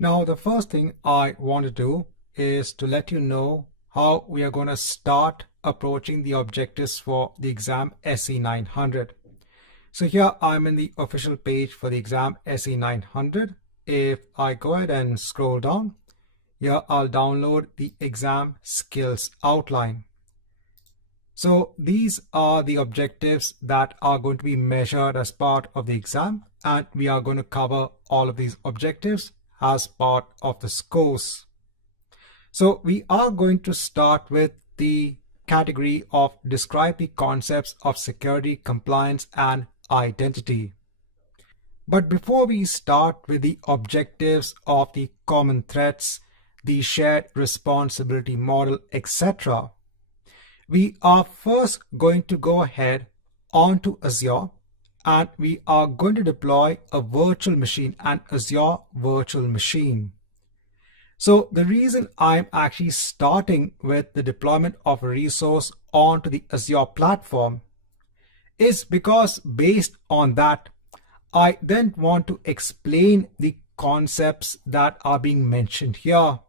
Now, the first thing I want to do is to let you know how we are going to start approaching the objectives for the exam SC-900. So here I'm in the official page for the exam SC-900. If I go ahead and scroll down, here I'll download the exam skills outline. So these are the objectives that are going to be measured as part of the exam, and we are going to cover all of these objectives as part of this course. So we are going to start with the category of describe the concepts of security, compliance, and identity. But before we start with the objectives of the common threats, the shared responsibility model, etc., we are first going to go ahead onto Azure, and we are going to deploy a virtual machine, an Azure virtual machine. So the reason I'm actually starting with the deployment of a resource onto the Azure platform is because based on that, I then want to explain the concepts that are being mentioned here.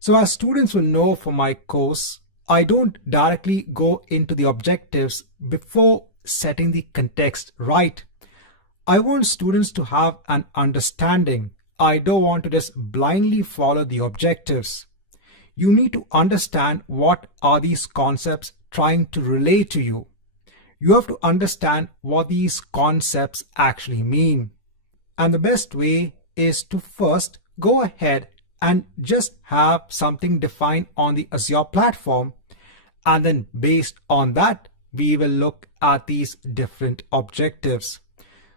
So as students will know from my course, I don't directly go into the objectives before setting the context right. I want students to have an understanding. I don't want to just blindly follow the objectives. You need to understand what are these concepts trying to relate to you. You have to understand what these concepts actually mean. And the best way is to first go ahead and just have something defined on the Azure platform. And then based on that, we will look at these different objectives.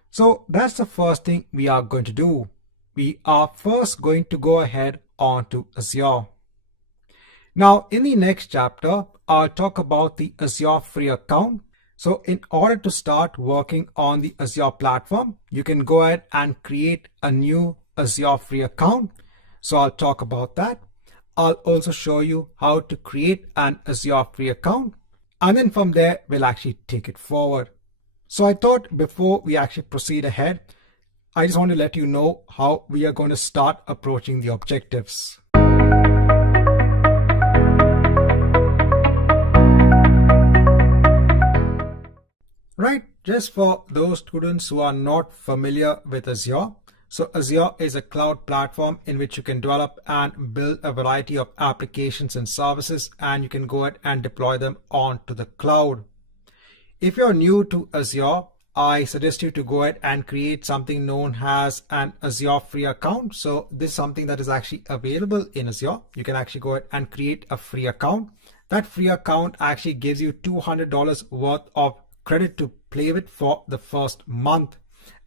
So that's the first thing we are going to do. We are first going to go ahead onto Azure. Now, in the next chapter, I'll talk about the Azure free account. So in order to start working on the Azure platform, you can go ahead and create a new Azure free account. So I'll talk about that. I'll also show you how to create an Azure free account. And then from there, we'll actually take it forward. So I thought before we actually proceed ahead, I just want to let you know how we are going to start approaching the objectives. Right, just for those students who are not familiar with Azure. So Azure is a cloud platform in which you can develop and build a variety of applications and services, and you can go ahead and deploy them onto the cloud. If you're new to Azure, I suggest you to go ahead and create something known as an Azure free account. So this is something that is actually available in Azure. You can actually go ahead and create a free account. That free account actually gives you $200 worth of credit to play with for the first month.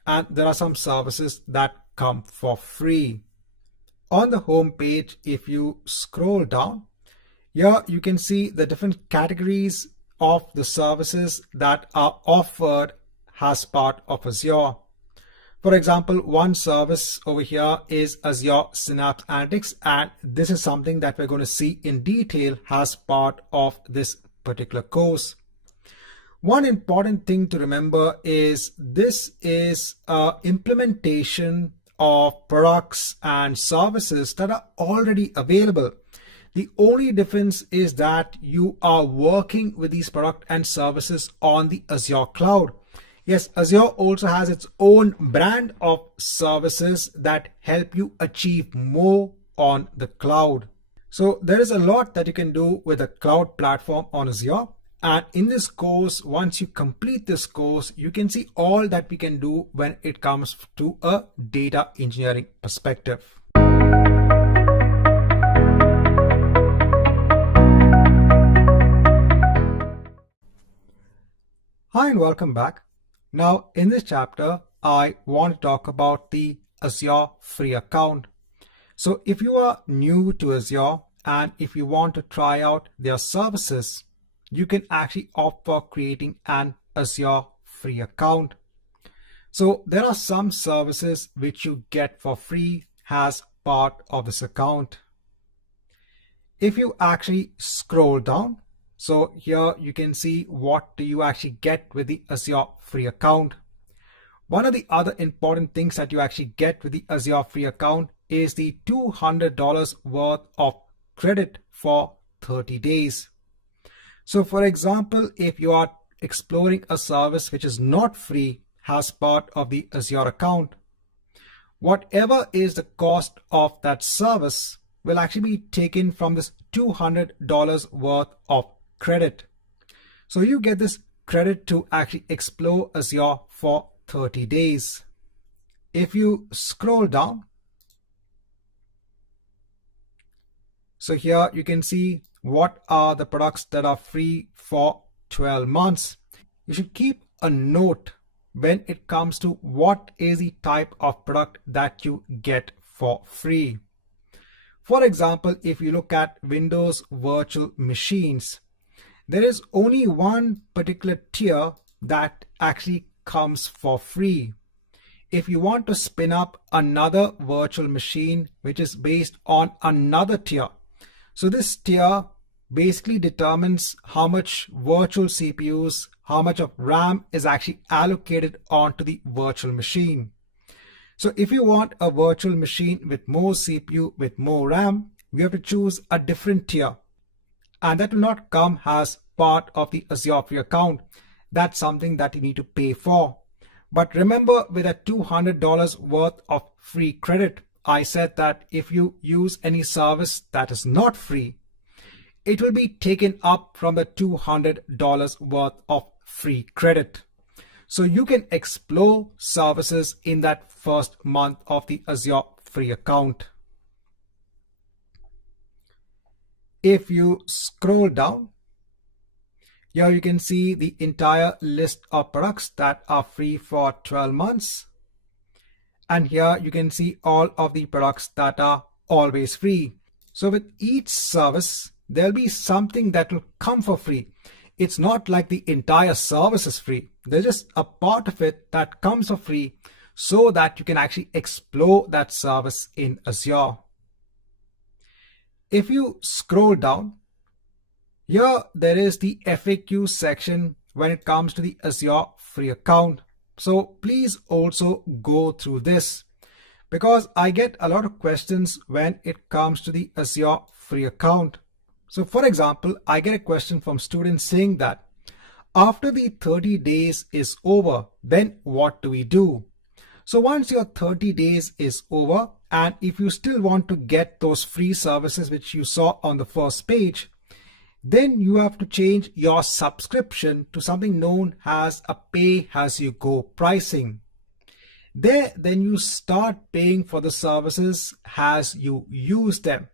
And there are some services that come for free. On the home page, if you scroll down, here you can see the different categories of the services that are offered as part of Azure. For example, one service over here is Azure Synapse Analytics, and this is something that we're going to see in detail as part of this particular course. One important thing to remember is this is implementation of products and services that are already available. The only difference is that you are working with these products and services on the Azure cloud. Yes, Azure also has its own brand of services that help you achieve more on the cloud. So there is a lot that you can do with a cloud platform on Azure. And in this course, once you complete this course, you can see all that we can do when it comes to a data engineering perspective. Hi and welcome back. Now in this chapter, I want to talk about the Azure free account. So if you are new to Azure and if you want to try out their services, you can actually opt for creating an Azure free account. So there are some services which you get for free as part of this account. If you actually scroll down, so here you can see what do you actually get with the Azure free account. One of the other important things that you actually get with the Azure free account is the $200 worth of credit for 30 days. So for example, if you are exploring a service which is not free as part of the Azure account, whatever is the cost of that service will actually be taken from this $200 worth of credit. So you get this credit to actually explore Azure for 30 days. If you scroll down, so here you can see what are the products that are free for 12 months. You should keep a note when it comes to what is the type of product that you get for free. For example, if you look at Windows virtual machines, there is only one particular tier that actually comes for free. If you want to spin up another virtual machine which is based on another tier, so this tier basically determines how much virtual CPUs, how much of RAM is actually allocated onto the virtual machine. So if you want a virtual machine with more CPU, with more RAM, you have to choose a different tier. And that will not come as part of the Azure free account. That's something that you need to pay for. But remember, with a $200 worth of free credit, I said that if you use any service that is not free, it will be taken up from the $200 worth of free credit. So you can explore services in that first month of the Azure free account. If you scroll down, here you can see the entire list of products that are free for 12 months. And here you can see all of the products that are always free. So with each service, there'll be something that will come for free. It's not like the entire service is free. There's just a part of it that comes for free so that you can actually explore that service in Azure. If you scroll down, here there is the FAQ section when it comes to the Azure free account. So please also go through this because I get a lot of questions when it comes to the Azure free account. So for example, I get a question from students saying that after the 30 days is over, then what do we do? So once your 30 days is over, and if you still want to get those free services which you saw on the first page, then you have to change your subscription to something known as a pay-as-you-go pricing. There, then you start paying for the services as you use them.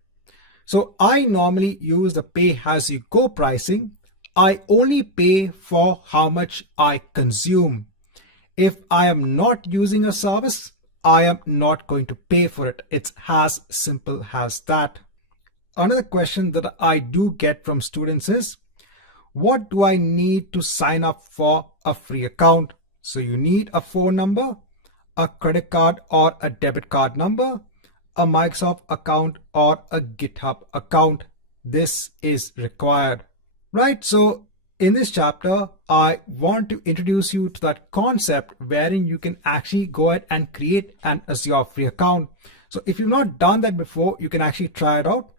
So I normally use the pay-as-you-go pricing. I only pay for how much I consume. If I am not using a service, I am not going to pay for it. It's as simple as that. Another question that I do get from students is, what do I need to sign up for a free account? So you need a phone number, a credit card or a debit card number, a Microsoft account or a GitHub account. This is required, right? So in this chapter, I want to introduce you to that concept wherein you can actually go ahead and create an Azure free account. So if you've not done that before, you can actually try it out.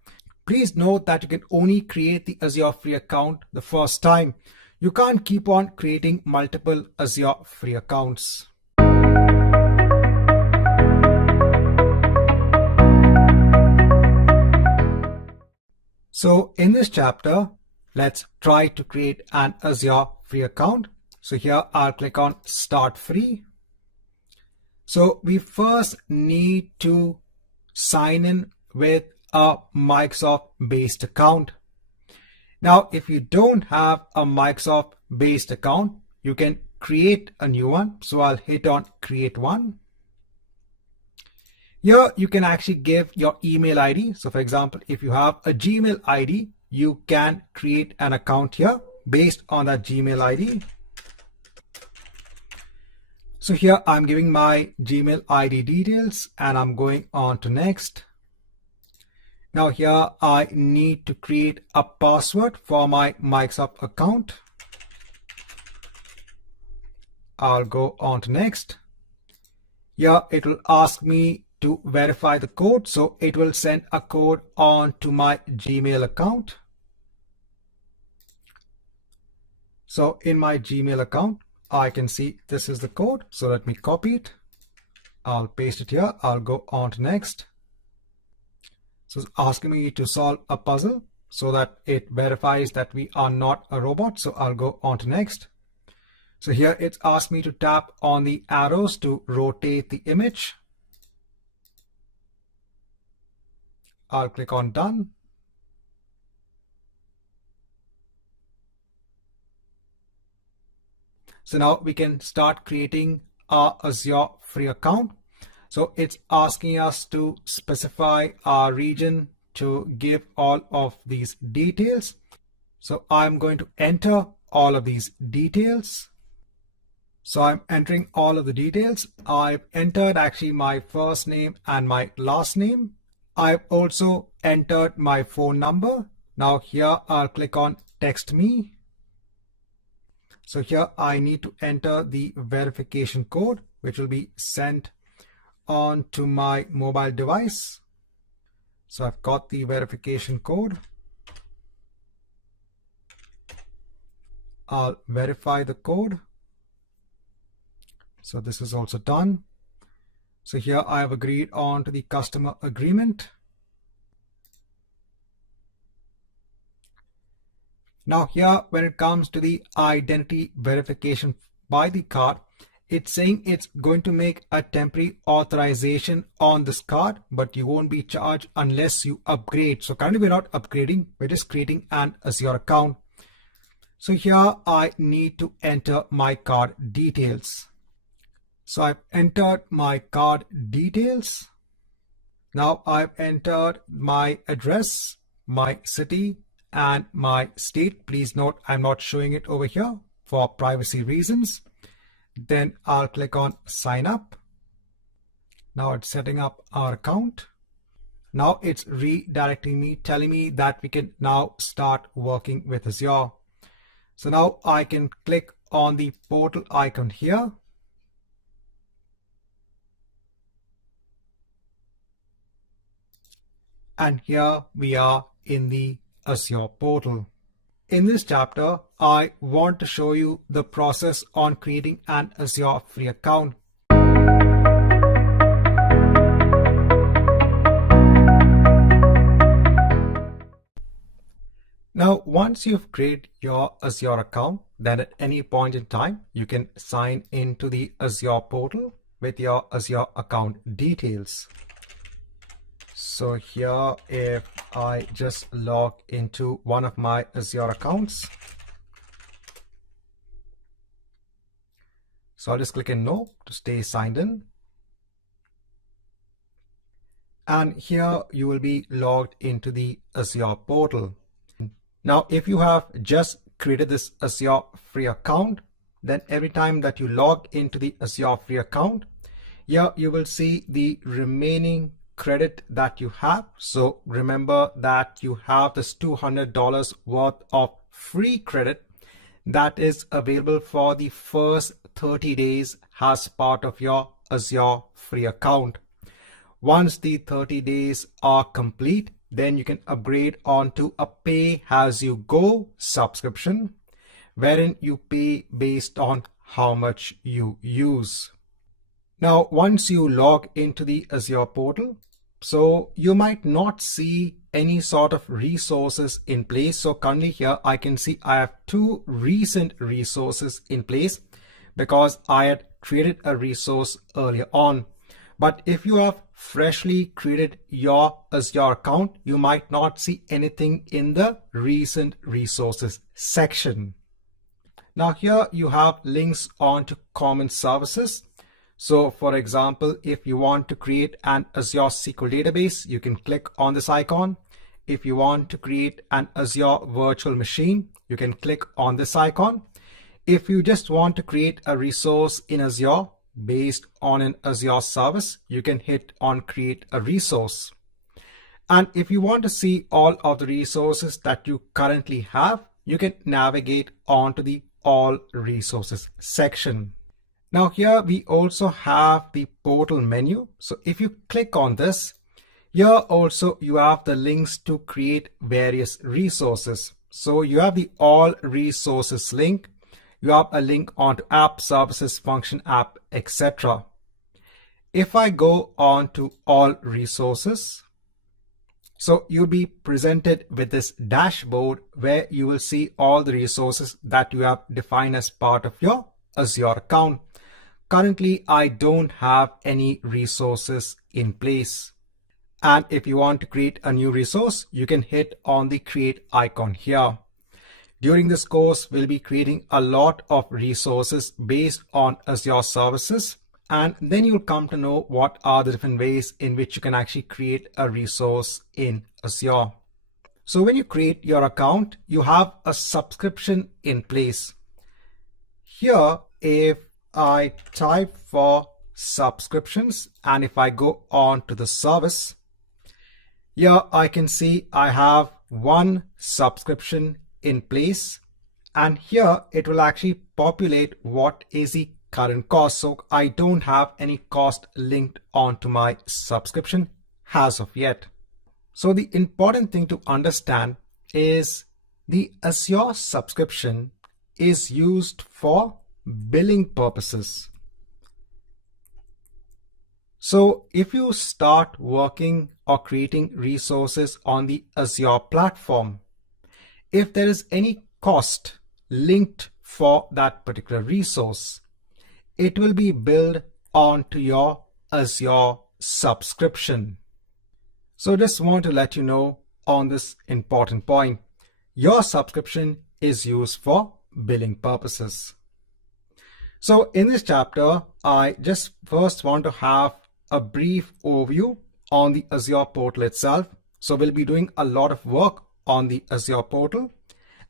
Please note that you can only create the Azure free account the first time. You can't keep on creating multiple Azure free accounts. So in this chapter, let's try to create an Azure free account. So here I'll click on Start Free. So we first need to sign in with a Microsoft based account. Now, if you don't have a Microsoft based account, you can create a new one. So I'll hit on Create One. Here you can actually give your email ID. So for example, if you have a Gmail ID, you can create an account here based on that Gmail ID. So here I'm giving my Gmail ID details and I'm going on to next. Now here I need to create a password for my Microsoft account. I'll go on to next. Here it will ask me to verify the code. So it will send a code on to my Gmail account. So in my Gmail account, I can see this is the code. So let me copy it. I'll paste it here. I'll go on to next. So it's asking me to solve a puzzle so that it verifies that we are not a robot. So I'll go on to next. So here it's asked me to tap on the arrows to rotate the image. I'll click on done. So now we can start creating our Azure free account. So it's asking us to specify our region to give all of these details. So I'm going to enter all of these details. So I'm entering all of the details. I've entered actually my first name and my last name. I've also entered my phone number. Now here I'll click on text me. So here I need to enter the verification code, which will be sent on to my mobile device. So I've got the verification code. I'll verify the code. So this is also done. So here I have agreed on to the customer agreement. Now here, when it comes to the identity verification by the card, it's saying it's going to make a temporary authorization on this card, but you won't be charged unless you upgrade. So currently we're not upgrading, we're just creating an Azure account. So here I need to enter my card details. So I've entered my card details. Now I've entered my address, my city, and my state. Please note I'm not showing it over here for privacy reasons. Then I'll click on sign up. Now it's setting up our account. Now it's redirecting me, telling me that we can now start working with Azure. So now I can click on the portal icon here. And here we are in the Azure portal. In this chapter, I want to show you the process on creating an Azure free account. Now, once you've created your Azure account, then at any point in time, you can sign into the Azure portal with your Azure account details. So here, if I just log into one of my Azure accounts, so I'll just click in no to stay signed in. And here you will be logged into the Azure portal. Now, if you have just created this Azure free account, then every time that you log into the Azure free account, here you will see the remaining credit that you have. So remember that you have this $200 worth of free credit that is available for the first 30 days as part of your Azure free account. Once the 30 days are complete, then you can upgrade onto a pay-as-you-go subscription, wherein you pay based on how much you use. Now, once you log into the Azure portal, so you might not see any sort of resources in place. So currently here I can see I have two recent resources in place because I had created a resource earlier on. But if you have freshly created your Azure account, you might not see anything in the recent resources section. Now here you have links onto common services. So for example, if you want to create an Azure SQL database, you can click on this icon. If you want to create an Azure virtual machine, you can click on this icon. If you just want to create a resource in Azure based on an Azure service, you can hit on create a resource. And if you want to see all of the resources that you currently have, you can navigate onto the all resources section. Now here we also have the portal menu. So if you click on this, here also you have the links to create various resources. So you have the all resources link, you have a link onto app, services, function, app, etc. If I go on to all resources, so you'll be presented with this dashboard where you will see all the resources that you have defined as part of your Azure account. Currently, I don't have any resources in place. And if you want to create a new resource, you can hit on the create icon here. During this course, we'll be creating a lot of resources based on Azure services. And then you'll come to know what are the different ways in which you can actually create a resource in Azure. So when you create your account, you have a subscription in place. Here, if I type for subscriptions and if I go on to the service, here I can see I have one subscription in place, and here it will actually populate what is the current cost. So I don't have any cost linked onto my subscription as of yet. So the important thing to understand is the Azure subscription is used for billing purposes. So if you start working or creating resources on the Azure platform, if there is any cost linked for that particular resource, it will be billed onto your Azure subscription. So just want to let you know on this important point, your subscription is used for billing purposes. So in this chapter, I just first want to have a brief overview on the Azure portal itself. So we'll be doing a lot of work on the Azure portal.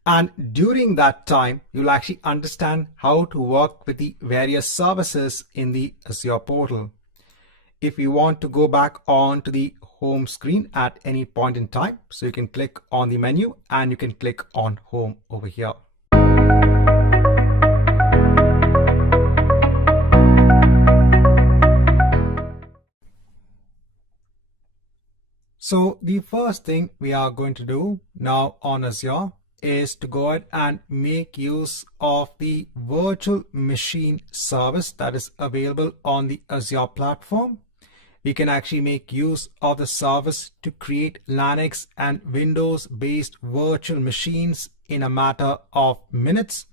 And during that time, you'll actually understand how to work with the various services in the Azure portal. If you want to go back on to the home screen at any point in time, so you can click on the menu and you can click on home over here. So the first thing we are going to do now on Azure is to go ahead and make use of the virtual machine service that is available on the Azure platform. We can actually make use of the service to create Linux and Windows based virtual machines in a matter of minutes,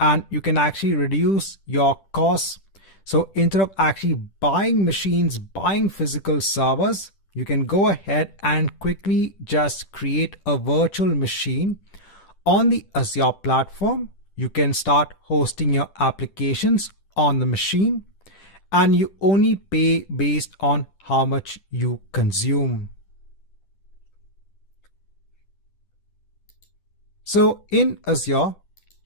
and you can actually reduce your costs. So instead of actually buying machines, buying physical servers, you can go ahead and quickly just create a virtual machine on the Azure platform. You can start hosting your applications on the machine, and you only pay based on how much you consume. So in Azure,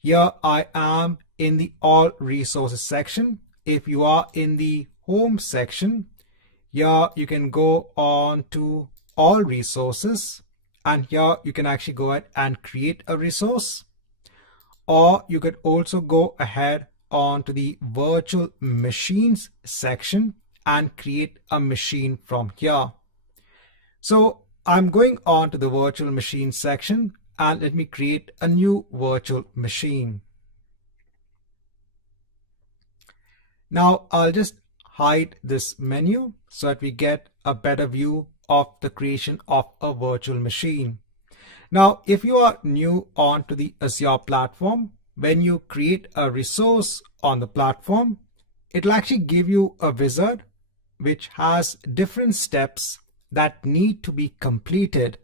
here I am in the all resources section. If you are in the home section, here you can go on to all resources, and here you can actually go ahead and create a resource, or you could also go ahead onto the virtual machines section and create a machine from here. So I'm going on to the virtual machine section, and let me create a new virtual machine. Now I'll just hide this menu so that we get a better view of the creation of a virtual machine. Now, if you are new onto the Azure platform, when you create a resource on the platform, it'll actually give you a wizard which has different steps that need to be completed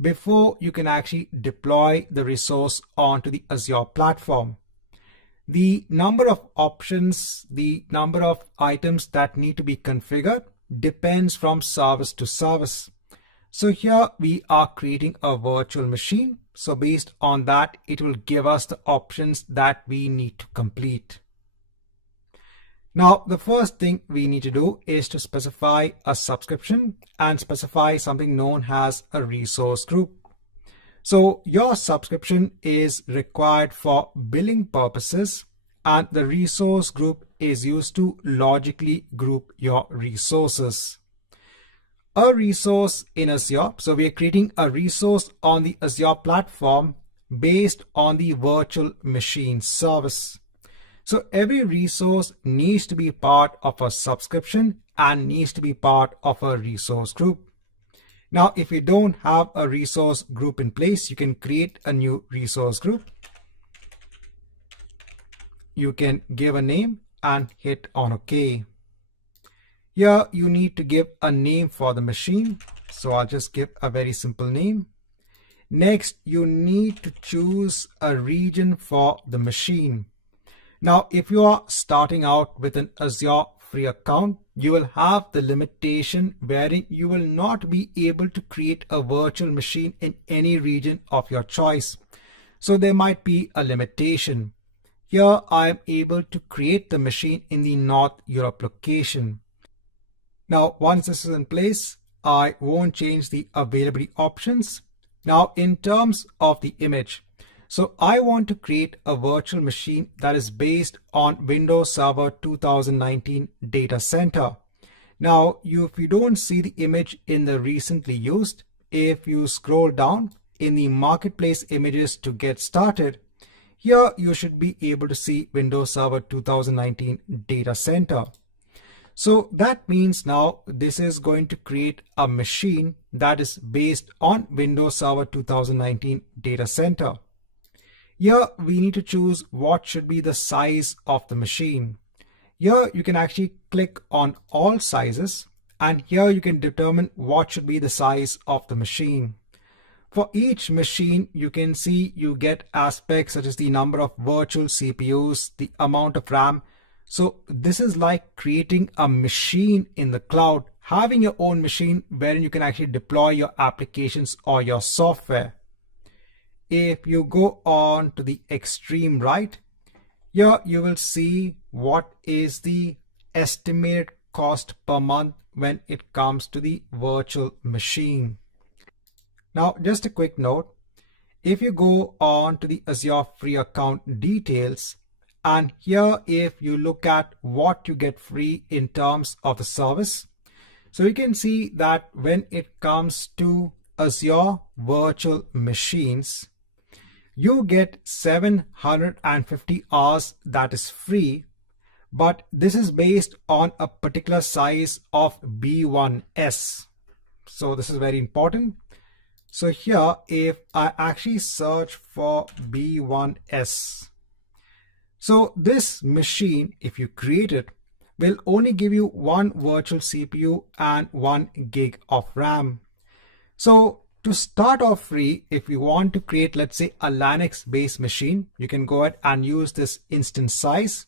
before you can actually deploy the resource onto the Azure platform. The number of options, the number of items that need to be configured depends from service to service. So here we are creating a virtual machine. So based on that, it will give us the options that we need to complete. Now, the first thing we need to do is to specify a subscription and specify something known as a resource group. So your subscription is required for billing purposes, and the resource group is used to logically group your resources. A resource in Azure, so we are creating a resource on the Azure platform based on the virtual machine service. So every resource needs to be part of a subscription and needs to be part of a resource group. Now, if you don't have a resource group in place, you can create a new resource group. You can give a name and hit on OK. Here you need to give a name for the machine. So I'll just give a very simple name. Next, you need to choose a region for the machine. Now, if you are starting out with an Azure free account, you will have the limitation wherein you will not be able to create a virtual machine in any region of your choice. So there might be a limitation. Here I am able to create the machine in the North Europe location. Now, once this is in place, I won't change the availability options. Now, in terms of the image, so I want to create a virtual machine that is based on Windows Server 2019 data center. Now, if you don't see the image in the recently used, if you scroll down in the marketplace images to get started, here you should be able to see Windows Server 2019 data center. So that means now this is going to create a machine that is based on Windows Server 2019 data center. Here we need to choose what should be the size of the machine. Here you can actually click on all sizes, and here you can determine what should be the size of the machine. For each machine, you can see you get aspects such as the number of virtual CPUs, the amount of RAM. So this is like creating a machine in the cloud, having your own machine wherein you can actually deploy your applications or your software. If you go on to the extreme right, here you will see what is the estimated cost per month when it comes to the virtual machine. Now, just a quick note, if you go on to the Azure free account details, and here if you look at what you get free in terms of the service, so you can see that when it comes to Azure virtual machines, you get 750 hours that is free, but this is based on a particular size of B1S. So this is very important. So here, if I actually search for B1S, so this machine, if you create it, will only give you one virtual CPU and 1 gig of RAM. So to start off free, if you want to create, let's say, a Linux based machine, you can go ahead and use this instance size.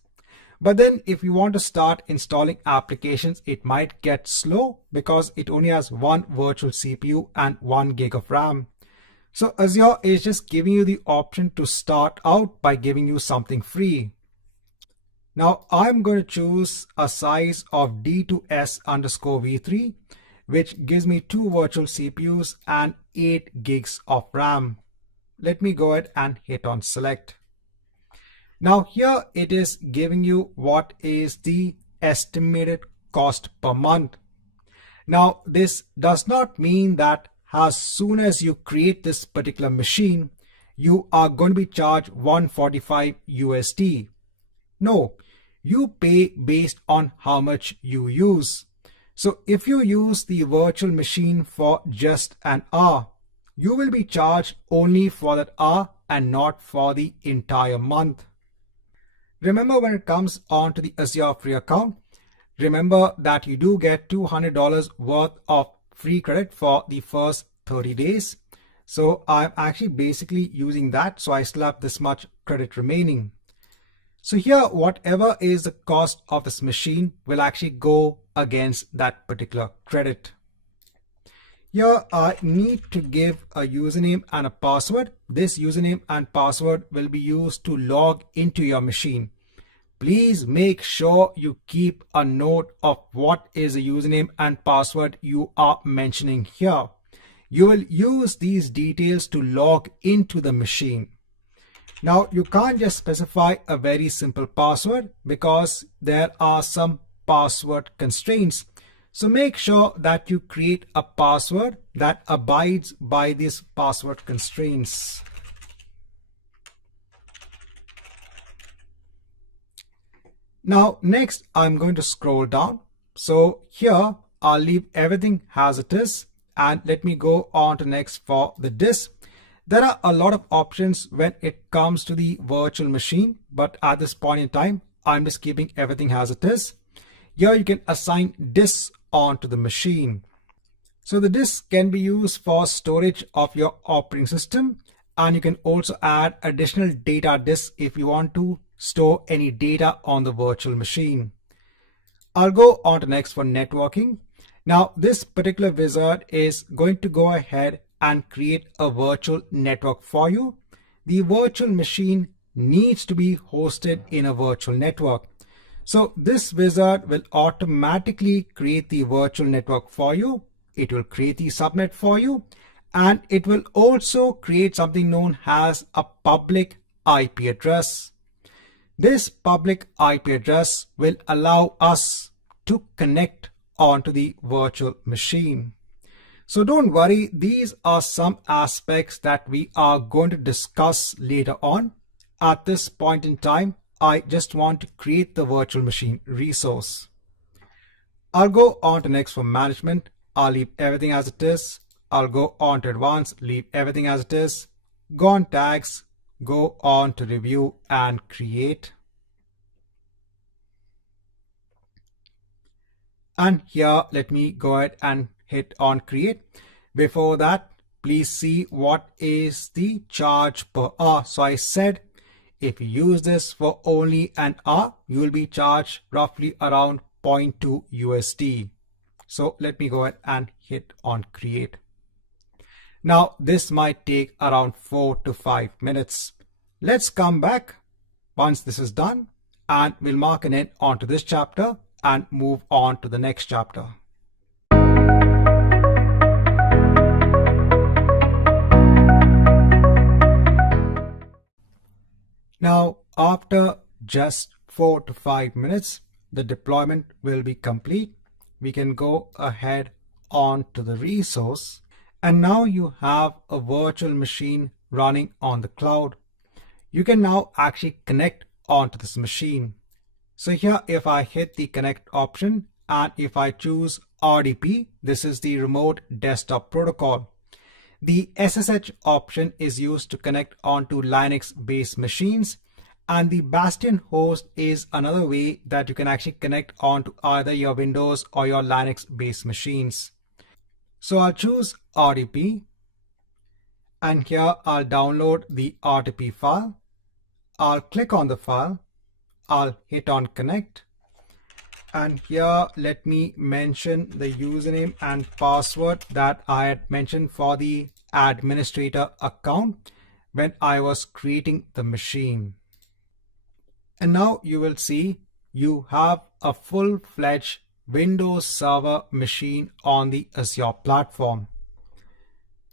But then if you want to start installing applications, it might get slow because it only has one virtual CPU and 1 gig of RAM. So Azure is just giving you the option to start out by giving you something free. Now I'm going to choose a size of D2S_V3, which gives me 2 virtual CPUs and 8 gigs of RAM. Let me go ahead and hit on select. Now here it is giving you what is the estimated cost per month. Now this does not mean that as soon as you create this particular machine, you are going to be charged 145 USD. No, you pay based on how much you use. So if you use the virtual machine for just an hour, you will be charged only for that hour and not for the entire month. Remember, when it comes on to the Azure free account, remember that you do get $200 worth of free credit for the first 30 days. So I'm actually basically using that. So I still have this much credit remaining. So here, whatever is the cost of this machine will actually go against that particular credit. Here I need to give a username and a password. This username and password will be used to log into your machine. Please make sure you keep a note of what is the username and password you are mentioning here. You will use these details to log into the machine. Now you can't just specify a very simple password because there are some password constraints. So make sure that you create a password that abides by these password constraints. Now next I'm going to scroll down. So here I'll leave everything as it is and let me go on to next for the disk. There are a lot of options when it comes to the virtual machine, but at this point in time, I'm just keeping everything as it is. Here you can assign disks onto the machine. So the disk can be used for storage of your operating system, and you can also add additional data disks if you want to store any data on the virtual machine. I'll go on to next for networking. Now this particular wizard is going to go ahead and create a virtual network for you. The virtual machine needs to be hosted in a virtual network. So this wizard will automatically create the virtual network for you. It will create the subnet for you, and it will also create something known as a public IP address. This public IP address will allow us to connect onto the virtual machine. So don't worry, these are some aspects that we are going to discuss later on. At this point in time, I just want to create the virtual machine resource. I'll go on to next for management. I'll leave everything as it is. I'll go on to advanced, leave everything as it is. Go on tags, go on to review and create. And here, let me go ahead and hit on create. Before that, please see what is the charge per hour. So I said, if you use this for only an hour, you will be charged roughly around 0.2 USD. So let me go ahead and hit on create. Now this might take around 4 to 5 minutes. Let's come back once this is done and we'll mark an end onto this chapter and move on to the next chapter. Now, after just 4 to 5 minutes, the deployment will be complete. We can go ahead on to the resource. And now you have a virtual machine running on the cloud. You can now actually connect onto this machine. So here, if I hit the connect option and if I choose RDP, this is the remote desktop protocol. The SSH option is used to connect onto Linux-based machines, and the Bastion host is another way that you can actually connect onto either your Windows or your Linux-based machines. So I'll choose RDP, and here I'll download the RDP file. I'll click on the file. I'll hit on connect. And here, let me mention the username and password that I had mentioned for the administrator account when I was creating the machine. And now you will see you have a full-fledged Windows Server machine on the Azure platform.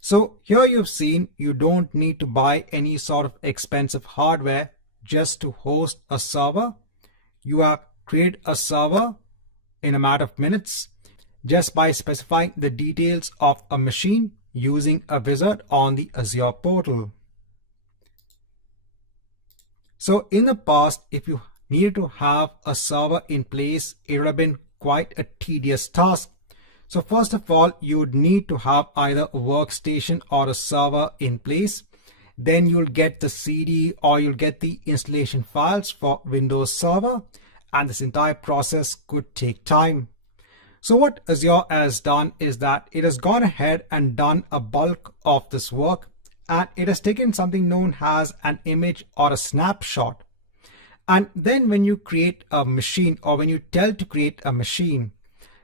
So here you've seen you don't need to buy any sort of expensive hardware just to host a server. You have created a server in a matter of minutes just by specifying the details of a machine using a wizard on the Azure portal. So in the past, if you needed to have a server in place, it would have been quite a tedious task. So first of all, you would need to have either a workstation or a server in place. Then you'll get the CD or you'll get the installation files for Windows Server, and this entire process could take time. So what Azure has done is that it has gone ahead and done a bulk of this work, and it has taken something known as an image or a snapshot. And then when you create a machine, or when you tell to create a machine,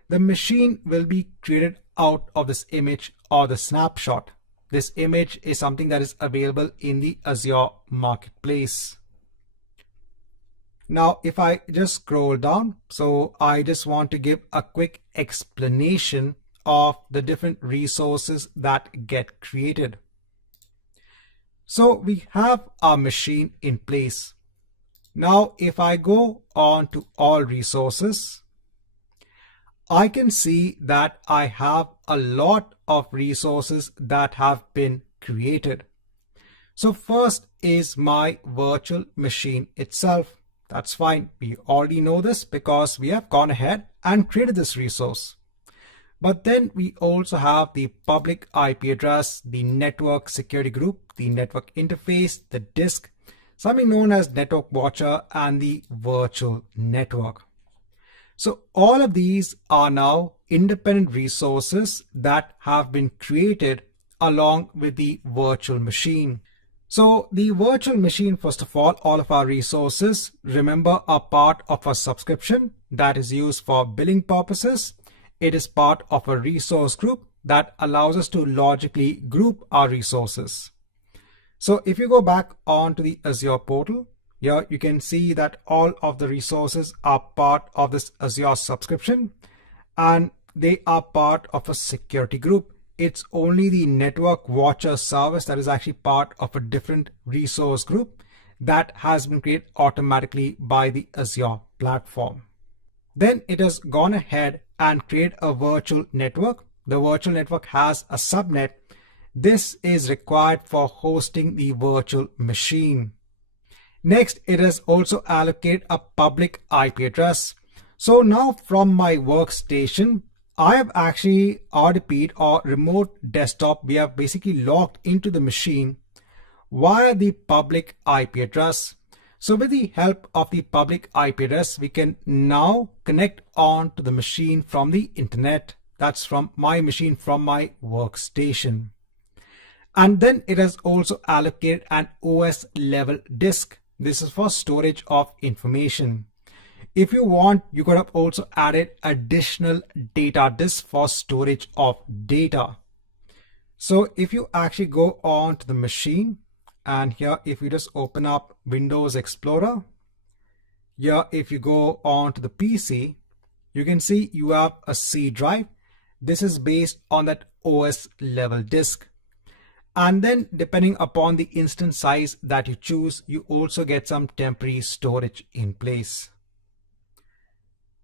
the machine will be created out of this image or the snapshot. This image is something that is available in the Azure Marketplace. Now, if I just scroll down, so I just want to give a quick explanation of the different resources that get created. So we have our machine in place. Now, if I go on to all resources, I can see that I have a lot of resources that have been created. So first is my virtual machine itself. That's fine. We already know this because we have gone ahead and created this resource. But then we also have the public IP address, the network security group, the network interface, the disk, something known as network watcher, and the virtual network. So all of these are now independent resources that have been created along with the virtual machine. So the virtual machine, first of all of our resources, remember, are part of a subscription that is used for billing purposes. It is part of a resource group that allows us to logically group our resources. So if you go back onto the Azure portal, here you can see that all of the resources are part of this Azure subscription and they are part of a security group. It's only the network watcher service that is actually part of a different resource group that has been created automatically by the Azure platform. Then it has gone ahead and created a virtual network. The virtual network has a subnet. This is required for hosting the virtual machine. Next, it has also allocated a public IP address. So now from my workstation, I have actually RDP'd or remote desktop. We have basically logged into the machine via the public IP address. So with the help of the public IP address, we can now connect on to the machine from the internet. That's from my machine, from my workstation. And then it has also allocated an OS level disk. This is for storage of information. If you want, you could have also added additional data disk for storage of data. So if you actually go on to the machine, and here if you just open up Windows Explorer, here if you go on to the PC, you can see you have a C drive. This is based on that OS level disk. And then depending upon the instance size that you choose, you also get some temporary storage in place.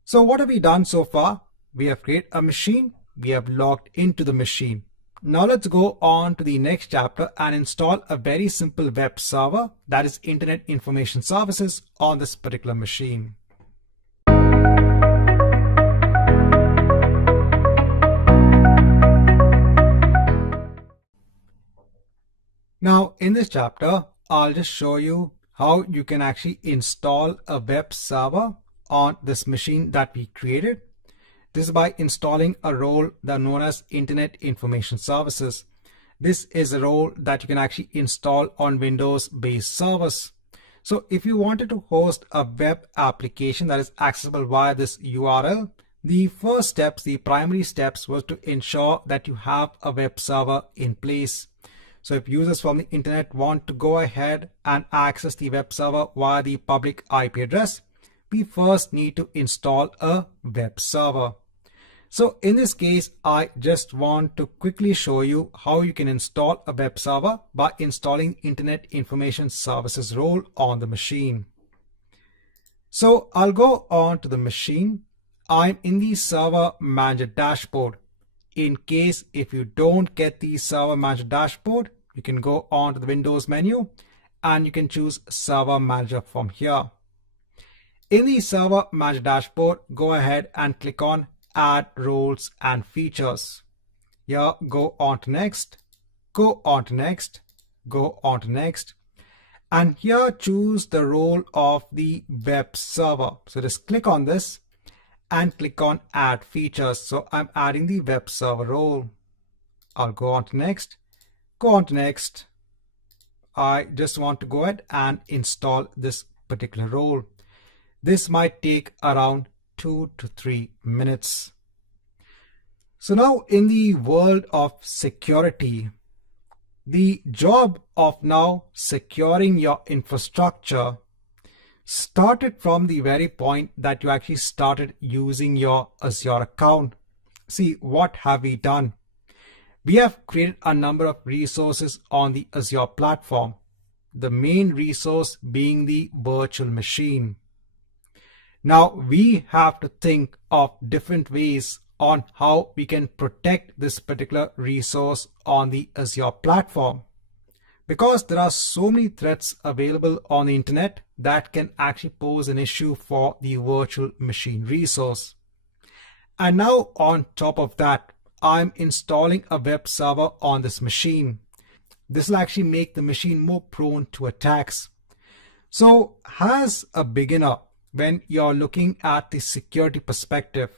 So what have we done so far? We have created a machine. We have logged into the machine. Now let's go on to the next chapter and install a very simple web server, that is Internet Information Services, on this particular machine. Now in this chapter, I'll just show you how you can actually install a web server on this machine that we created. This is by installing a role that known as Internet Information Services. This is a role that you can actually install on Windows-based servers. So if you wanted to host a web application that is accessible via this URL, the first steps, the primary steps, was to ensure that you have a web server in place. So if users from the internet want to go ahead and access the web server via the public IP address, we first need to install a web server. So in this case, I just want to quickly show you how you can install a web server by installing Internet Information Services role on the machine. So I'll go on to the machine. I'm in the Server Manager dashboard. In case if you don't get the Server Manager dashboard, you can go on to the Windows menu and you can choose Server Manager from here. In the Server Manager dashboard, go ahead and click on Add Roles and Features. Here, go on to Next, go on to Next, go on to Next. And here choose the role of the web server. So just click on this and click on Add Features. So I'm adding the web server role. I'll go on to Next, go on to Next. I just want to go ahead and install this particular role. This might take around 2 to 3 minutes. So now in the world of security, the job of now securing your infrastructure started from the very point that you actually started using your Azure account. See, what have we done? We have created a number of resources on the Azure platform, the main resource being the virtual machine. Now we have to think of different ways on how we can protect this particular resource on the Azure platform, because there are so many threats available on the internet that can actually pose an issue for the virtual machine resource. And now on top of that, I'm installing a web server on this machine. This will actually make the machine more prone to attacks. So as a beginner, when you're looking at the security perspective,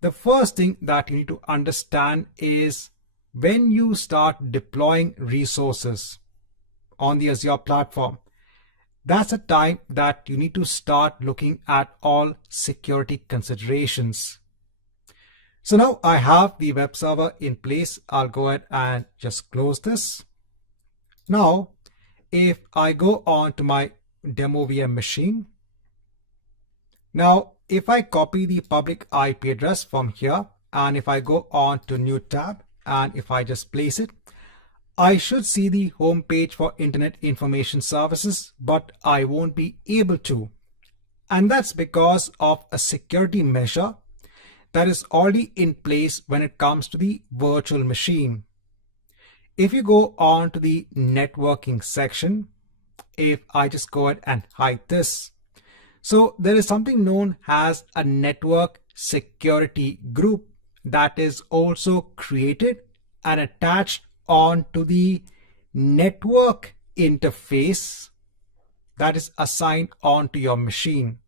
the first thing that you need to understand is when you start deploying resources on the Azure platform, that's a time that you need to start looking at all security considerations. So now I have the web server in place. I'll go ahead and just close this. Now, if I go on to my demo VM machine, now if I copy the public IP address from here, and if I go on to new tab, and if I just place it, I should see the home page for Internet Information Services, but I won't be able to. And that's because of a security measure that is already in place when it comes to the virtual machine. If you go on to the networking section, if I just go ahead and hide this, so there is something known as a network security group that is also created and attached onto the network interface that is assigned onto your machine.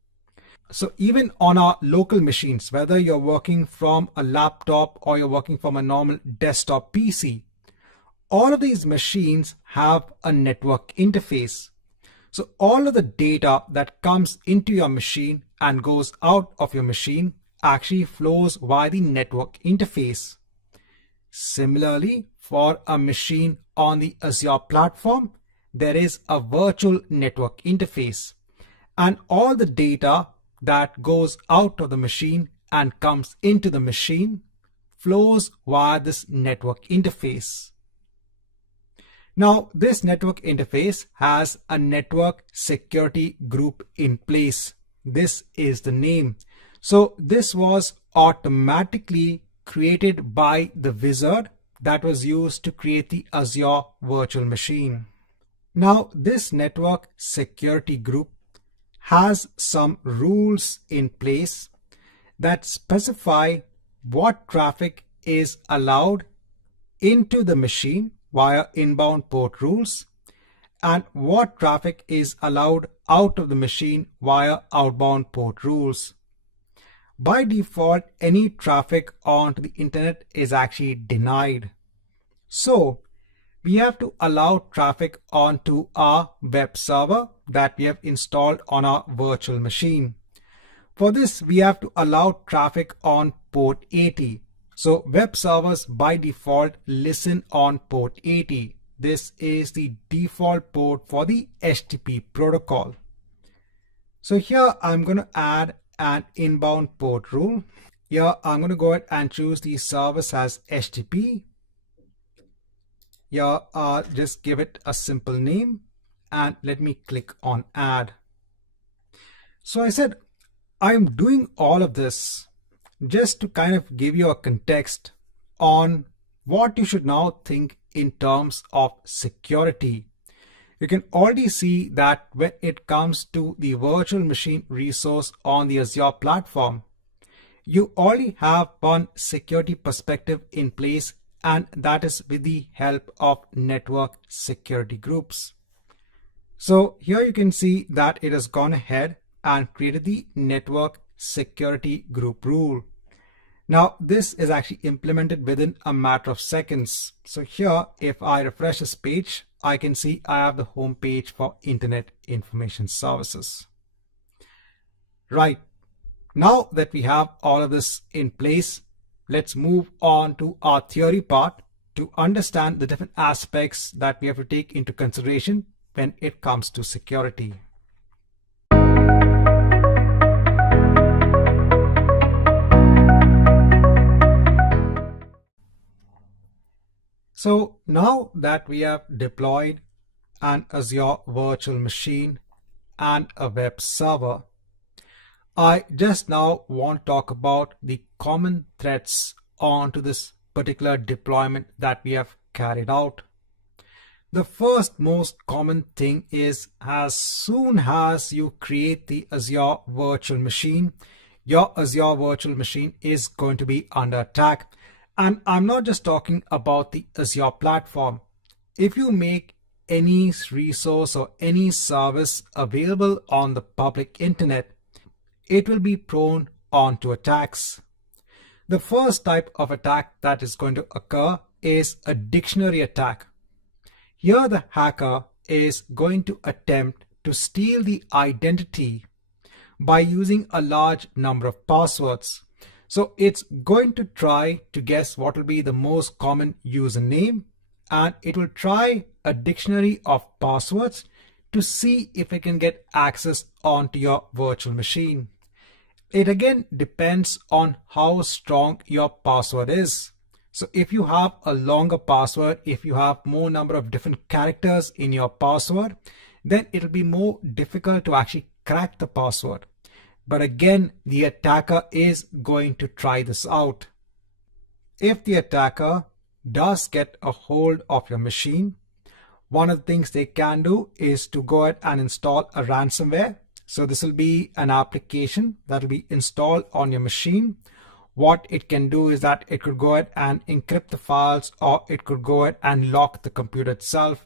So even on our local machines, whether you're working from a laptop or you're working from a normal desktop PC, all of these machines have a network interface. So all of the data that comes into your machine and goes out of your machine actually flows via the network interface. Similarly, for a machine on the Azure platform, there is a virtual network interface, and all the data that goes out of the machine and comes into the machine flows via this network interface. Now, this network interface has a network security group in place. This is the name. So this was automatically created by the wizard that was used to create the Azure virtual machine. Now, this network security group has some rules in place that specify what traffic is allowed into the machine via inbound port rules and what traffic is allowed out of the machine via outbound port rules. By default, any traffic onto the internet is actually denied. So we have to allow traffic onto our web server that we have installed on our virtual machine. For this, we have to allow traffic on port 80. So web servers by default listen on port 80. This is the default port for the HTTP protocol. So here I'm going to add an inbound port rule. Here I'm going to go ahead and choose the service as HTTP. Here just give it a simple name and let me click on add. So I said I'm doing all of this just to kind of give you a context on what you should now think in terms of security. You can already see that when it comes to the virtual machine resource on the Azure platform, you already have one security perspective in place, and that is with the help of network security groups. So here you can see that it has gone ahead and created the network security group rule. Now this is actually implemented within a matter of seconds. So here, if I refresh this page, I can see I have the home page for Internet Information Services. Right. Now that we have all of this in place, let's move on to our theory part to understand the different aspects that we have to take into consideration when it comes to security. So now that we have deployed an Azure virtual machine and a web server, I just now want to talk about the common threats onto this particular deployment that we have carried out. The first most common thing is, as soon as you create the Azure virtual machine, your Azure virtual machine is going to be under attack. And I'm not just talking about the Azure platform. If you make any resource or any service available on the public internet, it will be prone onto attacks. The first type of attack that is going to occur is a dictionary attack. Here the hacker is going to attempt to steal the identity by using a large number of passwords. So it's going to try to guess what will be the most common username, and it will try a dictionary of passwords to see if it can get access onto your virtual machine. It again depends on how strong your password is. So if you have a longer password, if you have more number of different characters in your password, then it'll be more difficult to actually crack the password. But again, the attacker is going to try this out. If the attacker does get a hold of your machine, one of the things they can do is to go ahead and install a ransomware. So this will be an application that will be installed on your machine. What it can do is that it could go ahead and encrypt the files, or it could go ahead and lock the computer itself.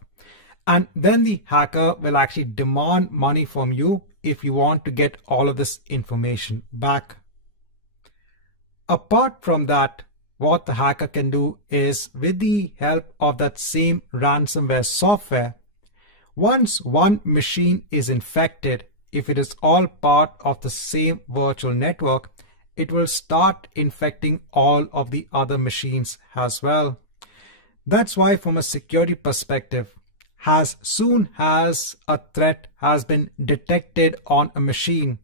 And then the hacker will actually demand money from you if you want to get all of this information back. Apart from that, what the hacker can do is, with the help of that same ransomware software, once one machine is infected, if it is all part of the same virtual network, it will start infecting all of the other machines as well. That's why, from a security perspective, as soon as a threat has been detected on a machine,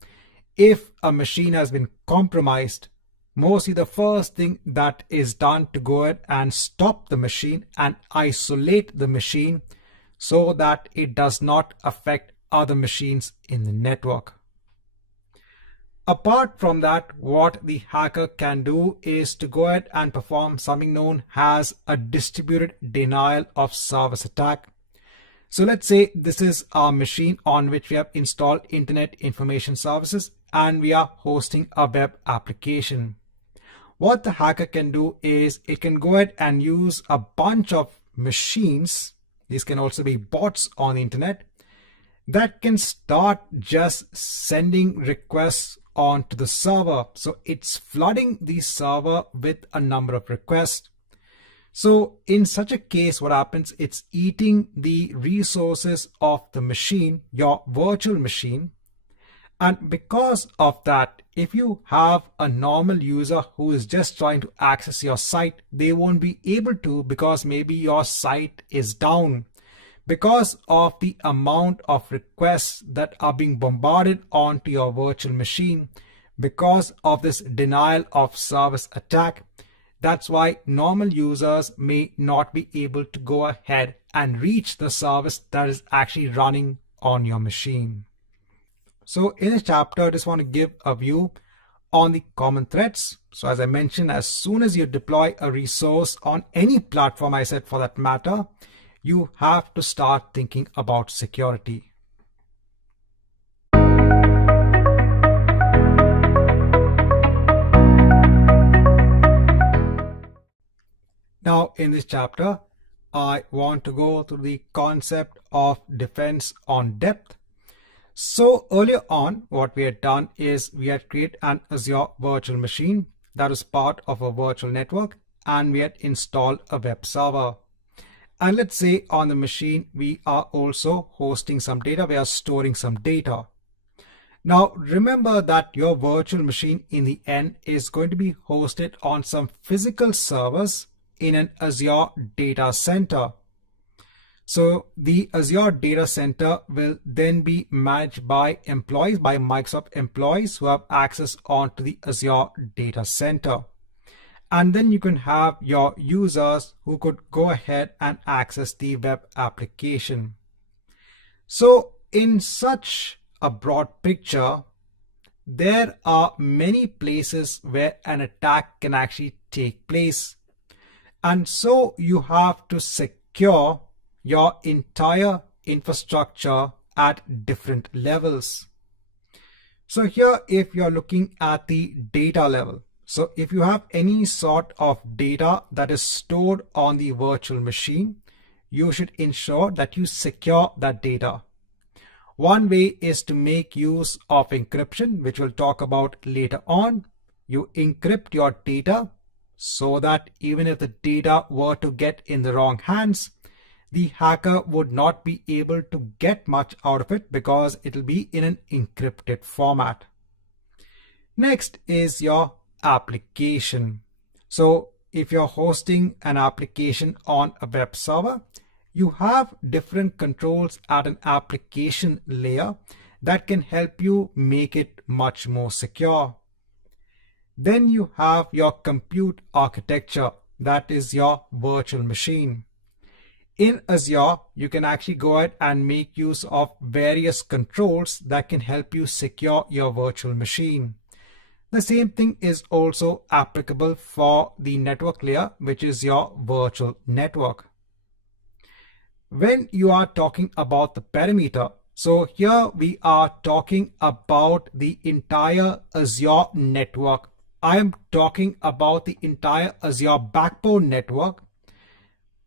if a machine has been compromised, mostly the first thing that is done to go ahead and stop the machine and isolate the machine so that it does not affect other machines in the network. Apart from that, what the hacker can do is to go ahead and perform something known as a distributed denial of service attack. So let's say this is our machine on which we have installed Internet Information Services and we are hosting a web application. What the hacker can do is it can go ahead and use a bunch of machines, these can also be bots on the internet, that can start just sending requests onto the server. So it's flooding the server with a number of requests. So in such a case, what happens, it's eating the resources of the machine, your virtual machine. And because of that, if you have a normal user who is just trying to access your site, they won't be able to, because maybe your site is down. Because of the amount of requests that are being bombarded onto your virtual machine, because of this denial of service attack, that's why normal users may not be able to go ahead and reach the service that is actually running on your machine. So in this chapter, I just want to give a view on the common threats. So as I mentioned, as soon as you deploy a resource on any platform, I said for that matter, you have to start thinking about security. Now in this chapter, I want to go through the concept of defense on depth. So earlier on, what we had done is we had created an Azure virtual machine that was part of a virtual network, and we had installed a web server. And let's say on the machine, we are also hosting some data, we are storing some data. Now remember that your virtual machine in the end is going to be hosted on some physical servers in an Azure data center. So the Azure data center will then be managed by employees, by Microsoft employees who have access onto the Azure data center. And then you can have your users who could go ahead and access the web application. So in such a broad picture, there are many places where an attack can actually take place. And so you have to secure your entire infrastructure at different levels. So here, if you're looking at the data level, so if you have any sort of data that is stored on the virtual machine, you should ensure that you secure that data. One way is to make use of encryption, which we'll talk about later on. You encrypt your data so that even if the data were to get in the wrong hands, the hacker would not be able to get much out of it because it'll be in an encrypted format. Next is your application. So if you're hosting an application on a web server, you have different controls at an application layer that can help you make it much more secure. Then you have your compute architecture, that is your virtual machine. In Azure, you can actually go ahead and make use of various controls that can help you secure your virtual machine. The same thing is also applicable for the network layer, which is your virtual network. When you are talking about the perimeter, so here we are talking about the entire Azure network. I am talking about the entire Azure backbone network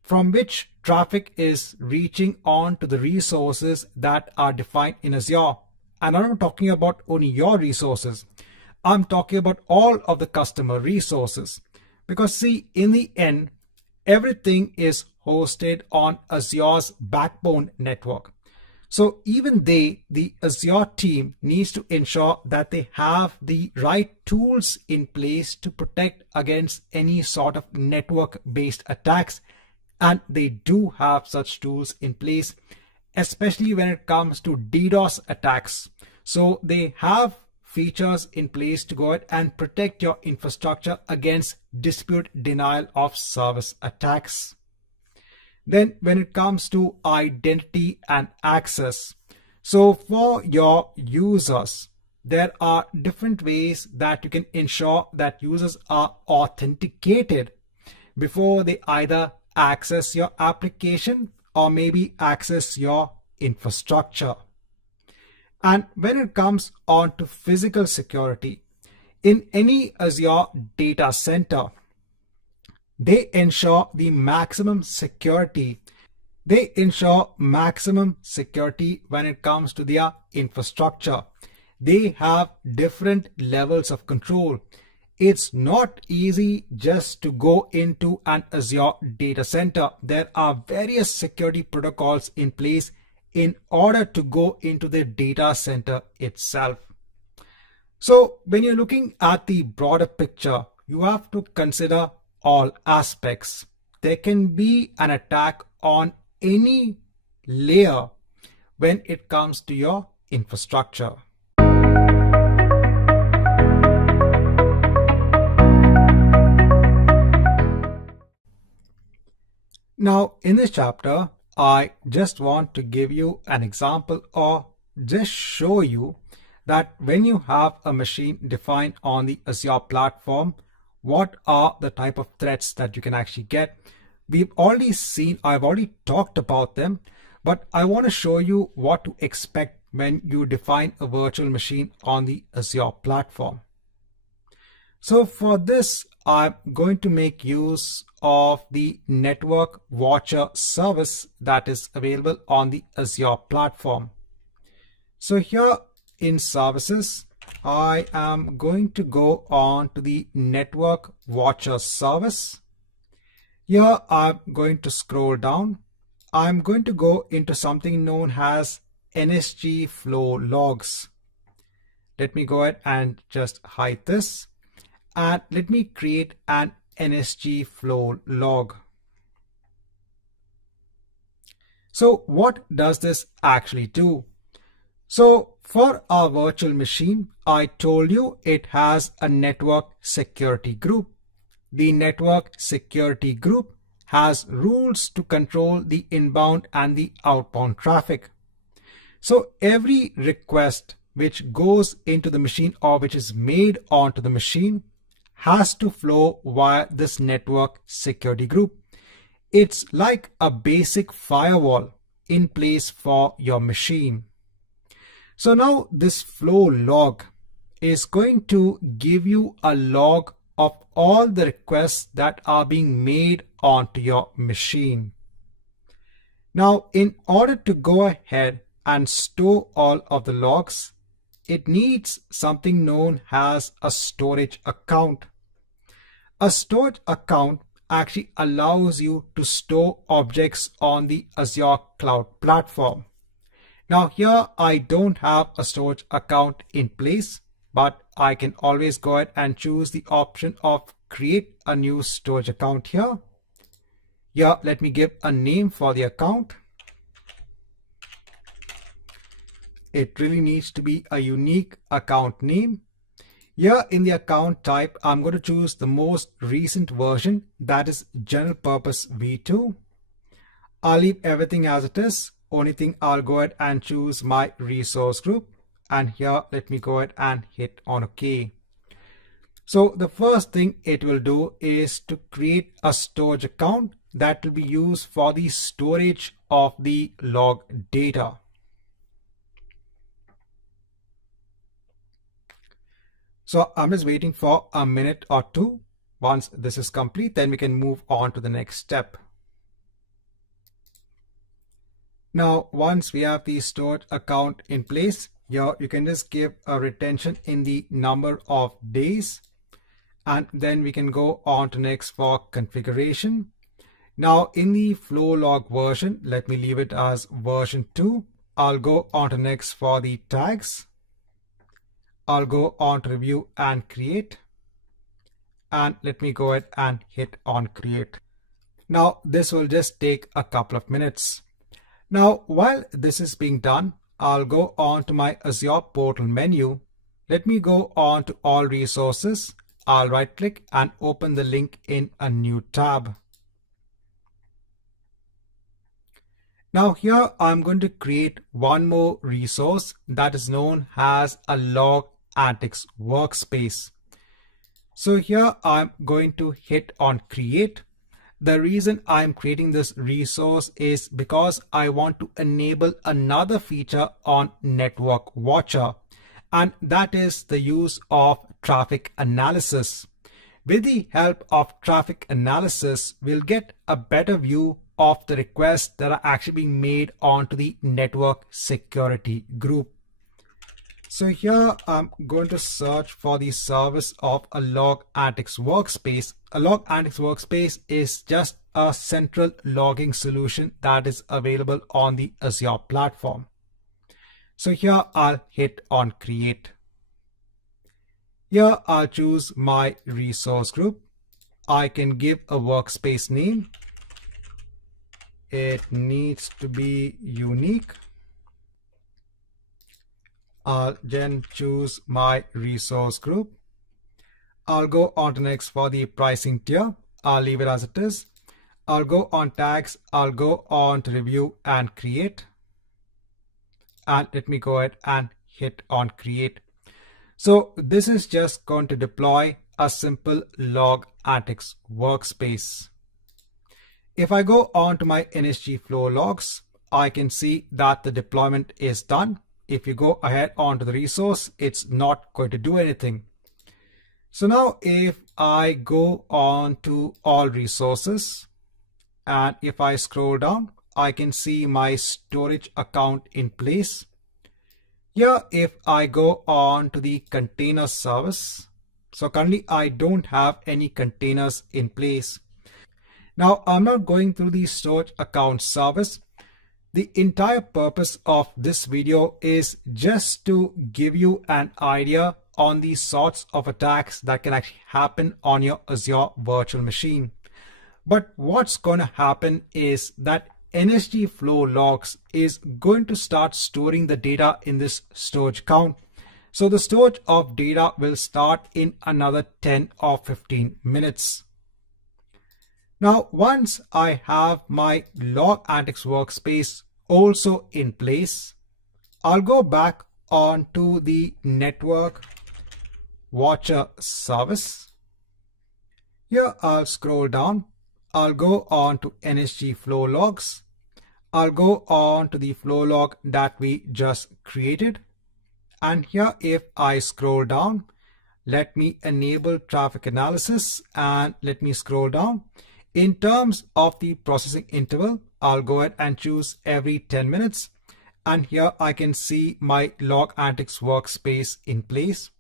from which traffic is reaching on to the resources that are defined in Azure. And I'm not talking about only your resources. I'm talking about all of the customer resources. Because see, in the end, everything is hosted on Azure's backbone network. So even the Azure team needs to ensure that they have the right tools in place to protect against any sort of network-based attacks. And they do have such tools in place, especially when it comes to DDoS attacks. So they have features in place to go ahead and protect your infrastructure against dispute denial of service attacks. Then when it comes to identity and access, so for your users, there are different ways that you can ensure that users are authenticated before they either access your application or maybe access your infrastructure. And when it comes on to physical security, in any Azure data center, they ensure the maximum security. They ensure maximum security when it comes to their infrastructure. They have different levels of control. It's not easy just to go into an Azure data center. There are various security protocols in place in order to go into the data center itself. So when you're looking at the broader picture, you have to consider all aspects. There can be an attack on any layer when it comes to your infrastructure. Now, in this chapter, I just want to give you an example or just show you that when you have a machine defined on the Azure platform, what are the type of threats that you can actually get. We've already seen, I've already talked about them, but I want to show you what to expect when you define a virtual machine on the Azure platform. So for this, I'm going to make use of the Network Watcher service that is available on the Azure platform. So here in services, I am going to go on to the Network Watcher service. Here I'm going to scroll down. I'm going to go into something known as NSG flow logs. Let me go ahead and just hide this. And let me create an NSG flow log. So what does this actually do? So for our virtual machine, I told you it has a network security group. the network security group has rules to control the inbound and the outbound traffic. So every request which goes into the machine or which is made onto the machine has to flow via this network security group. It's like a basic firewall in place for your machine. So now this flow log is going to give you a log of all the requests that are being made onto your machine. Now, in order to go ahead and store all of the logs, it needs something known as a storage account. A storage account actually allows you to store objects on the Azure cloud platform. Now here I don't have a storage account in place, but I can always go ahead and choose the option of create a new storage account here. Here, let me give a name for the account. It really needs to be a unique account name. Here in the account type, I'm going to choose the most recent version, that is general purpose v2. I'll leave everything as it is. Only thing, I'll go ahead and choose my resource group. And here, let me go ahead and hit on OK. So the first thing it will do is to create a storage account that will be used for the storage of the log data. So I'm just waiting for a minute or two. Once this is complete, then we can move on to the next step. Now, once we have the storage account in place, here you can just give a retention in the number of days, and then we can go on to next for configuration. Now in the flow log version, let me leave it as version 2. I'll go on to next for the tags. I'll go on to review and create, and let me go ahead and hit on create. Now this will just take a couple of minutes. Now while this is being done, I'll go on to my Azure portal menu. Let me go on to all resources. I'll right click and open the link in a new tab. Now here I'm going to create one more resource that is known as a log analytics workspace. So here I'm going to hit on create. The reason I'm creating this resource is because I want to enable another feature on Network Watcher, and that is the use of traffic analysis. With the help of traffic analysis, we'll get a better view of the requests that are actually being made onto the network security group. So here I'm going to search for the service of a log analytics workspace. A log analytics workspace is just a central logging solution that is available on the Azure platform. So here I'll hit on create. Here I'll choose my resource group. I can give a workspace name. It needs to be unique. I'll then choose my resource group. I'll go on to next for the pricing tier. I'll leave it as it is. I'll go on tags. I'll go on to review and create. And let me go ahead and hit on create. So this is just going to deploy a simple log analytics workspace. If I go on to my NSG flow logs, I can see that the deployment is done. If you go ahead onto the resource, it's not going to do anything. So now if I go on to all resources, and if I scroll down, I can see my storage account in place. Here, if I go on to the container service, so currently I don't have any containers in place. Now I'm not going through the storage account service. The entire purpose of this video is just to give you an idea on the sorts of attacks that can actually happen on your Azure virtual machine. But what's going to happen is that NSG flow logs is going to start storing the data in this storage account. So the storage of data will start in another 10 or 15 minutes. Now, once I have my log analytics workspace also in place, I'll go back onto the network watcher service. Here I'll scroll down. I'll go on to NSG flow logs. I'll go on to the flow log that we just created. And here, if I scroll down, let me enable traffic analysis and let me scroll down. In terms of the processing interval, I'll go ahead and choose every 10 minutes. And here I can see my log analytics workspace in place.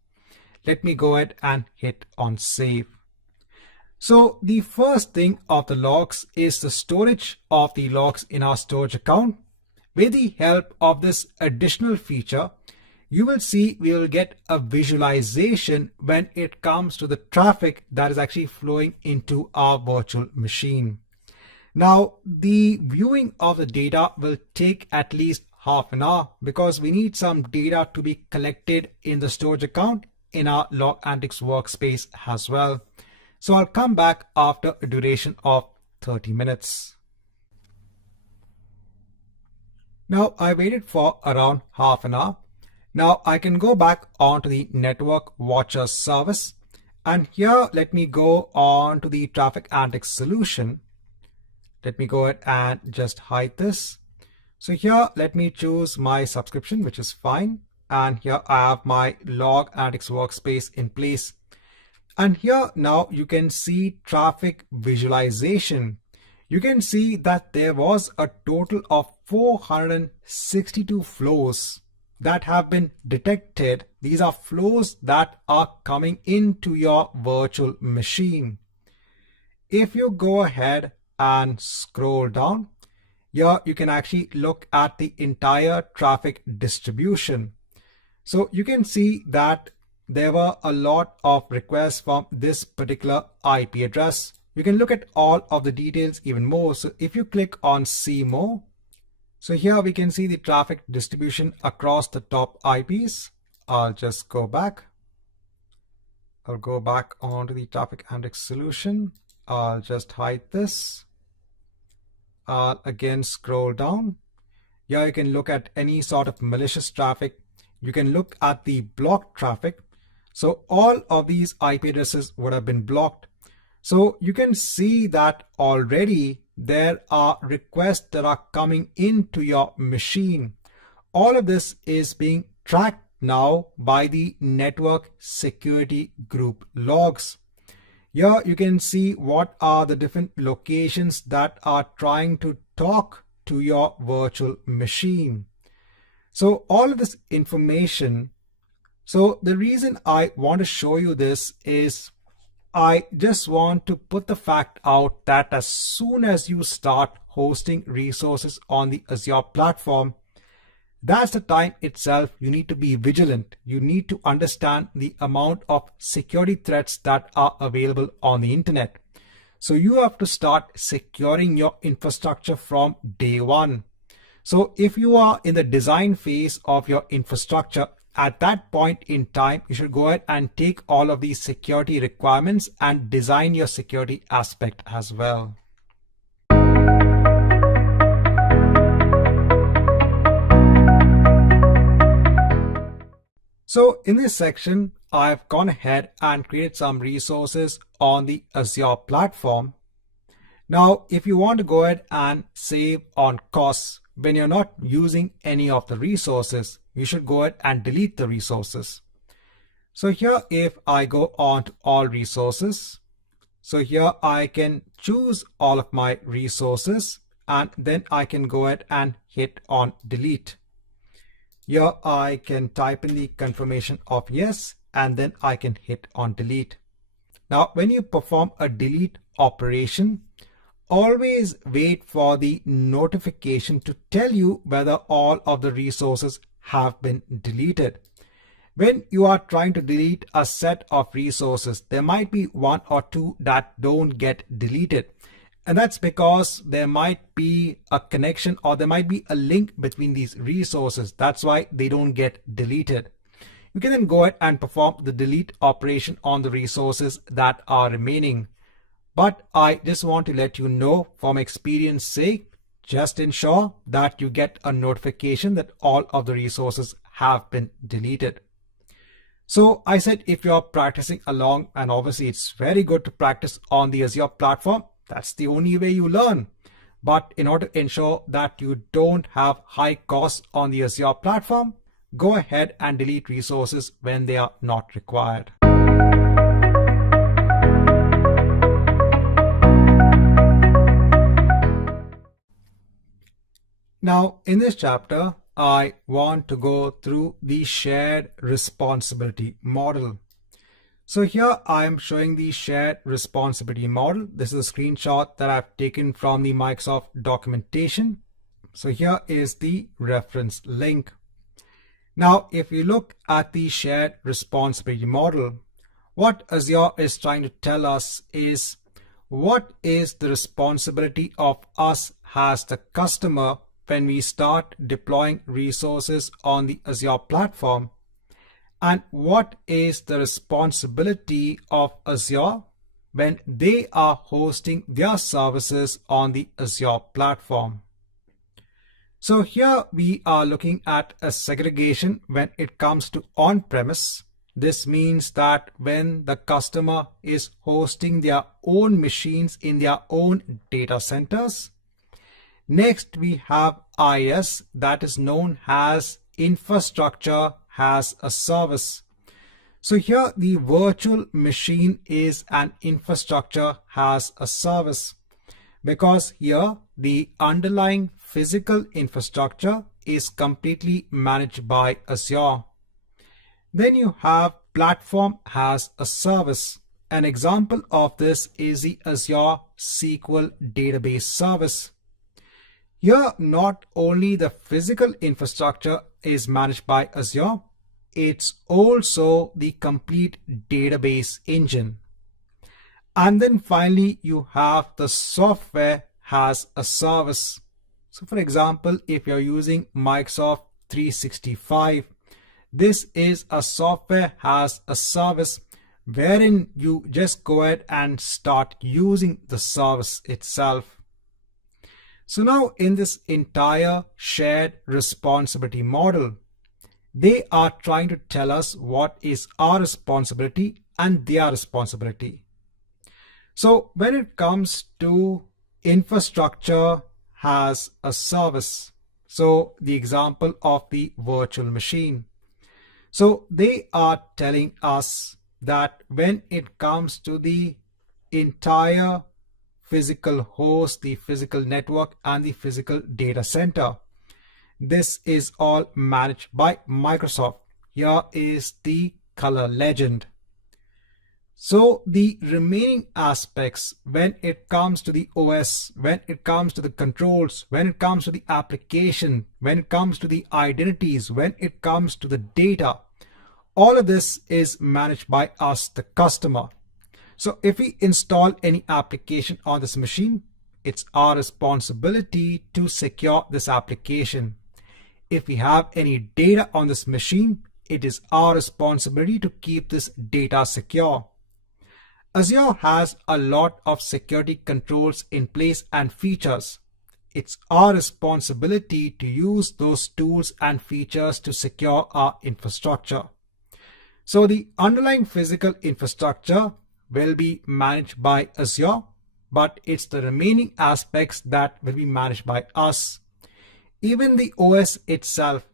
Let me go ahead and hit on save. So the first thing of the logs is the storage of the logs in our storage account. With the help of this additional feature, you will see we will get a visualization when it comes to the traffic that is actually flowing into our virtual machine. Now, the viewing of the data will take at least half an hour because we need some data to be collected in the storage account in our log analytics workspace as well. So I'll come back after a duration of 30 minutes. Now I waited for around half an hour. Now I can go back onto the network watcher service, and here let me go on to the traffic analytics solution. Let me go ahead and just hide this. So here let me choose my subscription, which is fine. And here I have my log analytics workspace in place. And here now you can see traffic visualization. You can see that there was a total of 462 flows that have been detected. These are flows that are coming into your virtual machine. If you go ahead and scroll down, here you can actually look at the entire traffic distribution. So you can see that there were a lot of requests from this particular IP address. You can look at all of the details even more. So if you click on see more, so here we can see the traffic distribution across the top IPs. I'll just go back. I'll go back onto the traffic analytics solution. I'll just hide this. I'll again scroll down. Here you can look at any sort of malicious traffic. You can look at the blocked traffic. So all of these IP addresses would have been blocked. So you can see that already there are requests that are coming into your machine. All of this is being tracked now by the network security group logs. Here you can see what are the different locations that are trying to talk to your virtual machine. So all of this information. So the reason I want to show you this is I just want to put the fact out that as soon as you start hosting resources on the Azure platform, that's the time itself you need to be vigilant. You need to understand the amount of security threats that are available on the internet. So you have to start securing your infrastructure from day one. So if you are in the design phase of your infrastructure, at that point in time, you should go ahead and take all of these security requirements and design your security aspect as well. So in this section, I've gone ahead and created some resources on the Azure platform. Now, if you want to go ahead and save on costs when you're not using any of the resources, you should go ahead and delete the resources. So here, if I go on to all resources, so here I can choose all of my resources and then I can go ahead and hit on delete. Here I can type in the confirmation of yes, and then I can hit on delete. Now, when you perform a delete operation, always wait for the notification to tell you whether all of the resources have been deleted. When you are trying to delete a set of resources, there might be one or two that don't get deleted. And that's because there might be a connection or there might be a link between these resources. That's why they don't get deleted. You can then go ahead and perform the delete operation on the resources that are remaining. but I just want to let you know from experience sake, just ensure that you get a notification that all of the resources have been deleted. So I said if you're practicing along, and obviously it's very good to practice on the Azure platform, that's the only way you learn. But in order to ensure that you don't have high costs on the Azure platform, go ahead and delete resources when they are not required. Now, in this chapter, I want to go through the shared responsibility model. So here I am showing the shared responsibility model. This is a screenshot that I've taken from the Microsoft documentation. So here is the reference link. Now, if you look at the shared responsibility model, what Azure is trying to tell us is what is the responsibility of us as the customer when we start deploying resources on the Azure platform, and what is the responsibility of Azure when they are hosting their services on the Azure platform. So here we are looking at a segregation when it comes to on-premise. This means that when the customer is hosting their own machines in their own data centers. Next, we have IaaS, that is known as infrastructure as a service. So here the virtual machine is an infrastructure as a service, because here the underlying physical infrastructure is completely managed by Azure. Then you have platform as a service. An example of this is the Azure SQL database service. Here, not only the physical infrastructure is managed by Azure, it's also the complete database engine. And then finally, you have the software as a service. So for example, if you're using Microsoft 365, this is a software as a service wherein you just go ahead and start using the service itself. So now in this entire shared responsibility model, they are trying to tell us what is our responsibility and their responsibility. So when it comes to infrastructure as a service, so the example of the virtual machine. So they are telling us that when it comes to the entire physical host, the physical network, and the physical data center, this is all managed by Microsoft. Here is the color legend. So the remaining aspects, when it comes to the OS, when it comes to the controls, when it comes to the application, when it comes to the identities, when it comes to the data, all of this is managed by us, the customer. So if we install any application on this machine, it's our responsibility to secure this application. If we have any data on this machine, it is our responsibility to keep this data secure. Azure has a lot of security controls in place and features. It's our responsibility to use those tools and features to secure our infrastructure. So the underlying physical infrastructure will be managed by Azure, but it's the remaining aspects that will be managed by us. Even the OS itself,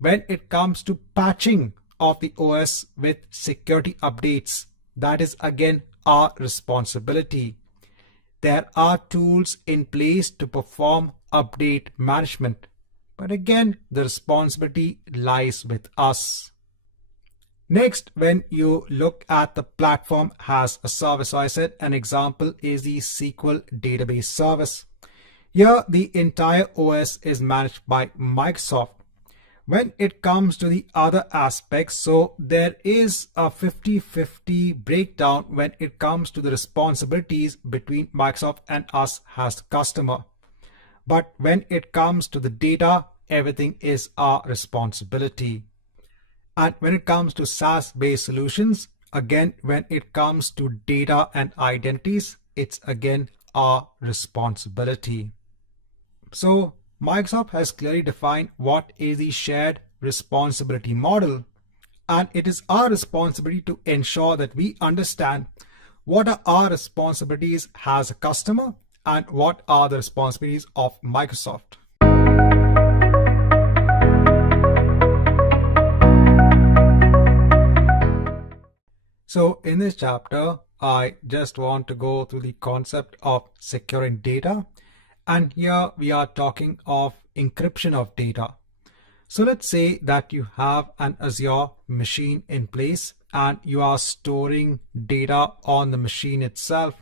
when it comes to patching of the OS with security updates, that is again our responsibility. There are tools in place to perform update management, but again the responsibility lies with us. Next, when you look at the platform as a service, so I said an example is the SQL database service. Here, the entire OS is managed by Microsoft. When it comes to the other aspects, so there is a 50-50 breakdown when it comes to the responsibilities between Microsoft and us as the customer. But when it comes to the data, everything is our responsibility. And when it comes to SaaS-based solutions, again, when it comes to data and identities, it's again our responsibility. So Microsoft has clearly defined what is the shared responsibility model, and it is our responsibility to ensure that we understand what are our responsibilities as a customer and what are the responsibilities of Microsoft. So in this chapter, I just want to go through the concept of securing data. And here we are talking of encryption of data. So let's say that you have an Azure machine in place and you are storing data on the machine itself.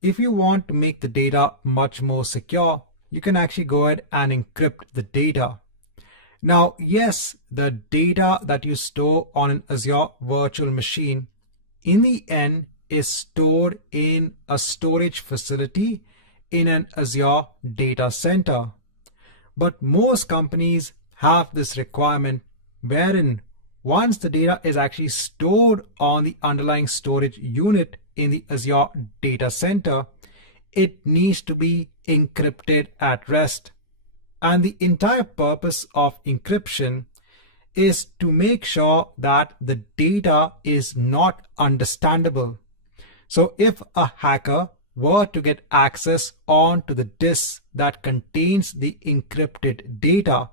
If you want to make the data much more secure, you can actually go ahead and encrypt the data. Now, yes, the data that you store on an Azure virtual machine in the end is stored in a storage facility in an Azure data center. But most companies have this requirement wherein once the data is actually stored on the underlying storage unit in the Azure data center, it needs to be encrypted at rest. And the entire purpose of encryption is to make sure that the data is not understandable. So if a hacker were to get access onto the disk that contains the encrypted data,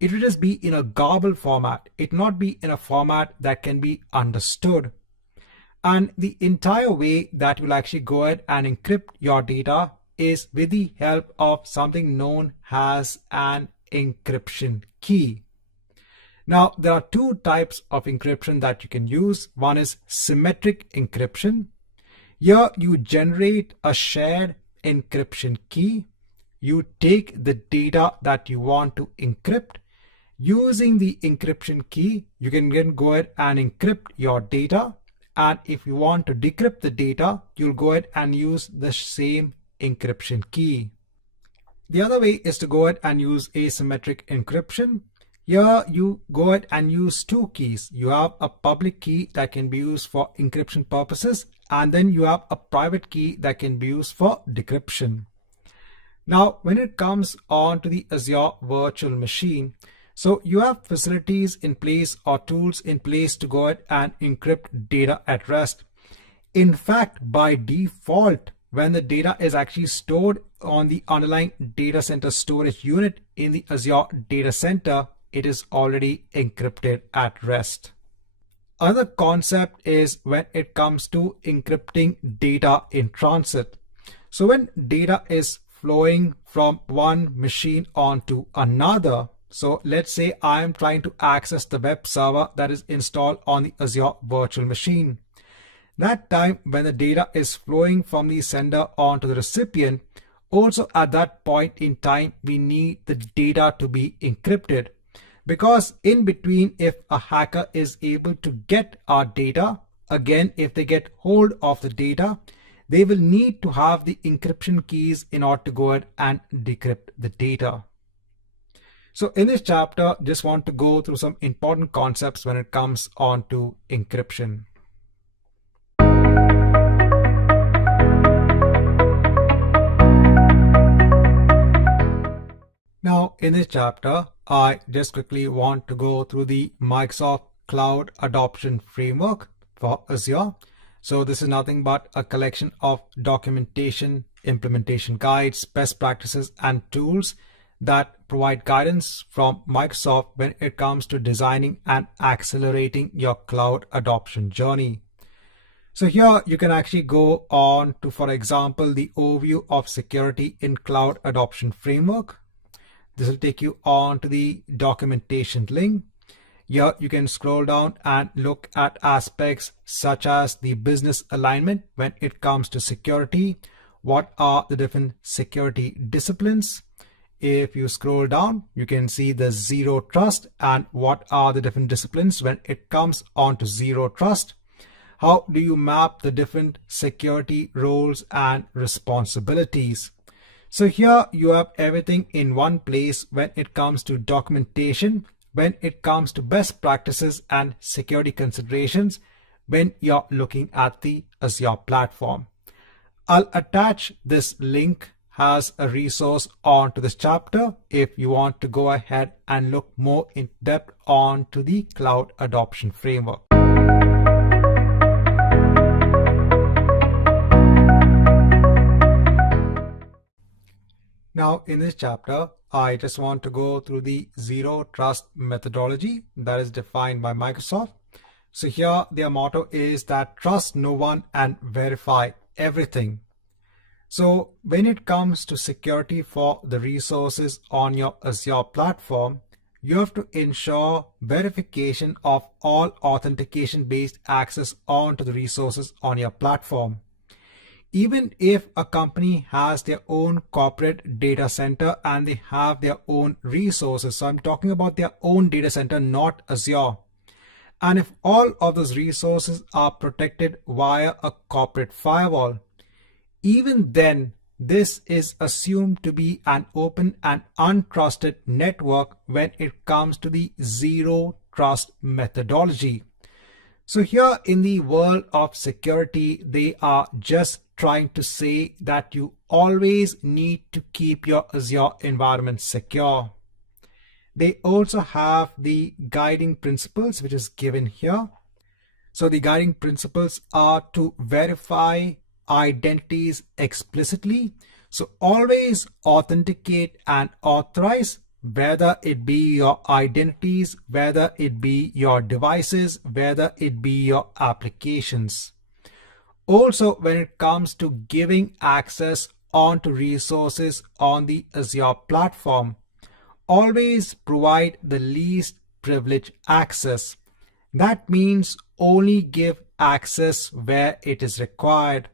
it would just be in a garbled format. It would not be in a format that can be understood. And the entire way that you'll actually go ahead and encrypt your data is with the help of something known as an encryption key. Now, there are two types of encryption that you can use. One is symmetric encryption. Here you generate a shared encryption key. You take the data that you want to encrypt. Using the encryption key, you can then go ahead and encrypt your data. And if you want to decrypt the data, you'll go ahead and use the same encryption key. The other way is to go ahead and use asymmetric encryption. Here you go ahead and use two keys. You have a public key that can be used for encryption purposes, and then you have a private key that can be used for decryption. Now, when it comes on to the Azure virtual machine, so you have facilities in place or tools in place to go ahead and encrypt data at rest. In fact, by default, when the data is actually stored on the underlying data center storage unit in the Azure data center, it is already encrypted at rest. Another concept is when it comes to encrypting data in transit. So when data is flowing from one machine onto another, so let's say I am trying to access the web server that is installed on the Azure virtual machine. That time when the data is flowing from the sender onto the recipient, also at that point in time, we need the data to be encrypted. Because in between, if a hacker is able to get our data, again, if they get hold of the data, they will need to have the encryption keys in order to go ahead and decrypt the data. So in this chapter, just want to go through some important concepts when it comes on to encryption. Now, in this chapter, I just quickly want to go through the Microsoft Cloud Adoption Framework for Azure. So this is nothing but a collection of documentation, implementation guides, best practices, and tools that provide guidance from Microsoft when it comes to designing and accelerating your cloud adoption journey. So here you can actually go on to, for example, the overview of security in Cloud Adoption Framework. This will take you on to the documentation link. Here you can scroll down and look at aspects such as the business alignment when it comes to security. What are the different security disciplines? If you scroll down, you can see the zero trust and what are the different disciplines when it comes on to zero trust. How do you map the different security roles and responsibilities? So here you have everything in one place when it comes to documentation, when it comes to best practices and security considerations when you're looking at the Azure platform. I'll attach this link as a resource onto this chapter if you want to go ahead and look more in depth onto the cloud adoption framework. Now in this chapter, I just want to go through the zero trust methodology that is defined by Microsoft. So here their motto is that trust no one and verify everything. So when it comes to security for the resources on your Azure platform, you have to ensure verification of all authentication-based access onto the resources on your platform. Even if a company has their own corporate data center and they have their own resources, so I'm talking about their own data center, not Azure. And if all of those resources are protected via a corporate firewall, even then, this is assumed to be an open and untrusted network when it comes to the zero trust methodology. So here in the world of security, they are just trying to say that you always need to keep your Azure environment secure. They also have the guiding principles, which is given here. So the guiding principles are to verify identities explicitly. So always authenticate and authorize, whether it be your identities, whether it be your devices, whether it be your applications. Also, when it comes to giving access onto resources on the Azure platform, always provide the least privilege access. That means only give access where it is required.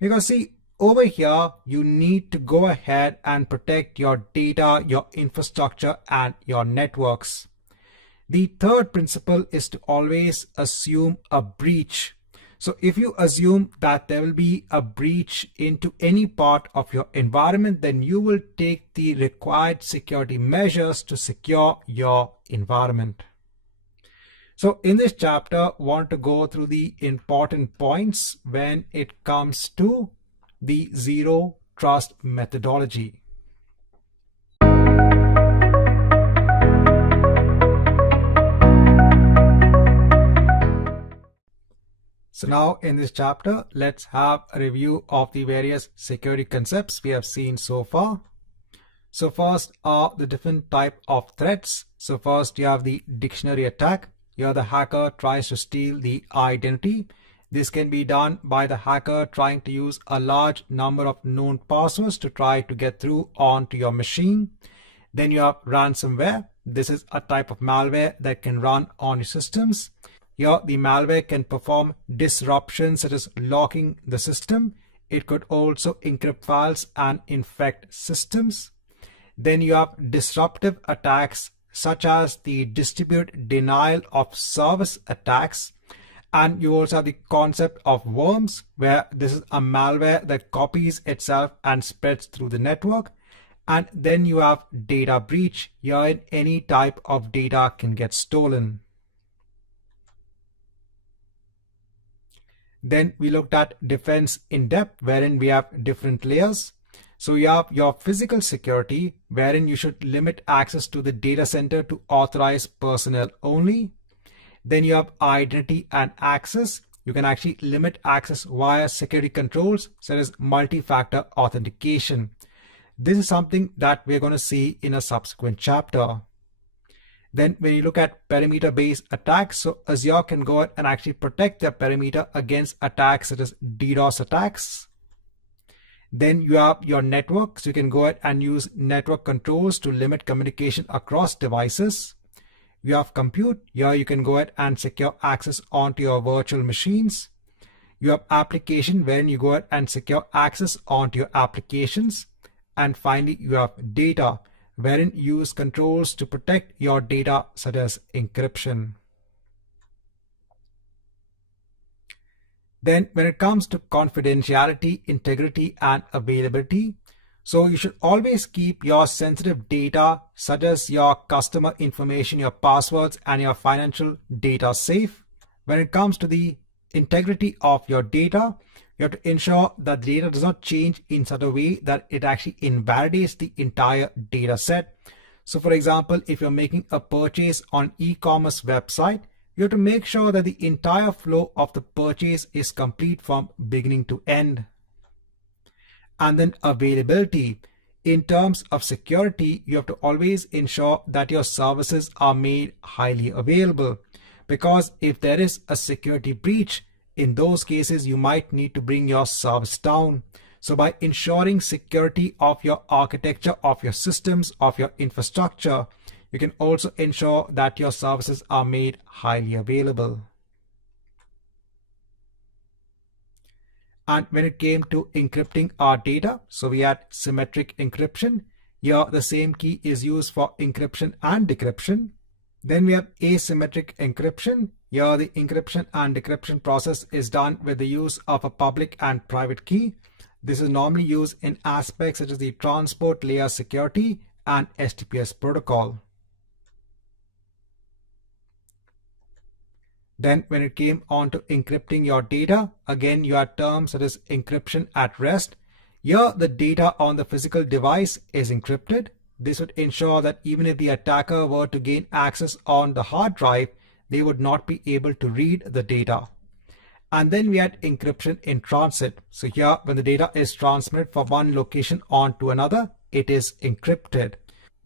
Because see, over here, you need to go ahead and protect your data, your infrastructure, and your networks. The third principle is to always assume a breach. So if you assume that there will be a breach into any part of your environment, then you will take the required security measures to secure your environment. So in this chapter, I want to go through the important points when it comes to the zero trust methodology. So now in this chapter, let's have a review of the various security concepts we have seen so far. So first are the different type of threats. So first you have the dictionary attack. Here the hacker tries to steal the identity. This can be done by the hacker trying to use a large number of known passwords to try to get through onto your machine. Then you have ransomware. This is a type of malware that can run on your systems. Here the malware can perform disruptions such as locking the system. It could also encrypt files and infect systems. Then you have disruptive attacks such as the distributed denial of service attacks. And you also have the concept of worms, where this is a malware that copies itself and spreads through the network. And then you have data breach. Here any type of data can get stolen. Then we looked at defense in depth, wherein we have different layers. So you have your physical security, wherein you should limit access to the data center to authorized personnel only. Then you have identity and access. You can actually limit access via security controls, such as multi-factor authentication. This is something that we're going to see in a subsequent chapter. Then when you look at perimeter-based attacks, so Azure can go ahead and actually protect their perimeter against attacks such as DDoS attacks. Then you have your network, so you can go ahead and use network controls to limit communication across devices. You have compute. Here you can go ahead and secure access onto your virtual machines. You have application, wherein you go ahead and secure access onto your applications. And finally, you have data, wherein you use controls to protect your data, such as encryption. Then when it comes to confidentiality, integrity, and availability, so you should always keep your sensitive data, such as your customer information, your passwords, and your financial data safe. When it comes to the integrity of your data, You have to ensure that the data does not change in such a way that it actually invalidates the entire data set. So for example, if you're making a purchase on e-commerce website, you have to make sure that the entire flow of the purchase is complete from beginning to end. And then availability. In terms of security, you have to always ensure that your services are made highly available. Because if there is a security breach, in those cases, you might need to bring your service down. So by ensuring security of your architecture, of your systems, of your infrastructure, you can also ensure that your services are made highly available. And when it came to encrypting our data, so we had symmetric encryption. Here, the same key is used for encryption and decryption. Then we have asymmetric encryption. Here, the encryption and decryption process is done with the use of a public and private key. This is normally used in aspects such as the transport layer security and HTTPS protocol. Then when it came on to encrypting your data, again you had terms such as encryption at rest. Here the data on the physical device is encrypted. This would ensure that even if the attacker were to gain access on the hard drive, they would not be able to read the data. And then we had encryption in transit. So here when the data is transmitted from one location on to another, it is encrypted.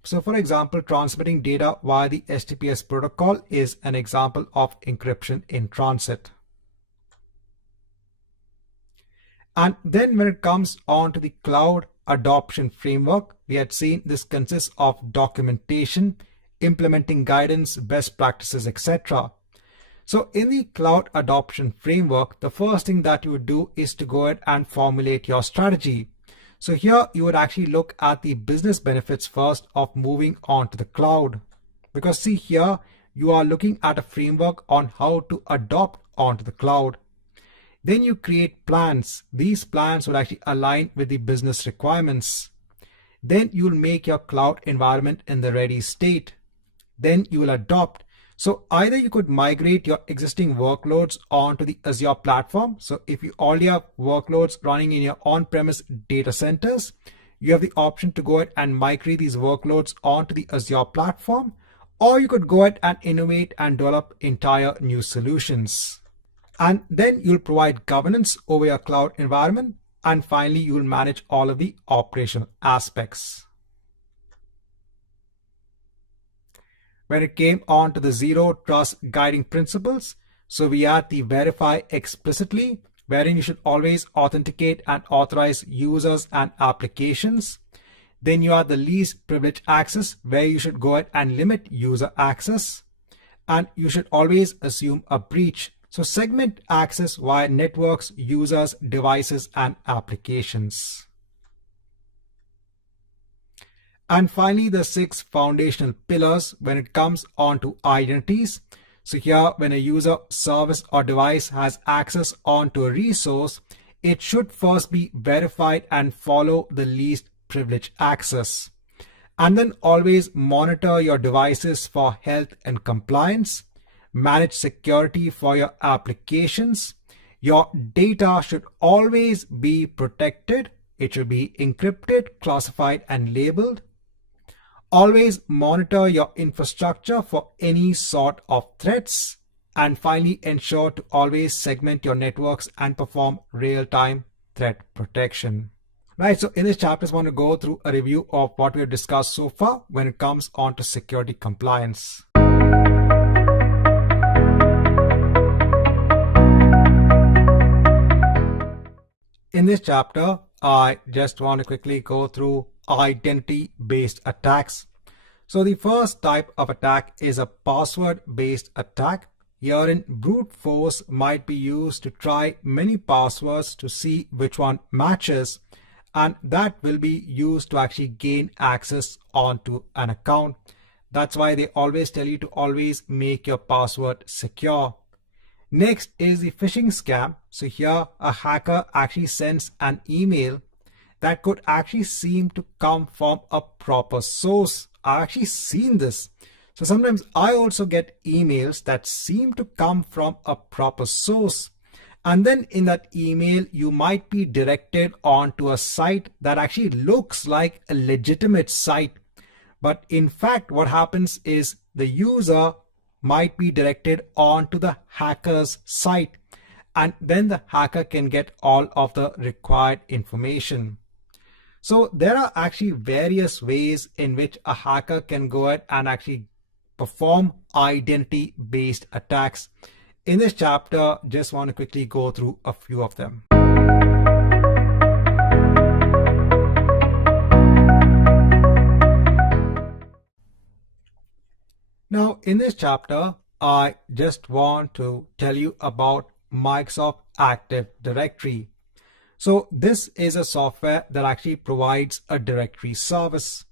So for example, transmitting data via the HTTPS protocol is an example of encryption in transit. And then when it comes on to the cloud adoption framework, we had seen this consists of documentation, implementing guidance, best practices, etc. So in the cloud adoption framework, the first thing that you would do is to go ahead and formulate your strategy. So here you would actually look at the business benefits first of moving on to the cloud. Because see here, you are looking at a framework on how to adopt onto the cloud. Then you create plans. These plans will actually align with the business requirements. Then you will make your cloud environment in the ready state. Then you will adopt. So either you could migrate your existing workloads onto the Azure platform. So if you already have workloads running in your on-premise data centers, you have the option to go ahead and migrate these workloads onto the Azure platform, or you could go ahead and innovate and develop entire new solutions. And then you'll provide governance over your cloud environment. And finally, you will manage all of the operational aspects. When it came on to the zero trust guiding principles, so we had the verify explicitly, wherein you should always authenticate and authorize users and applications. Then you have the least privilege access, where you should go ahead and limit user access. And you should always assume a breach. So segment access via networks, users, devices, and applications. And finally, the 6 foundational pillars when it comes on to identities. So here, when a user, service, or device has access onto a resource, it should first be verified and follow the least privilege access. And then always monitor your devices for health and compliance. Manage security for your applications. Your data should always be protected. It should be encrypted, classified, and labeled. Always monitor your infrastructure for any sort of threats. And finally, ensure to always segment your networks and perform real-time threat protection. Right, so in this chapter, I just want to go through a review of what we have discussed so far when it comes on to security compliance. In this chapter, I just want to quickly go through identity-based attacks. So the first type of attack is a password-based attack. Herein, brute force might be used to try many passwords to see which one matches, and that will be used to actually gain access onto an account. That's why they always tell you to always make your password secure. Next is the phishing scam. So here a hacker actually sends an email that could actually seem to come from a proper source. I've actually seen this. So sometimes I also get emails that seem to come from a proper source. And then in that email, you might be directed onto a site that actually looks like a legitimate site. But in fact, what happens is the user might be directed onto the hacker's site, and then the hacker can get all of the required information. So there are actually various ways in which a hacker can go ahead and actually perform identity-based attacks. In this chapter, just want to quickly go through a few of them. Now, in this chapter, I just want to tell you about Microsoft Active Directory. So this is a software that actually provides a directory service.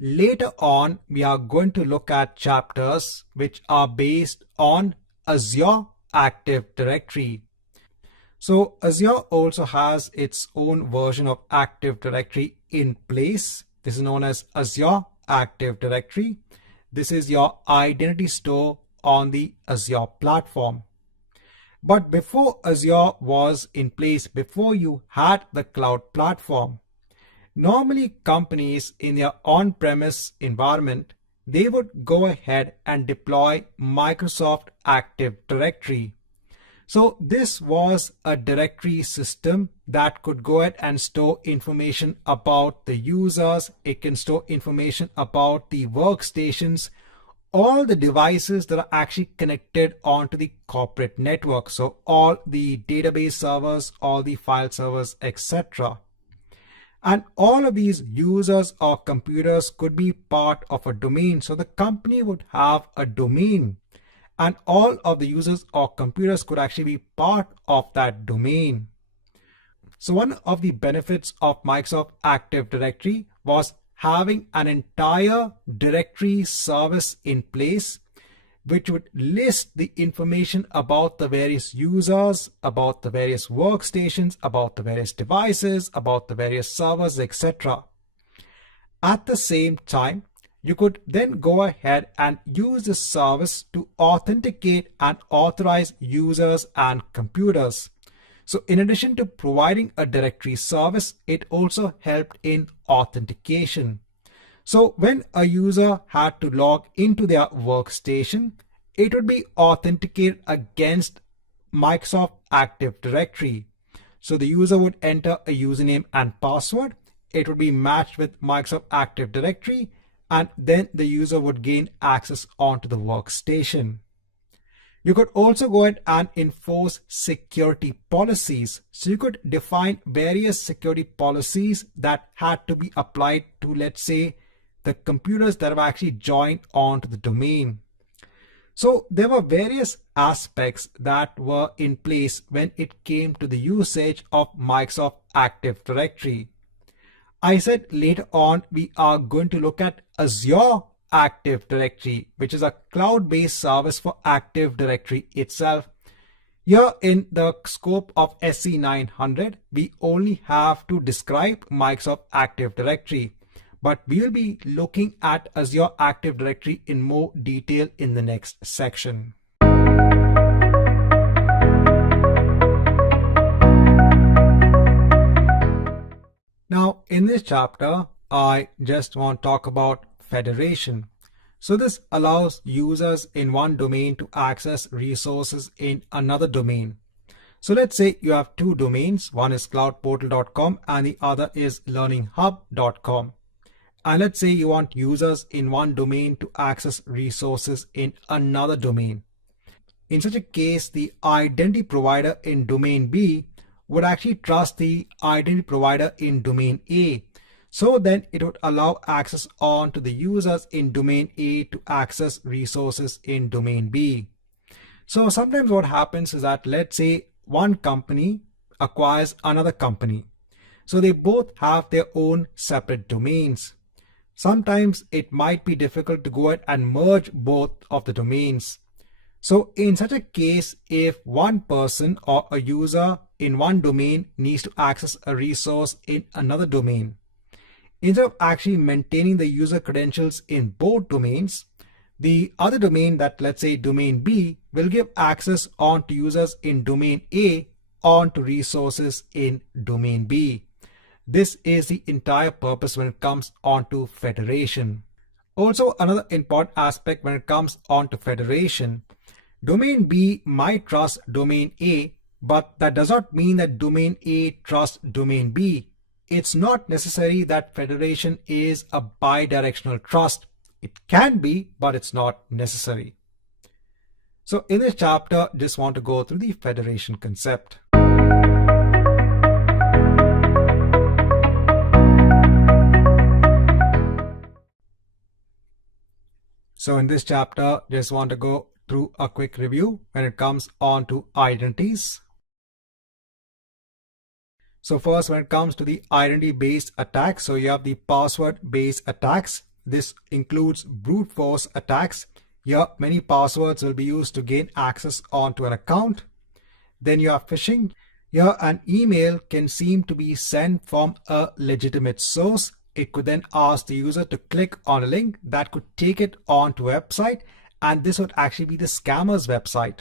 Later on, we are going to look at chapters which are based on Azure Active Directory. So Azure also has its own version of Active Directory in place. This is known as Azure Active Directory. This is your identity store on the Azure platform. But before Azure was in place, before you had the cloud platform, normally companies in their on-premise environment, they would go ahead and deploy Microsoft Active Directory. So this was a directory system that could go ahead and store information about the users. It can store information about the workstations, all the devices that are actually connected onto the corporate network. So all the database servers, all the file servers, etc. And all of these users or computers could be part of a domain. So the company would have a domain, and all of the users or computers could actually be part of that domain. So one of the benefits of Microsoft Active Directory was having an entire directory service in place, which would list the information about the various users, about the various workstations, about the various devices, about the various servers, etc. At the same time, you could then go ahead and use this service to authenticate and authorize users and computers. So in addition to providing a directory service, it also helped in authentication. So when a user had to log into their workstation, it would be authenticated against Microsoft Active Directory. So the user would enter a username and password. It would be matched with Microsoft Active Directory, and then the user would gain access onto the workstation. You could also go ahead and enforce security policies. So you could define various security policies that had to be applied to, let's say, the computers that have actually joined onto the domain. So there were various aspects that were in place when it came to the usage of Microsoft Active Directory. I said later on we are going to look at Azure Active Directory, which is a cloud-based service for Active Directory itself. Here in the scope of SC-900, we only have to describe Microsoft Active Directory, but we will be looking at Azure Active Directory in more detail in the next section. Now, in this chapter, I just want to talk about federation. So this allows users in one domain to access resources in another domain. So let's say you have two domains. One is cloudportal.com and the other is learninghub.com. And let's say you want users in one domain to access resources in another domain. In such a case, the identity provider in domain B would actually trust the identity provider in domain A. So then it would allow access on to the users in domain A to access resources in domain B. So sometimes what happens is that, let's say one company acquires another company. So they both have their own separate domains. Sometimes it might be difficult to go ahead and merge both of the domains. So in such a case, if one person or a user in one domain needs to access a resource in another domain, instead of actually maintaining the user credentials in both domains, The other domain, that let's say domain B, will give access on to users in domain A on to resources in domain B. This is the entire purpose when it comes on to federation. Also, another important aspect when it comes on to federation, domain B might trust domain A, but that does not mean that domain A trusts domain B. It's not necessary that federation is a bidirectional trust. It can be, but it's not necessary. So in this chapter, just want to go through the federation concept. So in this chapter, just want to go through a quick review when it comes on to identities. So first, when it comes to the identity-based attacks, so you have the password-based attacks. This includes brute force attacks. Here, many passwords will be used to gain access onto an account. Then you have phishing. Here, an email can seem to be sent from a legitimate source. It could then ask the user to click on a link that could take it onto a website, and this would actually be the scammer's website.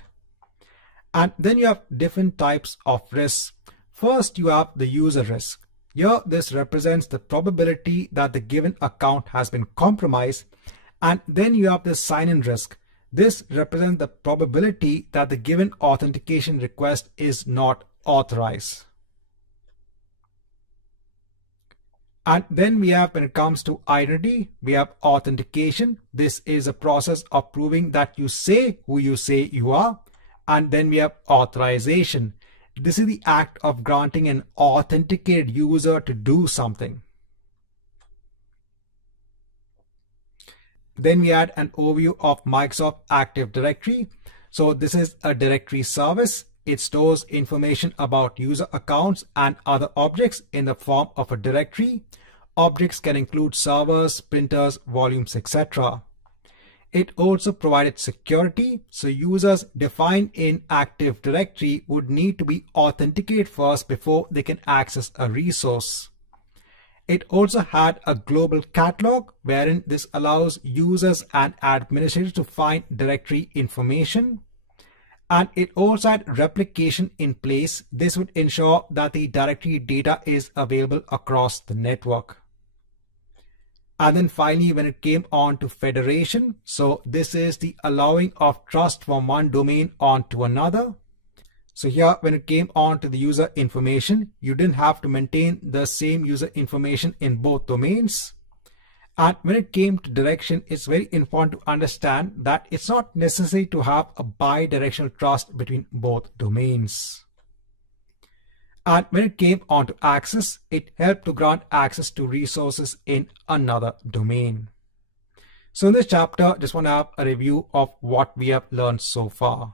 And then you have different types of risks. First, you have the user risk. Here, this represents the probability that the given account has been compromised. And then you have the sign-in risk. This represents the probability that the given authentication request is not authorized. And then we have, when it comes to identity, we have authentication. This is a process of proving that you say who you say you are. And then we have authorization. This is the act of granting an authenticated user to do something. Then we had an overview of Microsoft Active Directory. So this is a directory service. It stores information about user accounts and other objects in the form of a directory. Objects can include servers, printers, volumes, etc. It also provided security, so users defined in Active Directory would need to be authenticated first before they can access a resource. It also had a global catalog, wherein this allows users and administrators to find directory information. And it also had replication in place. This would ensure that the directory data is available across the network. And then finally, when it came on to federation, so this is the allowing of trust from one domain onto another. So here, when it came on to the user information, you didn't have to maintain the same user information in both domains. And when it came to direction, it's very important to understand that it's not necessary to have a bi-directional trust between both domains. And when it came on to access, it helped to grant access to resources in another domain. So in this chapter, just want to have a review of what we have learned so far.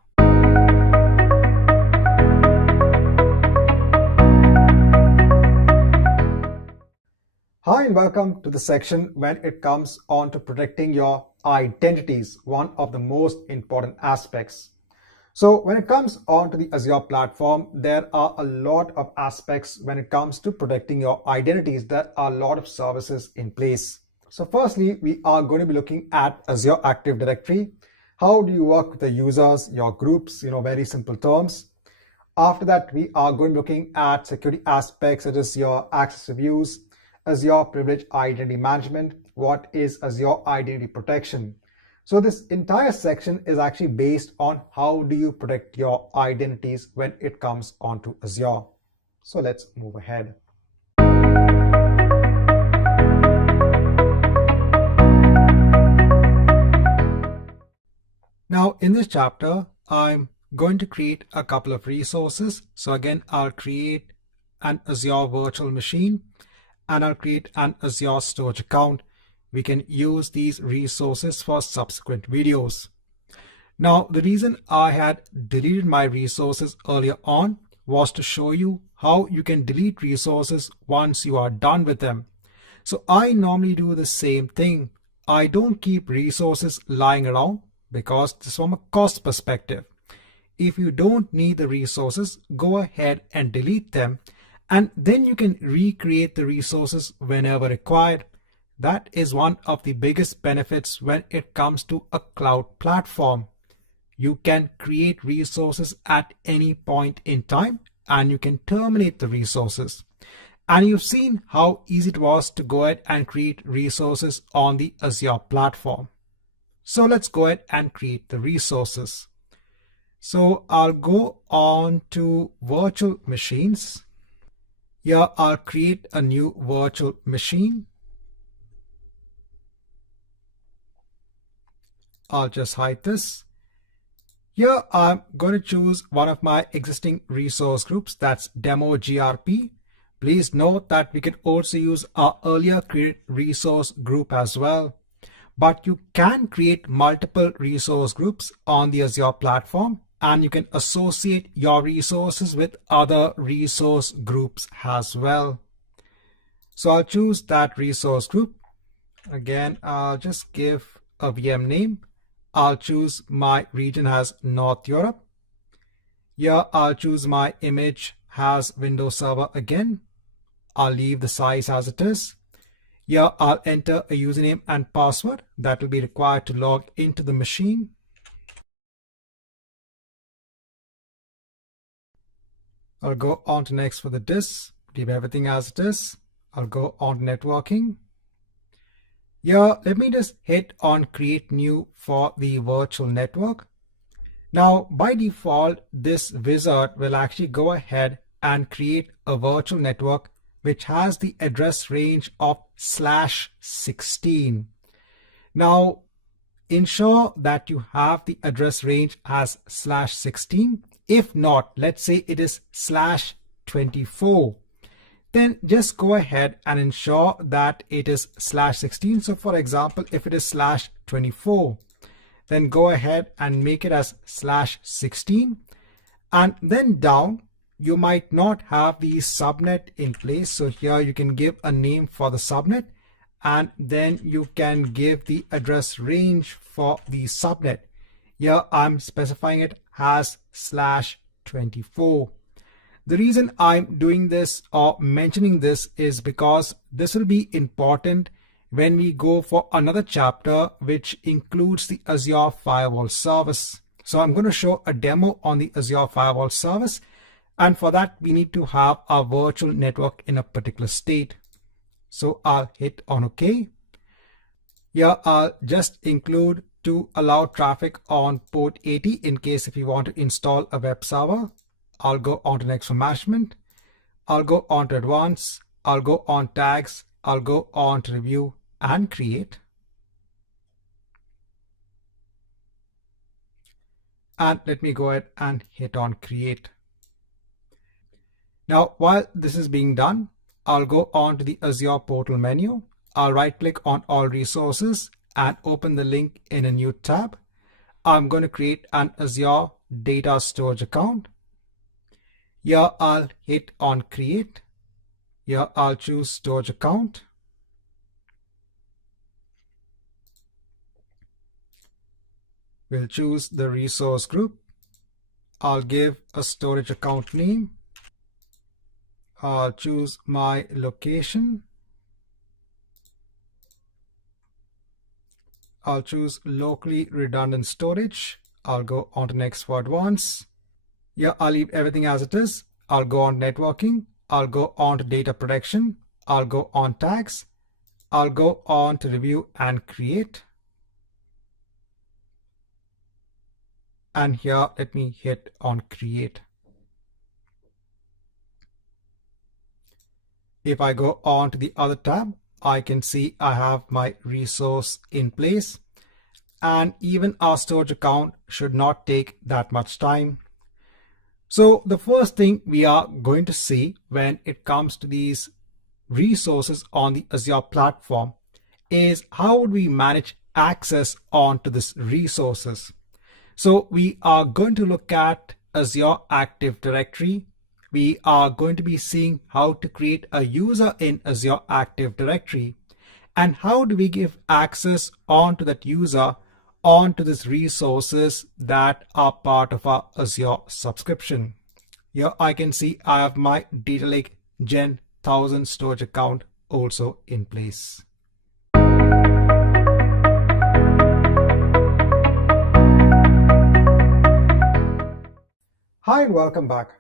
Hi and welcome to the section when it comes on to protecting your identities, one of the most important aspects. So when it comes on to the Azure platform, there are a lot of aspects when it comes to protecting your identities. There are a lot of services in place. So firstly, we are going to be looking at Azure Active Directory. How do you work with the users, your groups, very simple terms. After that, we are going to be looking at security aspects such as your access reviews, Azure Privilege Identity Management, what is Azure Identity Protection. So this entire section is actually based on how do you protect your identities when it comes onto Azure. So let's move ahead. Now in this chapter, I'm going to create a couple of resources. So again, I'll create an Azure virtual machine and I'll create an Azure storage account. We can use these resources for subsequent videos. Now, the reason I had deleted my resources earlier on was to show you how you can delete resources once you are done with them. So I normally do the same thing. I don't keep resources lying around because this is from a cost perspective. If you don't need the resources, go ahead and delete them, and then you can recreate the resources whenever required. That is one of the biggest benefits when it comes to a cloud platform. You can create resources at any point in time and you can terminate the resources. And you've seen how easy it was to go ahead and create resources on the Azure platform. So let's go ahead and create the resources. So I'll go on to virtual machines. Here I'll create a new virtual machine. I'll just hide this. Here I'm going to choose one of my existing resource groups, that's demo GRP. Please note that we can also use our earlier created resource group as well. But you can create multiple resource groups on the Azure platform and you can associate your resources with other resource groups as well. So I'll choose that resource group. Again, I'll just give a VM name. I'll choose my region as North Europe. Here I'll choose my image as Windows Server again. I'll leave the size as it is. Here I'll enter a username and password that will be required to log into the machine. I'll go on to next for the disk, leave everything as it is. I'll go on to networking. Here, let me just hit on create new for the virtual network. Now, by default, this wizard will actually go ahead and create a virtual network which has the address range of /16. Now, ensure that you have the address range as /16. If not, let's say it is /24. Then just go ahead and ensure that it is /16. So for example, if it is /24, then go ahead and make it as /16. And then down, you might not have the subnet in place. So here you can give a name for the subnet and then you can give the address range for the subnet. Here I'm specifying it as /24. The reason I'm doing this or mentioning this is because this will be important when we go for another chapter which includes the Azure Firewall Service. So I'm going to show a demo on the Azure Firewall Service, and for that we need to have our virtual network in a particular state. So I'll hit on OK. Here I'll just include to allow traffic on port 80 in case if you want to install a web server. I'll go on to next for management. I'll go on to advanced. I'll go on tags. I'll go on to review and create. And let me go ahead and hit on create. Now, while this is being done, I'll go on to the Azure portal menu. I'll right click on all resources and open the link in a new tab. I'm going to create an Azure data storage account. Here I'll hit on create. Here I'll choose storage account. We'll choose the resource group. I'll give a storage account name. I'll choose my location. I'll choose locally redundant storage. I'll go on to next for advanced. Yeah, I'll leave everything as it is. I'll go on networking. I'll go on to data protection. I'll go on tags. I'll go on to review and create. And here, let me hit on create. If I go on to the other tab, I can see I have my resource in place. And even our storage account should not take that much time. So the first thing we are going to see when it comes to these resources on the Azure platform is how would we manage access onto these resources. So we are going to look at Azure Active Directory. We are going to be seeing how to create a user in Azure Active Directory and how do we give access onto that user onto these resources that are part of our Azure subscription. Here I can see I have my Data Lake Gen 1000 storage account also in place. Hi and welcome back.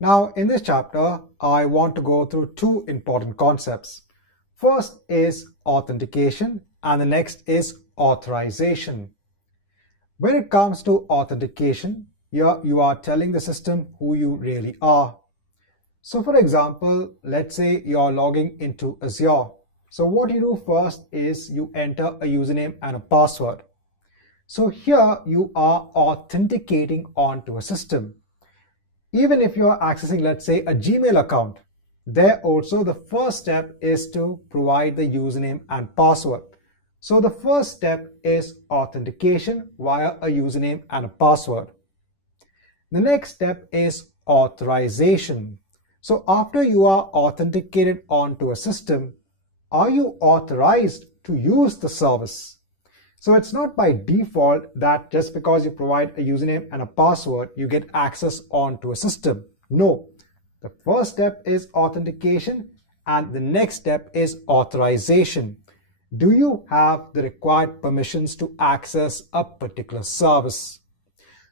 Now in this chapter, I want to go through two important concepts. First is authentication and the next is authorization. When it comes to authentication, here you are telling the system who you really are. So for example, let's say you're logging into Azure. So what you do first is you enter a username and a password. So here you are authenticating onto a system. Even if you are accessing, let's say, a Gmail account, there also the first step is to provide the username and password. So the first step is authentication via a username and a password. The next step is authorization. So after you are authenticated onto a system, are you authorized to use the service? So it's not by default that just because you provide a username and a password, you get access onto a system. No, the first step is authentication and the next step is authorization. Do you have the required permissions to access a particular service?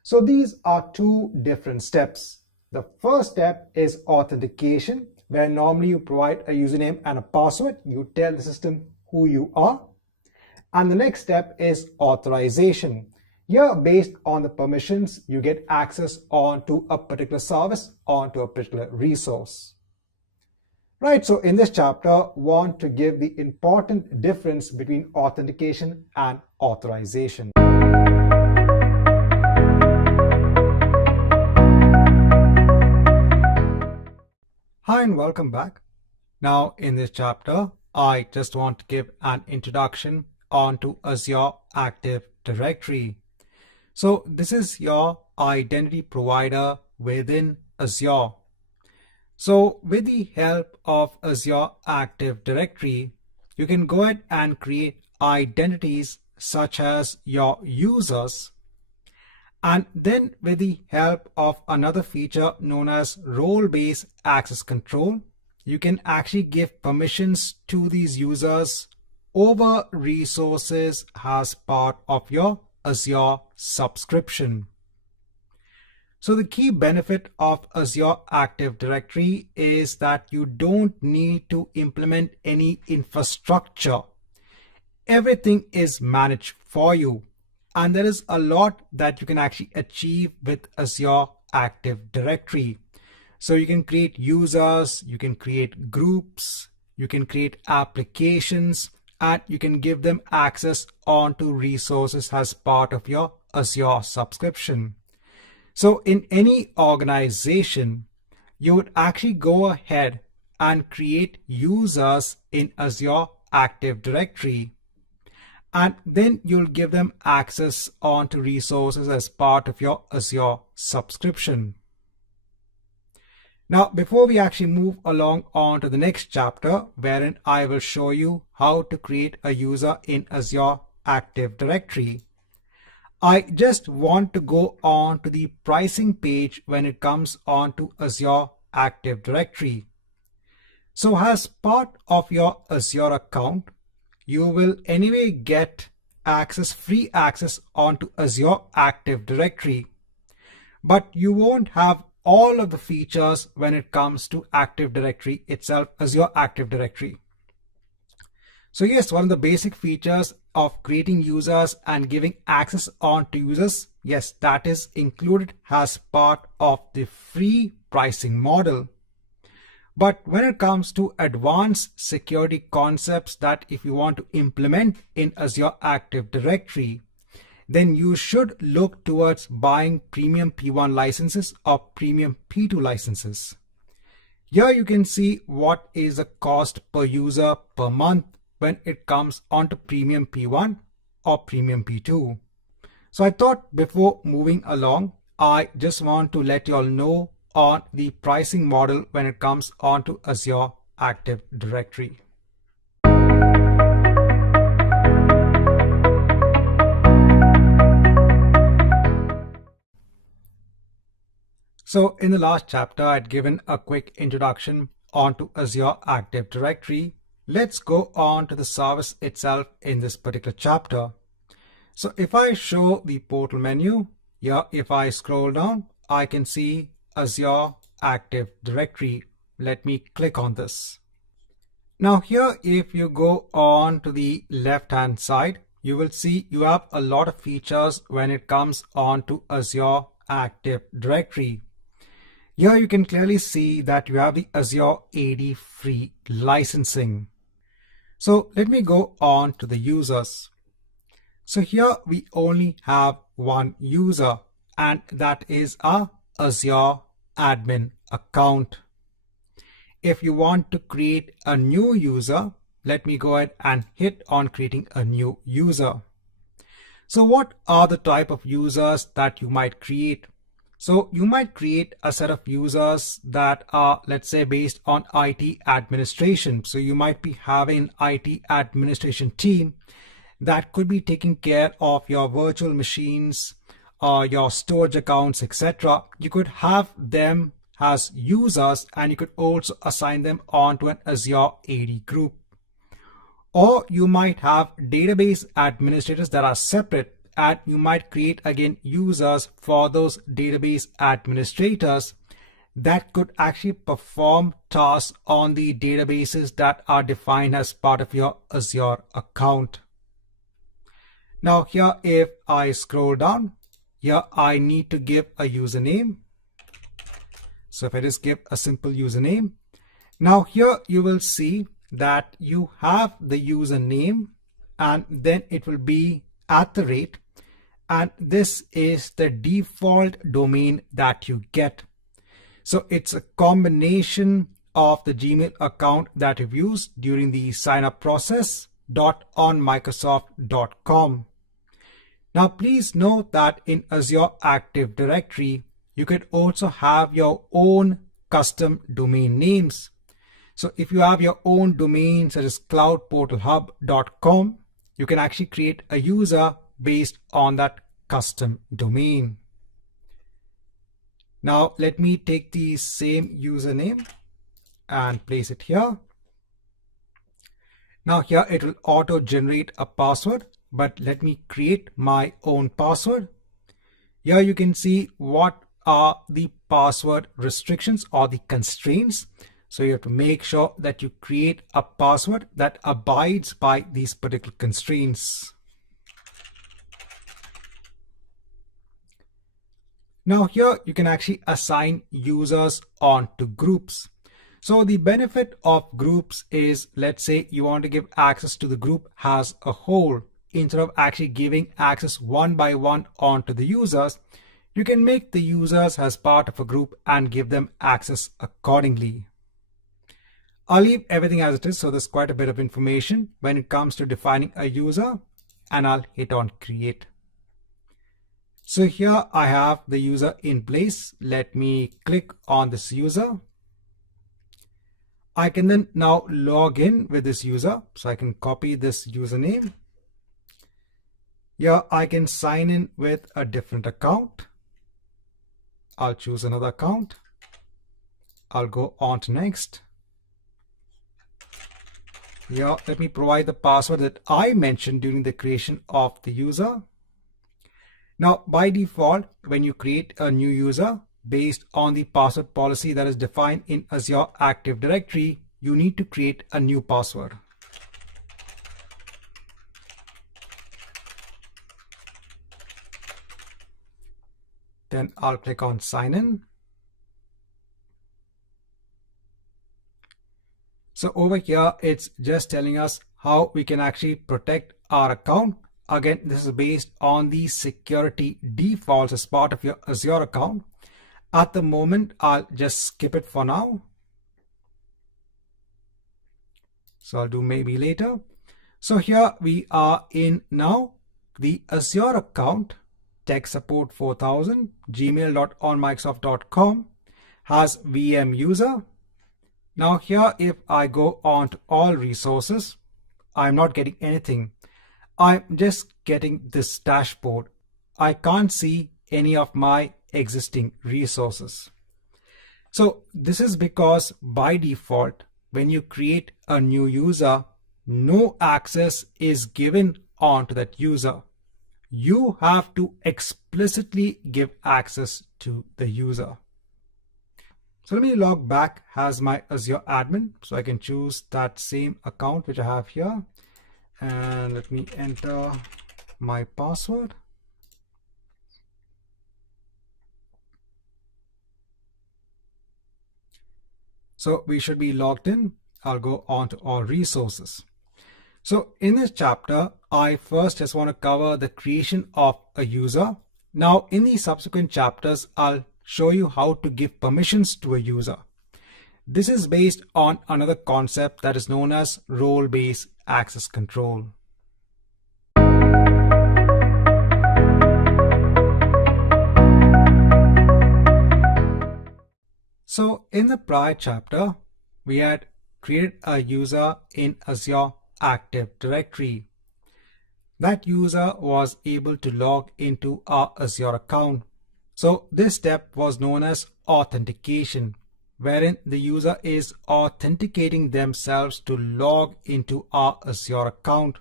So these are two different steps. The first step is authentication, where normally you provide a username and a password. You tell the system who you are. And the next step is authorization. Here, based on the permissions, you get access onto a particular service, onto a particular resource. Right, so in this chapter, want to give the important difference between authentication and authorization. Hi and welcome back. Now in this chapter, I just want to give an introduction onto Azure Active Directory. So this is your identity provider within Azure. So with the help of Azure Active Directory, you can go ahead and create identities such as your users. And then with the help of another feature known as role-based access control, you can actually give permissions to these users over resources as part of your Azure subscription. So the key benefit of Azure Active Directory is that you don't need to implement any infrastructure. Everything is managed for you. And there is a lot that you can actually achieve with Azure Active Directory. So you can create users, you can create groups, you can create applications, and you can give them access onto resources as part of your Azure subscription. So in any organization, you would actually go ahead and create users in Azure Active Directory. And then you'll give them access onto resources as part of your Azure subscription. Now, before we actually move along on to the next chapter, wherein I will show you how to create a user in Azure Active Directory, I just want to go on to the pricing page when it comes on to Azure Active Directory. So as part of your Azure account, you will anyway get free access onto Azure Active Directory, but you won't have all of the features when it comes to Active Directory itself, Azure Active Directory. So yes, one of the basic features of creating users and giving access onto users, yes, that is included as part of the free pricing model. But when it comes to advanced security concepts that if you want to implement in Azure Active Directory, then you should look towards buying premium P1 licenses or premium P2 licenses. Here you can see what is the cost per user per month when it comes onto premium P1 or premium P2. So I thought before moving along, I just want to let you all know on the pricing model when it comes onto Azure Active Directory. So in the last chapter, I'd given a quick introduction onto Azure Active Directory. Let's go on to the service itself in this particular chapter. So if I show the portal menu, here if I scroll down, I can see Azure Active Directory. Let me click on this. Now here, if you go on to the left hand side, you will see you have a lot of features when it comes on to Azure Active Directory. Here you can clearly see that you have the Azure AD free licensing. So let me go on to the users. So here we only have one user, and that is our Azure admin account. If you want to create a new user, let me go ahead and hit on creating a new user. So what are the type of users that you might create? So you might create a set of users that are, let's say, based on IT administration. So you might be having an IT administration team that could be taking care of your virtual machines, your storage accounts, etc. You could have them as users, and you could also assign them onto an Azure AD group. Or you might have database administrators that are separate, and you might create again users for those database administrators that could actually perform tasks on the databases that are defined as part of your Azure account. Now here, if I scroll down, here I need to give a username. So if I just give a simple username, now here you will see that you have the username, and then it will be @ and this is the default domain that you get. So it's a combination of the Gmail account that you've used during the sign up process .onmicrosoft.com. Now please note that in Azure Active Directory, you could also have your own custom domain names. So if you have your own domain such as cloudportalhub.com, you can actually create a user based on that custom domain. Now let me take the same username and place it here. Now here it will auto generate a password, but let me create my own password. Here you can see what are the password restrictions or the constraints. So you have to make sure that you create a password that abides by these particular constraints. Now here you can actually assign users onto groups. So the benefit of groups is, let's say you want to give access to the group as a whole. Instead of actually giving access one by one onto the users, you can make the users as part of a group and give them access accordingly. I'll leave everything as it is, so there's quite a bit of information when it comes to defining a user, and I'll hit on create. So here I have the user in place. Let me click on this user. I can then now log in with this user. So I can copy this username. Here I can sign in with a different account. I'll choose another account. I'll go on to next. Here, let me provide the password that I mentioned during the creation of the user. Now, by default, when you create a new user based on the password policy that is defined in Azure Active Directory, you need to create a new password. Then I'll click on sign in. So over here, it's just telling us how we can actually protect our account. Again, this is based on the security defaults as part of your Azure account. At the moment, I'll just skip it for now. So I'll do maybe later. So here we are in now the Azure account, tech support 4000, gmail.onmicrosoft.com has VM user. Now here, if I go on to all resources, I'm not getting anything. I'm just getting this dashboard. I can't see any of my existing resources. So this is because by default, when you create a new user, no access is given onto that user. you have to explicitly give access to the user. So let me log back as my Azure admin. So I can choose that same account which I have here. And let me enter my password. So we should be logged in. I'll go on to all resources. So in this chapter, I first just want to cover the creation of a user. Now in the subsequent chapters, I'll show you how to give permissions to a user. This is based on another concept that is known as role-based access control. So in the prior chapter, we had created a user in Azure Active Directory. That user was able to log into our Azure account. So this step was known as authentication, wherein the user is authenticating themselves to log into our Azure account.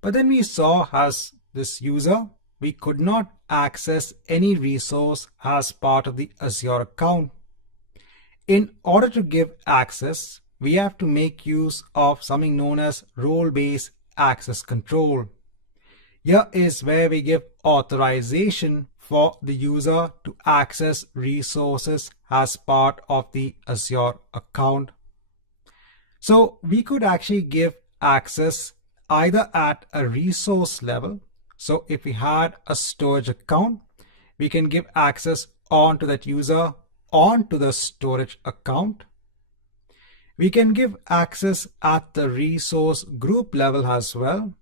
But then we saw as this user, we could not access any resource as part of the Azure account. In order to give access, we have to make use of something known as role-based access control. Here is where we give authorization for the user to access resources as part of the Azure account. So we could actually give access either at a resource level. So if we had a storage account, we can give access onto that user onto the storage account. We can give access at the resource group level as well.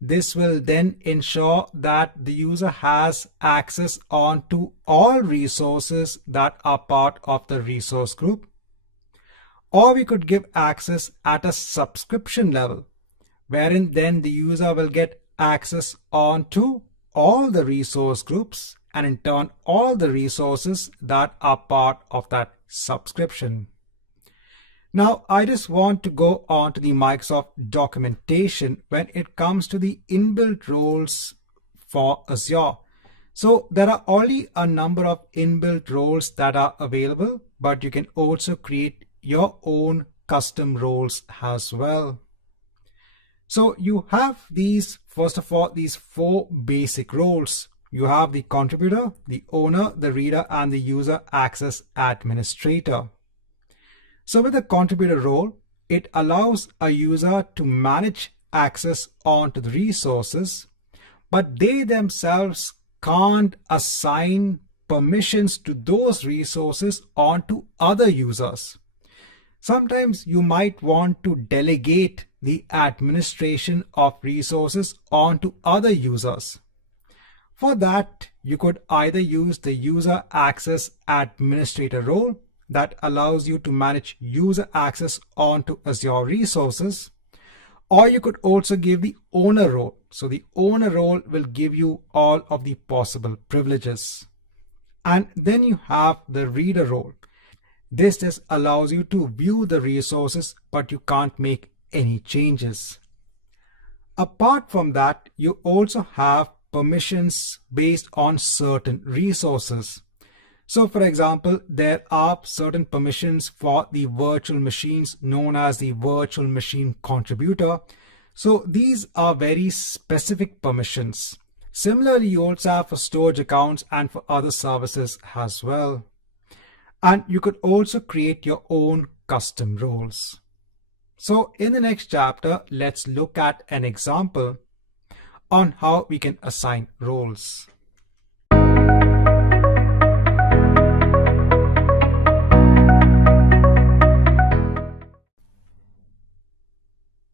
This will then ensure that the user has access onto all resources that are part of the resource group. Or we could give access at a subscription level, wherein then the user will get access onto all the resource groups and in turn all the resources that are part of that subscription. Now I just want to go on to the Microsoft documentation when it comes to the inbuilt roles for Azure. So there are only a number of inbuilt roles that are available, but you can also create your own custom roles as well. So you have these, first of all, these 4 basic roles. You have the contributor, the owner, the reader, and the user access administrator. So with the contributor role, it allows a user to manage access onto the resources, but they themselves can't assign permissions to those resources onto other users. Sometimes you might want to delegate the administration of resources onto other users. For that, you could either use the user access administrator role that allows you to manage user access onto Azure resources, or you could also give the owner role. So the owner role will give you all of the possible privileges. And then you have the reader role. This just allows you to view the resources, but you can't make any changes. Apart from that, you also have permissions based on certain resources. So for example, there are certain permissions for the virtual machines known as the virtual machine contributor. So these are very specific permissions. Similarly, you also have for storage accounts and for other services as well. And you could also create your own custom roles. So in the next chapter, let's look at an example on how we can assign roles.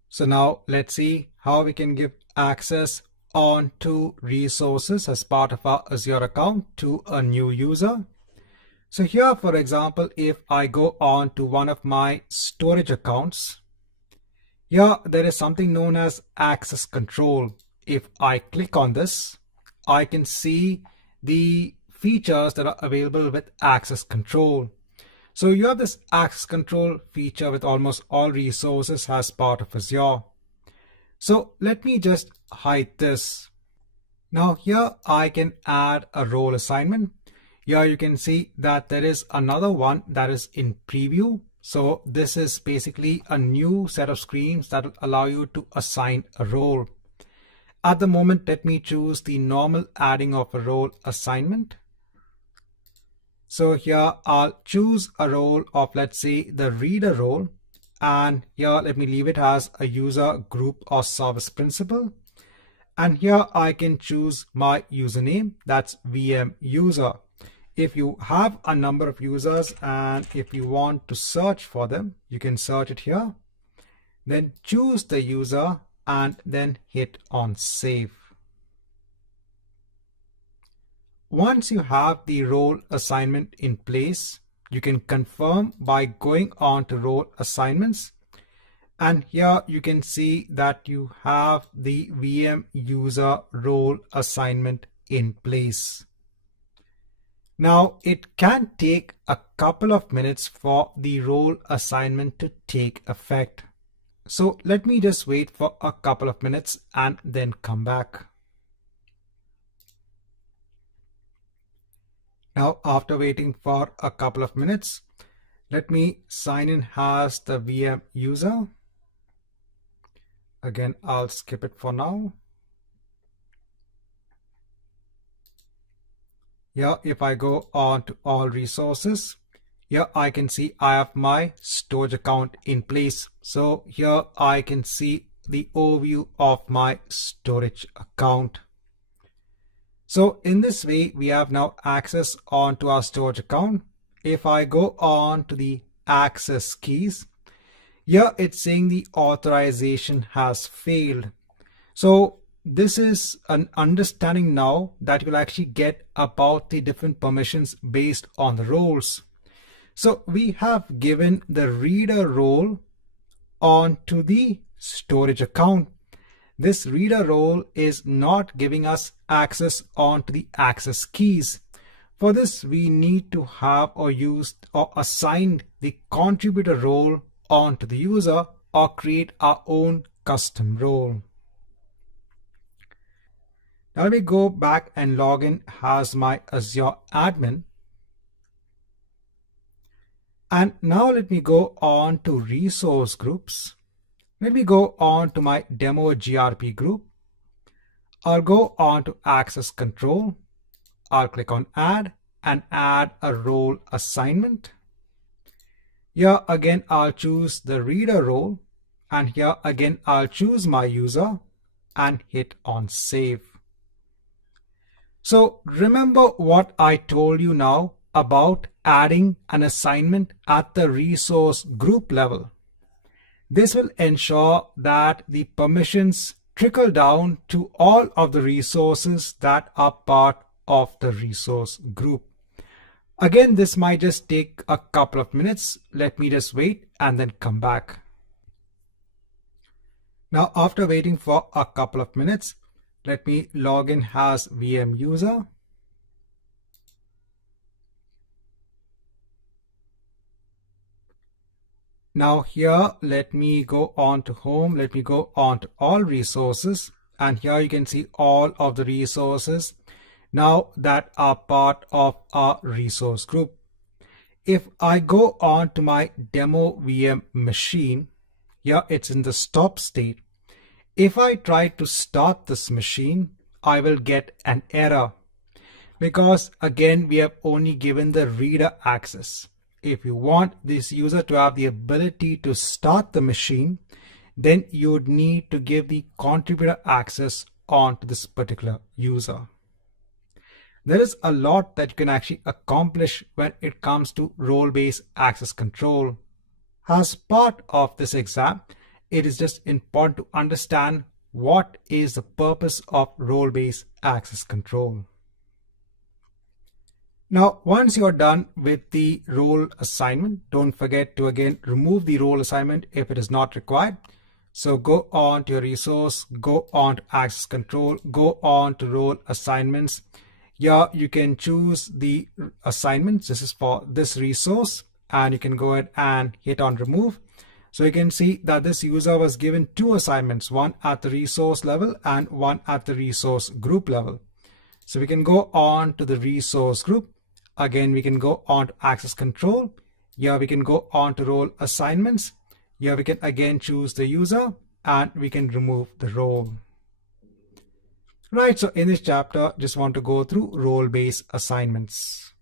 So now let's see how we can give access onto resources as part of our Azure account to a new user. So here, for example, if I go on to one of my storage accounts, here there is something known as access control. If I click on this, I can see the features that are available with access control. So you have this access control feature with almost all resources as part of Azure. So let me just hide this. Now here I can add a role assignment. Here you can see that there is another one that is in preview. So this is basically a new set of screens that will allow you to assign a role. At the moment, let me choose the normal adding of a role assignment. So here I'll choose a role of, let's say, the reader role. And here let me leave it as a user group or service principal. And here I can choose my username, that's VM user. If you have a number of users and if you want to search for them, you can search it here. Then choose the user and then hit on save. Once you have the role assignment in place, you can confirm by going on to role assignments. And here you can see that you have the VM user role assignment in place. Now it can take a couple of minutes for the role assignment to take effect. So let me just wait for a couple of minutes and then come back. Now after waiting for a couple of minutes, let me sign in as the VM user. Again, I'll skip it for now. Here, if I go on to all resources, here I can see I have my storage account in place. So here I can see the overview of my storage account. So in this way, we have now access onto our storage account. If I go on to the access keys, here it's saying the authorization has failed. So this is an understanding now that you'll actually get about the different permissions based on the roles. So we have given the reader role onto the storage account. This reader role is not giving us access onto the access keys. For this, we need to have or use or assign the contributor role onto the user or create our own custom role. Now let me go back and log in as my Azure admin. And now let me go on to resource groups. Let me go on to my demo GRP group. I'll go on to access control. I'll click on add and add a role assignment. Here again, I'll choose the reader role, and here again, I'll choose my user and hit on save. So remember what I told you now about adding an assignment at the resource group level. This will ensure that the permissions trickle down to all of the resources that are part of the resource group. Again, this might just take a couple of minutes. Let me just wait and then come back. Now, after waiting for a couple of minutes, let me log in as VM user. Now here, let me go on to home. Let me go on to all resources. And here you can see all of the resources now that are part of our resource group. If I go on to my demo VM machine, here it's in the stop state. If I try to start this machine, I will get an error because again, we have only given the reader access. If you want this user to have the ability to start the machine, then you would need to give the contributor access onto this particular user. There is a lot that you can actually accomplish when it comes to role-based access control. As part of this exam, it is just important to understand what is the purpose of role-based access control. Now, once you're done with the role assignment, don't forget to again remove the role assignment if it is not required. So go on to your resource, go on to access control, go on to role assignments. Here you can choose the assignments. This is for this resource, and you can go ahead and hit on remove. So you can see that this user was given two assignments, one at the resource level and one at the resource group level. So we can go on to the resource group. Again, we can go on to access control. Here we can go on to role assignments. Here we can again choose the user and we can remove the role. Right, so in this chapter, just want to go through role-based assignments.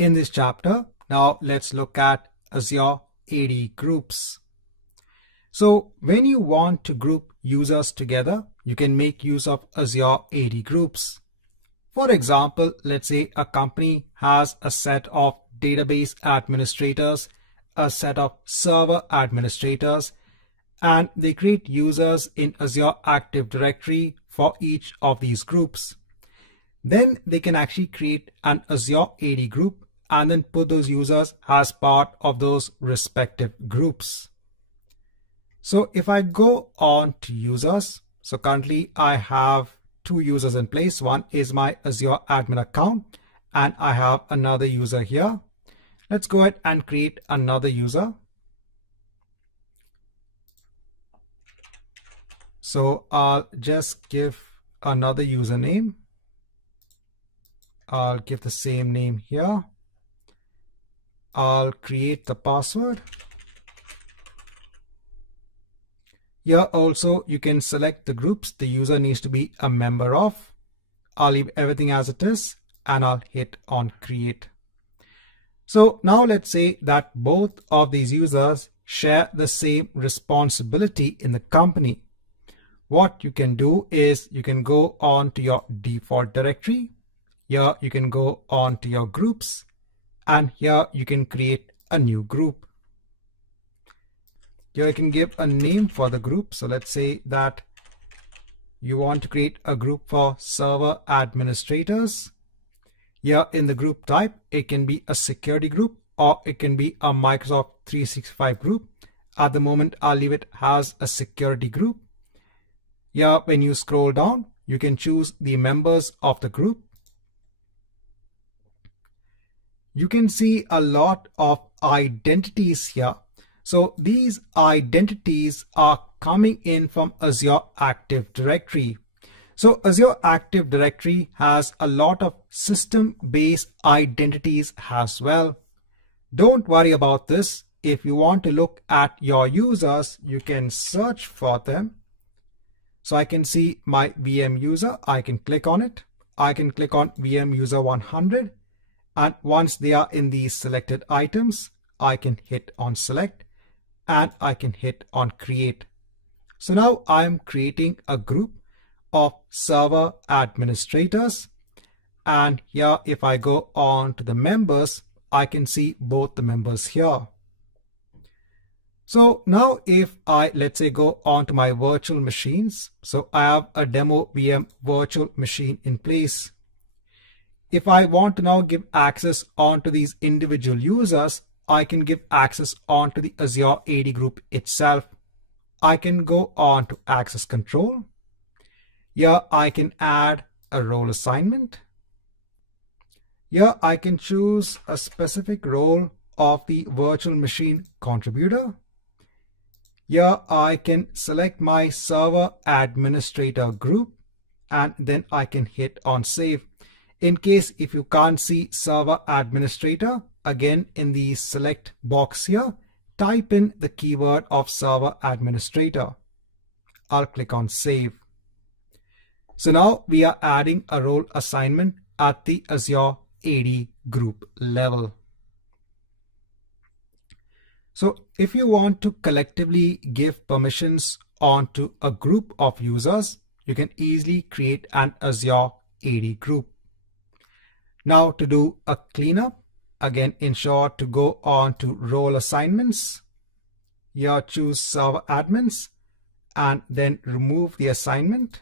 In this chapter, now let's look at Azure AD groups. So when you want to group users together, you can make use of Azure AD groups. For example, let's say a company has a set of database administrators, a set of server administrators, and they create users in Azure Active Directory for each of these groups. Then they can actually create an Azure AD group and then put those users as part of those respective groups. So if I go on to users, so currently I have two users in place. One is my Azure admin account and I have another user here. Let's go ahead and create another user. So I'll just give another username. I'll give the same name here. I'll create the password. Here also you can select the groups the user needs to be a member of. I'll leave everything as it is and I'll hit on create. So now let's say that both of these users share the same responsibility in the company. What you can do is you can go on to your default directory. Here you can go on to your groups and here you can create a new group. Here you can give a name for the group. So let's say that you want to create a group for server administrators. Here in the group type, it can be a security group or it can be a Microsoft 365 group. At the moment, I'll leave it as a security group. Here, when you scroll down, you can choose the members of the group. You can see a lot of identities here. So these identities are coming in from Azure Active Directory. So Azure Active Directory has a lot of system-based identities as well. Don't worry about this. If you want to look at your users, you can search for them. So I can see my VM user. I can click on it. I can click on VM user 100. And once they are in these selected items, I can hit on select and I can hit on create. So now I'm creating a group of server administrators. And here, if I go on to the members, I can see both the members here. So now if I, let's say, go on to my virtual machines. So I have a demo VM virtual machine in place. If I want to now give access onto these individual users, I can give access onto the Azure AD group itself. I can go on to access control. Here I can add a role assignment. Here I can choose a specific role of the virtual machine contributor. Here I can select my server administrator group and then I can hit on save. In case if you can't see server administrator, again in the select box here, type in the keyword of server administrator. I'll click on save. So now we are adding a role assignment at the Azure AD group level. So if you want to collectively give permissions onto a group of users, you can easily create an Azure AD group. Now to do a cleanup, again ensure to go on to role assignments. Here choose server admins and then remove the assignment.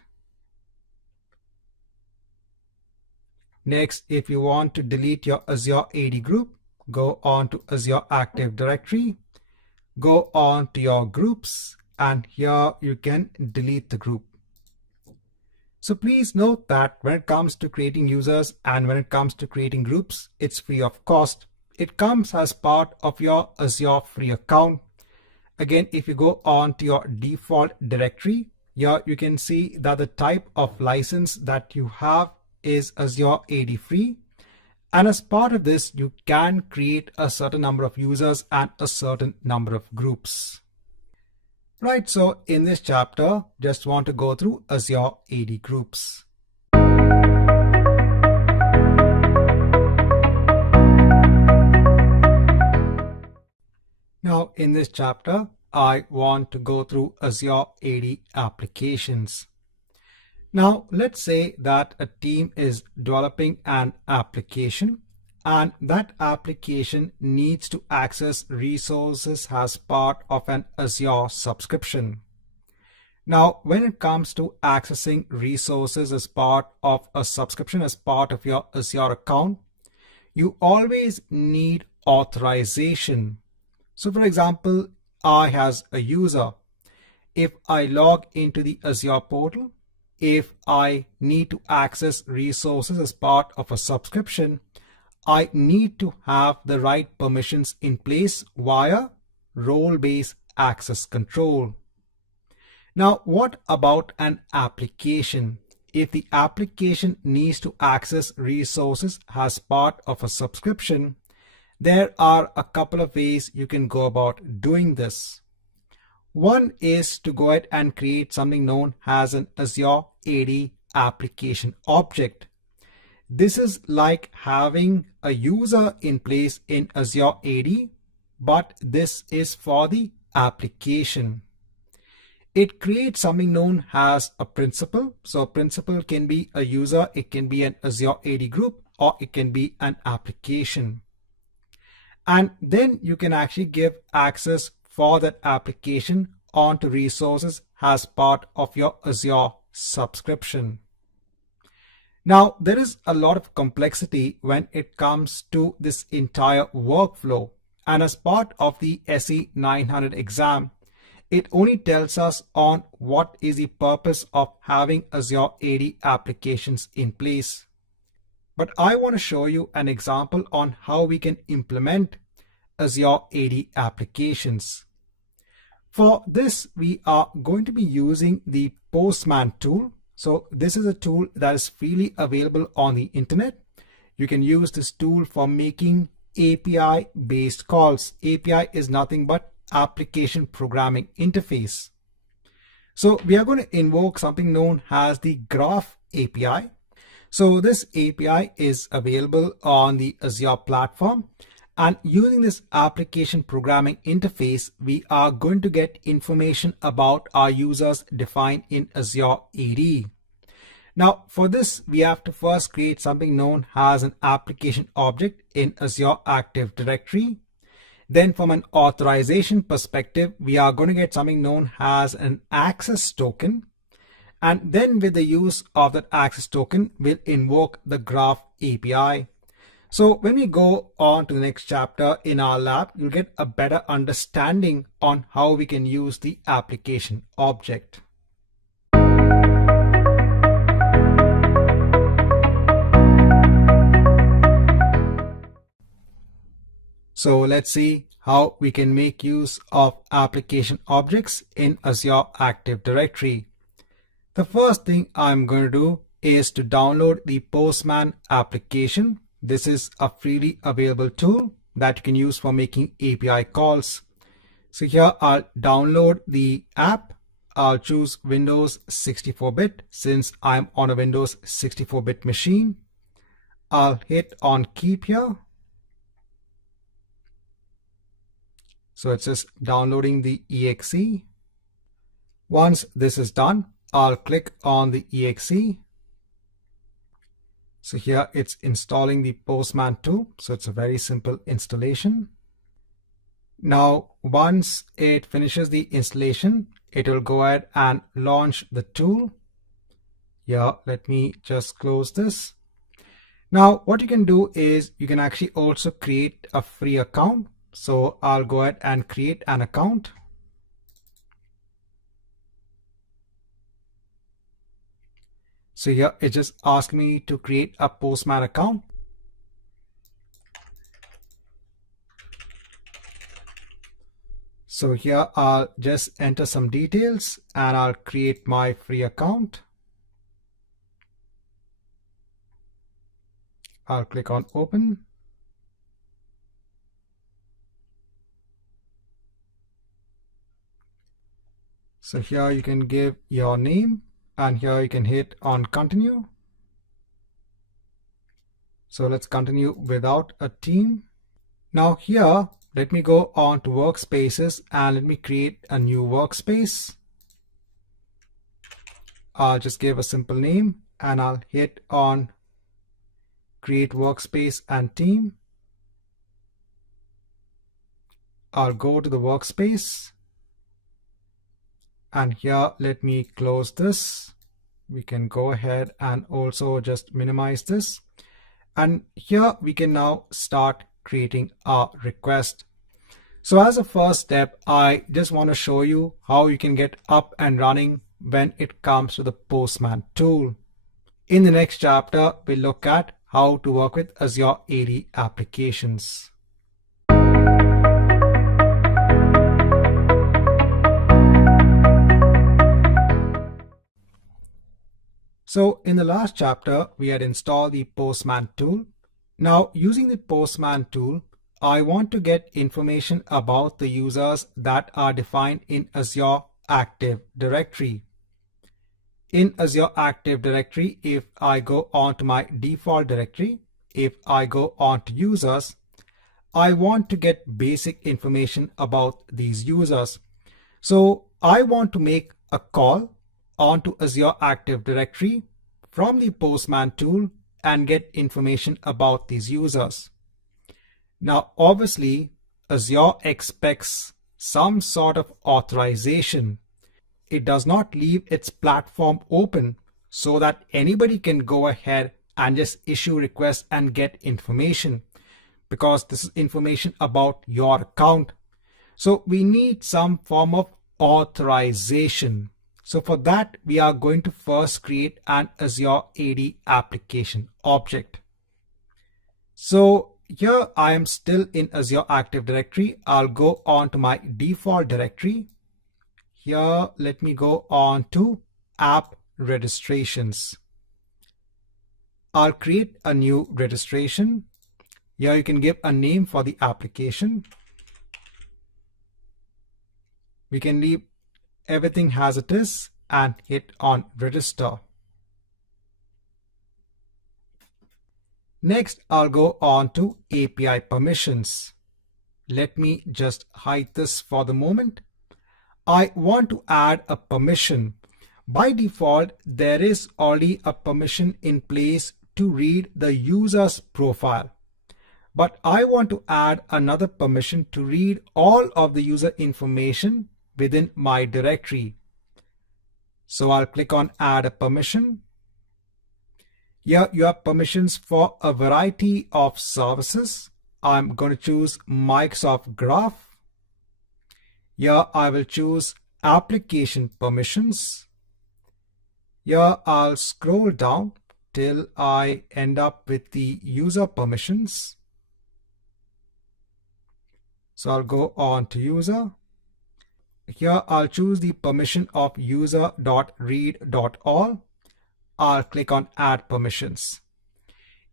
Next, if you want to delete your Azure AD group, go on to Azure Active Directory, go on to your groups, and here you can delete the group. So please note that when it comes to creating users and when it comes to creating groups, it's free of cost. It comes as part of your Azure free account. Again, if you go on to your default directory, here you can see that the type of license that you have is Azure AD free. And as part of this, you can create a certain number of users and a certain number of groups. Right, so in this chapter, just want to go through Azure AD groups. Now in this chapter, I want to go through Azure AD applications. Now let's say that a team is developing an application and that application needs to access resources as part of an Azure subscription. Now, when it comes to accessing resources as part of a subscription, as part of your Azure account, you always need authorization. So for example, I as a user, if I log into the Azure portal, if I need to access resources as part of a subscription, I need to have the right permissions in place via role-based access control. Now, what about an application? If the application needs to access resources as part of a subscription, there are a couple of ways you can go about doing this. One is to go ahead and create something known as an Azure AD application object. This is like having a user in place in Azure AD, but this is for the application. It creates something known as a principal. So a principal can be a user, it can be an Azure AD group, or it can be an application. And then you can actually give access for that application onto resources as part of your Azure subscription. Now, there is a lot of complexity when it comes to this entire workflow. And as part of the SC-900 exam, it only tells us on what is the purpose of having Azure AD applications in place. But I want to show you an example on how we can implement Azure AD applications. For this, we are going to be using the Postman tool. So this is a tool that is freely available on the internet. You can use this tool for making API-based calls. API is nothing but application programming interface. So we are going to invoke something known as the Graph API. So this API is available on the Azure platform. And using this application programming interface, we are going to get information about our users defined in Azure AD. Now, for this, we have to first create something known as an application object in Azure Active Directory. Then from an authorization perspective, we are going to get something known as an access token. And then with the use of that access token, we'll invoke the Graph API. So when we go on to the next chapter in our lab, you'll get a better understanding on how we can use the application object. So let's see how we can make use of application objects in Azure Active Directory. The first thing I'm going to do is to download the Postman application. This is a freely available tool that you can use for making API calls. So here I'll download the app. I'll choose Windows 64-bit since I'm on a Windows 64-bit machine. I'll hit on keep here. So it's just downloading the exe. Once this is done, I'll click on the exe. So here it's installing the Postman tool. So it's a very simple installation. Now, once it finishes the installation, it will go ahead and launch the tool. Yeah, let me just close this. Now, what you can do is you can actually also create a free account. So I'll go ahead and create an account. So here it just asks me to create a Postman account. So here I'll just enter some details and I'll create my free account. I'll click on open. So here you can give your name and here you can hit on continue. So let's continue without a team. Now here, let me go on to workspaces and let me create a new workspace. I'll just give a simple name and I'll hit on create workspace and team. I'll go to the workspace and here let me close this. We can go ahead and also just minimize this. And here we can now start creating a request. So as a first step, I just want to show you how you can get up and running when it comes to the Postman tool. In the next chapter, we'll look at how to work with Azure AD applications. So in the last chapter, we had installed the Postman tool. Now using the Postman tool, I want to get information about the users that are defined in Azure Active Directory. In Azure Active Directory, if I go on to my default directory, if I go on to users, I want to get basic information about these users. So I want to make a call onto Azure Active Directory from the Postman tool and get information about these users. Now, obviously, Azure expects some sort of authorization. It does not leave its platform open so that anybody can go ahead and just issue requests and get information, because this is information about your account. So we need some form of authorization. So for that, we are going to first create an Azure AD application object. So here I am still in Azure Active Directory. I'll go on to my default directory. Here, let me go on to app registrations. I'll create a new registration. Here you can give a name for the application. We can leave everything as it is and hit on register. Next, I'll go on to API permissions. Let me just hide this for the moment. I want to add a permission. By default, there is already a permission in place to read the user's profile. But I want to add another permission to read all of the user information within my directory. So I'll click on add a permission. Here you have permissions for a variety of services. I'm going to choose Microsoft Graph. Here I will choose application permissions. Here I'll scroll down till I end up with the user permissions. So I'll go on to user. Here I'll choose the permission of user.read.all. I'll click on add permissions.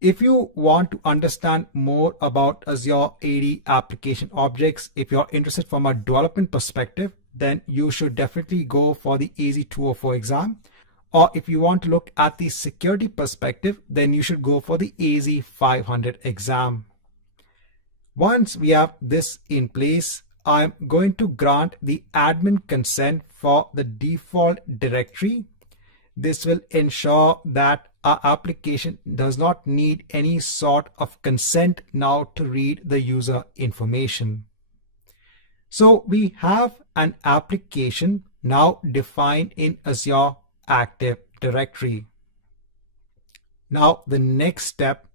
If you want to understand more about Azure AD application objects, if you're interested from a development perspective, then you should definitely go for the AZ-204 exam. Or if you want to look at the security perspective, then you should go for the AZ-500 exam. Once we have this in place, I'm going to grant the admin consent for the default directory. This will ensure that our application does not need any sort of consent now to read the user information. So we have an application now defined in Azure Active Directory. Now the next step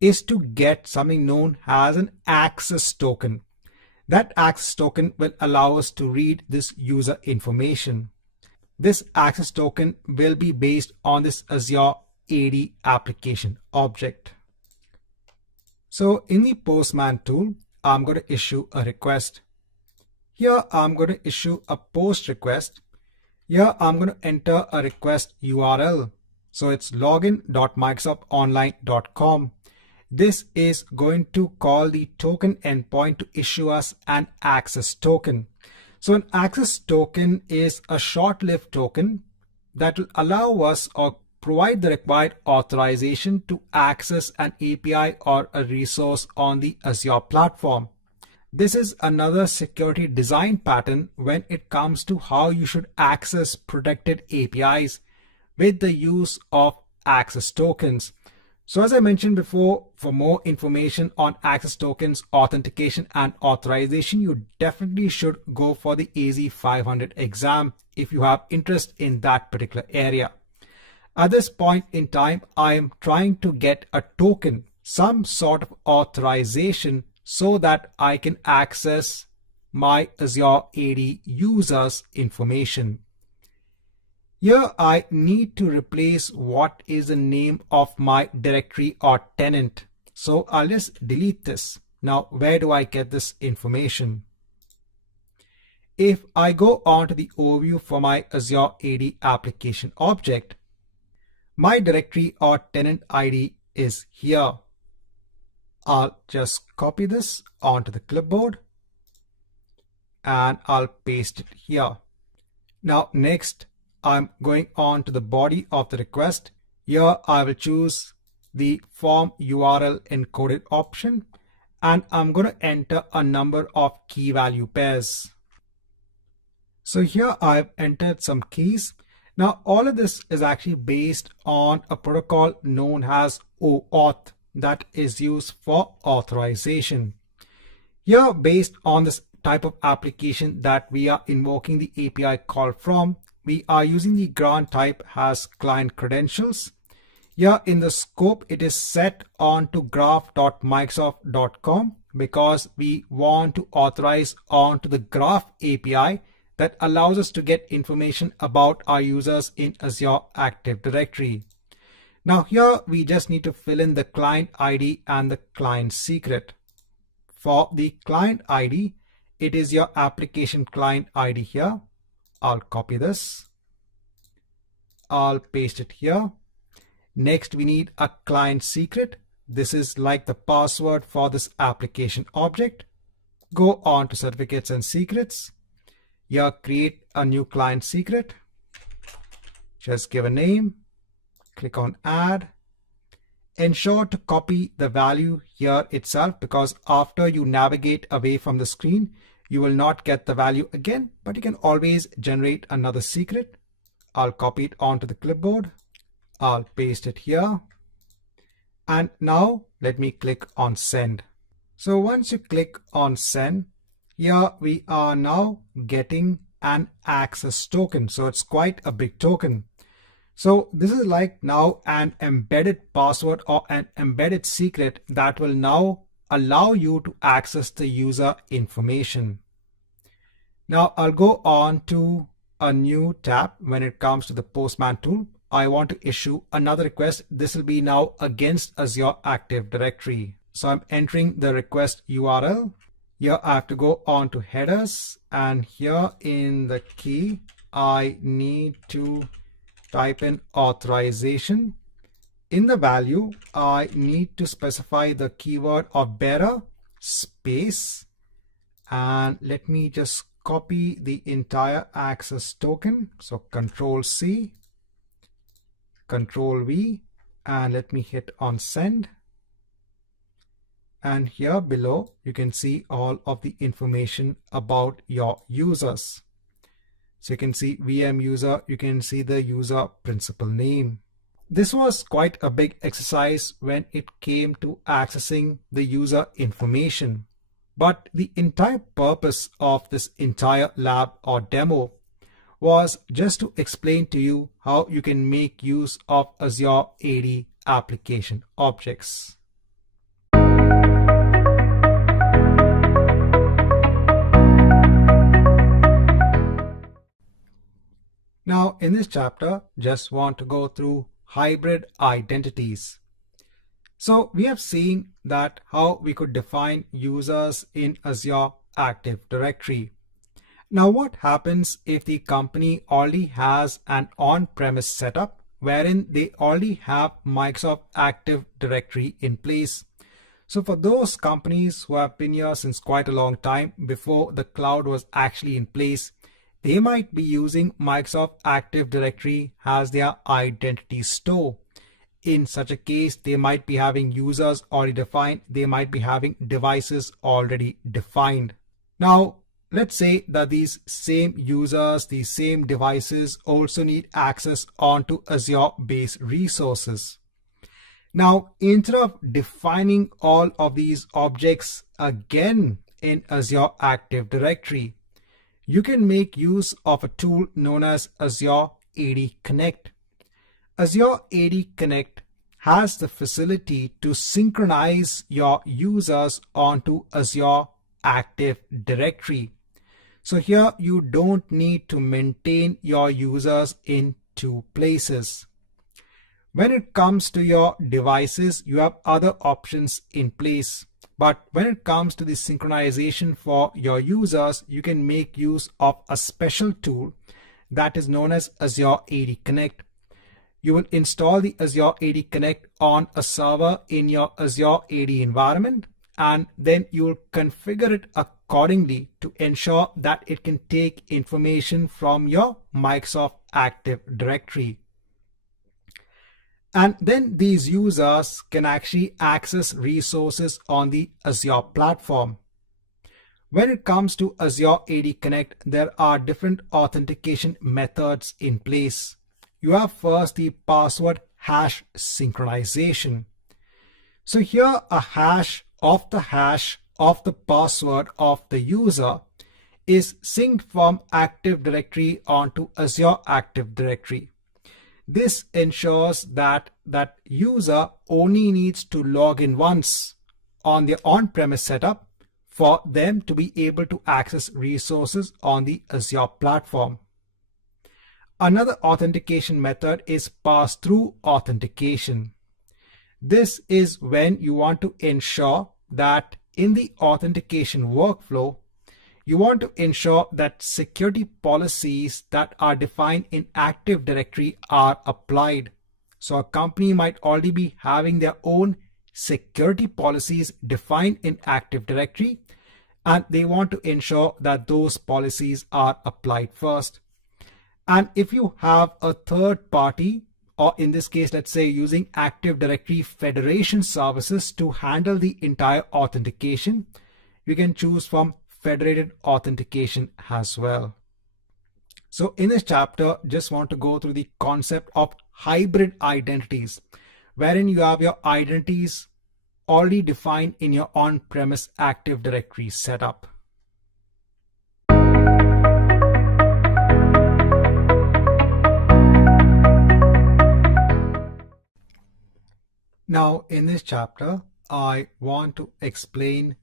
is to get something known as an access token. That access token will allow us to read this user information. this access token will be based on this Azure AD application object. So in the Postman tool, I'm going to issue a request. Here I'm going to issue a post request. Here I'm going to enter a request URL. So it's login.microsoftonline.com. This is going to call the token endpoint to issue us an access token. So an access token is a short-lived token that will allow us or provide the required authorization to access an API or a resource on the Azure platform. This is another security design pattern when it comes to how you should access protected APIs with the use of access tokens. So as I mentioned before, for more information on access tokens, authentication and authorization, you definitely should go for the AZ-500 exam if you have interest in that particular area. At this point in time, I am trying to get a token, some sort of authorization, so that I can access my Azure AD users' information. Here I need to replace what is the name of my directory or tenant. So I'll just delete this. Now, where do I get this information? If I go on to the overview for my Azure AD application object, my directory or tenant ID is here. I'll just copy this onto the clipboard and I'll paste it here. Now next, I'm going on to the body of the request. Here I will choose the form URL encoded option and I'm going to enter a number of key value pairs. So here I've entered some keys. Now all of this is actually based on a protocol known as OAuth that is used for authorization. Here, based on this type of application that we are invoking the API call from, we are using the grant type as client credentials. Here in the scope, it is set on to graph.microsoft.com because we want to authorize onto the Graph API that allows us to get information about our users in Azure Active Directory. Now here we just need to fill in the client ID and the client secret. For the client ID, it is your application client ID here. I'll copy this. I'll paste it here. Next, we need a client secret. This is like the password for this application object. Go on to certificates and secrets. Here, create a new client secret. Just give a name. Click on add. Ensure to copy the value here itself because after you navigate away from the screen, you will not get the value again, but you can always generate another secret. I'll copy it onto the clipboard. I'll paste it here. And now let me click on send. So once you click on send, here we are now getting an access token. So it's quite a big token. So this is like now an embedded password or an embedded secret that will now allow you to access the user information. Now I'll go on to a new tab when it comes to the Postman tool. I want to issue another request. This will be now against Azure Active Directory. So I'm entering the request URL. Here I have to go on to headers, and here in the key, I need to type in authorization. In the value, I need to specify the keyword of bearer space, and let me just copy the entire access token. So Control C, Control V, and let me hit on send. And here below, you can see all of the information about your users. So you can see VM user, you can see the user principal name. This was quite a big exercise when it came to accessing the user information. But the entire purpose of this entire lab or demo was just to explain to you how you can make use of Azure AD application objects. Now, Now in this chapter, just want to go through hybrid identities. So we have seen that how we could define users in Azure Active Directory. Now what happens if the company already has an on-premise setup wherein they already have Microsoft Active Directory in place? So for those companies who have been here since quite a long time before the cloud was actually in place, they might be using Microsoft Active Directory as their identity store. In such a case, they might be having users already defined. They might be having devices already defined. Now, let's say that these same users, these same devices also need access onto Azure-based resources. Now, instead of defining all of these objects again in Azure Active Directory, you can make use of a tool known as Azure AD Connect. Azure AD Connect has the facility to synchronize your users onto Azure Active Directory. So here you don't need to maintain your users in two places. When it comes to your devices, you have other options in place. But when it comes to the synchronization for your users, you can make use of a special tool that is known as Azure AD Connect. You will install the Azure AD Connect on a server in your Azure AD environment, and then you will configure it accordingly to ensure that it can take information from your Microsoft Active Directory. And then these users can actually access resources on the Azure platform. When it comes to Azure AD Connect, there are different authentication methods in place. You have first the password hash synchronization. So here a hash of the password of the user is synced from Active Directory onto Azure Active Directory. This ensures that that user only needs to log in once on their on-premise setup for them to be able to access resources on the Azure platform. Another authentication method is pass-through authentication. This is when you want to ensure that in the authentication workflow, you want to ensure that security policies that are defined in Active Directory are applied. So a company might already be having their own security policies defined in Active Directory, and they want to ensure that those policies are applied first. And if you have a third party, or in this case, let's say using Active Directory Federation services to handle the entire authentication, you can choose from federated authentication as well. So in this chapter, just want to go through the concept of hybrid identities, wherein you have your identities already defined in your on-premise Active Directory setup. Now in this chapter, I want to explain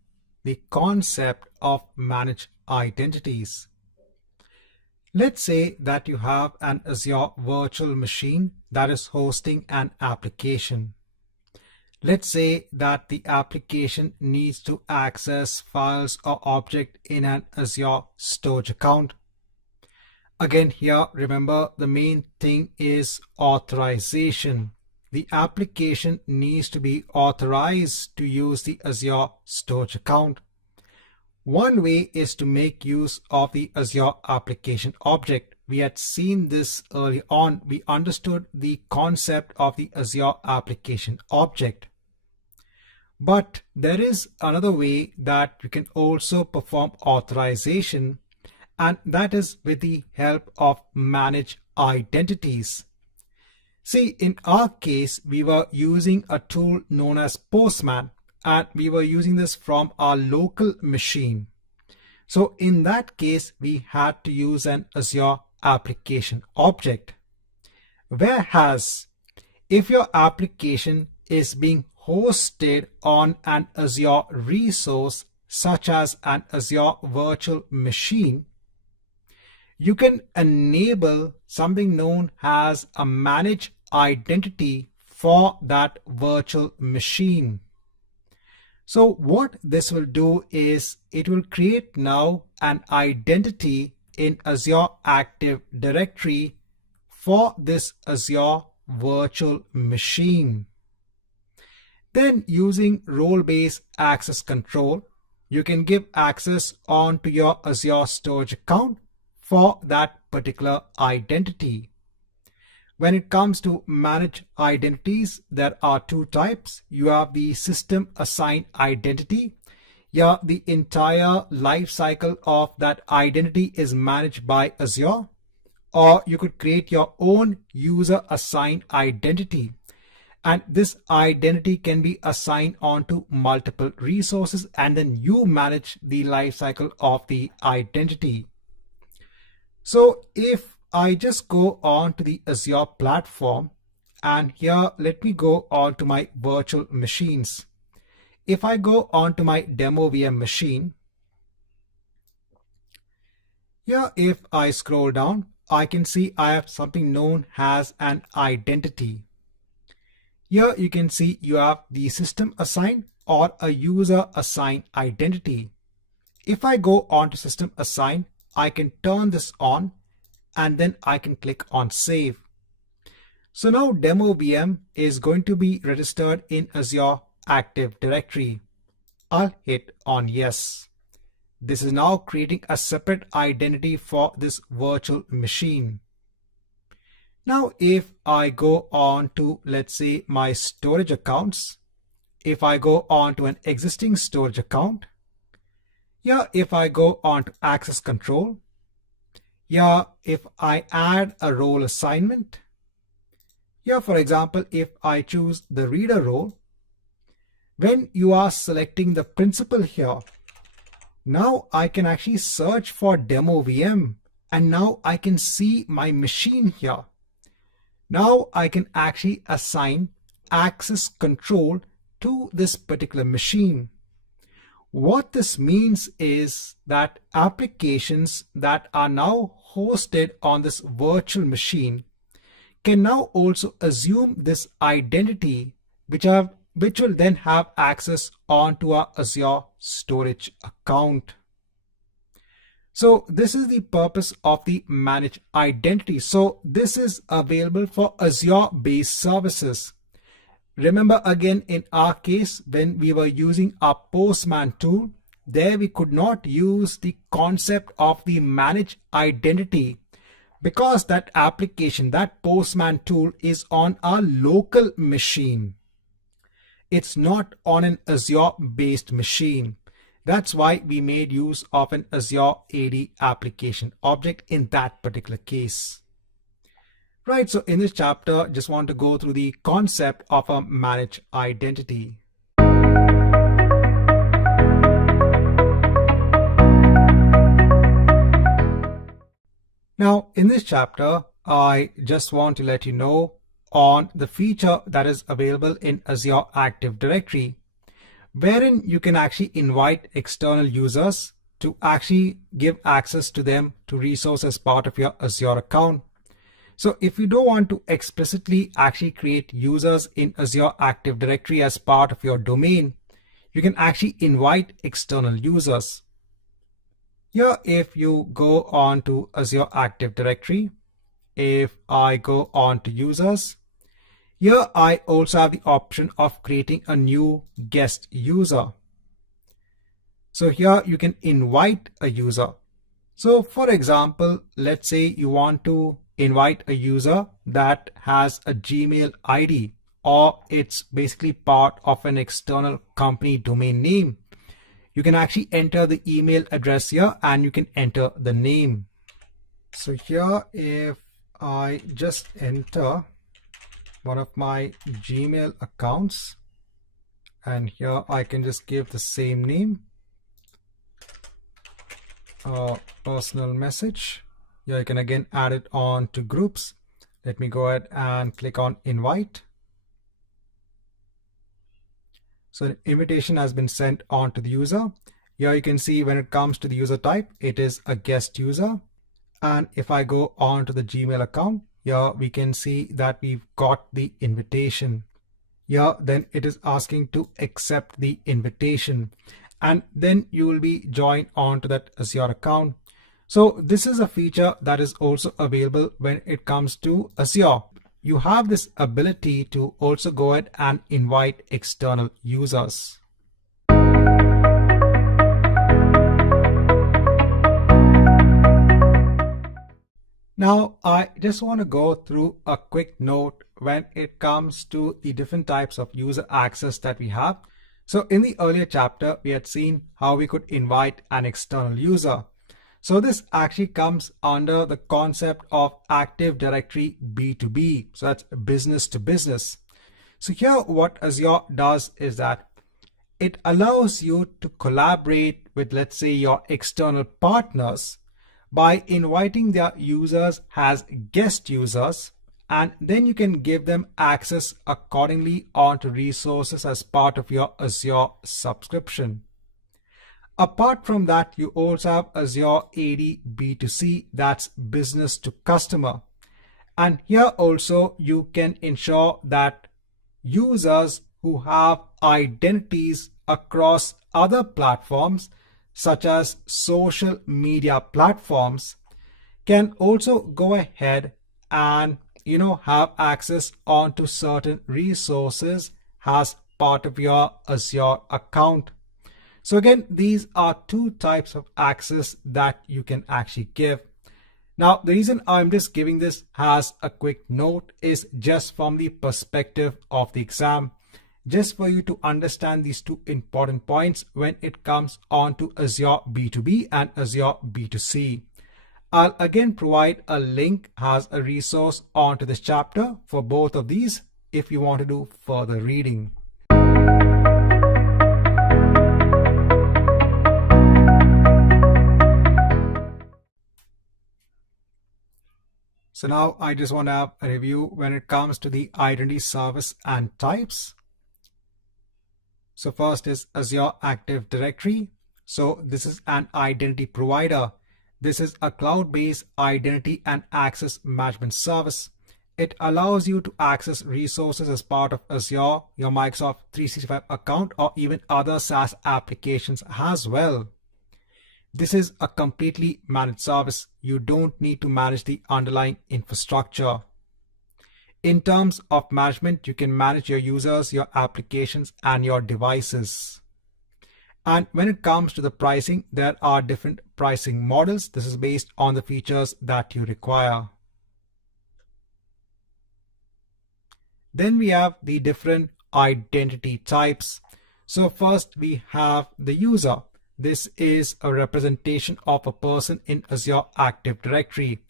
the concept of managed identities. Let's say that you have an Azure virtual machine that is hosting an application. Let's say that the application needs to access files or object in an Azure storage account. Again, here, remember the main thing is authorization. The application needs to be authorized to use the Azure storage account. One way is to make use of the Azure application object. We had seen this early on. We understood the concept of the Azure application object. But there is another way that you can also perform authorization, and that is with the help of managed identities. See, in our case, we were using a tool known as Postman, and we were using this from our local machine. So in that case, we had to use an Azure application object. Whereas if your application is being hosted on an Azure resource, such as an Azure virtual machine, you can enable something known as a manage identity for that virtual machine. So what this will do is it will create now an identity in Azure Active Directory for this Azure virtual machine. Then using role-based access control, you can give access onto your Azure storage account for that particular identity. When it comes to manage identities, there are two types. You have the system assigned identity. Here, the entire life cycle of that identity is managed by Azure. Or you could create your own user assigned identity. And this identity can be assigned onto multiple resources, and then you manage the life cycle of the identity. So if I just go on to the Azure platform, and here let me go on to my virtual machines. If I go on to my demo VM machine, here if I scroll down, I can see I have something known as an identity. Here you can see you have the system assigned or a user assigned identity. If I go on to system assigned, I can turn this on and then I can click on save. So now demo VM is going to be registered in Azure Active Directory. I'll hit on yes. This is now creating a separate identity for this virtual machine. Now, if I go on to, let's say, my storage accounts, if I go on to an existing storage account, here, if I go on to access control, here, if I add a role assignment, here, for example, if I choose the reader role, when you are selecting the principal here, now I can actually search for demo VM, and now I can see my machine here. Now I can actually assign access control to this particular machine. What this means is that applications that are now hosted on this virtual machine can now also assume this identity, which will then have access onto our Azure storage account. So this is the purpose of the manage identity. So this is available for Azure based services. Remember again, in our case, when we were using our Postman tool, there we could not use the concept of the manage identity because that application, that Postman tool, is on our local machine. It's not on an Azure based machine. That's why we made use of an Azure AD application object in that particular case. Right, so in this chapter, just want to go through the concept of a managed identity. Now, in this chapter, I just want to let you know on the feature that is available in Azure Active Directory, wherein you can actually invite external users to actually give access to them to resource as part of your Azure account. So if you don't want to explicitly actually create users in Azure Active Directory as part of your domain, you can actually invite external users. Here, if you go on to Azure Active Directory, if I go on to users, here I also have the option of creating a new guest user. So here you can invite a user. So for example, let's say you want to invite a user that has a Gmail ID, or it's basically part of an external company domain name. You can actually enter the email address here and you can enter the name. So here, if I just enter one of my Gmail accounts, and here I can just give the same name, personal message. Here I can again add it on to groups. Let me go ahead and click on invite. So an invitation has been sent on to the user. Here you can see when it comes to the user type, it is a guest user. And if I go on to the Gmail account, here we can see that we've got the invitation. Here then it is asking to accept the invitation, and then you will be joined on to that Azure account. So this is a feature that is also available when it comes to Azure. You have this ability to also go ahead and invite external users. Now, I just want to go through a quick note when it comes to the different types of user access that we have. So in the earlier chapter, we had seen how we could invite an external user. So this actually comes under the concept of Active Directory B2B. So that's business to business. So here what Azure does is that it allows you to collaborate with, let's say, your external partners by inviting their users as guest users, and then you can give them access accordingly onto resources as part of your Azure subscription. Apart from that, you also have Azure AD B2C, that's business to customer. And here also you can ensure that users who have identities across other platforms such as social media platforms can also go ahead and have access onto certain resources as part of your Azure account. So again, these are two types of access that you can actually give. Now, the reason I'm just giving this as a quick note is just from the perspective of the exam, just for you to understand these two important points when it comes on to Azure B2B and Azure B2C. I'll again provide a link as a resource onto this chapter for both of these if you want to do further reading. So now I just want to have a review when it comes to the identity service and types. So first is Azure Active Directory. So this is an identity provider. This is a cloud-based identity and access management service. It allows you to access resources as part of Azure, your Microsoft 365 account, or even other SaaS applications as well. This is a completely managed service. You don't need to manage the underlying infrastructure. In terms of management, you can manage your users, your applications, and your devices. And when it comes to the pricing, there are different pricing models. This is based on the features that you require. Then we have the different identity types. So first we have the user. This is a representation of a person in Azure Active Directory.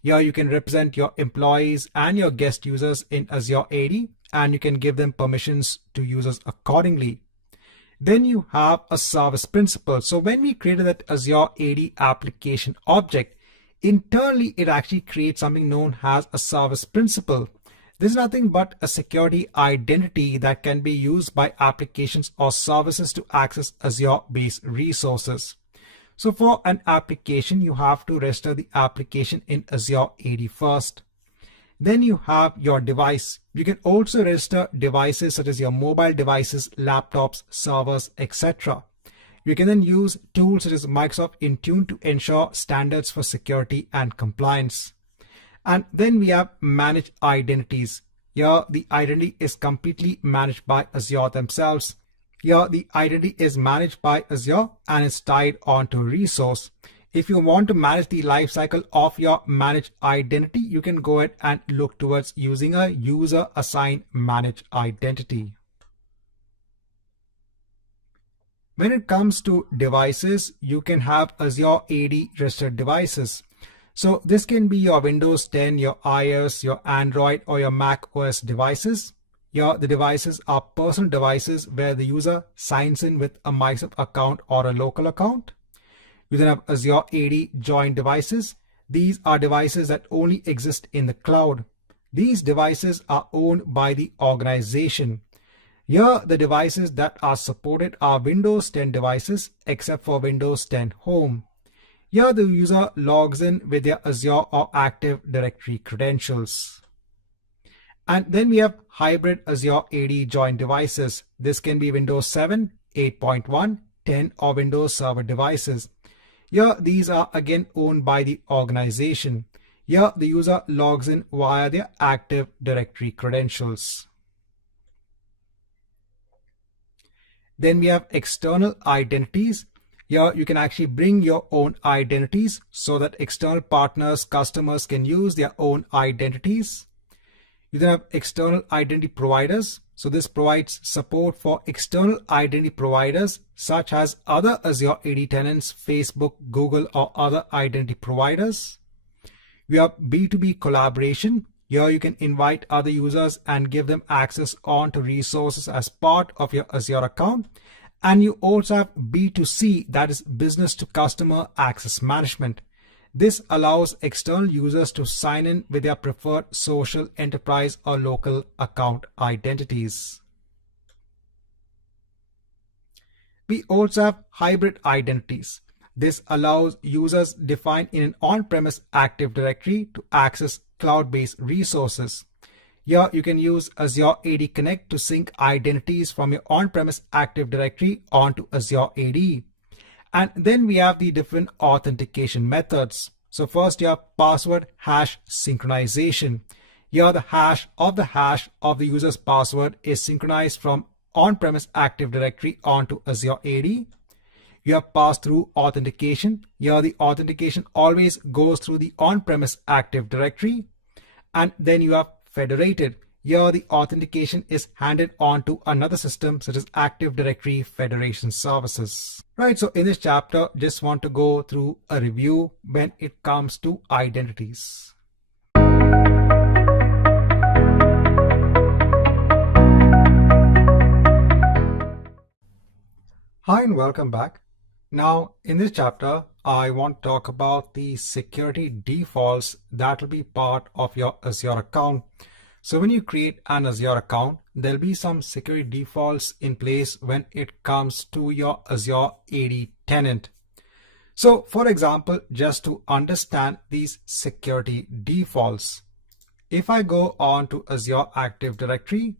Here you can represent your employees and your guest users in Azure AD, and you can give them permissions to users accordingly. Then you have a service principal. So when we created that Azure AD application object, internally it actually creates something known as a service principal. This is nothing but a security identity that can be used by applications or services to access Azure-based resources. So for an application, you have to register the application in Azure AD first. Then you have your device. You can also register devices such as your mobile devices, laptops, servers, etc. You can then use tools such as Microsoft Intune to ensure standards for security and compliance. And then we have managed identities. Here the identity is completely managed by Azure themselves. Here the identity is managed by Azure and is tied onto a resource. If you want to manage the lifecycle of your managed identity, you can go ahead and look towards using a user assigned managed identity. When it comes to devices, you can have Azure AD registered devices. So this can be your Windows 10, your iOS, your Android, or your Mac OS devices. Here, the devices are personal devices where the user signs in with a Microsoft account or a local account. You then have Azure AD joint devices. These are devices that only exist in the cloud. These devices are owned by the organization. Here, the devices that are supported are Windows 10 devices except for Windows 10 Home. Here the user logs in with their Azure or Active Directory credentials. And then we have hybrid Azure AD joint devices. This can be Windows 7, 8.1, 10 or Windows Server devices. Here these are again owned by the organization. Here the user logs in via their Active Directory credentials. Then we have external identities. Here you can actually bring your own identities so that external partners, customers can use their own identities. You then have external identity providers. So this provides support for external identity providers such as other Azure AD tenants, Facebook, Google, or other identity providers. We have B2B collaboration. Here you can invite other users and give them access onto resources as part of your Azure account. And you also have B2C, that is business to customer access management. This allows external users to sign in with their preferred social, enterprise, or local account identities. We also have hybrid identities. This allows users defined in an on-premise Active Directory to access cloud-based resources. Here you can use Azure AD Connect to sync identities from your on-premise Active Directory onto Azure AD. And then we have the different authentication methods. So first you have password hash synchronization. Here the hash of the user's password is synchronized from on-premise Active Directory onto Azure AD. You have pass-through authentication. Here the authentication always goes through the on-premise Active Directory. And then you have federated. Here the authentication is handed on to another system such as Active Directory Federation Services. Right, so in this chapter, just want to go through a review when it comes to identities. Hi and welcome back. Now in this chapter, I want to talk about the security defaults that will be part of your Azure account. So when you create an Azure account, there'll be some security defaults in place when it comes to your Azure AD tenant. So for example, just to understand these security defaults, if I go on to Azure Active Directory,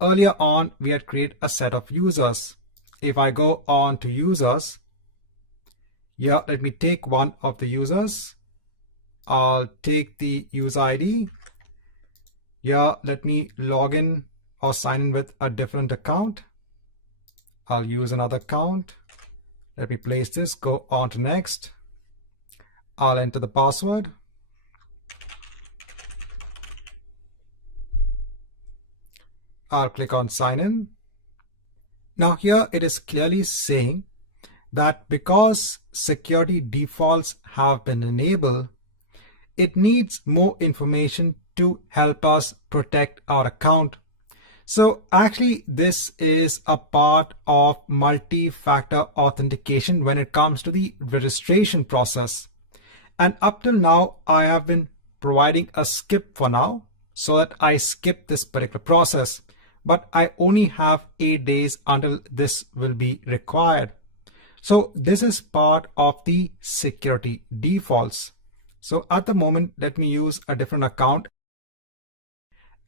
earlier on we had created a set of users. If I go on to users, yeah, let me take one of the users. I'll take the user ID. Yeah, let me log in or sign in with a different account. I'll use another account. Let me place this, go on to next. I'll enter the password. I'll click on sign in. Now here it is clearly saying that because security defaults have been enabled, it needs more information to help us protect our account. So actually this is a part of multi-factor authentication when it comes to the registration process. And up till now, I have been providing a skip for now so that I skip this particular process. But I only have 8 days until this will be required. So this is part of the security defaults. So at the moment, let me use a different account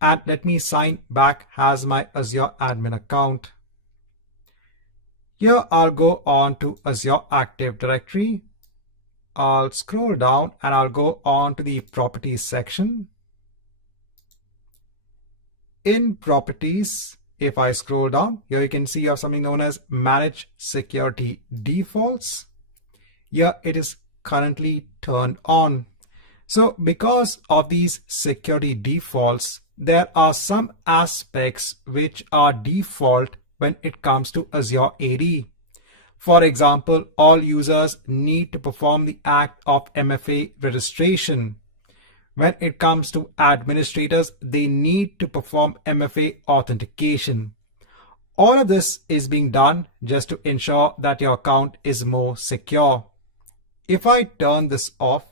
and let me sign back as my Azure admin account. Here I'll go on to Azure Active Directory. I'll scroll down and I'll go on to the properties section. In properties, if I scroll down, here you can see you have something known as Manage Security Defaults. Here it is currently turned on. So because of these security defaults, there are some aspects which are default when it comes to Azure AD. For example, all users need to perform the act of MFA registration. When it comes to administrators, they need to perform MFA authentication. All of this is being done just to ensure that your account is more secure. If I turn this off,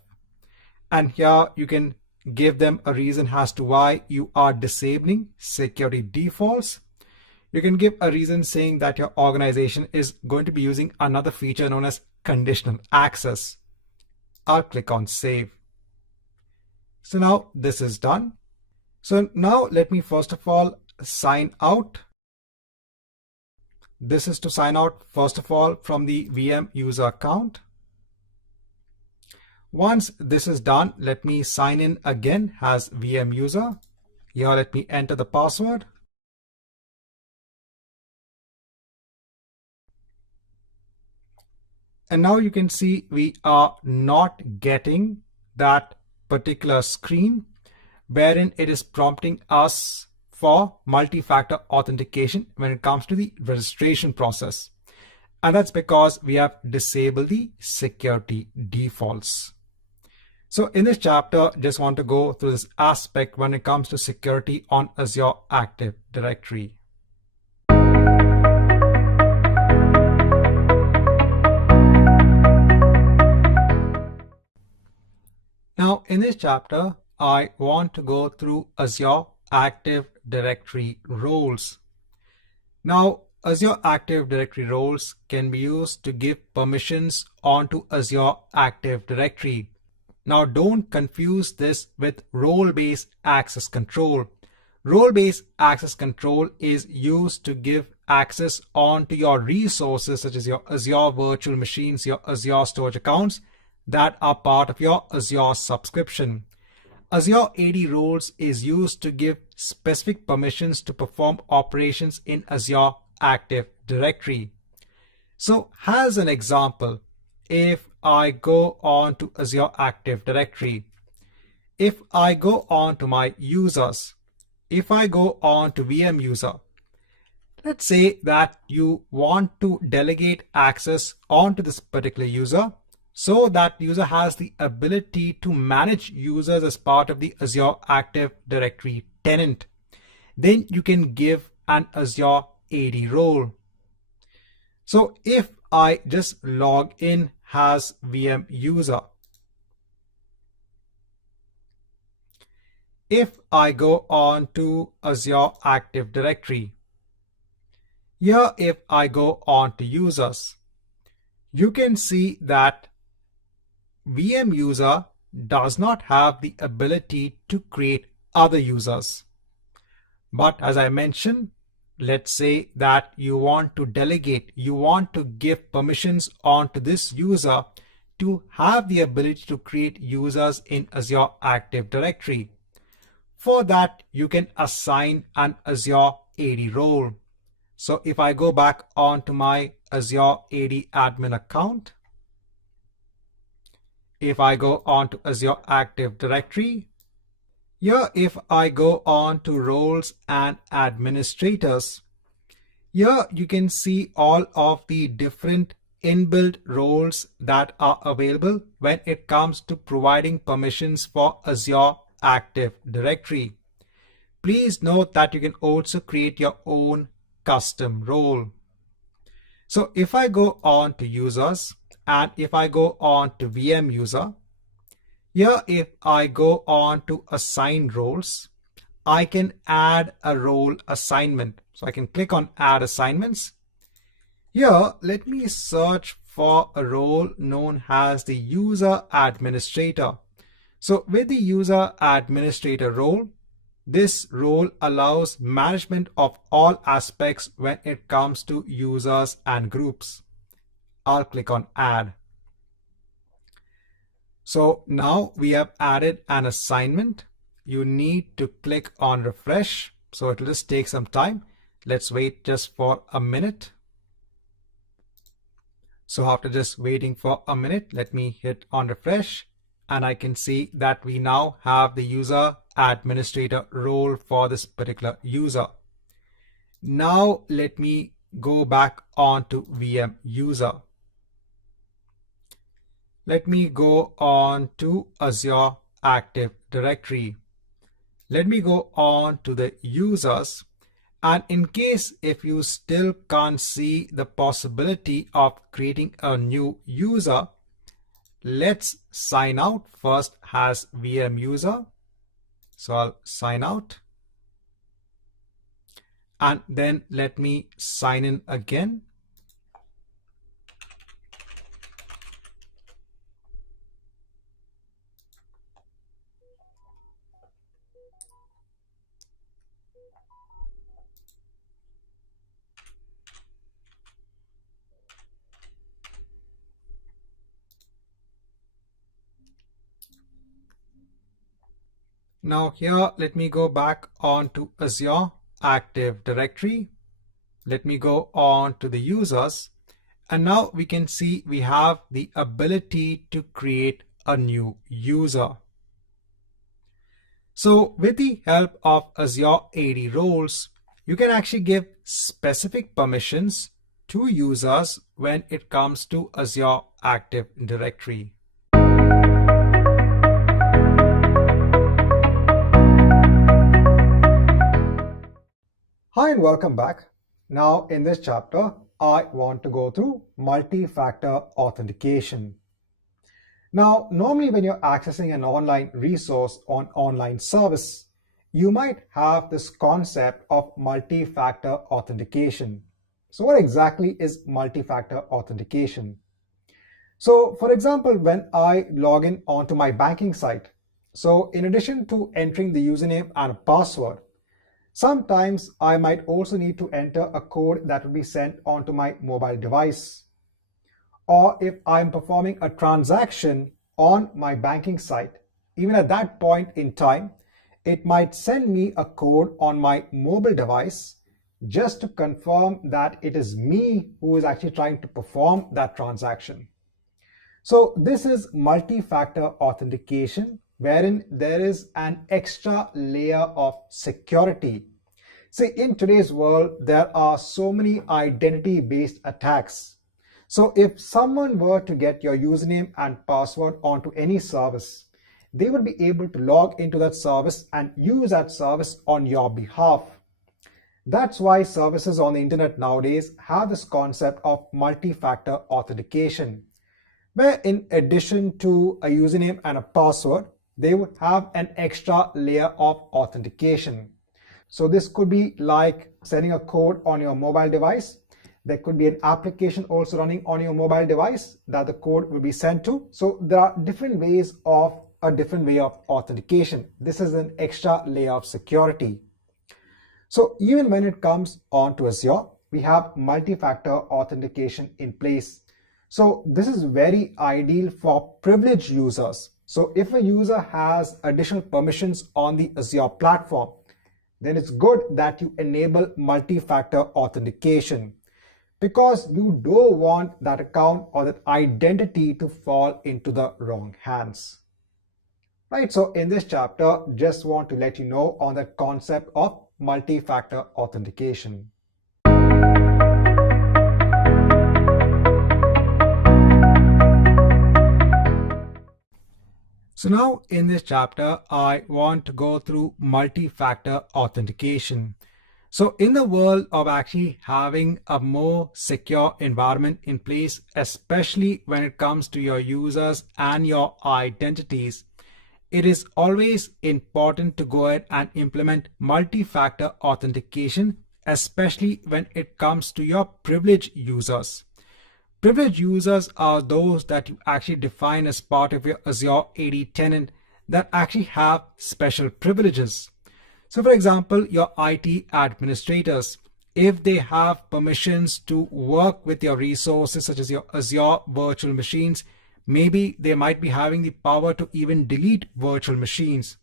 and here you can give them a reason as to why you are disabling security defaults. You can give a reason saying that your organization is going to be using another feature known as conditional access. I'll click on save. So now this is done. So now let me first of all sign out. This is to sign out first of all from the VM user account. Once this is done, let me sign in again as VM user. Here let me enter the password. And now you can see we are not getting that particular screen wherein it is prompting us for multi-factor authentication when it comes to the registration process. And that's because we have disabled the security defaults. So in this chapter, just want to go through this aspect when it comes to security on Azure Active Directory. Now in this chapter, I want to go through Azure Active Directory roles. Now Azure Active Directory roles can be used to give permissions onto Azure Active Directory. Now don't confuse this with role-based access control. Role-based access control is used to give access onto your resources such as your Azure virtual machines, your Azure storage accounts that are part of your Azure subscription. Azure AD roles is used to give specific permissions to perform operations in Azure Active Directory. So as an example, if I go on to Azure Active Directory, if I go on to my users, if I go on to VM user, let's say that you want to delegate access onto this particular user so that user has the ability to manage users as part of the Azure Active Directory tenant. Then you can give an Azure AD role. So if I just log in as VM user, if I go on to Azure Active Directory, here if I go on to users, you can see that VM user does not have the ability to create other users. But as I mentioned, let's say that you want to delegate, you want to give permissions onto this user to have the ability to create users in Azure Active Directory. For that, you can assign an Azure AD role. So if I go back onto my Azure AD admin account, if I go on to Azure Active Directory, here if I go on to roles and administrators, here you can see all of the different inbuilt roles that are available when it comes to providing permissions for Azure Active Directory. Please note that you can also create your own custom role. So if I go on to users and if I go on to VM user, here if I go on to assign roles, I can add a role assignment. So I can click on add assignments. Here let me search for a role known as the user administrator. So with the user administrator role, this role allows management of all aspects when it comes to users and groups. I'll click on add. So now we have added an assignment. You need to click on refresh. So it'll just take some time. Let's wait just for a minute. So after just waiting for a minute, let me hit on refresh. And I can see that we now have the user administrator role for this particular user. Now let me go back on to VM user. Let me go on to Azure Active Directory. Let me go on to the users. And in case if you still can't see the possibility of creating a new user, let's sign out first as VM user. So I'll sign out. And then let me sign in again. Now here, let me go back on to Azure Active Directory. Let me go on to the users. And now we can see we have the ability to create a new user. So with the help of Azure AD roles, you can actually give specific permissions to users when it comes to Azure Active Directory. Hi and welcome back. Now in this chapter, I want to go through multi-factor authentication. Now, normally when you're accessing an online resource on online service, you might have this concept of multi-factor authentication. So what exactly is multi-factor authentication? So for example, when I log in onto my banking site, so in addition to entering the username and password, sometimes I might also need to enter a code that will be sent onto my mobile device. Or if I'm performing a transaction on my banking site, even at that point in time, it might send me a code on my mobile device just to confirm that it is me who is actually trying to perform that transaction. So this is multi-factor authentication, wherein there is an extra layer of security. See, in today's world, there are so many identity-based attacks. So if someone were to get your username and password onto any service, they would be able to log into that service and use that service on your behalf. That's why services on the internet nowadays have this concept of multi-factor authentication, where in addition to a username and a password, they would have an extra layer of authentication. So this could be like sending a code on your mobile device. There could be an application also running on your mobile device that the code will be sent to. So there are different ways of a different way of authentication. This is an extra layer of security. So even when it comes onto Azure, we have multi-factor authentication in place. So this is very ideal for privileged users. So if a user has additional permissions on the Azure platform, then it's good that you enable multi-factor authentication, because you don't want that account or that identity to fall into the wrong hands. Right, so in this chapter, just want to let you know on the concept of multi-factor authentication. So now in this chapter, I want to go through multi-factor authentication. So in the world of actually having a more secure environment in place, especially when it comes to your users and your identities, it is always important to go ahead and implement multi-factor authentication, especially when it comes to your privileged users. Privileged users are those that you actually define as part of your Azure AD tenant that actually have special privileges. So for example, your IT administrators, if they have permissions to work with your resources such as your Azure virtual machines, maybe they might be having the power to even delete virtual machines.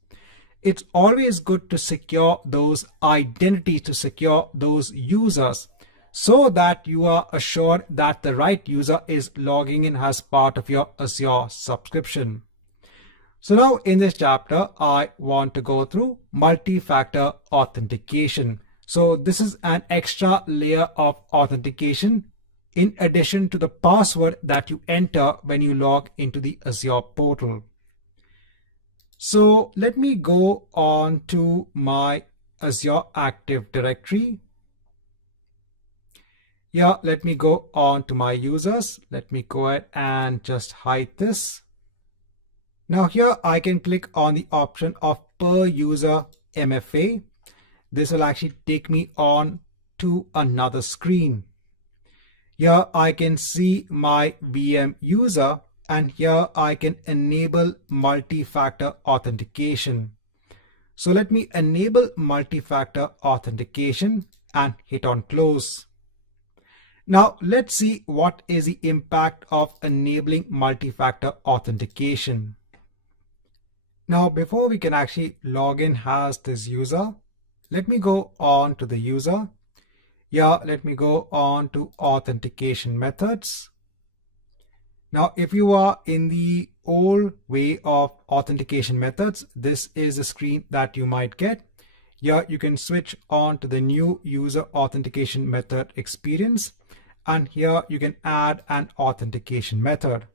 It's always good to secure those identities, to secure those users, so that you are assured that the right user is logging in as part of your Azure subscription. So now in this chapter, I want to go through multi-factor authentication. So this is an extra layer of authentication in addition to the password that you enter when you log into the Azure portal. So let me go on to my Azure Active Directory. Yeah, let me go on to my users. Let me go ahead and just hide this. Now here I can click on the option of per user MFA. This will actually take me on to another screen. Here I can see my VM user, and here I can enable multi-factor authentication. So let me enable multi-factor authentication and hit on close. Now let's see what is the impact of enabling multi-factor authentication. Now, before we can actually log in as this user, let me go on to the user. Let me go on to authentication methods. Now, if you are in the old way of authentication methods, this is the screen that you might get. Here you can switch on to the new user authentication method experience, and here you can add an authentication method.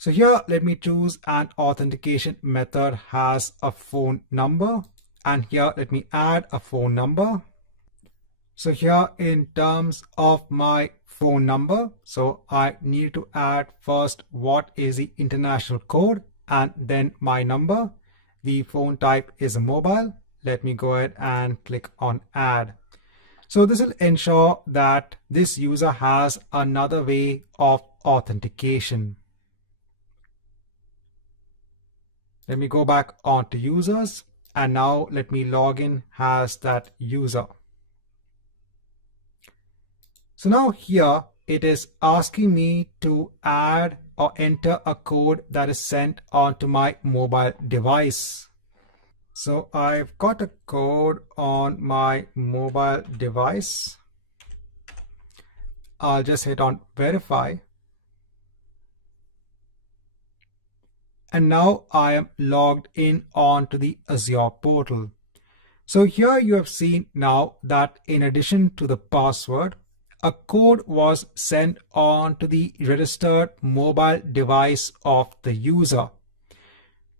So here let me choose an authentication method has a phone number, and here let me add a phone number. So here in terms of my phone number, so I need to add first what is the international code and then my number. The phone type is a mobile. Let me go ahead and click on add. So this will ensure that this user has another way of authentication. Let me go back onto users, and now let me log in as that user. So now here it is asking me to add or enter a code that is sent onto my mobile device. So I've got a code on my mobile device. I'll just hit on verify. And now I am logged in onto the Azure portal. So here you have seen now that in addition to the password, a code was sent on to the registered mobile device of the user.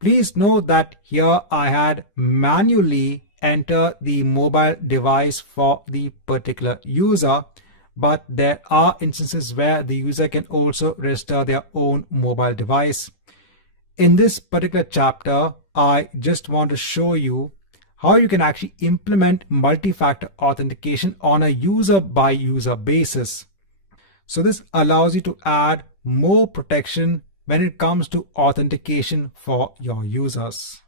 Please note that here I had manually entered the mobile device for the particular user, but there are instances where the user can also register their own mobile device. In this particular chapter, I just want to show you how you can actually implement multi-factor authentication on a user-by-user basis. So this allows you to add more protection when it comes to authentication for your users.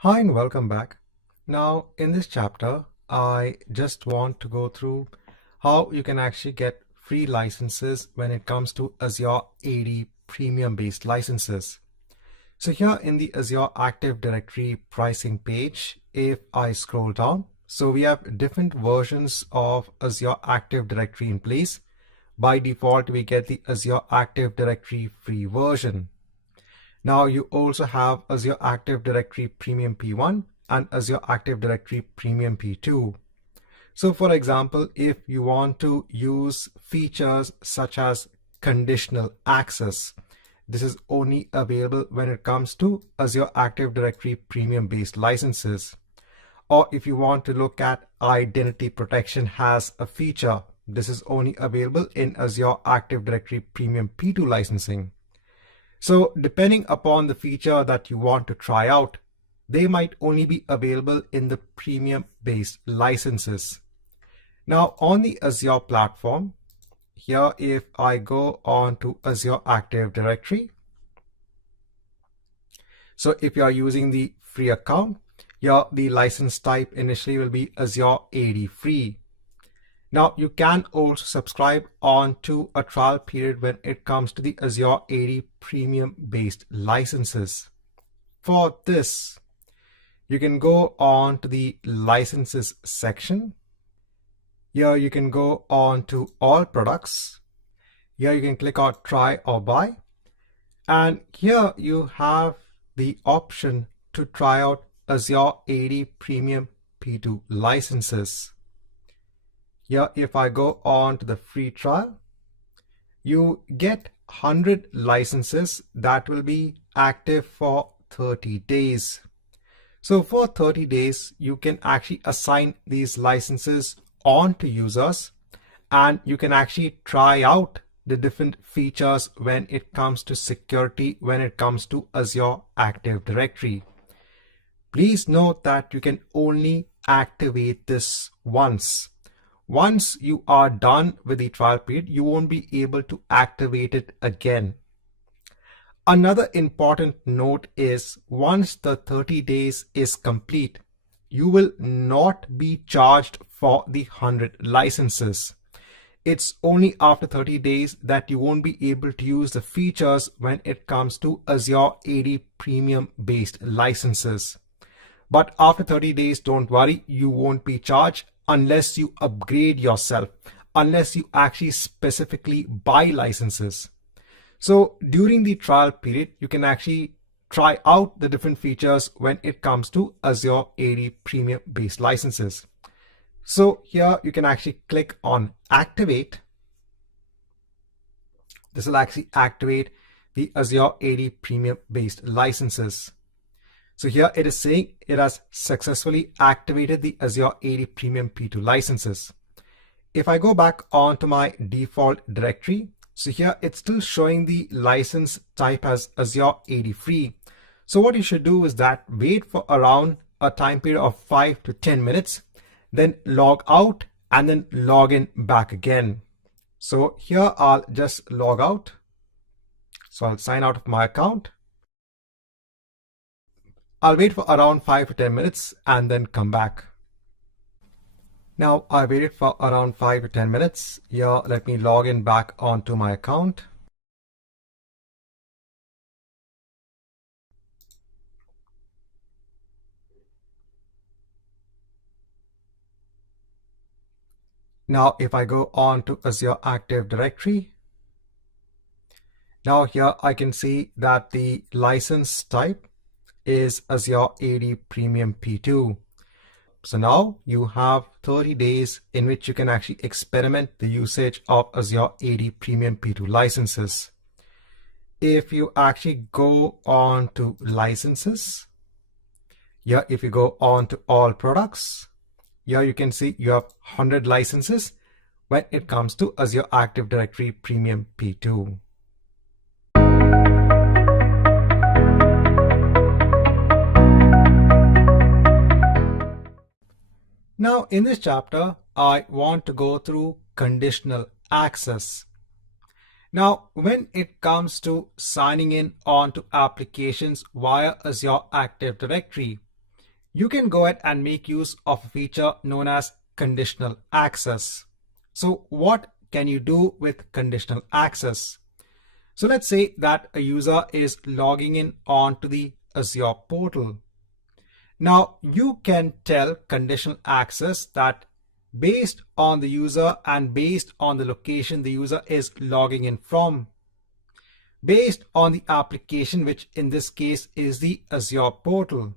Hi and welcome back. Now in this chapter, I just want to go through how you can actually get free licenses when it comes to Azure AD premium based licenses. So here in the Azure Active Directory pricing page, if I scroll down, so we have different versions of Azure Active Directory in place. By default, we get the Azure Active Directory free version. Now you also have Azure Active Directory Premium P1 and Azure Active Directory Premium P2. So for example, if you want to use features such as conditional access, this is only available when it comes to Azure Active Directory premium based licenses. Or if you want to look at identity protection as a feature, this is only available in Azure Active Directory Premium P2 licensing. So depending upon the feature that you want to try out, they might only be available in the premium based licenses. Now on the Azure platform, here if I go on to Azure Active Directory, so if you are using the free account, here the license type initially will be Azure AD free. Now you can also subscribe on to a trial period when it comes to the Azure AD premium based licenses. For this, you can go on to the licenses section. Here you can go on to all products. Here you can click on try or buy. And here you have the option to try out Azure AD Premium P2 licenses. Here, if I go on to the free trial, you get 100 licenses that will be active for 30 days. So for 30 days, you can actually assign these licenses on to users, and you can actually try out the different features when it comes to security, when it comes to Azure Active Directory. Please note that you can only activate this once. Once you are done with the trial period, you won't be able to activate it again. Another important note is once the 30 days is complete, you will not be charged for the 100 licenses. it's only after 30 days that you won't be able to use the features when it comes to Azure AD Premium based licenses. But after 30 days, don't worry, you won't be charged unless you upgrade yourself, unless you actually specifically buy licenses. So during the trial period, you can actually try out the different features when it comes to Azure AD Premium based licenses. So here you can actually click on activate. This will actually activate the Azure AD Premium based licenses. So here it is saying it has successfully activated the Azure AD Premium P2 licenses. If I go back onto my default directory, so here it's still showing the license type as Azure AD Free. So what you should do is that wait for around a time period of 5 to 10 minutes, then log out and then log in back again. So here I'll just log out. So I'll sign out of my account. I'll wait for around 5 to 10 minutes and then come back. Now I waited for around 5 to 10 minutes. Here, let me log in back onto my account. Now, if I go on to Azure Active Directory, now here I can see that the license type is Azure AD Premium P2. So now you have 30 days in which you can actually experiment the usage of Azure AD Premium P2 licenses. If you actually go on to licenses, here if you go on to all products, here you can see you have 100 licenses when it comes to Azure Active Directory Premium P2. Now in this chapter, I want to go through conditional access. Now, when it comes to signing in onto applications via Azure Active Directory, you can go ahead and make use of a feature known as conditional access. So what can you do with conditional access? So let's say that a user is logging in onto the Azure portal. Now you can tell conditional access that based on the user and based on the location the user is logging in from, based on the application, which in this case is the Azure portal,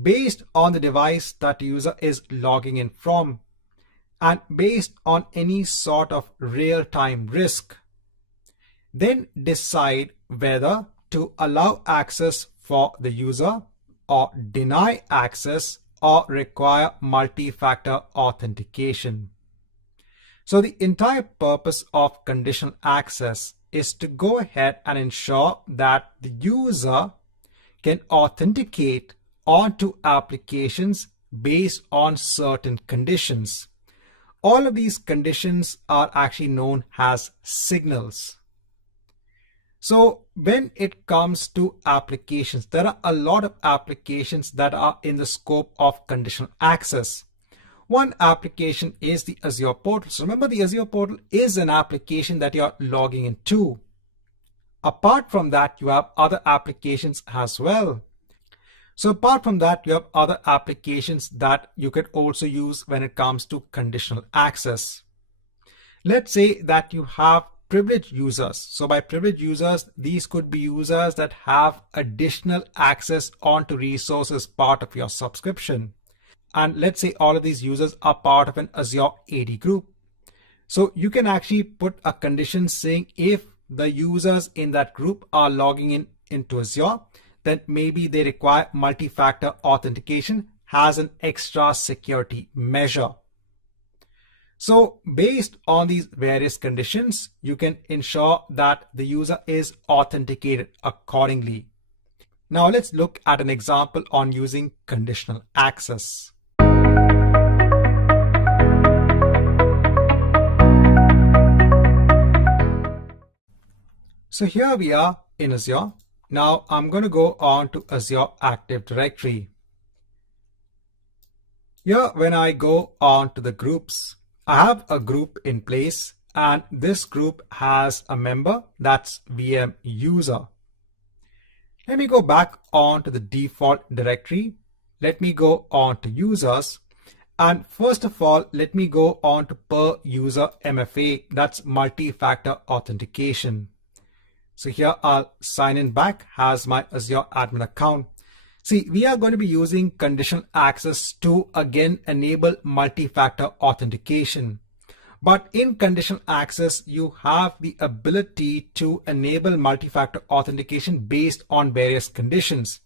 based on the device that the user is logging in from, and based on any sort of real-time risk, then decide whether to allow access for the user or deny access or require multi-factor authentication. So the entire purpose of conditional access is to go ahead and ensure that the user can authenticate onto applications based on certain conditions. All of these conditions are actually known as signals. So when it comes to applications, there are a lot of applications that are in the scope of conditional access. One application is the Azure portal. So remember, the Azure portal is an application that you're logging into. Apart from that, you have other applications as well. So apart from that, you have other applications that you could also use when it comes to conditional access. Let's say that you have privileged users. So by privileged users, these could be users that have additional access onto resources part of your subscription. And let's say all of these users are part of an Azure AD group. So you can actually put a condition saying if the users in that group are logging in into Azure, then maybe they require multi-factor authentication as an extra security measure. So based on these various conditions, you can ensure that the user is authenticated accordingly. Now let's look at an example on using conditional access. So here we are in Azure. Now I'm going to go on to Azure Active Directory. Here when I go on to the groups, I have a group in place, and this group has a member, that's VM user. Let me go back onto the default directory. Let me go on to users. And first of all, let me go on to per user MFA, that's multi-factor authentication. So here I'll sign in back as my Azure admin account. See, we are going to be using conditional access to again enable multi-factor authentication. But in conditional access, you have the ability to enable multi-factor authentication based on various conditions.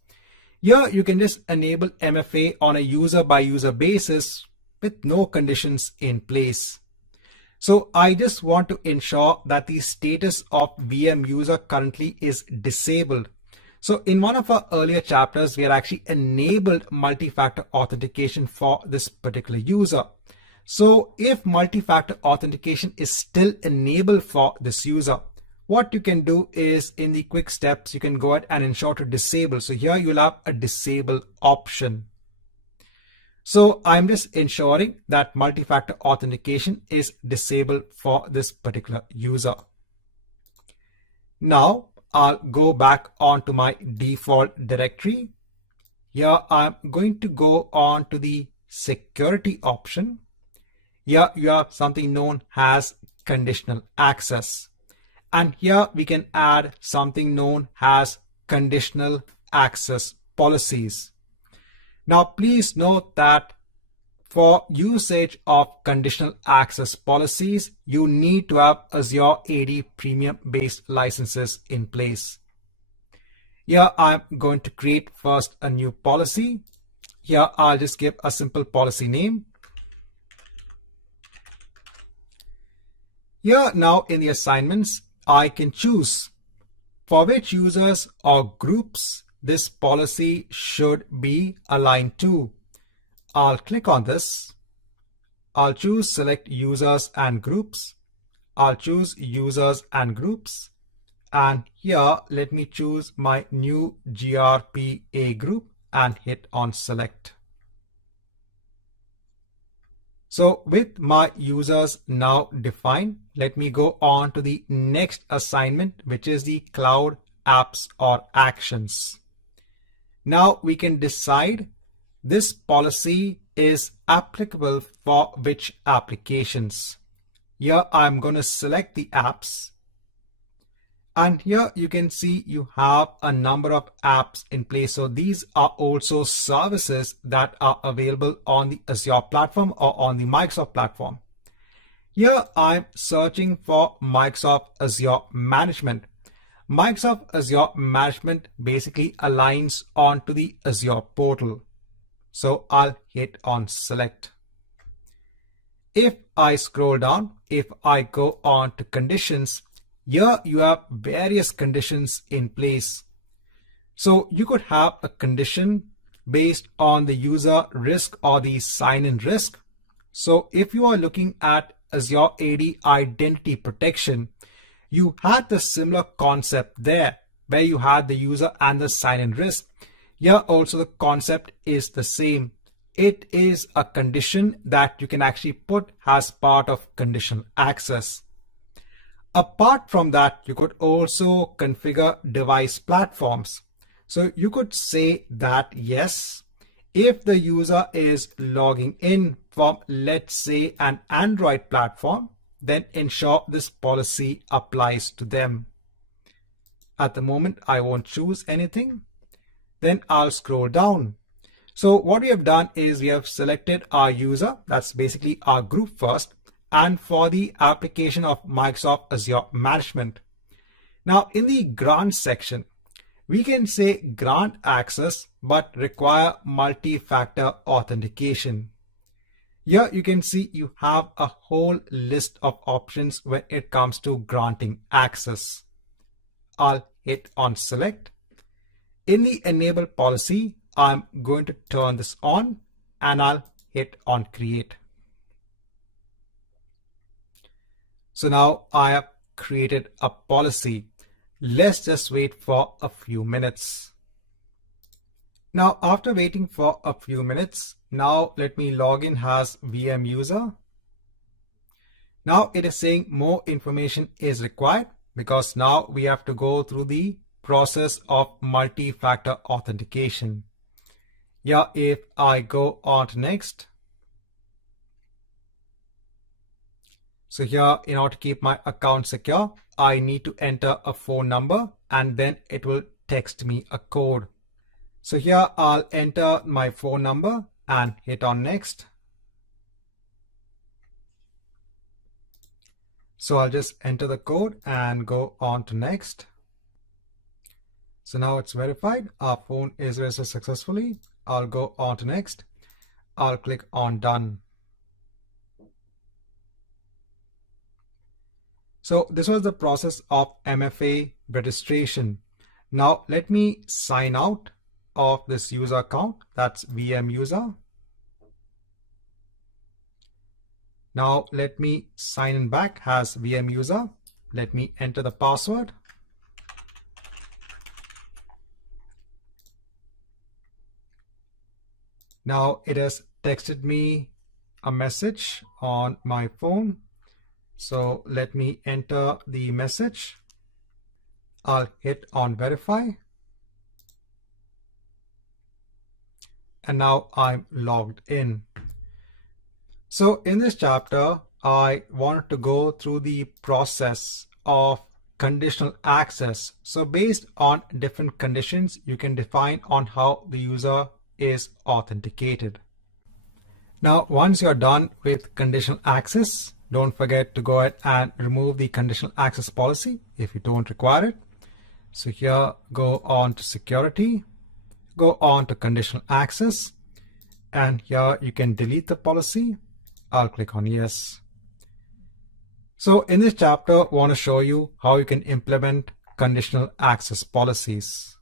Here you can just enable MFA on a user by user basis with no conditions in place. So I just want to ensure that the status of VM user currently is disabled. So in one of our earlier chapters, we had actually enabled multi-factor authentication for this particular user. So if multi-factor authentication is still enabled for this user, what you can do is in the quick steps, you can go ahead and ensure to disable. So here you'll have a disable option. So I'm just ensuring that multi-factor authentication is disabled for this particular user. Now I'll go back onto my default directory. Here I'm going to go on to the security option. Here you have something known as conditional access. And here we can add something known as conditional access policies. Now, please note that for usage of conditional access policies, you need to have Azure AD Premium based licenses in place. Here I'm going to create first a new policy. Here I'll just give a simple policy name. Here now in the assignments, I can choose for which users or groups this policy should be aligned to. I'll click on this. I'll choose select users and groups. I'll choose users and groups. And here, let me choose my new GRPA group and hit on select. So with my users now defined, let me go on to the next assignment, which is the cloud apps or actions. Now we can decide this policy is applicable for which applications. Here I'm going to select the apps. And here you can see you have a number of apps in place. So these are also services that are available on the Azure platform or on the Microsoft platform. Here I'm searching for Microsoft Azure Management. Microsoft Azure Management basically aligns onto the Azure portal. So I'll hit on select. If I scroll down, if I go on to conditions, here you have various conditions in place. So you could have a condition based on the user risk or the sign-in risk. So if you are looking at Azure AD Identity Protection, you had the similar concept there where you had the user and the sign-in risk. Here also the concept is the same. It is a condition that you can actually put as part of conditional access. Apart from that, you could also configure device platforms. So you could say that yes, if the user is logging in from, let's say, an Android platform, then ensure this policy applies to them. At the moment, I won't choose anything. Then I'll scroll down. So what we have done is we have selected our user, that's basically our group first, and for the application of Microsoft Azure Management. Now in the grant section, we can say grant access but require multi-factor authentication. Here you can see you have a whole list of options when it comes to granting access. I'll hit on select. In the enable policy, I'm going to turn this on and I'll hit on create. So now I have created a policy. Let's just wait for a few minutes. Now, after waiting for a few minutes, now let me log in as VM user. Now it is saying more information is required because now we have to go through the process of multi-factor authentication. Yeah, if I go on to next. So here, in order to keep my account secure, I need to enter a phone number and then it will text me a code. So here I'll enter my phone number and hit on next. So I'll just enter the code and go on to next. So now it's verified. Our phone is registered successfully. I'll go on to next. I'll click on done. So this was the process of MFA registration. Now let me sign out of this user account. That's VM user. Now let me sign in back as VM user. Let me enter the password. Now it has texted me a message on my phone. So let me enter the message. I'll hit on verify. And now I'm logged in. So in this chapter, I wanted to go through the process of conditional access. So based on different conditions, you can define on how the user is authenticated. Now, once you're done with conditional access, don't forget to go ahead and remove the conditional access policy if you don't require it. So here, go on to security, go on to conditional access, and here you can delete the policy. I'll click on yes. So in this chapter, I want to show you how you can implement conditional access policies.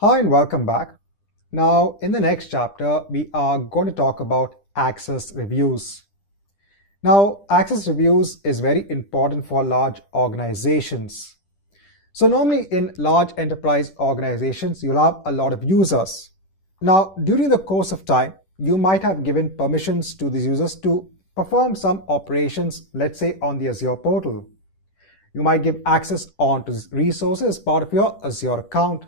Hi and welcome back. Now in the next chapter, we are going to talk about access reviews. Now access reviews is very important for large organizations. So normally in large enterprise organizations, you'll have a lot of users. Now during the course of time, you might have given permissions to these users to perform some operations, let's say on the Azure portal. You might give access on to resources as part of your Azure account.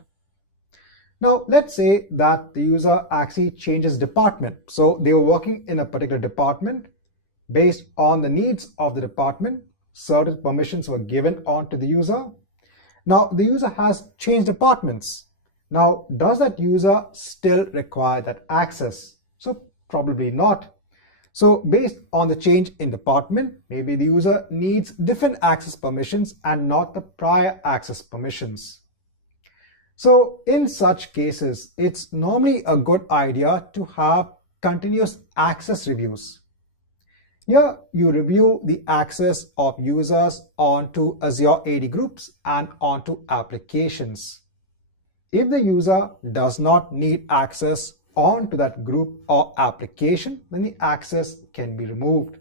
Now, let's say that the user actually changes department. So they were working in a particular department. Based on the needs of the department, certain permissions were given on to the user. Now, the user has changed departments. Now, does that user still require that access? So probably not. So based on the change in department, maybe the user needs different access permissions and not the prior access permissions. So in such cases, it's normally a good idea to have continuous access reviews. Here you review the access of users onto Azure AD groups and onto applications. If the user does not need access onto that group or application, then the access can be removed.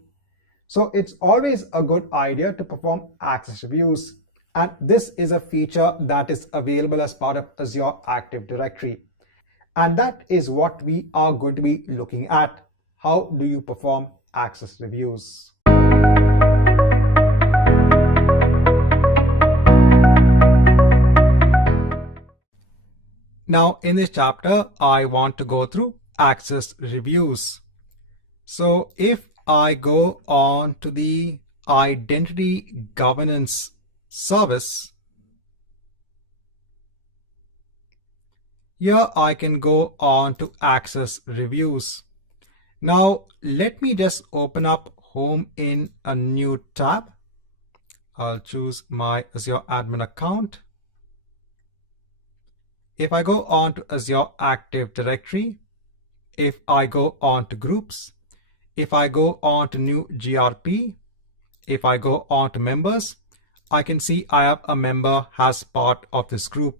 So it's always a good idea to perform access reviews. And this is a feature that is available as part of Azure Active Directory. And that is what we are going to be looking at. How do you perform access reviews? Now, in this chapter, I want to go through access reviews. So if I go on to the identity governance service, here I can go on to access reviews. Now let me just open up Home in a new tab. I'll choose my Azure admin account. If I go on to Azure Active Directory, if I go on to groups, if I go on to new GRP, if I go on to members, I can see I have a member as part of this group.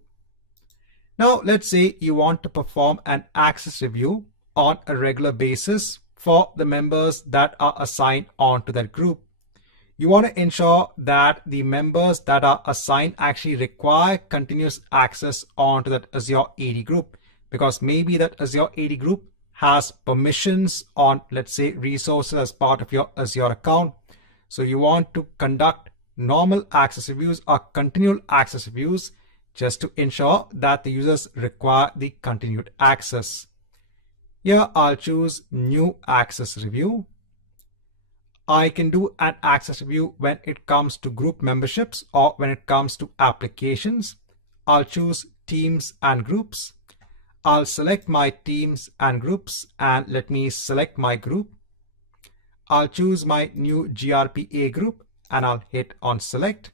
Now, let's say you want to perform an access review on a regular basis for the members that are assigned onto that group. You want to ensure that the members that are assigned actually require continuous access onto that Azure AD group because maybe that Azure AD group has permissions on, let's say, resources as part of your Azure account. So you want to conduct normal access reviews or continual access reviews just to ensure that the users require the continued access. Here I'll choose new access review. I can do an access review when it comes to group memberships or when it comes to applications. I'll choose teams and groups. I'll select my teams and groups and let me select my group. I'll choose my new GRPA group and I'll hit on select.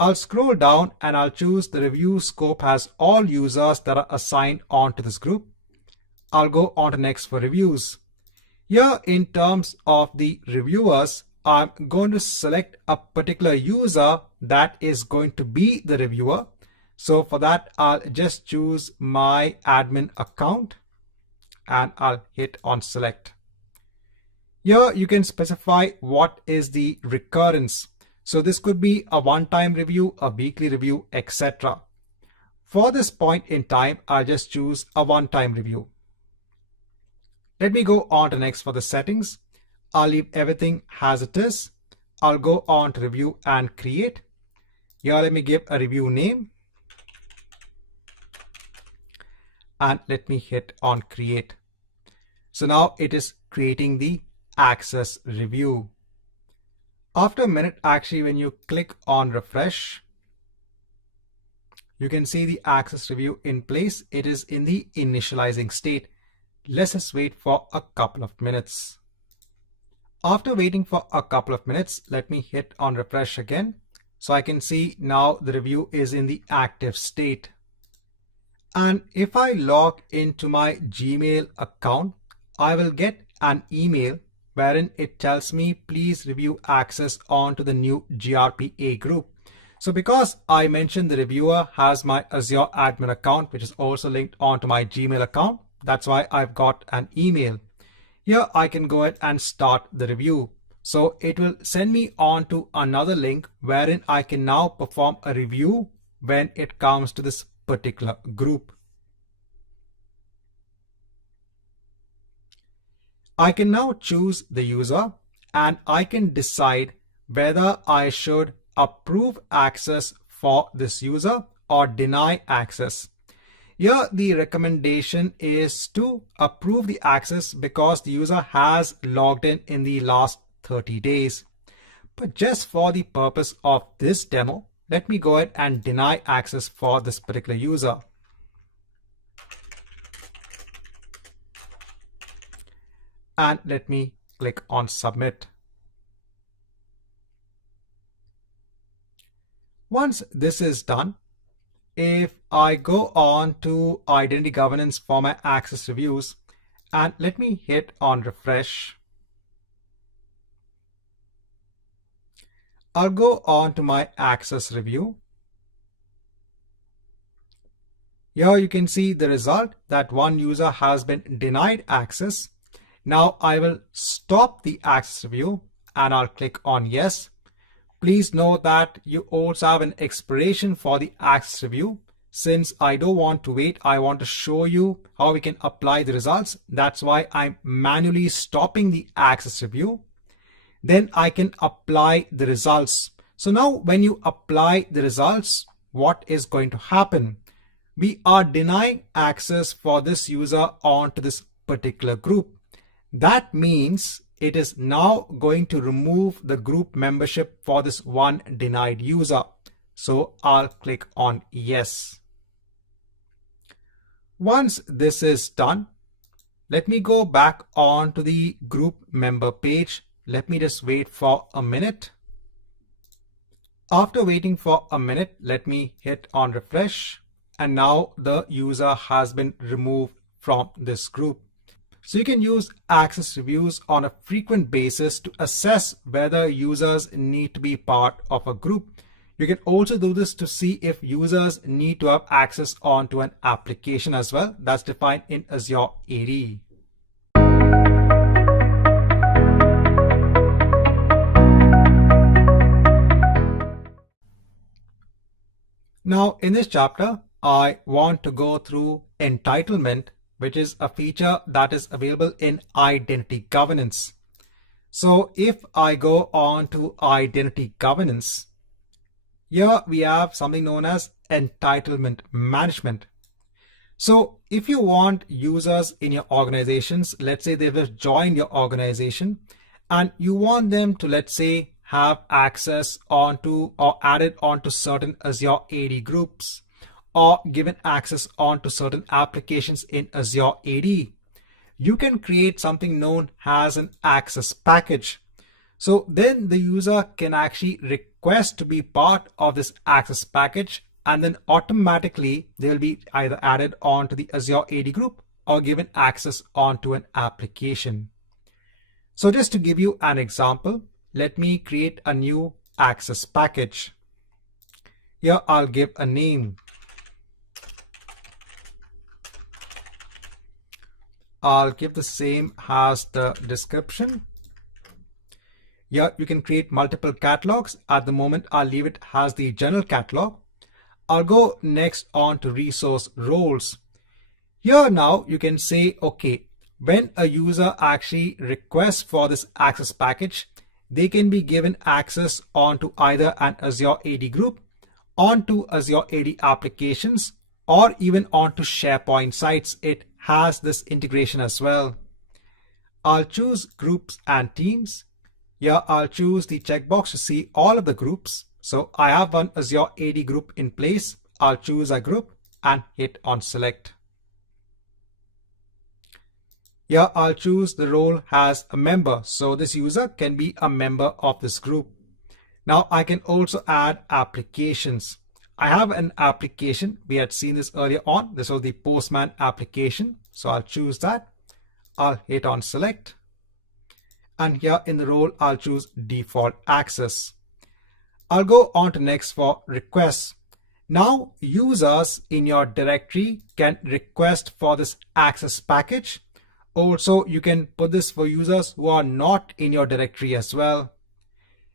I'll scroll down and I'll choose the review scope has all users that are assigned onto this group. I'll go on to next for reviews. Here in terms of the reviewers, I'm going to select a particular user that is going to be the reviewer. So for that, I'll just choose my admin account and I'll hit on select. Here you can specify what is the recurrence. So this could be a one-time review, a weekly review, etc. For this point in time, I'll just choose a one-time review. Let me go on to next for the settings. I'll leave everything as it is. I'll go on to review and create. Here let me give a review name. And let me hit on create. So now it is creating the access review. After a minute, actually, when you click on refresh, you can see the access review in place. It is in the initializing state. Let's just wait for a couple of minutes. After waiting for a couple of minutes, let me hit on refresh again. So I can see now the review is in the active state. And if I log into my Gmail account, I will get an email wherein it tells me please review access onto the new GRPA group. So because I mentioned the reviewer has my Azure admin account, which is also linked onto my Gmail account, that's why I've got an email. Here I can go ahead and start the review. So it will send me on to another link wherein I can now perform a review when it comes to this particular group. I can now choose the user and I can decide whether I should approve access for this user or deny access. Here the recommendation is to approve the access because the user has logged in the last 30 days. But just for the purpose of this demo, let me go ahead and deny access for this particular user. And let me click on submit. Once this is done, if I go on to identity governance for my access reviews and let me hit on refresh, I'll go on to my access review. Here you can see the result that one user has been denied access. Now I will stop the access review and I'll click on yes. Please note that you also have an expiration for the access review. Since I don't want to wait, I want to show you how we can apply the results. That's why I'm manually stopping the access review. Then I can apply the results. So now when you apply the results, what is going to happen? We are denying access for this user onto this particular group. That means it is now going to remove the group membership for this one denied user. So I'll click on yes. Once this is done, let me go back on to the group member page. Let me just wait for a minute. After waiting for a minute, let me hit on refresh. And now the user has been removed from this group. So you can use access reviews on a frequent basis to assess whether users need to be part of a group. You can also do this to see if users need to have access onto an application as well. That's defined in Azure AD. Now in this chapter, I want to go through entitlement, which is a feature that is available in identity governance. So if I go on to identity governance, here we have something known as entitlement management. So if you want users in your organizations, let's say they've joined your organization and you want them to, let's say, have access onto or added onto certain Azure AD groups or given access onto certain applications in Azure AD, you can create something known as an access package. So then the user can actually request to be part of this access package, and then automatically they'll be either added onto the Azure AD group or given access onto an application. So just to give you an example, let me create a new access package. Here I'll give a name. I'll give the same as the description. Here you can create multiple catalogs. At the moment, I'll leave it as the general catalog. I'll go next on to resource roles. Here now you can say, okay, when a user actually requests for this access package, they can be given access onto either an Azure AD group, onto Azure AD applications, or even onto SharePoint sites. It has this integration as well. I'll choose groups and teams. Here I'll choose the checkbox to see all of the groups. So I have one Azure AD group in place. I'll choose a group and hit on select. Here I'll choose the role as a member. So this user can be a member of this group. Now I can also add applications. I have an application. We had seen this earlier on. This was the Postman application. So I'll choose that. I'll hit on select. And here in the role, I'll choose default access. I'll go on to next for requests. Now users in your directory can request for this access package. Also, you can put this for users who are not in your directory as well.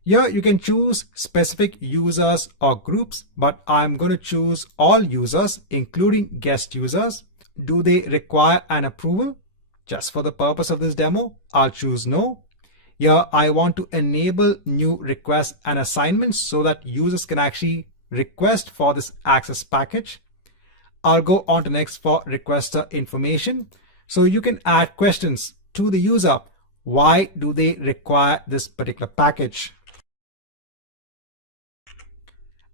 Here you can choose specific users or groups, but I'm going to choose all users, including guest users. Do they require an approval? Just for the purpose of this demo, I'll choose no. Here I want to enable new requests and assignments so that users can actually request for this access package. I'll go on to next for requester information. So you can add questions to the user. Why do they require this particular package?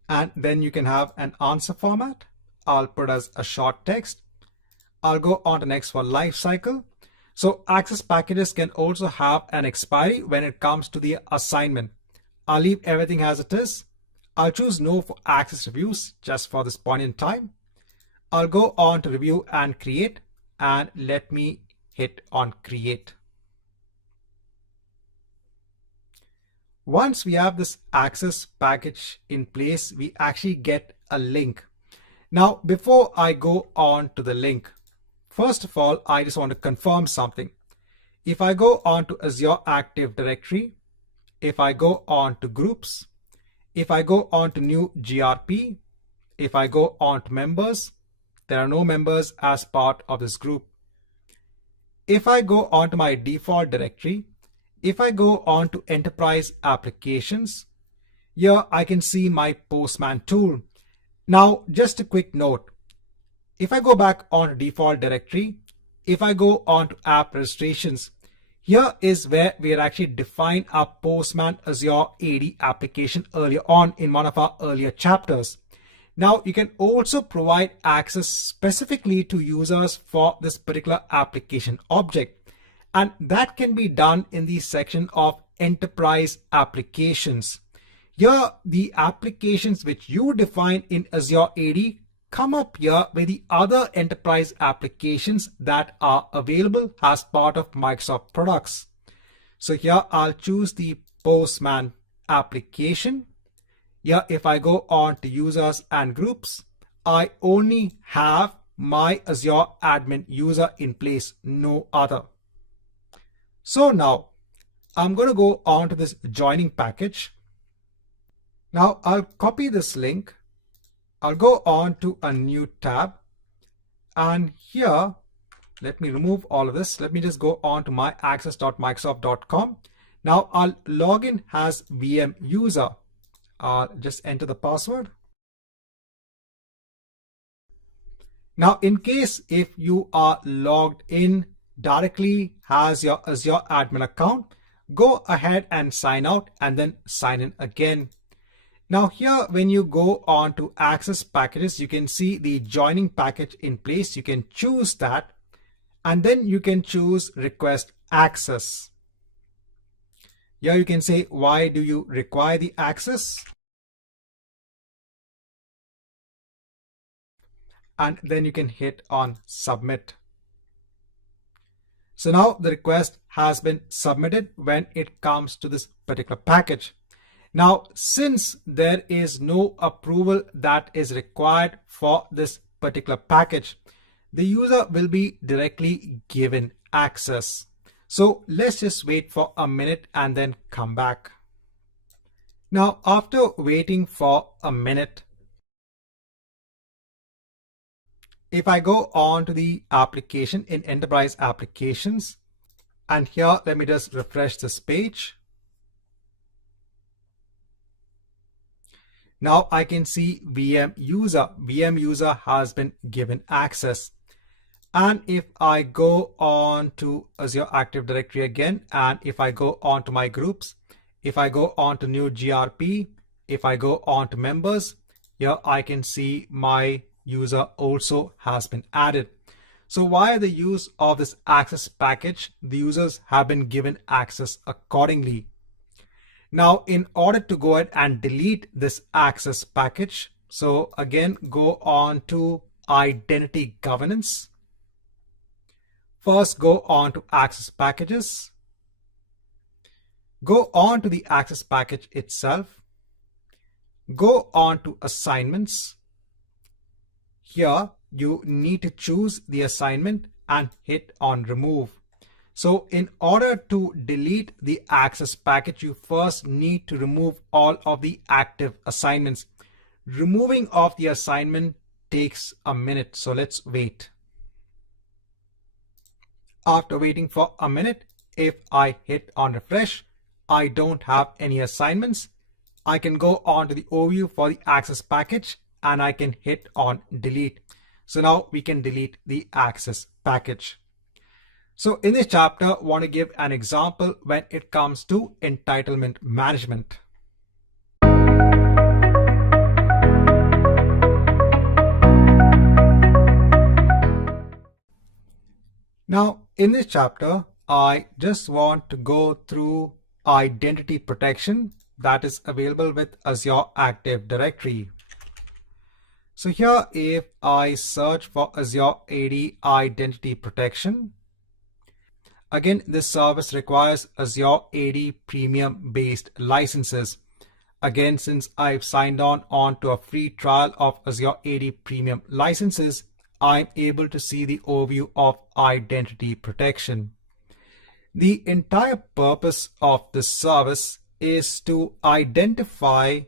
And then you can have an answer format. I'll put as a short text. I'll go on to next for life cycle. So access packages can also have an expiry when it comes to the assignment. I'll leave everything as it is. I'll choose no for access reviews just for this point in time. I'll go on to review and create, and let me hit on create. Once we have this access package in place, we actually get a link. Now, before I go on to the link, first of all, I just want to confirm something. If I go on to Azure Active Directory, if I go on to groups, if I go on to new GRP, if I go on to members, there are no members as part of this group. If I go on to my default directory, if I go on to enterprise applications, here I can see my Postman tool. Now, just a quick note. If I go back on default directory, if I go on to app registrations, here is where we had actually defined our Postman Azure AD application earlier on in one of our earlier chapters. Now you can also provide access specifically to users for this particular application object. And that can be done in the section of enterprise applications. Here, the applications which you define in Azure AD come up here with the other enterprise applications that are available as part of Microsoft products. So here I'll choose the Postman application. Here, if I go on to users and groups, I only have my Azure admin user in place, no other. So now I'm going to go on to this joining package. Now I'll copy this link. I'll go on to a new tab, and here, let me remove all of this. Let me just go on to my access.microsoft.com. Now I'll log in as VM user. I'll just enter the password. Now, in case if you are logged in directly as your Azure admin account, go ahead and sign out and then sign in again. Now here, when you go on to access packages, you can see the joining package in place. You can choose that, and then you can choose request access. Here you can say, why do you require the access? And then you can hit on submit. So now the request has been submitted when it comes to this particular package. Now, since there is no approval that is required for this particular package, the user will be directly given access. So let's just wait for a minute and then come back. Now, after waiting for a minute, if I go on to the application in Enterprise Applications, and here, let me just refresh this page. Now I can see VM user. VM user has been given access. And if I go on to Azure Active Directory again, and if I go on to my groups, if I go on to new GRP, if I go on to members, here I can see my user also has been added. So via the use of this access package, the users have been given access accordingly. Now, in order to go ahead and delete this access package, so again, go on to identity governance. First, go on to access packages. Go on to the access package itself. Go on to assignments. Here, you need to choose the assignment and hit on remove. So in order to delete the access package, you first need to remove all of the active assignments. Removing of the assignment takes a minute, so let's wait. After waiting for a minute, if I hit on refresh, I don't have any assignments. I can go on to the overview for the access package and I can hit on delete. So now we can delete the access package. So in this chapter, I want to give an example when it comes to entitlement management. Now, in this chapter, I just want to go through identity protection that is available with Azure Active Directory. So here, if I search for Azure AD Identity Protection, again, this service requires Azure AD Premium based licenses. Again, since I've signed on to a free trial of Azure AD Premium licenses, I'm able to see the overview of identity protection. The entire purpose of this service is to identify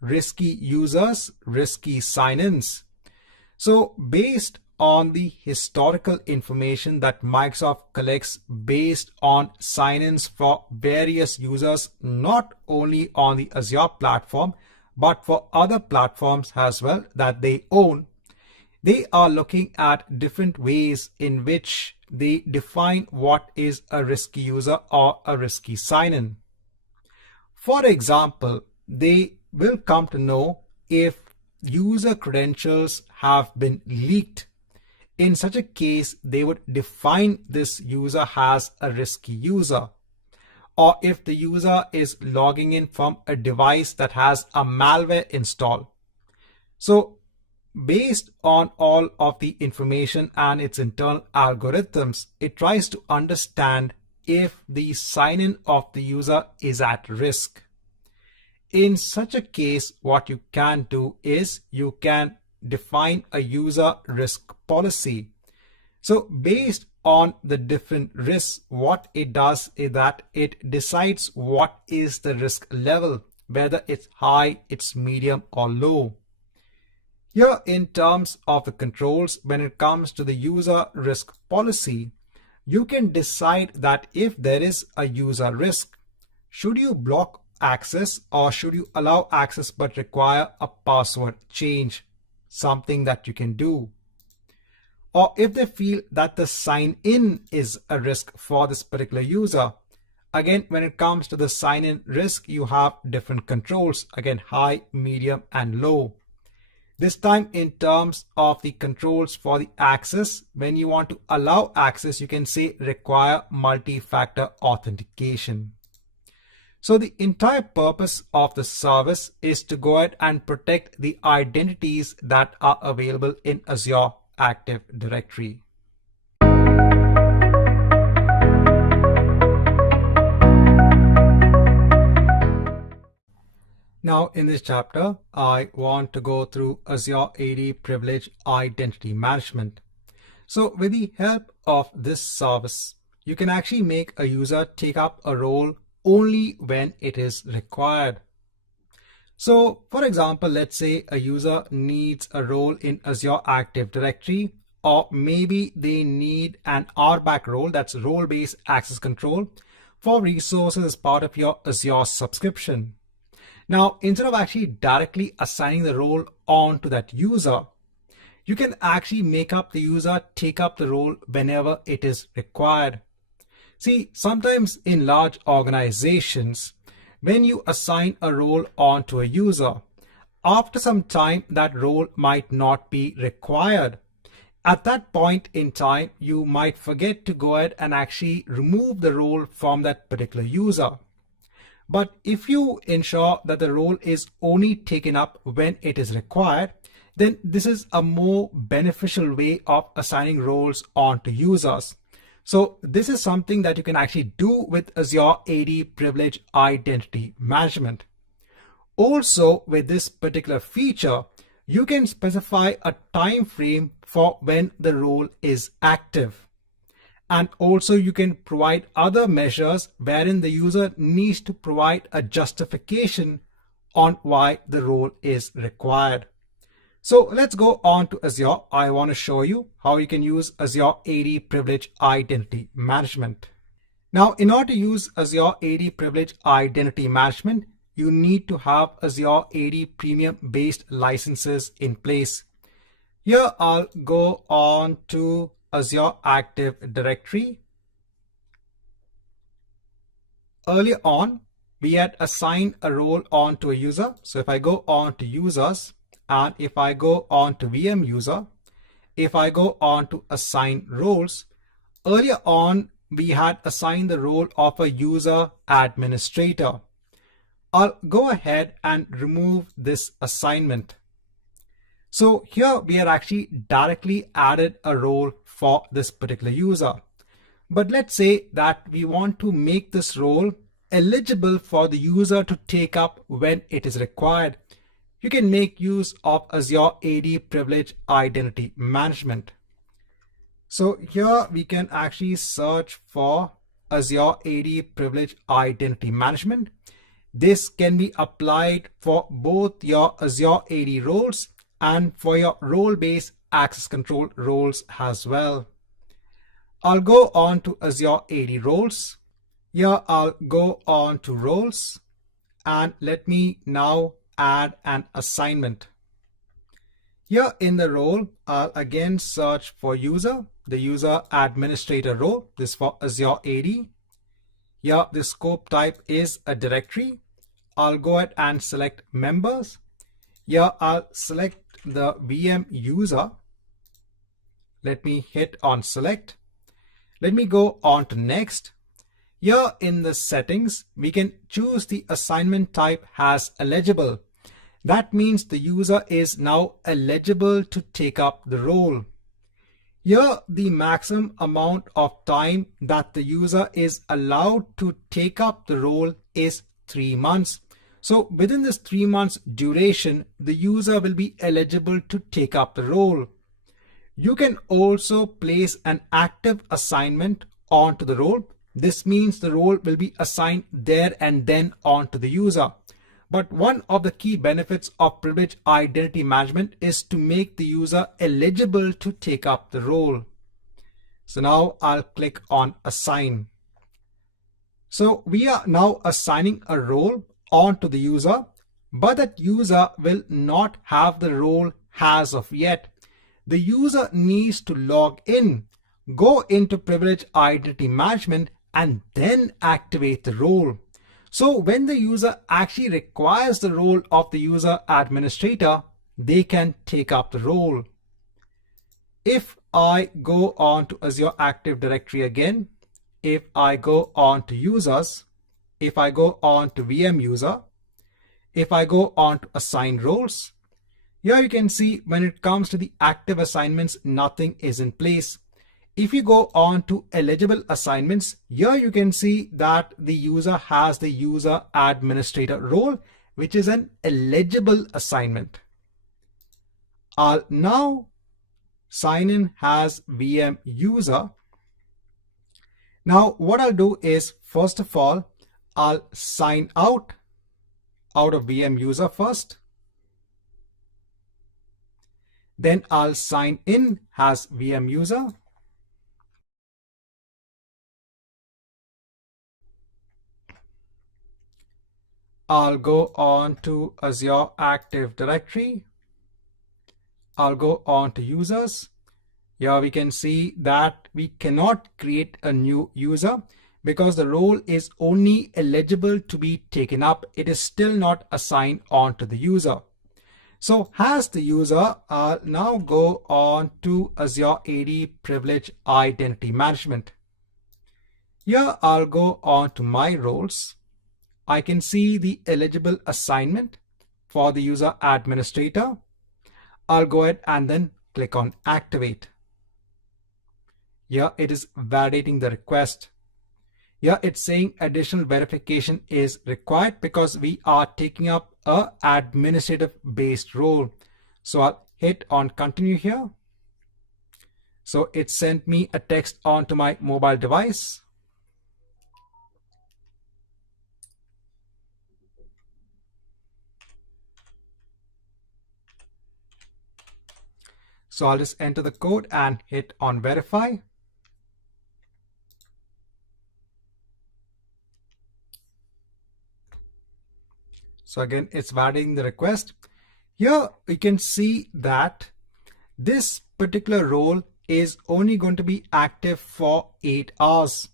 risky users, risky sign-ins. So based on the historical information that Microsoft collects based on sign-ins for various users, not only on the Azure platform, but for other platforms as well that they own, they are looking at different ways in which they define what is a risky user or a risky sign-in. For example, they will come to know if user credentials have been leaked. In such a case, they would define this user as a risky user. Or if the user is logging in from a device that has a malware installed. So based on all of the information and its internal algorithms, it tries to understand if the sign-in of the user is at risk. In such a case, what you can do is you can define a user risk policy. So based on the different risks, what it does is that it decides what is the risk level, whether it's high, it's medium or low. Here, in terms of the controls, when it comes to the user risk policy, you can decide that if there is a user risk, should you block access or should you allow access but require a password change, something that you can do. Or if they feel that the sign in is a risk for this particular user. Again, when it comes to the sign in risk, you have different controls, again, high, medium, and low. This time in terms of the controls for the access, when you want to allow access, you can say require multi-factor authentication. So the entire purpose of the service is to go ahead and protect the identities that are available in Azure Active Directory. Now in this chapter, I want to go through Azure AD Privilege Identity Management. So with the help of this service, you can actually make a user take up a role only when it is required. So for example, let's say a user needs a role in Azure Active Directory, or maybe they need an RBAC role, that's role-based access control, for resources as part of your Azure subscription. Now, instead of actually directly assigning the role on to that user, you can actually make up the user take up the role whenever it is required. See, sometimes in large organizations, when you assign a role on to a user, after some time that role might not be required. At that point in time, you might forget to go ahead and actually remove the role from that particular user. But if you ensure that the role is only taken up when it is required, then this is a more beneficial way of assigning roles onto users. So this is something that you can actually do with Azure AD Privilege Identity Management. Also, with this particular feature, you can specify a time frame for when the role is active. And also you can provide other measures wherein the user needs to provide a justification on why the role is required. So let's go on to Azure. I want to show you how you can use Azure AD Privilege Identity Management. Now, in order to use Azure AD Privilege Identity Management, you need to have Azure AD Premium based licenses in place. Here I'll go on to Azure Active Directory. Earlier on, we had assigned a role on to a user. So if I go on to users, and if I go on to VM user, if I go on to assign roles, earlier on, we had assigned the role of a user administrator. I'll go ahead and remove this assignment. So here we are actually directly added a role for this particular user. But let's say that we want to make this role eligible for the user to take up when it is required. You can make use of Azure AD Privilege Identity Management. So here we can actually search for Azure AD Privilege Identity Management. This can be applied for both your Azure AD roles and for your role-based access control roles as well. I'll go on to Azure AD roles. Here I'll go on to roles, and let me now add an assignment. Here in the role, I'll again search for user, the user administrator role. This is for Azure AD. Here the scope type is a directory. I'll go ahead and select members. Here I'll select the VM user. Let me hit on select. Let me go on to next. Here in the settings, we can choose the assignment type as eligible. That means the user is now eligible to take up the role. Here, the maximum amount of time that the user is allowed to take up the role is 3 months. So within this 3 months duration, the user will be eligible to take up the role. You can also place an active assignment onto the role. This means the role will be assigned there and then onto the user. But one of the key benefits of privilege identity management is to make the user eligible to take up the role. So now I'll click on Assign. So we are now assigning a role onto the user, but that user will not have the role as of yet. The user needs to log in, go into privilege identity management, and then activate the role. So when the user actually requires the role of the user administrator, they can take up the role. If I go on to Azure Active Directory again, if I go on to users, if I go on to VM user, if I go on to assign roles, here you can see when it comes to the active assignments, nothing is in place. If you go on to eligible assignments, here you can see that the user has the user administrator role, which is an eligible assignment. I'll now sign in as VM user. Now what I'll do is, first of all, I'll sign out of VM user first. Then I'll sign in as VM user. I'll go on to Azure Active Directory. I'll go on to users. Here we can see that we cannot create a new user because the role is only eligible to be taken up. It is still not assigned on to the user. So as the user, I'll now go on to Azure AD Privilege Identity Management. Here I'll go on to my roles. I can see the eligible assignment for the user administrator. I'll go ahead and then click on Activate. Here it is validating the request. Here it's saying additional verification is required because we are taking up a administrative based role. So I'll hit on continue here. So it sent me a text onto my mobile device. So I'll just enter the code and hit on verify. So again, it's validating the request. Here we can see that this particular role is only going to be active for 8 hours.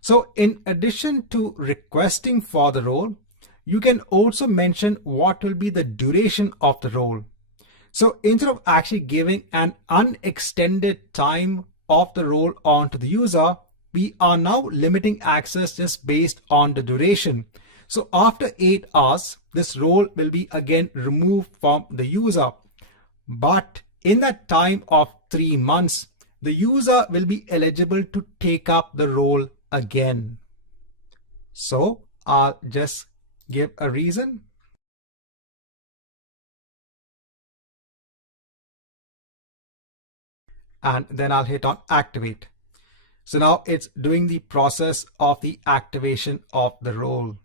So in addition to requesting for the role, you can also mention what will be the duration of the role. So instead of actually giving an unextended time of the role onto the user, we are now limiting access just based on the duration. So after 8 hours, this role will be again removed from the user. But in that time of 3 months, the user will be eligible to take up the role again. So I'll just give a reason. And then I'll hit on activate. So now it's doing the process of the activation of the role.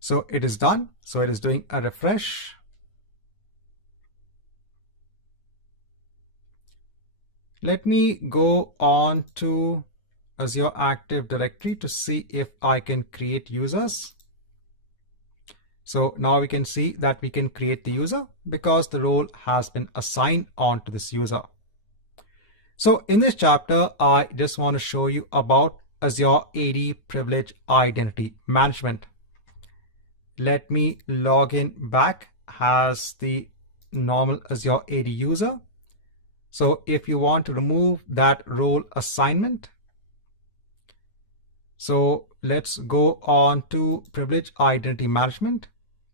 So it is done. So it is doing a refresh. Let me go on to Azure Active Directory to see if I can create users. So now we can see that we can create the user because the role has been assigned on to this user. So in this chapter, I just want to show you about Azure AD Privilege Identity Management. Let me log in back as the normal Azure AD user. So if you want to remove that role assignment, so let's go on to Privilege Identity Management.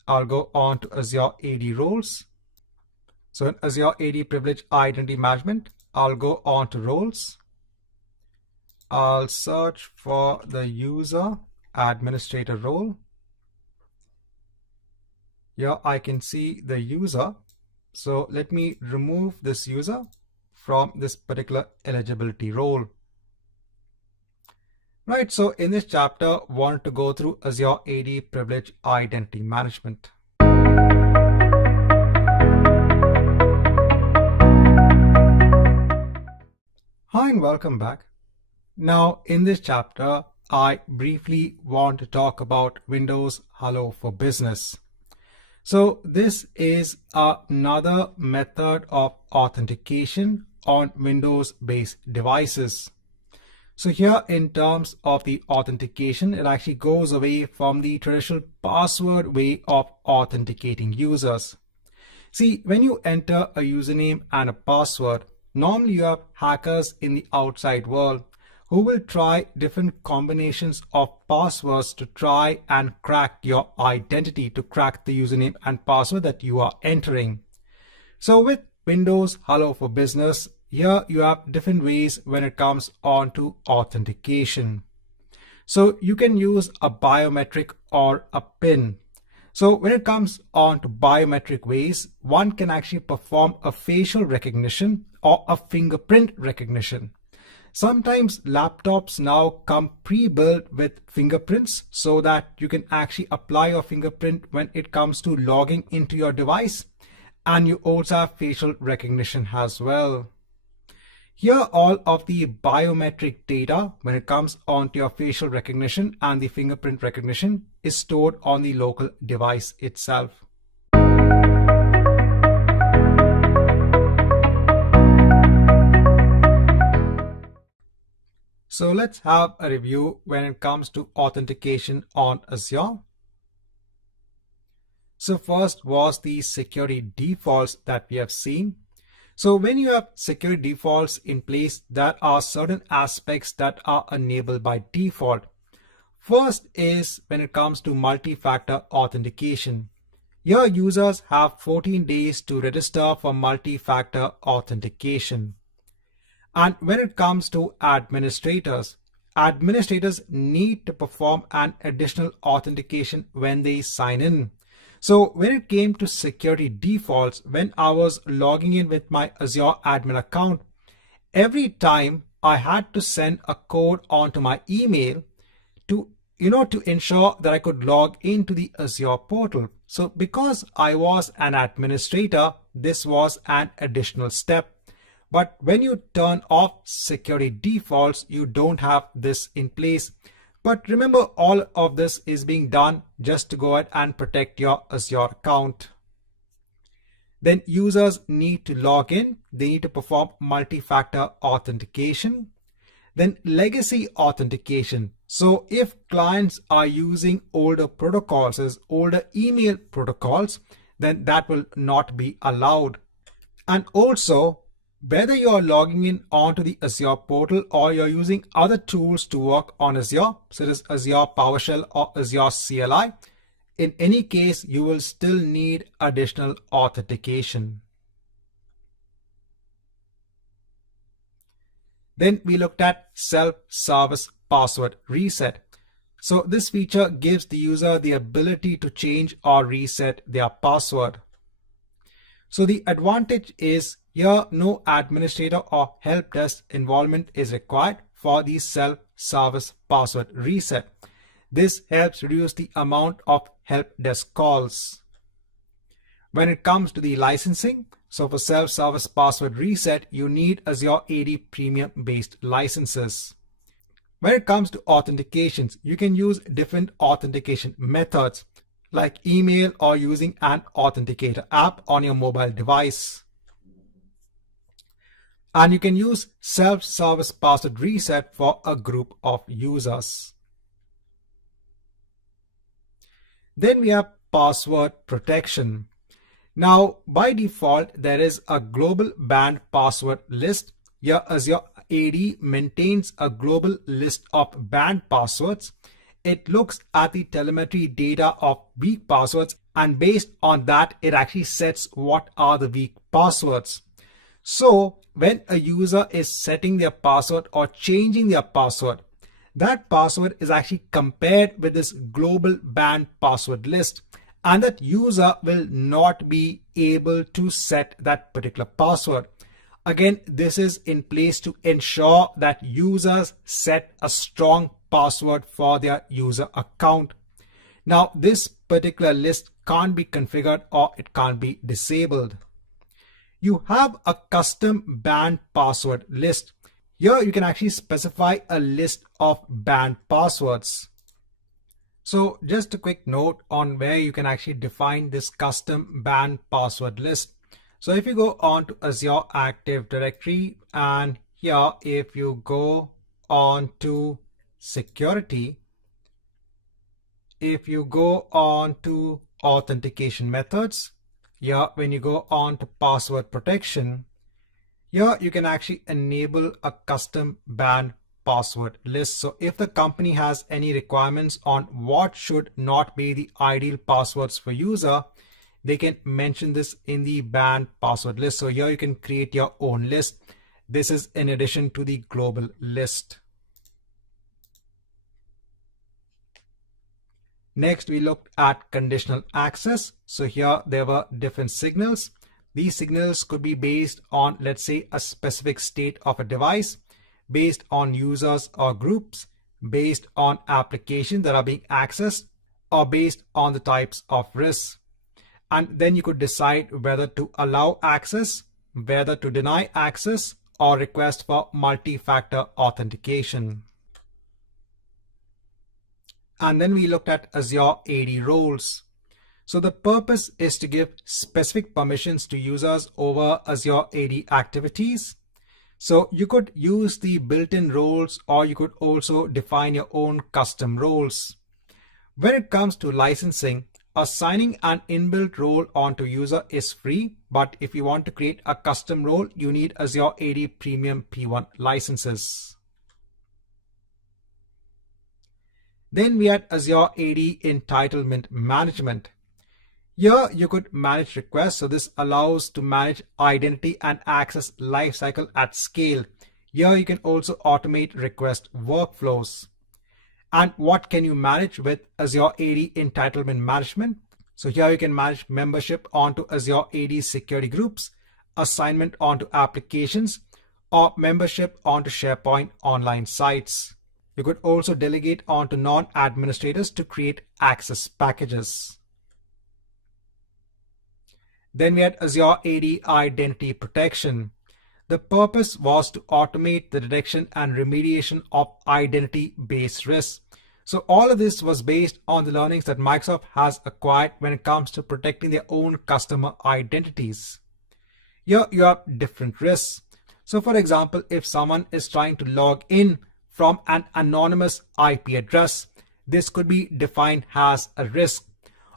I'll go on to Azure AD roles. So in Azure AD Privilege Identity Management, I'll go on to roles. I'll search for the user administrator role. Here I can see the user. So let me remove this user from this particular eligibility role. Right, so in this chapter, want to go through Azure AD Privilege Identity Management. Hi and welcome back. Now, in this chapter, I briefly want to talk about Windows Hello for Business. So this is another method of authentication on Windows-based devices. So here in terms of the authentication, it actually goes away from the traditional password way of authenticating users. See, when you enter a username and a password, normally you have hackers in the outside world who will try different combinations of passwords to try and crack your identity, to crack the username and password that you are entering. So with Windows Hello for Business, here you have different ways when it comes on to authentication. So you can use a biometric or a PIN. So when it comes on to biometric ways, one can actually perform a facial recognition or a fingerprint recognition. Sometimes laptops now come pre-built with fingerprints so that you can actually apply your fingerprint when it comes to logging into your device. And you also have facial recognition as well. Here, all of the biometric data when it comes onto your facial recognition and the fingerprint recognition is stored on the local device itself. So let's have a review when it comes to authentication on Azure. So first was the security defaults that we have seen. So when you have security defaults in place, there are certain aspects that are enabled by default. First is when it comes to multi-factor authentication. Your users have 14 days to register for multi-factor authentication. And when it comes to administrators need to perform an additional authentication when they sign in. So when it came to security defaults, when I was logging in with my Azure admin account, every time I had to send a code onto my email to ensure that I could log into the Azure portal. So because I was an administrator, this was an additional step. But when you turn off security defaults, you don't have this in place. But remember, all of this is being done just to go ahead and protect your Azure account. Then users need to log in. They need to perform multi-factor authentication. Then legacy authentication. So if clients are using older protocols, as older email protocols, then that will not be allowed. And also, whether you're logging in onto the Azure portal or you're using other tools to work on Azure, such as Azure PowerShell or Azure CLI, in any case, you will still need additional authentication. Then we looked at self-service password reset. So this feature gives the user the ability to change or reset their password. So the advantage is here no administrator or help desk involvement is required for the self-service password reset. This helps reduce the amount of help desk calls. When it comes to the licensing, so for self-service password reset, you need Azure AD Premium based licenses. When it comes to authentications, you can use different authentication methods like email or using an authenticator app on your mobile device. And you can use self-service password reset for a group of users. Then we have password protection. Now, by default, there is a global banned password list. Here, Azure AD maintains a global list of banned passwords. It looks at the telemetry data of weak passwords, and based on that, it actually sets what are the weak passwords. So when a user is setting their password or changing their password, that password is actually compared with this global banned password list, and that user will not be able to set that particular password Again, this is in place to ensure that users set a strong password for their user account. Now, this particular list can't be configured or it can't be disabled. You have a custom banned password list. Here you can actually specify a list of banned passwords. So just a quick note on where you can actually define this custom banned password list. So if you go on to Azure Active Directory, and here if you go on to security, if you go on to authentication methods, here when you go on to password protection, here you can actually enable a custom banned password list. So if the company has any requirements on what should not be the ideal passwords for user, they can mention this in the banned password list. So here you can create your own list. This is in addition to the global list. Next, we looked at conditional access. So here there were different signals. These signals could be based on, let's say, a specific state of a device, based on users or groups, based on applications that are being accessed, or based on the types of risks. And then you could decide whether to allow access, whether to deny access, or request for multi-factor authentication. And then we looked at Azure AD roles. So the purpose is to give specific permissions to users over Azure AD activities. So you could use the built-in roles, or you could also define your own custom roles. When it comes to licensing, assigning an inbuilt role onto user is free, but if you want to create a custom role, you need Azure AD Premium P1 licenses. Then we had Azure AD Entitlement Management. Here you could manage requests. So this allows to manage identity and access lifecycle at scale. Here you can also automate request workflows. And what can you manage with Azure AD Entitlement Management? So here you can manage membership onto Azure AD security groups, assignment onto applications, or membership onto SharePoint online sites. You could also delegate onto non-administrators to create access packages. Then we had Azure AD Identity Protection. The purpose was to automate the detection and remediation of identity-based risks. So all of this was based on the learnings that Microsoft has acquired when it comes to protecting their own customer identities. Here you have different risks. So for example, if someone is trying to log in from an anonymous IP address, this could be defined as a risk.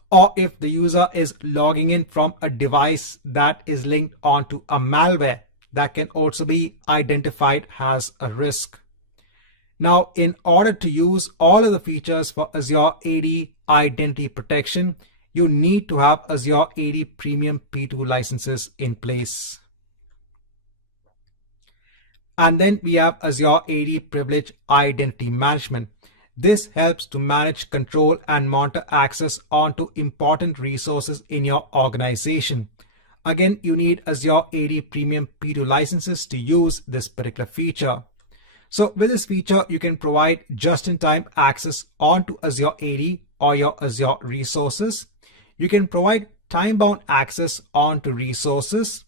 Or if the user is logging in from a device that is linked onto a malware, that can also be identified as a risk. Now, in order to use all of the features for Azure AD Identity Protection, you need to have Azure AD Premium P2 licenses in place. And then we have Azure AD Privilege Identity Management. This helps to manage, control, and monitor access onto important resources in your organization. Again, you need Azure AD Premium P2 licenses to use this particular feature. So with this feature, you can provide just-in-time access onto Azure AD or your Azure resources. You can provide time-bound access onto resources.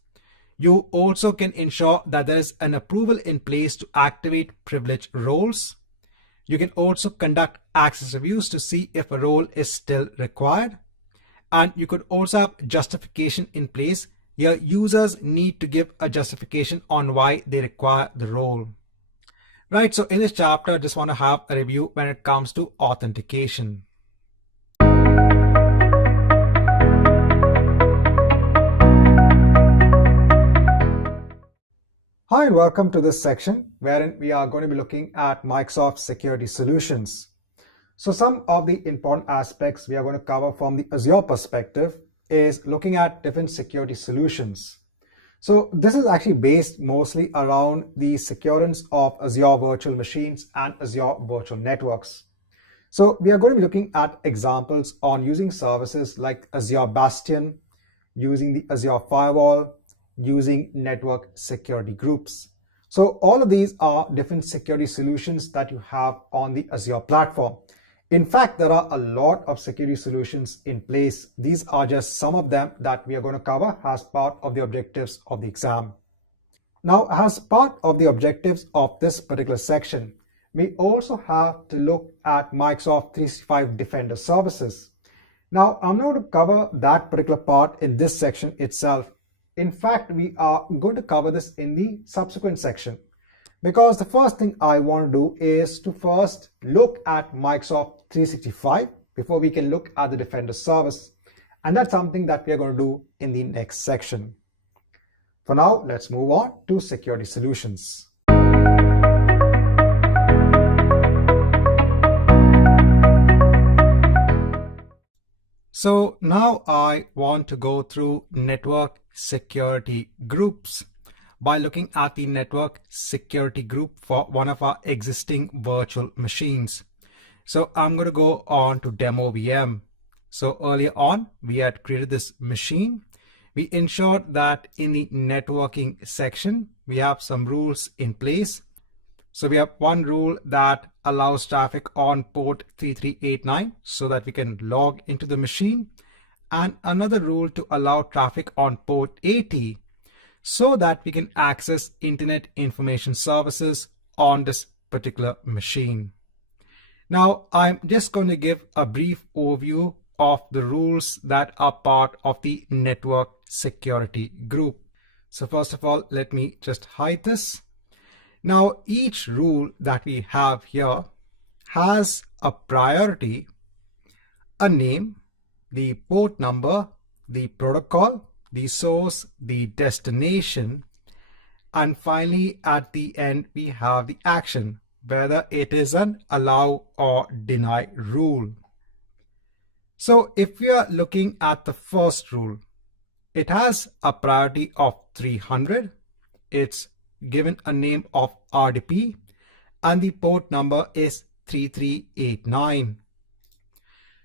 You also can ensure that there is an approval in place to activate privilege roles. You can also conduct access reviews to see if a role is still required. And you could also have justification in place. Your users need to give a justification on why they require the role. Right, so in this chapter, I just want to have a review when it comes to authentication. Hi, and welcome to this section wherein we are going to be looking at Microsoft Security Solutions. So some of the important aspects we are going to cover from the Azure perspective is looking at different security solutions. So this is actually based mostly around the securance of Azure virtual machines and Azure virtual networks. So we are going to be looking at examples on using services like Azure Bastion, using the Azure Firewall, using network security groups. So all of these are different security solutions that you have on the Azure platform. In fact, there are a lot of security solutions in place. These are just some of them that we are going to cover as part of the objectives of the exam. Now, as part of the objectives of this particular section, we also have to look at Microsoft 365 Defender services. Now, I'm not going to cover that particular part in this section itself. In fact, we are going to cover this in the subsequent section, because the first thing I want to do is to first look at Microsoft 365 before we can look at the Defender service. And that's something that we are going to do in the next section. For now, let's move on to security solutions. So now I want to go through network security groups by looking at the network security group for one of our existing virtual machines. So I'm going to go on to demo VM. So earlier on, we had created this machine. We ensured that in the networking section, we have some rules in place. So we have one rule that allows traffic on port 3389 so that we can log into the machine, and another rule to allow traffic on port 80 so that we can access Internet Information Services on this particular machine. Now, I'm just going to give a brief overview of the rules that are part of the network security group. So first of all, let me just hide this. Now, each rule that we have here has a priority, a name, the port number, the protocol, the source, the destination, and finally at the end we have the action, whether it is an allow or deny rule. So if we are looking at the first rule, it has a priority of 300. It's given a name of RDP and the port number is 3389.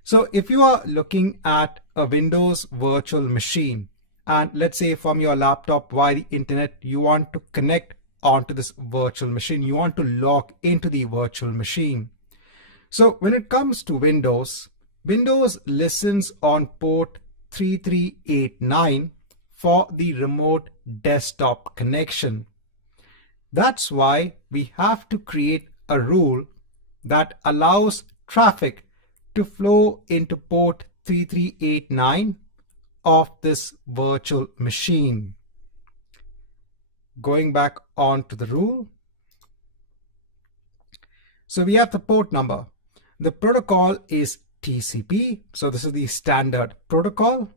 So if you are looking at a Windows virtual machine, and let's say from your laptop via the internet, you want to connect onto this virtual machine, you want to log into the virtual machine. So when it comes to Windows, Windows listens on port 3389 for the remote desktop connection. That's why we have to create a rule that allows traffic to flow into port 3389 of this virtual machine. Going back on to the rule. So we have the port number. The protocol is TCP. So this is the standard protocol.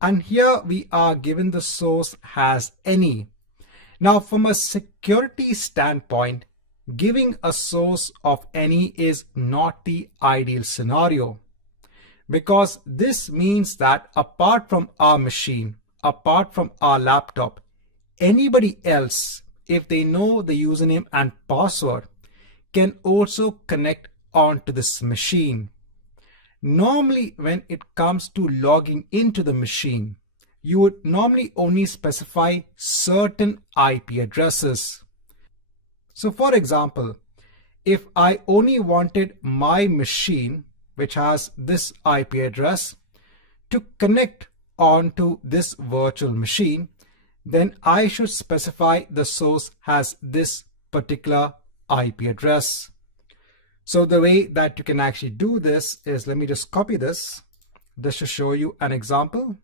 And here we are given the source as any. Now, from a security standpoint, giving a source of any is not the ideal scenario, because this means that apart from our machine, apart from our laptop, anybody else, if they know the username and password, can also connect onto this machine. Normally, when it comes to logging into the machine, you would normally only specify certain IP addresses. So for example, if I only wanted my machine, which has this IP address, to connect onto this virtual machine, then I should specify the source has this particular IP address. So the way that you can actually do this is, let me just copy this. This should show you an example.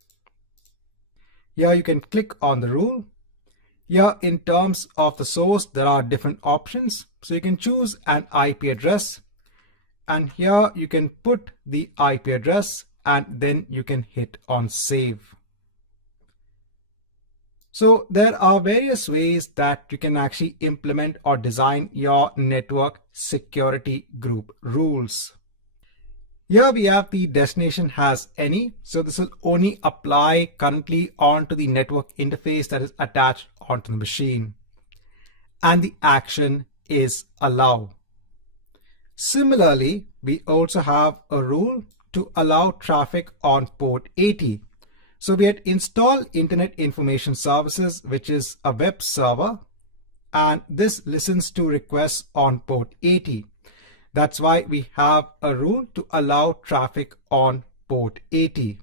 Here you can click on the rule. Here in terms of the source, there are different options. So you can choose an IP address, and here you can put the IP address and then you can hit on save. So there are various ways that you can actually implement or design your network security group rules. Here we have the destination has any. So this will only apply currently onto the network interface that is attached onto the machine. And the action is allow. Similarly, we also have a rule to allow traffic on port 80. So we had installed Internet Information Services, which is a web server, and this listens to requests on port 80. That's why we have a rule to allow traffic on port 80.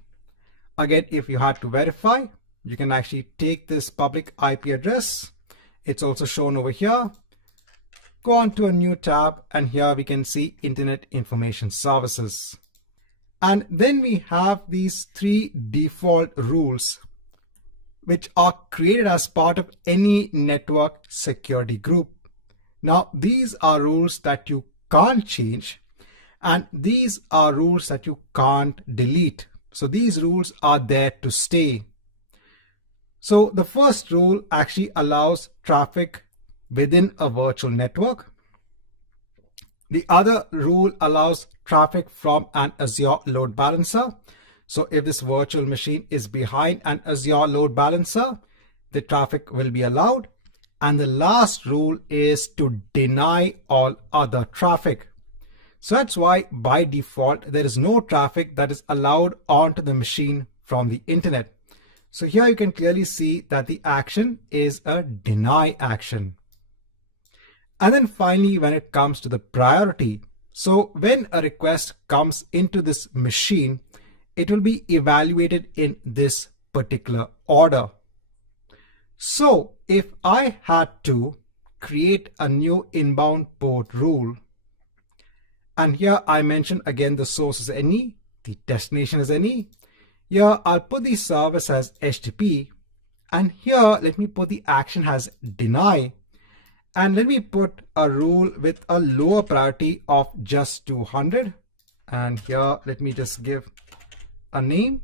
Again, if you had to verify, you can actually take this public IP address. It's also shown over here. Go on to a new tab, and here we can see Internet Information Services. And then we have these three default rules which are created as part of any network security group. Now, these are rules that you can't change, and these are rules that you can't delete. So these rules are there to stay. So the first rule actually allows traffic within a virtual network. The other rule allows traffic from an Azure load balancer. So if this virtual machine is behind an Azure load balancer, the traffic will be allowed. And the last rule is to deny all other traffic. So that's why by default, there is no traffic that is allowed onto the machine from the internet. So here you can clearly see that the action is a deny action. And then finally, when it comes to the priority, so when a request comes into this machine, it will be evaluated in this particular order. So if I had to create a new inbound port rule, and here I mention again the source is any, the destination is any. Here I'll put the service as HTTP, and here let me put the action as deny. And let me put a rule with a lower priority of just 200. And here, let me just give a name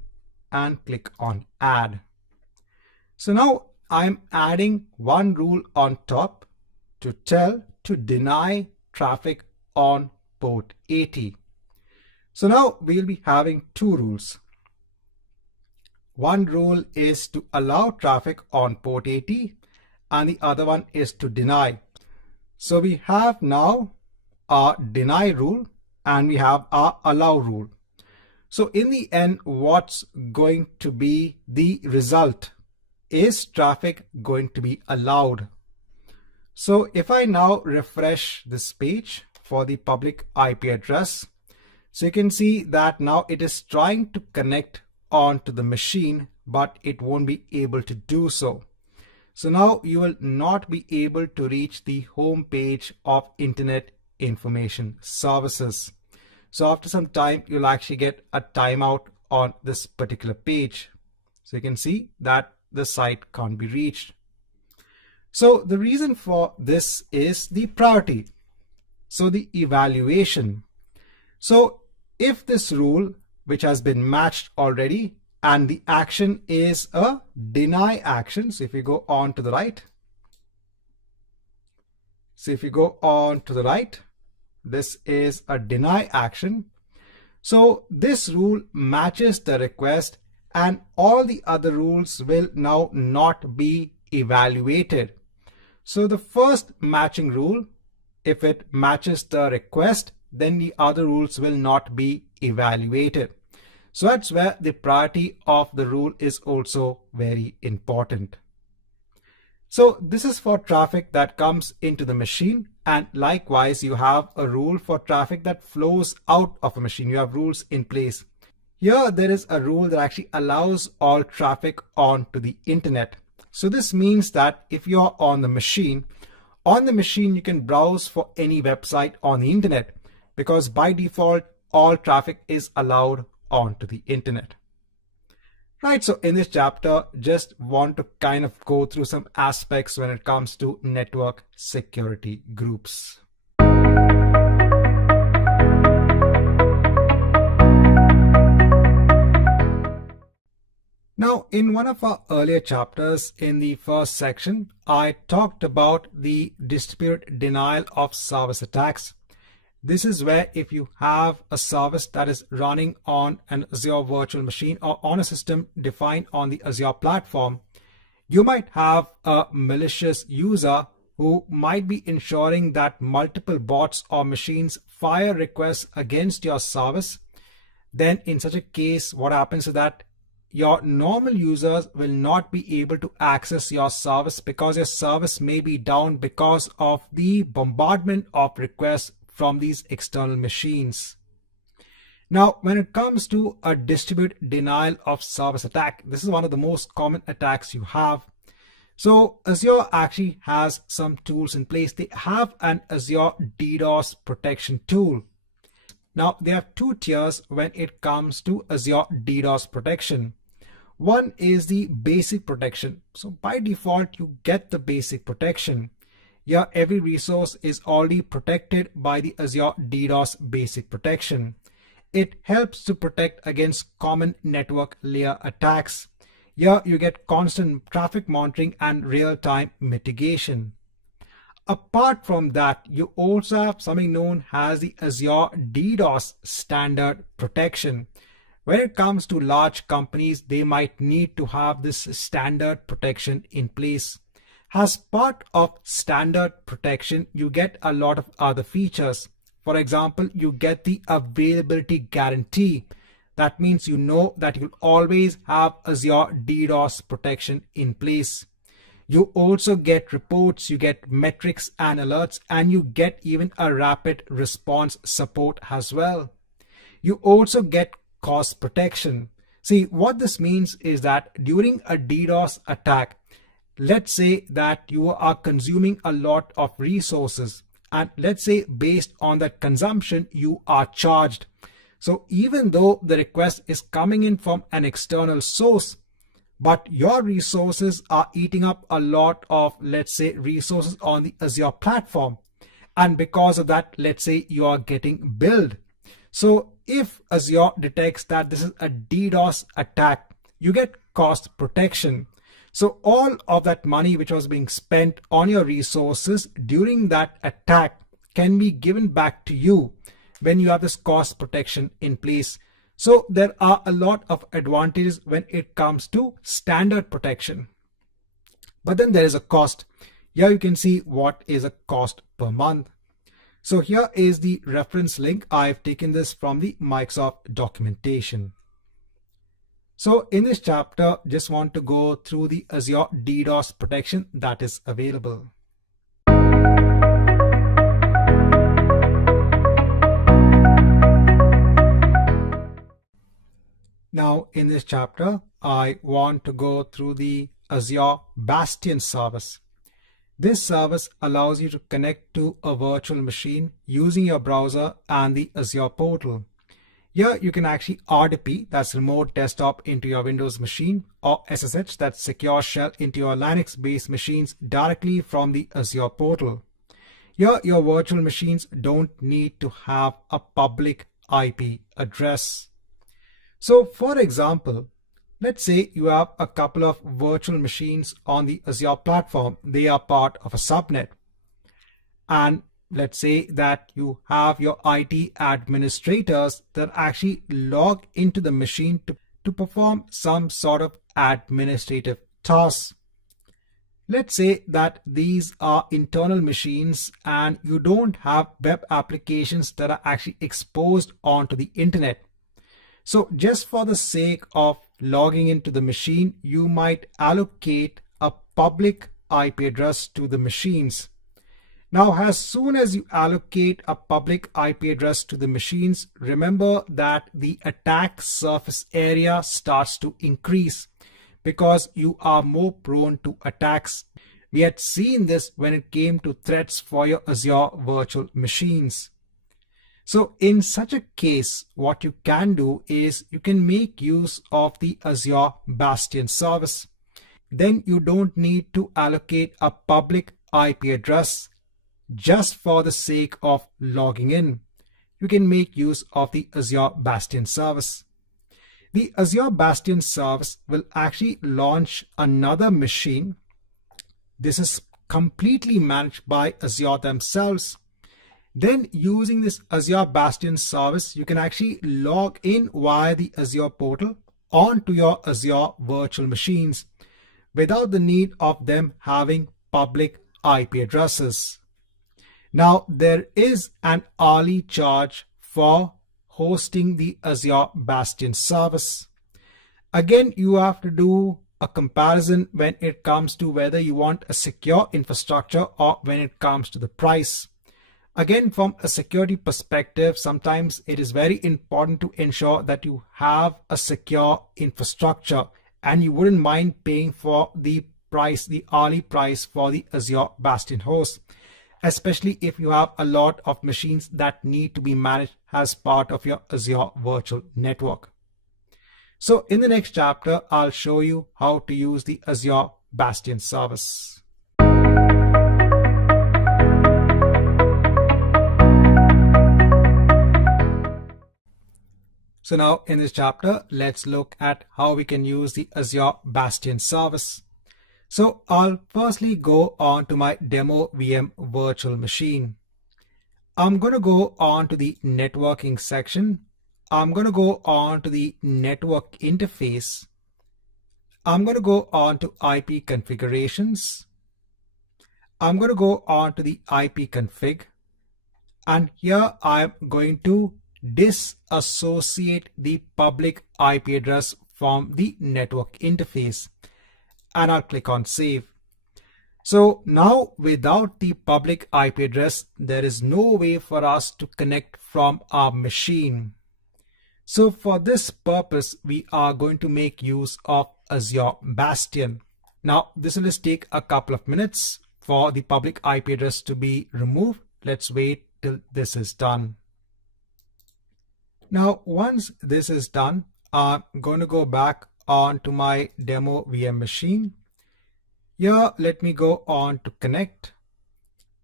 and click on add. So now I'm adding one rule on top to deny traffic on port 80. So now we'll be having two rules. One rule is to allow traffic on port 80, and the other one is to deny. So we have now our deny rule and we have our allow rule. So in the end, what's going to be the result? Is traffic going to be allowed? So if I now refresh this page for the public IP address, so you can see that now it is trying to connect onto the machine, but it won't be able to do so. So now you will not be able to reach the home page of Internet Information Services. So after some time, you'll actually get a timeout on this particular page. So you can see that the site can't be reached. So the reason for this is the priority. So the evaluation. So if this rule, which has been matched already, and the action is a deny action. So if you go on to the right, this is a deny action. So this rule matches the request, and all the other rules will now not be evaluated. So the first matching rule, if it matches the request, then the other rules will not be evaluated. So that's where the priority of the rule is also very important. So this is for traffic that comes into the machine, and likewise you have a rule for traffic that flows out of a machine. You have rules in place. Here there is a rule that actually allows all traffic onto the internet. So this means that if you're on the machine you can browse for any website on the internet, because by default all traffic is allowed onto the internet. Right, so in this chapter, just want to kind of go through some aspects when it comes to network security groups. Now, in one of our earlier chapters in the first section, I talked about the distributed denial of service attacks. This is where if you have a service that is running on an Azure virtual machine or on a system defined on the Azure platform, you might have a malicious user who might be ensuring that multiple bots or machines fire requests against your service. Then in such a case, what happens is that your normal users will not be able to access your service because your service may be down because of the bombardment of requests from these external machines. Now, when it comes to a distributed denial of service attack, this is one of the most common attacks you have. So Azure actually has some tools in place. They have an Azure DDoS protection tool. Now, they have two tiers when it comes to Azure DDoS protection. One is the basic protection. So by default, you get the basic protection. Here, every resource is already protected by the Azure DDoS basic protection. It helps to protect against common network layer attacks. Here, you get constant traffic monitoring and real-time mitigation. Apart from that, you also have something known as the Azure DDoS standard protection. When it comes to large companies, they might need to have this standard protection in place. As part of standard protection, you get a lot of other features. For example, you get the availability guarantee. That means you know that you'll always have Azure DDoS protection in place. You also get reports, you get metrics and alerts, and you get even a rapid response support as well. You also get cost protection. See, what this means is that during a DDoS attack, let's say that you are consuming a lot of resources, and let's say based on that consumption, you are charged. So even though the request is coming in from an external source, but your resources are eating up a lot of, let's say, resources on the Azure platform. And because of that, let's say you are getting billed. So if Azure detects that this is a DDoS attack, you get cost protection. So all of that money which was being spent on your resources during that attack can be given back to you when you have this cost protection in place. So there are a lot of advantages when it comes to standard protection. But then there is a cost. Here you can see what is a cost per month. So here is the reference link. I've taken this from the Microsoft documentation. So in this chapter, just want to go through the Azure DDoS protection that is available. Now in this chapter, I want to go through the Azure Bastion service. This service allows you to connect to a virtual machine using your browser and the Azure portal. Here you can actually RDP, that's remote desktop, into your Windows machine, or SSH, that's secure shell, into your Linux-based machines directly from the Azure portal. Here your virtual machines don't need to have a public IP address. So for example, let's say you have a couple of virtual machines on the Azure platform. They are part of a subnet. And let's say that you have your IT administrators that actually log into the machine to perform some sort of administrative tasks. Let's say that these are internal machines and you don't have web applications that are actually exposed onto the internet. So just for the sake of logging into the machine, you might allocate a public IP address to the machines. Now, as soon as you allocate a public IP address to the machines, remember that the attack surface area starts to increase because you are more prone to attacks. We had seen this when it came to threats for your Azure virtual machines. So in such a case, what you can do is you can make use of the Azure Bastion service. Then you don't need to allocate a public IP address just for the sake of logging in. You can make use of the Azure Bastion service. The Azure Bastion service will actually launch another machine. This is completely managed by Azure themselves. Then using this Azure Bastion service, you can actually log in via the Azure portal onto your Azure virtual machines without the need of them having public IP addresses. Now, there is an hourly charge for hosting the Azure Bastion service. Again, you have to do a comparison when it comes to whether you want a secure infrastructure or when it comes to the price. Again, from a security perspective, sometimes it is very important to ensure that you have a secure infrastructure and you wouldn't mind paying for the price, the hourly price for the Azure Bastion host, especially if you have a lot of machines that need to be managed as part of your Azure virtual network. So in the next chapter, I'll show you how to use the Azure Bastion service. So now in this chapter, let's look at how we can use the Azure Bastion service. So I'll firstly go on to my demo VM virtual machine. I'm going to go on to the networking section. I'm going to go on to the network interface. I'm going to go on to IP configurations. I'm going to go on to the IP config. And here I'm going to disassociate the public IP address from the network interface. And I'll click on save. So now without the public IP address, there is no way for us to connect from our machine. So for this purpose, we are going to make use of Azure Bastion. Now this will just take a couple of minutes for the public IP address to be removed. Let's wait till this is done. Now once this is done, I'm going to go back on to my demo VM machine. Here, let me go on to connect,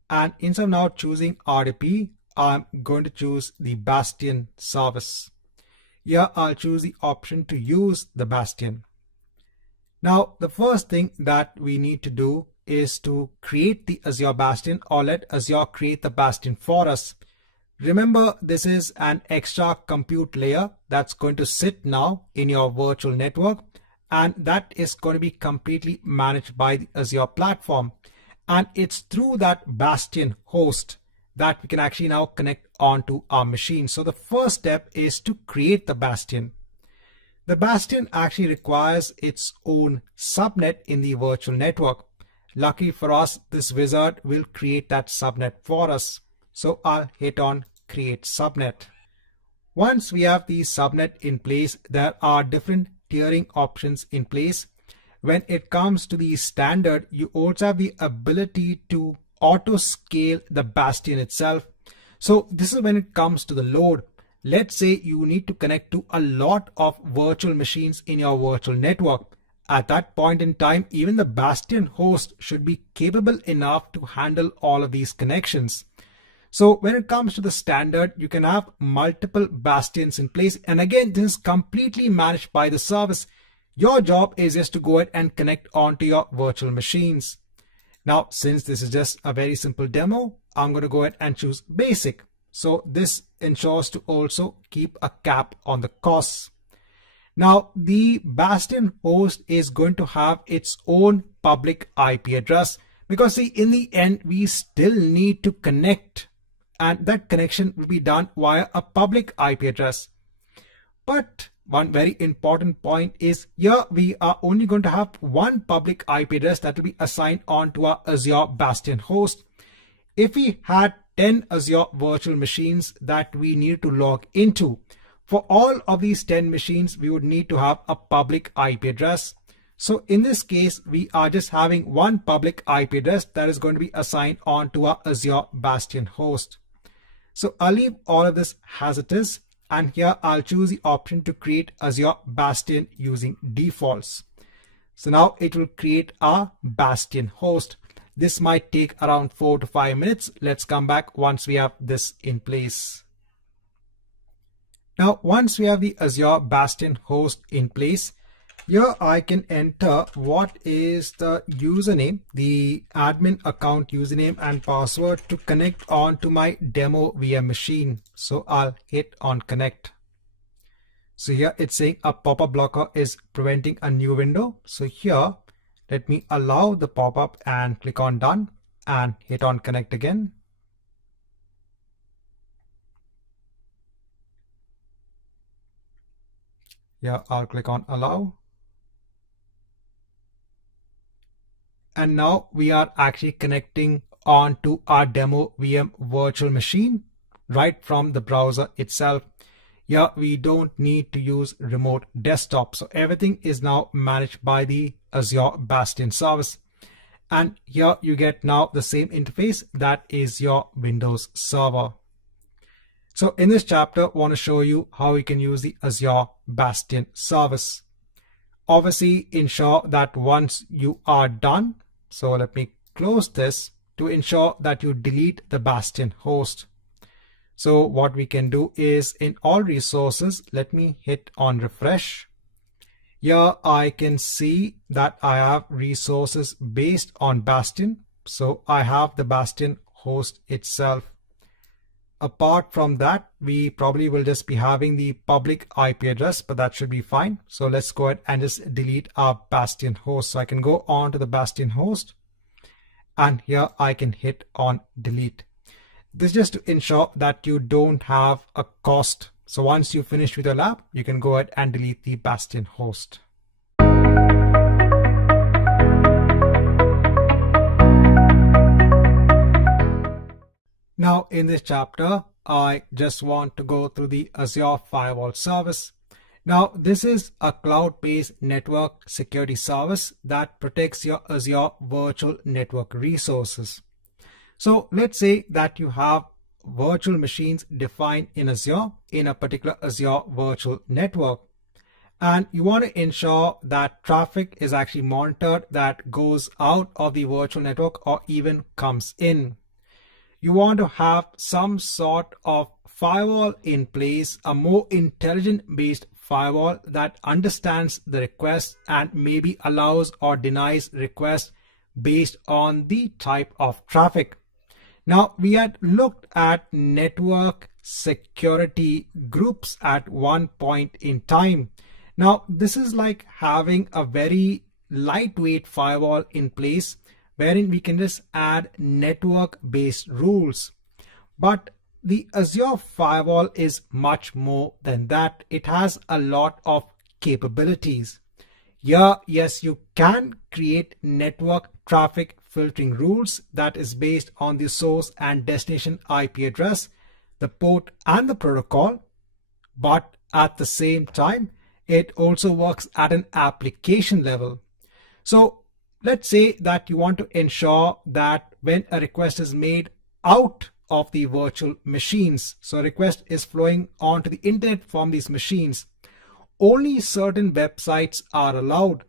and instead of now choosing RDP, I'm going to choose the Bastion service. Here, I'll choose the option to use the Bastion. Now, the first thing that we need to do is to create the Azure Bastion, or let Azure create the Bastion for us. Remember, this is an extra compute layer that's going to sit now in your virtual network, and that is going to be completely managed by the Azure platform. And it's through that Bastion host that we can actually now connect onto our machine. So the first step is to create the Bastion. The Bastion actually requires its own subnet in the virtual network. Lucky for us, this wizard will create that subnet for us. So I'll hit on create subnet. Once we have the subnet in place, there are different tiering options in place. When it comes to the standard, you also have the ability to auto scale the Bastion itself. So this is when it comes to the load. Let's say you need to connect to a lot of virtual machines in your virtual network. At that point in time, even the Bastion host should be capable enough to handle all of these connections. So when it comes to the standard, you can have multiple Bastions in place. And again, this is completely managed by the service. Your job is just to go ahead and connect onto your virtual machines. Now, since this is just a very simple demo, I'm going to go ahead and choose basic. So this ensures to also keep a cap on the costs. Now, the Bastion host is going to have its own public IP address because see, in the end, we still need to connect, and that connection will be done via a public IP address. But one very important point is here we are only going to have one public IP address that will be assigned onto our Azure Bastion host. If we had 10 Azure virtual machines that we need to log into, for all of these 10 machines, we would need to have a public IP address. So in this case, we are just having one public IP address that is going to be assigned onto our Azure Bastion host. So I'll leave all of this as it is. And here I'll choose the option to create Azure Bastion using defaults. So now it will create a Bastion host. This might take around 4 to 5 minutes. Let's come back once we have this in place. Now, once we have the Azure Bastion host in place, here I can enter what is the username, the admin account username and password to connect on to my demo VM machine. So I'll hit on connect. So here it's saying a pop-up blocker is preventing a new window. So here, let me allow the pop-up and click on done and hit on connect again. Here I'll click on allow. And now we are actually connecting on to our demo VM virtual machine right from the browser itself. Here we don't need to use remote desktop. So everything is now managed by the Azure Bastion service. And here you get now the same interface that is your Windows server. So in this chapter, I want to show you how you can use the Azure Bastion service. Obviously, ensure that once you are done, so let me close this to ensure that you delete the Bastion host. So what we can do is in all resources, let me hit on refresh. Here I can see that I have resources based on Bastion. So I have the Bastion host itself. Apart from that, we probably will just be having the public IP address, but that should be fine. So let's go ahead and just delete our Bastion host. So I can go on to the Bastion host and here I can hit on delete. This is just to ensure that you don't have a cost. So once you finish with your lab, you can go ahead and delete the Bastion host. Now in this chapter, I just want to go through the Azure Firewall service. Now this is a cloud-based network security service that protects your Azure virtual network resources. So let's say that you have virtual machines defined in Azure in a particular Azure virtual network. And you want to ensure that traffic is actually monitored that goes out of the virtual network or even comes in. You want to have some sort of firewall in place, a more intelligent based firewall that understands the request and maybe allows or denies requests based on the type of traffic. Now we had looked at network security groups at one point in time. Now this is like having a very lightweight firewall in place wherein we can just add network-based rules. But the Azure firewall is much more than that. It has a lot of capabilities. Here, yes, you can create network traffic filtering rules that is based on the source and destination IP address, the port and the protocol. But at the same time, it also works at an application level. So let's say that you want to ensure that when a request is made out of the virtual machines, so a request is flowing onto the internet from these machines, only certain websites are allowed.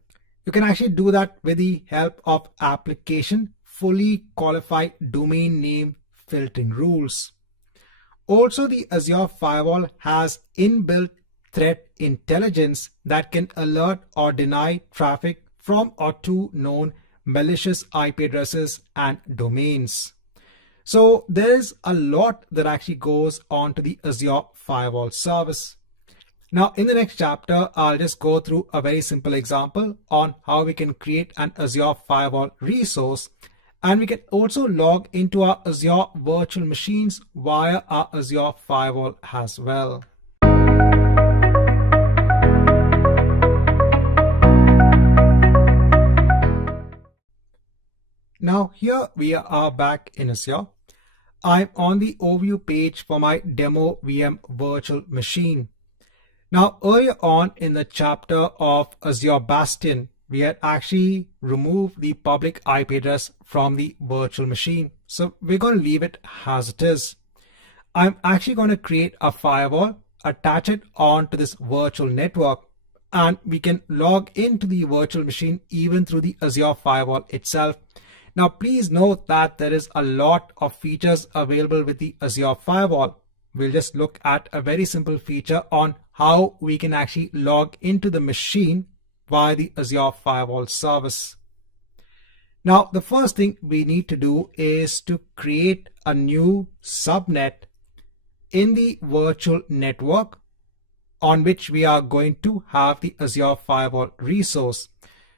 You can actually do that with the help of application fully qualified domain name filtering rules. Also, the Azure firewall has inbuilt threat intelligence that can alert or deny traffic from or to known malicious IP addresses and domains. So there's a lot that actually goes on to the Azure Firewall service. Now in the next chapter, I'll just go through a very simple example on how we can create an Azure Firewall resource, and we can also log into our Azure virtual machines via our Azure Firewall as well. Now here we are back in Azure. I'm on the overview page for my demo VM virtual machine. Now earlier on in the chapter of Azure Bastion, we had actually removed the public IP address from the virtual machine. So we're going to leave it as it is. I'm actually going to create a firewall, attach it onto this virtual network, and we can log into the virtual machine even through the Azure Firewall itself. Now, please note that there is a lot of features available with the Azure Firewall. We'll just look at a very simple feature on how we can actually log into the machine via the Azure Firewall service. Now, the first thing we need to do is to create a new subnet in the virtual network on which we are going to have the Azure Firewall resource.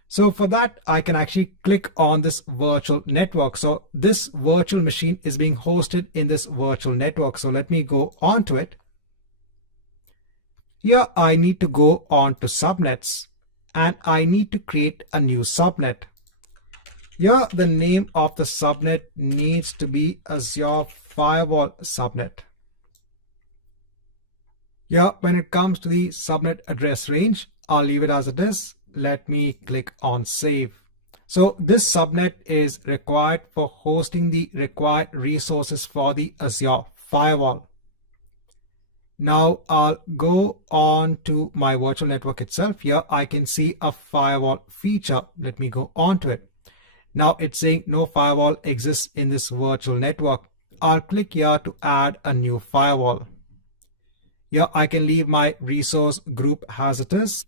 So for that, I can actually click on this virtual network. So this virtual machine is being hosted in this virtual network. So let me go onto it. Here I need to go on to subnets and I need to create a new subnet. Here the name of the subnet needs to be Azure Firewall subnet. Here when it comes to the subnet address range, I'll leave it as it is. Let me click on save. So this subnet is required for hosting the required resources for the Azure Firewall. Now I'll go on to my virtual network itself. Here I can see a firewall feature. Let me go on to it. Now it's saying no firewall exists in this virtual network. I'll click here to add a new firewall. Here I can leave my resource group as it is.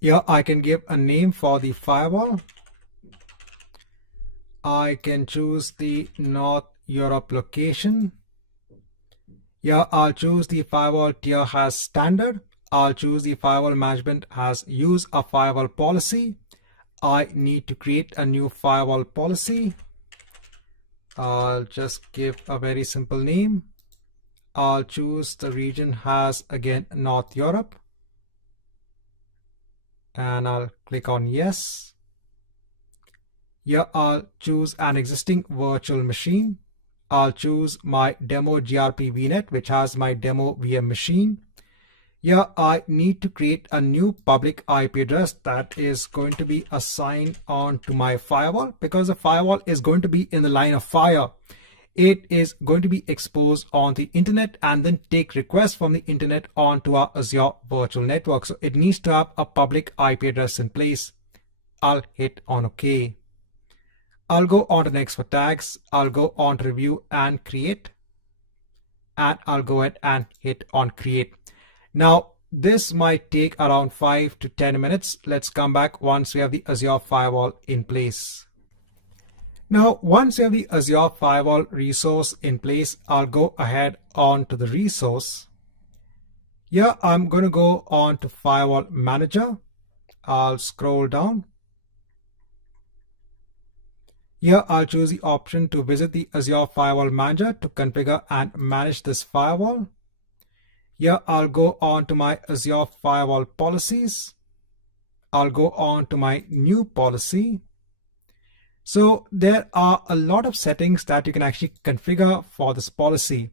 Here I can give a name for the firewall. I can choose the North Europe location. Here I'll choose the firewall tier as standard. I'll choose the firewall management as use a firewall policy. I need to create a new firewall policy. I'll just give a very simple name. I'll choose the region as again North Europe. And I'll click on yes. Here I'll choose an existing virtual machine. I'll choose my demo GRP VNet, which has my demo VM machine. Here I need to create a new public IP address that is going to be assigned on to my firewall, because the firewall is going to be in the line of fire. It is going to be exposed on the internet and then take requests from the internet onto our Azure virtual network. So it needs to have a public IP address in place. I'll hit on OK. I'll go on to next for tags. I'll go on to review and create. And I'll go ahead and hit on create. Now, this might take around 5 to 10 minutes. Let's come back once we have the Azure firewall in place. Now, once you have the Azure Firewall resource in place, I'll go ahead on to the resource. Here, I'm going to go on to Firewall Manager. I'll scroll down. Here, I'll choose the option to visit the Azure Firewall Manager to configure and manage this firewall. Here, I'll go on to my Azure Firewall policies. I'll go on to my new policy. So there are a lot of settings that you can actually configure for this policy.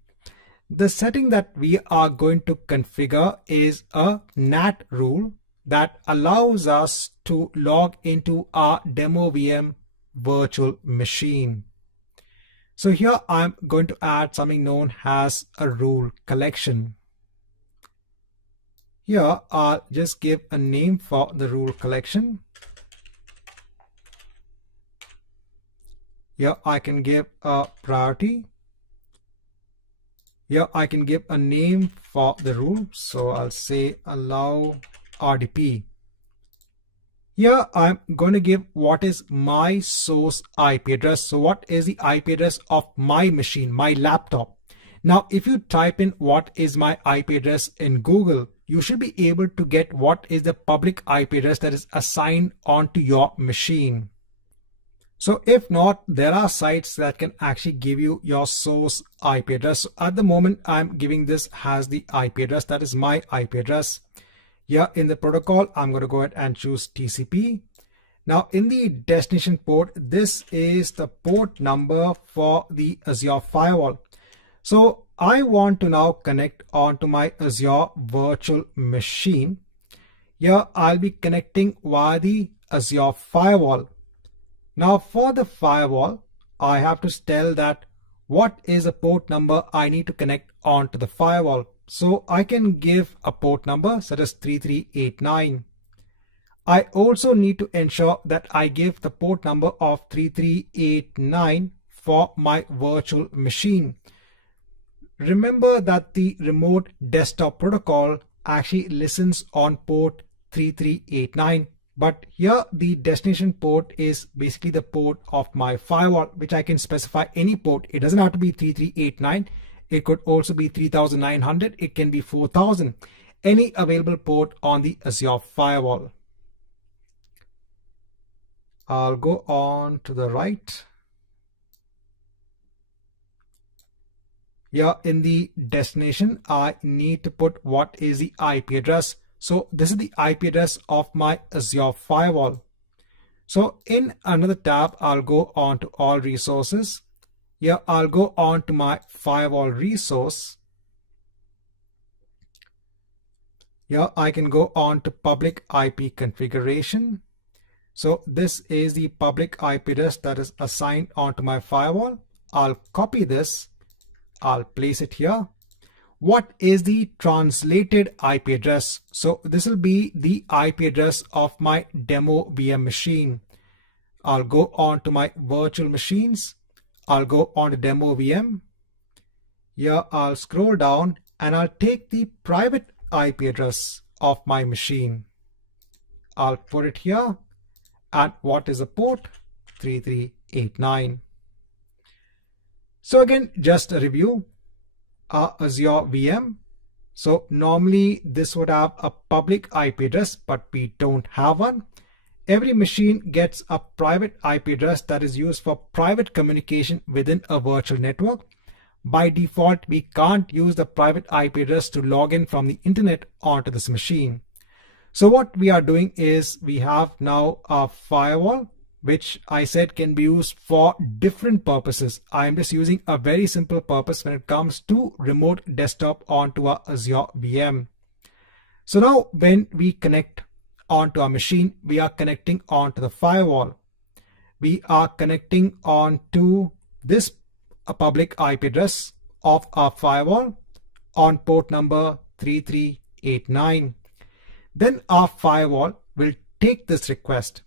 The setting that we are going to configure is a NAT rule that allows us to log into our demo VM virtual machine. So here I'm going to add something known as a rule collection. Here I'll just give a name for the rule collection. Here I can give a priority. Here I can give a name for the rule. So I'll say allow RDP. Here I'm going to give what is my source IP address. So what is the IP address of my machine, my laptop? Now, if you type in what is my IP address in Google, you should be able to get what is the public IP address that is assigned onto your machine. So if not, there are sites that can actually give you your source IP address. So at the moment, I'm giving this as the IP address. That is my IP address. Here in the protocol, I'm going to go ahead and choose TCP. Now in the destination port, this is the port number for the Azure firewall. So I want to now connect onto my Azure virtual machine. Here I'll be connecting via the Azure firewall. Now for the firewall, I have to tell that what is a port number I need to connect onto the firewall. So I can give a port number such as 3389. I also need to ensure that I give the port number of 3389 for my virtual machine. Remember that the remote desktop protocol actually listens on port 3389. But here the destination port is basically the port of my firewall, which I can specify any port. It doesn't have to be 3389. It could also be 3900. It can be 4000. Any available port on the Azure firewall. I'll go on to the right. Here in the destination, I need to put what is the IP address. So this is the IP address of my Azure firewall. So in another tab, I'll go on to all resources. Here I'll go on to my firewall resource. Here I can go on to public IP configuration. So this is the public IP address that is assigned onto my firewall. I'll copy this. I'll place it here. What is the translated IP address? So this will be the IP address of my demo VM machine. I'll go on to my virtual machines. I'll go on to demo VM. Here I'll scroll down and I'll take the private IP address of my machine. I'll put it here. And what is the port? 3389. So again, just a review. Azure VM. So normally this would have a public IP address, but we don't have one. Every machine gets a private IP address that is used for private communication within a virtual network. By default, we can't use the private IP address to log in from the internet onto this machine. So what we are doing is we have now a firewall, which I said can be used for different purposes. I am just using a very simple purpose when it comes to remote desktop onto our Azure VM. So now when we connect onto our machine, we are connecting onto the firewall. We are connecting onto this public IP address of our firewall on port number 3389. Then our firewall will take this request,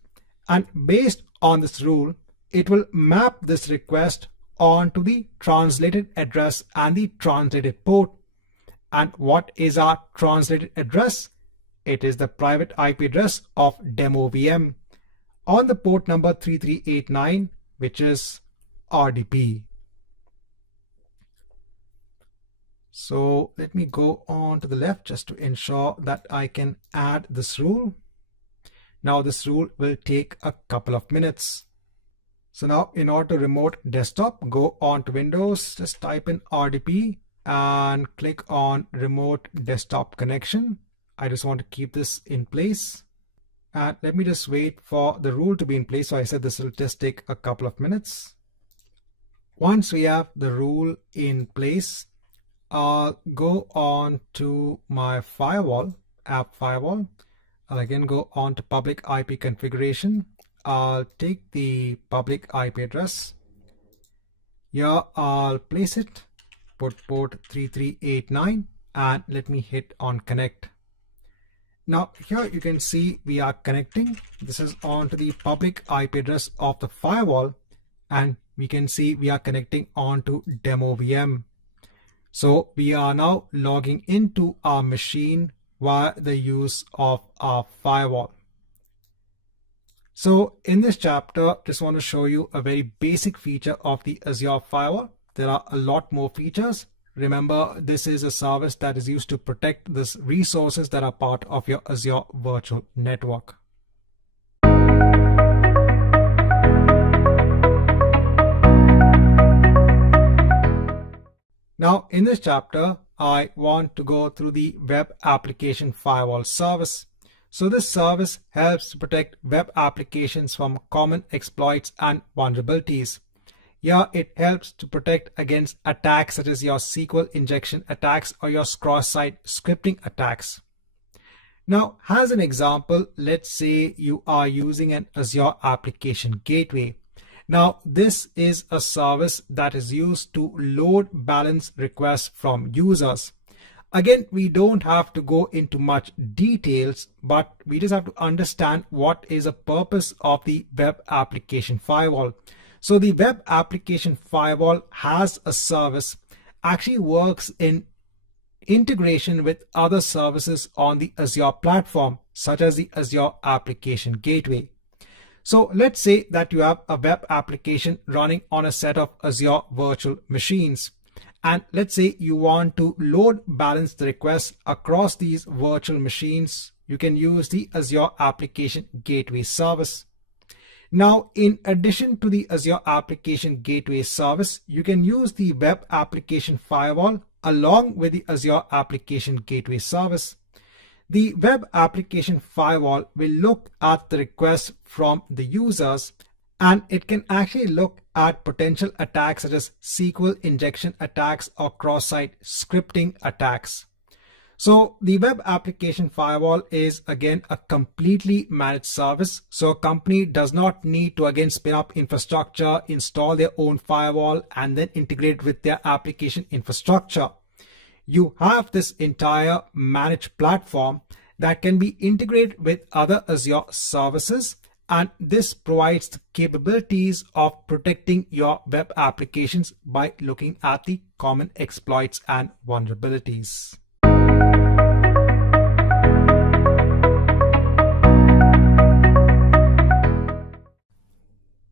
and based on this rule, it will map this request onto the translated address and the translated port. And what is our translated address? It is the private IP address of demo VM on the port number 3389, which is RDP. So let me go on to the left just to ensure that I can add this rule. Now this rule will take a couple of minutes. So now in order to remote desktop, go on to Windows, just type in RDP and click on remote desktop connection. I just want to keep this in place. And let me just wait for the rule to be in place. So I said this will just take a couple of minutes. Once we have the rule in place, I'll go on to my firewall, app firewall. I'll again go on to public IP configuration. I'll take the public IP address. Here I'll place it, put port 3389, and let me hit on connect. Now here you can see we are connecting. This is onto the public IP address of the firewall, and we can see we are connecting onto demo VM. So we are now logging into our machine via the use of our firewall. So in this chapter, just want to show you a very basic feature of the Azure firewall. There are a lot more features. Remember, this is a service that is used to protect the resources that are part of your Azure virtual network. Now in this chapter, I want to go through the web application firewall service. So this service helps to protect web applications from common exploits and vulnerabilities. Here it helps to protect against attacks such as your SQL injection attacks or your cross-site scripting attacks. Now, as an example, let's say you are using an Azure application gateway. Now, this is a service that is used to load balance requests from users. Again, we don't have to go into much details, but we just have to understand what is the purpose of the web application firewall. So the web application firewall has a service, actually works in integration with other services on the Azure platform, such as the Azure Application Gateway. So let's say that you have a web application running on a set of Azure virtual machines. And let's say you want to load balance the requests across these virtual machines. You can use the Azure Application Gateway service. Now, in addition to the Azure Application Gateway service, you can use the Web Application Firewall along with the Azure Application Gateway service. The Web Application Firewall will look at the requests from the users, and it can actually look at potential attacks such as SQL injection attacks or cross-site scripting attacks. So the Web Application Firewall is again a completely managed service. So a company does not need to again spin up infrastructure, install their own firewall, and then integrate with their application infrastructure. You have this entire managed platform that can be integrated with other Azure services, and this provides the capabilities of protecting your web applications by looking at the common exploits and vulnerabilities.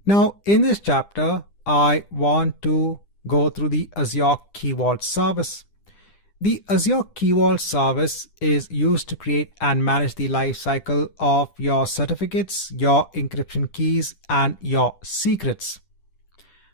Now, in this chapter, I want to go through the Azure Key Vault service. The Azure Key Vault service is used to create and manage the lifecycle of your certificates, your encryption keys, and your secrets.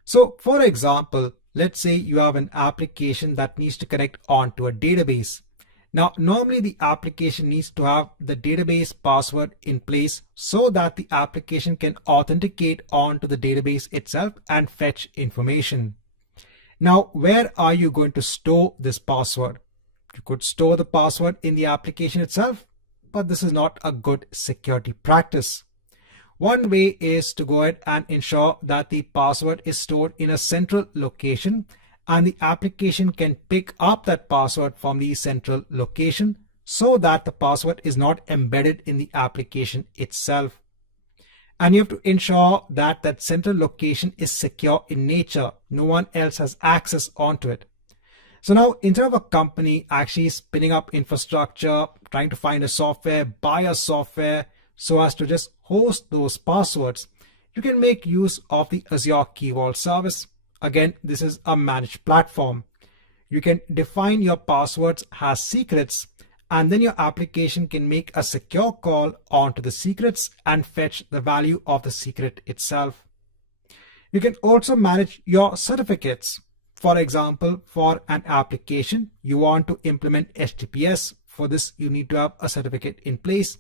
So, for example, let's say you have an application that needs to connect onto a database. Now, normally the application needs to have the database password in place so that the application can authenticate onto the database itself and fetch information. Now, where are you going to store this password? You could store the password in the application itself, but this is not a good security practice. One way is to go ahead and ensure that the password is stored in a central location, and the application can pick up that password from the central location so that the password is not embedded in the application itself. And you have to ensure that that central location is secure in nature. No one else has access onto it. So now, instead of a company actually spinning up infrastructure, trying to find a software, buy a software so as to just host those passwords, you can make use of the Azure Key Vault service. Again, this is a managed platform. You can define your passwords as secrets, and then your application can make a secure call onto the secrets and fetch the value of the secret itself. You can also manage your certificates. For example, for an application, you want to implement HTTPS. For this, you need to have a certificate in place.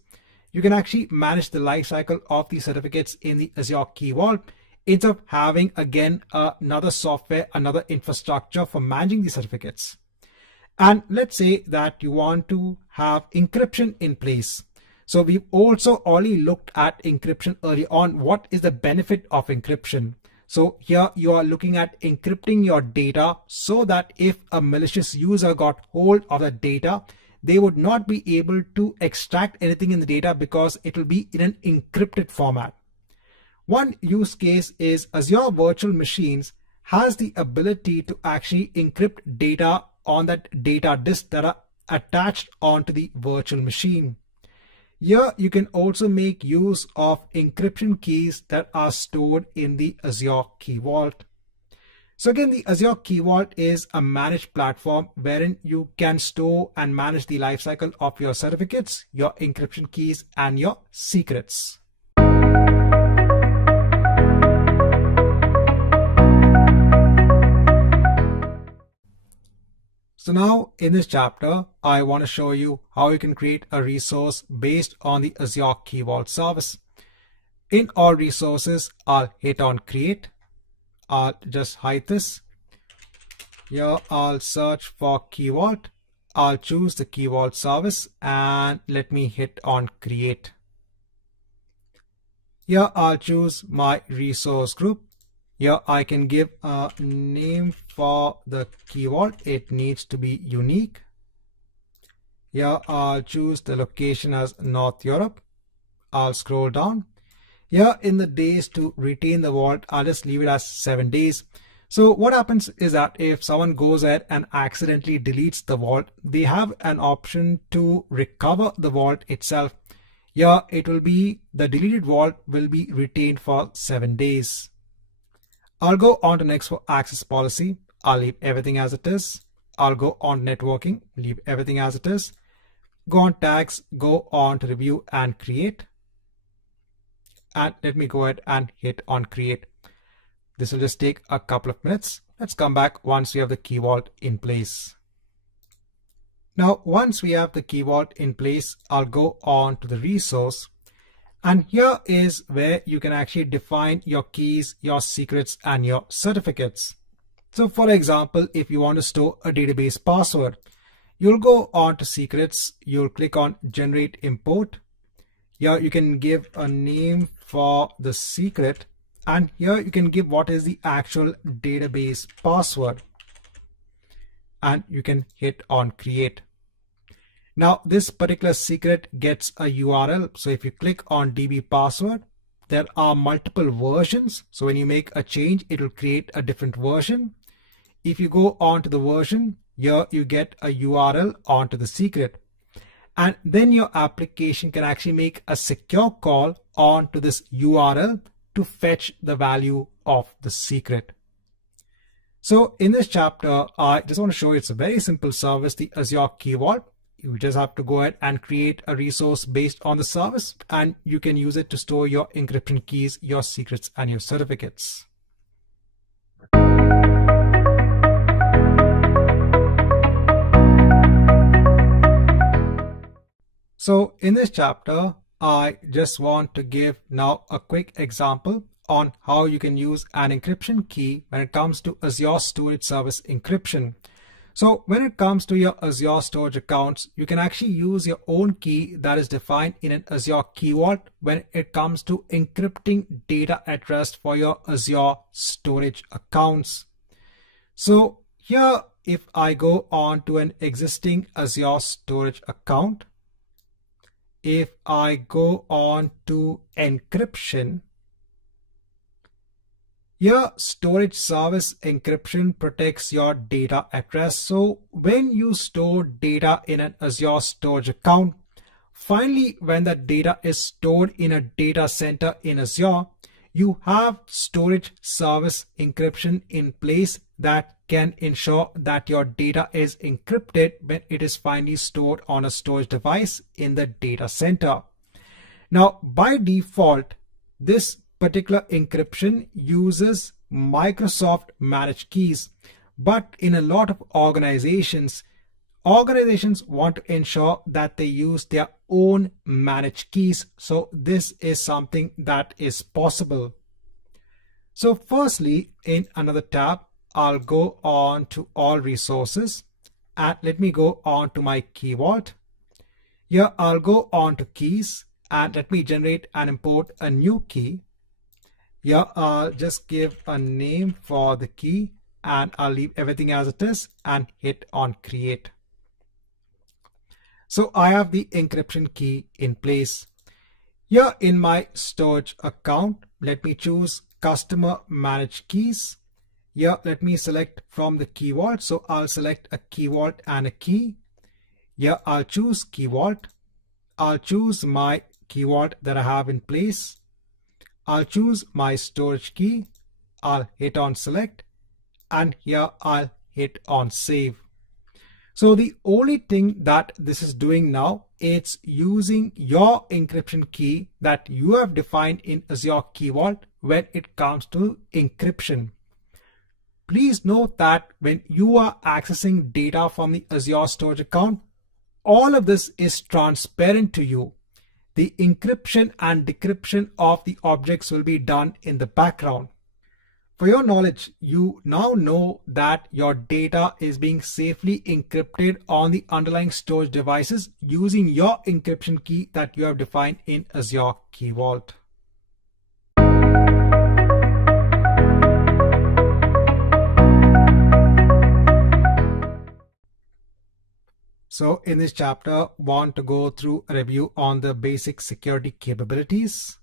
You can actually manage the lifecycle of the certificates in the Azure Key Vault instead of having again another software, another infrastructure for managing the certificates. And let's say that you want to have encryption in place. So we've also already looked at encryption early on. What is the benefit of encryption? So here you are looking at encrypting your data so that if a malicious user got hold of the data, they would not be able to extract anything in the data because it will be in an encrypted format. One use case is Azure Virtual Machines has the ability to actually encrypt data on that data disk that are attached onto the virtual machine. Here you can also make use of encryption keys that are stored in the Azure Key Vault. So again, the Azure Key Vault is a managed platform wherein you can store and manage the lifecycle of your certificates, your encryption keys, and your secrets. So now in this chapter, I want to show you how you can create a resource based on the Azure Key Vault service. In all resources, I'll hit on create. I'll just hide this. Here I'll search for Key Vault. I'll choose the Key Vault service and let me hit on create. Here I'll choose my resource group. Here I can give a name for the Key Vault. It needs to be unique. Here I'll choose the location as North Europe. I'll scroll down. Here in the days to retain the vault, I'll just leave it as 7 days. So what happens is that if someone goes ahead and accidentally deletes the vault, they have an option to recover the vault itself. Here it will be the deleted vault will be retained for 7 days. I'll go on to next for access policy. I'll leave everything as it is. I'll go on networking, leave everything as it is. Go on tags, go on to review and create. and let me go ahead and hit on create. This will just take a couple of minutes. Let's come back once we have the key vault in place. Now, once we have the key vault in place, I'll go on to the resource. And here is where you can actually define your keys, your secrets, and your certificates. So for example, if you want to store a database password, you'll go on to secrets, you'll click on generate import. Here you can give a name for the secret, and here you can give what is the actual database password, and you can hit on create. Now this particular secret gets a URL. So if you click on DB password, there are multiple versions. So when you make a change, it will create a different version. If you go on to the version, here you get a URL onto the secret. And then your application can actually make a secure call onto this URL to fetch the value of the secret. So in this chapter, I just want to show you it's a very simple service, the Azure Key Vault. You just have to go ahead and create a resource based on the service, and you can use it to store your encryption keys, your secrets, and your certificates. So in this chapter, I just want to give now a quick example on how you can use an encryption key when it comes to Azure Storage Service encryption. So when it comes to your Azure storage accounts, you can actually use your own key that is defined in an Azure Key Vault when it comes to encrypting data at rest for your Azure storage accounts. So here, if I go on to an existing Azure storage account, if I go on to encryption, here, storage service encryption protects your data at rest. So when you store data in an Azure storage account, finally, when the data is stored in a data center in Azure, you have storage service encryption in place that can ensure that your data is encrypted when it is finally stored on a storage device in the data center. Now, by default, this particular encryption uses Microsoft managed keys, but in a lot of organizations want to ensure that they use their own managed keys. So this is something that is possible. So firstly, in another tab, I'll go on to all resources, and let me go on to my key vault. Here I'll go on to keys, and let me generate and import a new key. Here I'll just give a name for the key, and I'll leave everything as it is and hit on create. So I have the encryption key in place. Here in my storage account, let me choose customer managed keys. Here let me select from the key vault. So I'll select a key vault and a key. Here I'll choose key vault. I'll choose my key vault that I have in place. I'll choose my storage key, I'll hit on select, and here I'll hit on save. So the only thing that this is doing now, it's using your encryption key that you have defined in Azure Key Vault when it comes to encryption. Please note that when you are accessing data from the Azure storage account, all of this is transparent to you. The encryption and decryption of the objects will be done in the background. For your knowledge, you now know that your data is being safely encrypted on the underlying storage devices using your encryption key that you have defined in Azure Key Vault. So in this chapter, want to go through a review on the basic security capabilities.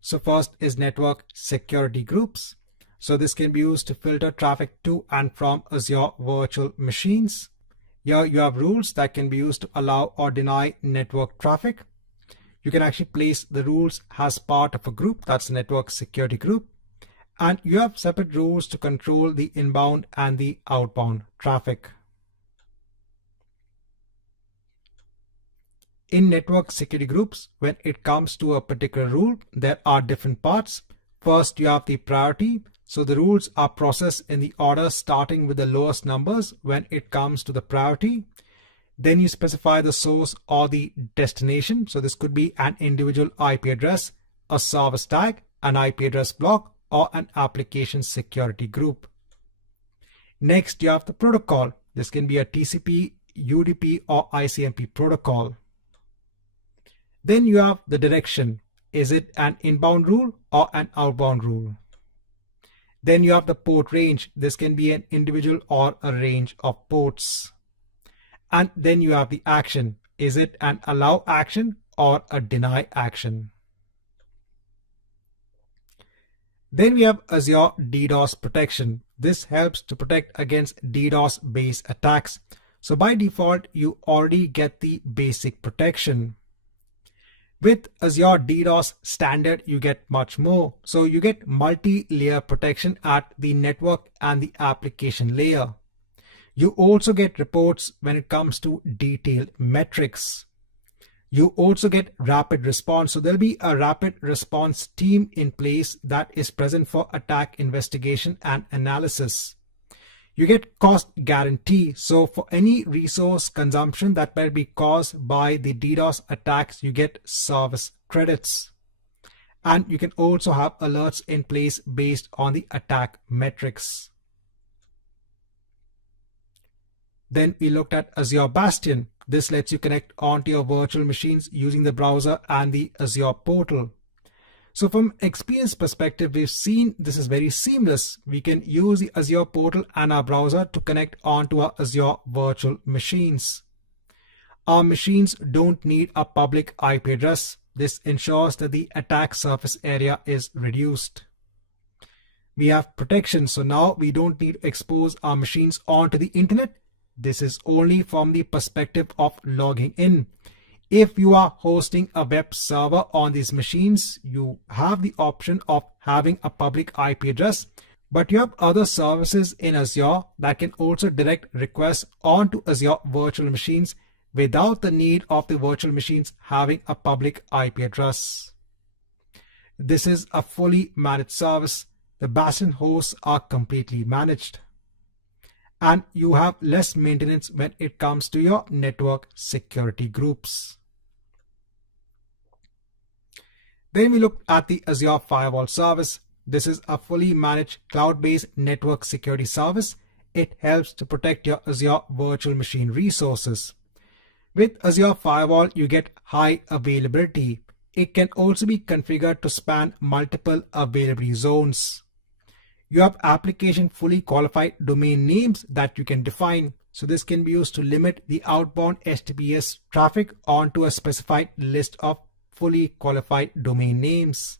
So first is network security groups. So this can be used to filter traffic to and from Azure virtual machines. Here you have rules that can be used to allow or deny network traffic. You can actually place the rules as part of a group, that's a network security group. And you have separate rules to control the inbound and the outbound traffic. in network security groups, when it comes to a particular rule, there are different parts. First, you have the priority. So the rules are processed in the order starting with the lowest numbers when it comes to the priority. Then you specify the source or the destination. So this could be an individual IP address, a service tag, an IP address block, or an application security group. Next, you have the protocol. This can be a TCP, UDP, or ICMP protocol. Then you have the direction. Is it an inbound rule or an outbound rule? Then you have the port range. This can be an individual or a range of ports. And then you have the action. Is it an allow action or a deny action? Then we have Azure DDoS protection. This helps to protect against DDoS-based attacks. So by default, you already get the basic protection. With Azure DDoS standard, you get much more. So you get multi-layer protection at the network and the application layer. You also get reports when it comes to detailed metrics. You also get rapid response. So there'll be a rapid response team in place that is present for attack investigation and analysis. You get cost guarantee. So for any resource consumption that might be caused by the DDoS attacks, you get service credits. And you can also have alerts in place based on the attack metrics. Then we looked at Azure Bastion. This lets you connect onto your virtual machines using the browser and the Azure portal. So from experience perspective, we've seen this is very seamless. We can use the Azure portal and our browser to connect onto our Azure virtual machines. Our machines don't need a public IP address. This ensures that the attack surface area is reduced. We have protection. So now we don't need to expose our machines onto the internet. This is only from the perspective of logging in. If you are hosting a web server on these machines, you have the option of having a public IP address, but you have other services in Azure that can also direct requests onto Azure virtual machines without the need of the virtual machines having a public IP address. This is a fully managed service. The Bastion hosts are completely managed. And you have less maintenance when it comes to your network security groups. Then we look at the Azure Firewall service. This is a fully managed cloud-based network security service. It helps to protect your Azure virtual machine resources. With Azure Firewall, you get high availability. It can also be configured to span multiple availability zones. You have application fully qualified domain names that you can define. So this can be used to limit the outbound HTTPS traffic onto a specified list of fully qualified domain names.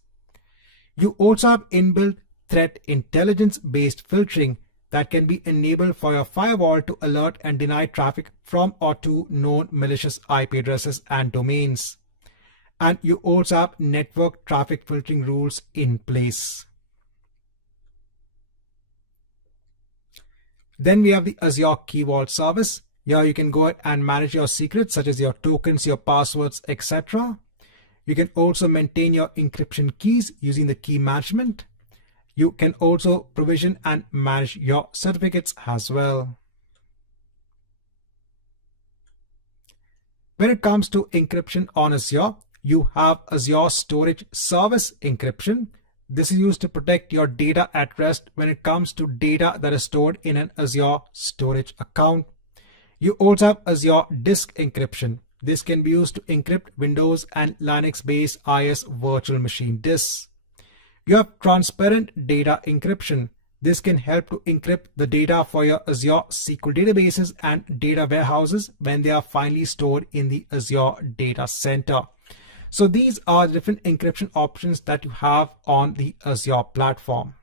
You also have inbuilt threat intelligence based filtering that can be enabled for your firewall to alert and deny traffic from or to known malicious IP addresses and domains. And you also have network traffic filtering rules in place. Then we have the Azure Key Vault service. Here you can go ahead and manage your secrets such as your tokens, your passwords, etc. You can also maintain your encryption keys using the key management. You can also provision and manage your certificates as well. When it comes to encryption on Azure, you have Azure Storage Service Encryption. This is used to protect your data at rest when it comes to data that is stored in an Azure storage account. You also have Azure Disk Encryption. This can be used to encrypt Windows and Linux-based IS virtual machine disks. You have Transparent Data Encryption. This can help to encrypt the data for your Azure SQL databases and data warehouses when they are finally stored in the Azure Data Center. So these are different encryption options that you have on the Azure platform.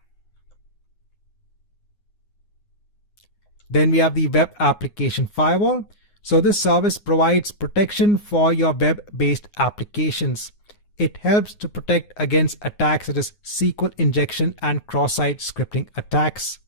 Then we have the Web Application Firewall. So this service provides protection for your web-based applications. It helps to protect against attacks such as SQL injection and cross-site scripting attacks.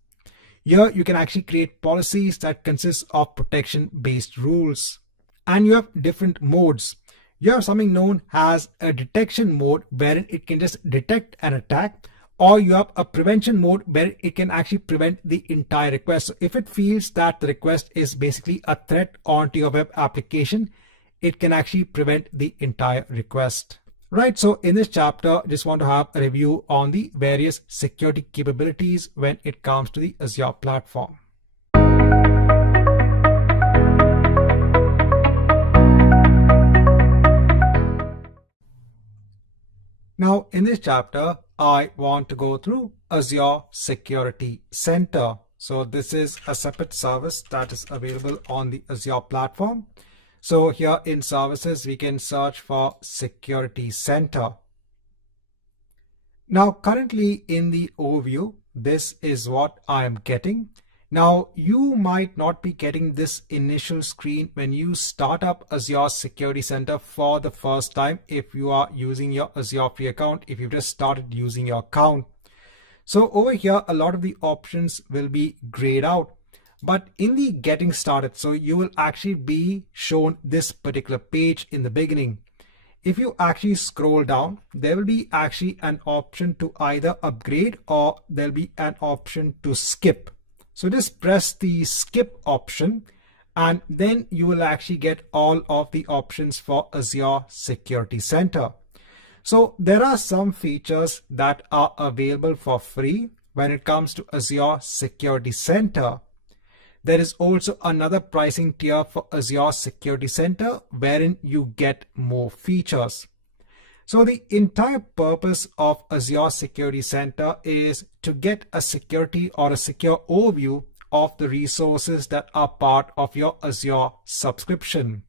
Here you can actually create policies that consist of protection-based rules. And you have different modes. You have something known as a detection mode wherein it can just detect an attack, or you have a prevention mode where it can actually prevent the entire request. So if it feels that the request is basically a threat onto your web application, it can actually prevent the entire request. Right, so in this chapter, just want to have a review on the various security capabilities when it comes to the Azure platform. Now, in this chapter, I want to go through Azure Security Center. So this is a separate service that is available on the Azure platform. So here in services, we can search for Security Center. Now, currently in the overview, this is what I am getting. Now, you might not be getting this initial screen when you start up Azure Security Center for the first time if you are using your Azure free account, if you've just started using your account. So over here, a lot of the options will be grayed out. But in the getting started, so you will actually be shown this particular page in the beginning. If you actually scroll down, there will be actually an option to either upgrade or there'll be an option to skip. So just press the skip option and then you will actually get all of the options for Azure Security Center. So there are some features that are available for free when it comes to Azure Security Center. There is also another pricing tier for Azure Security Center wherein you get more features. So the entire purpose of Azure Security Center is to get a security or a secure overview of the resources that are part of your Azure subscription.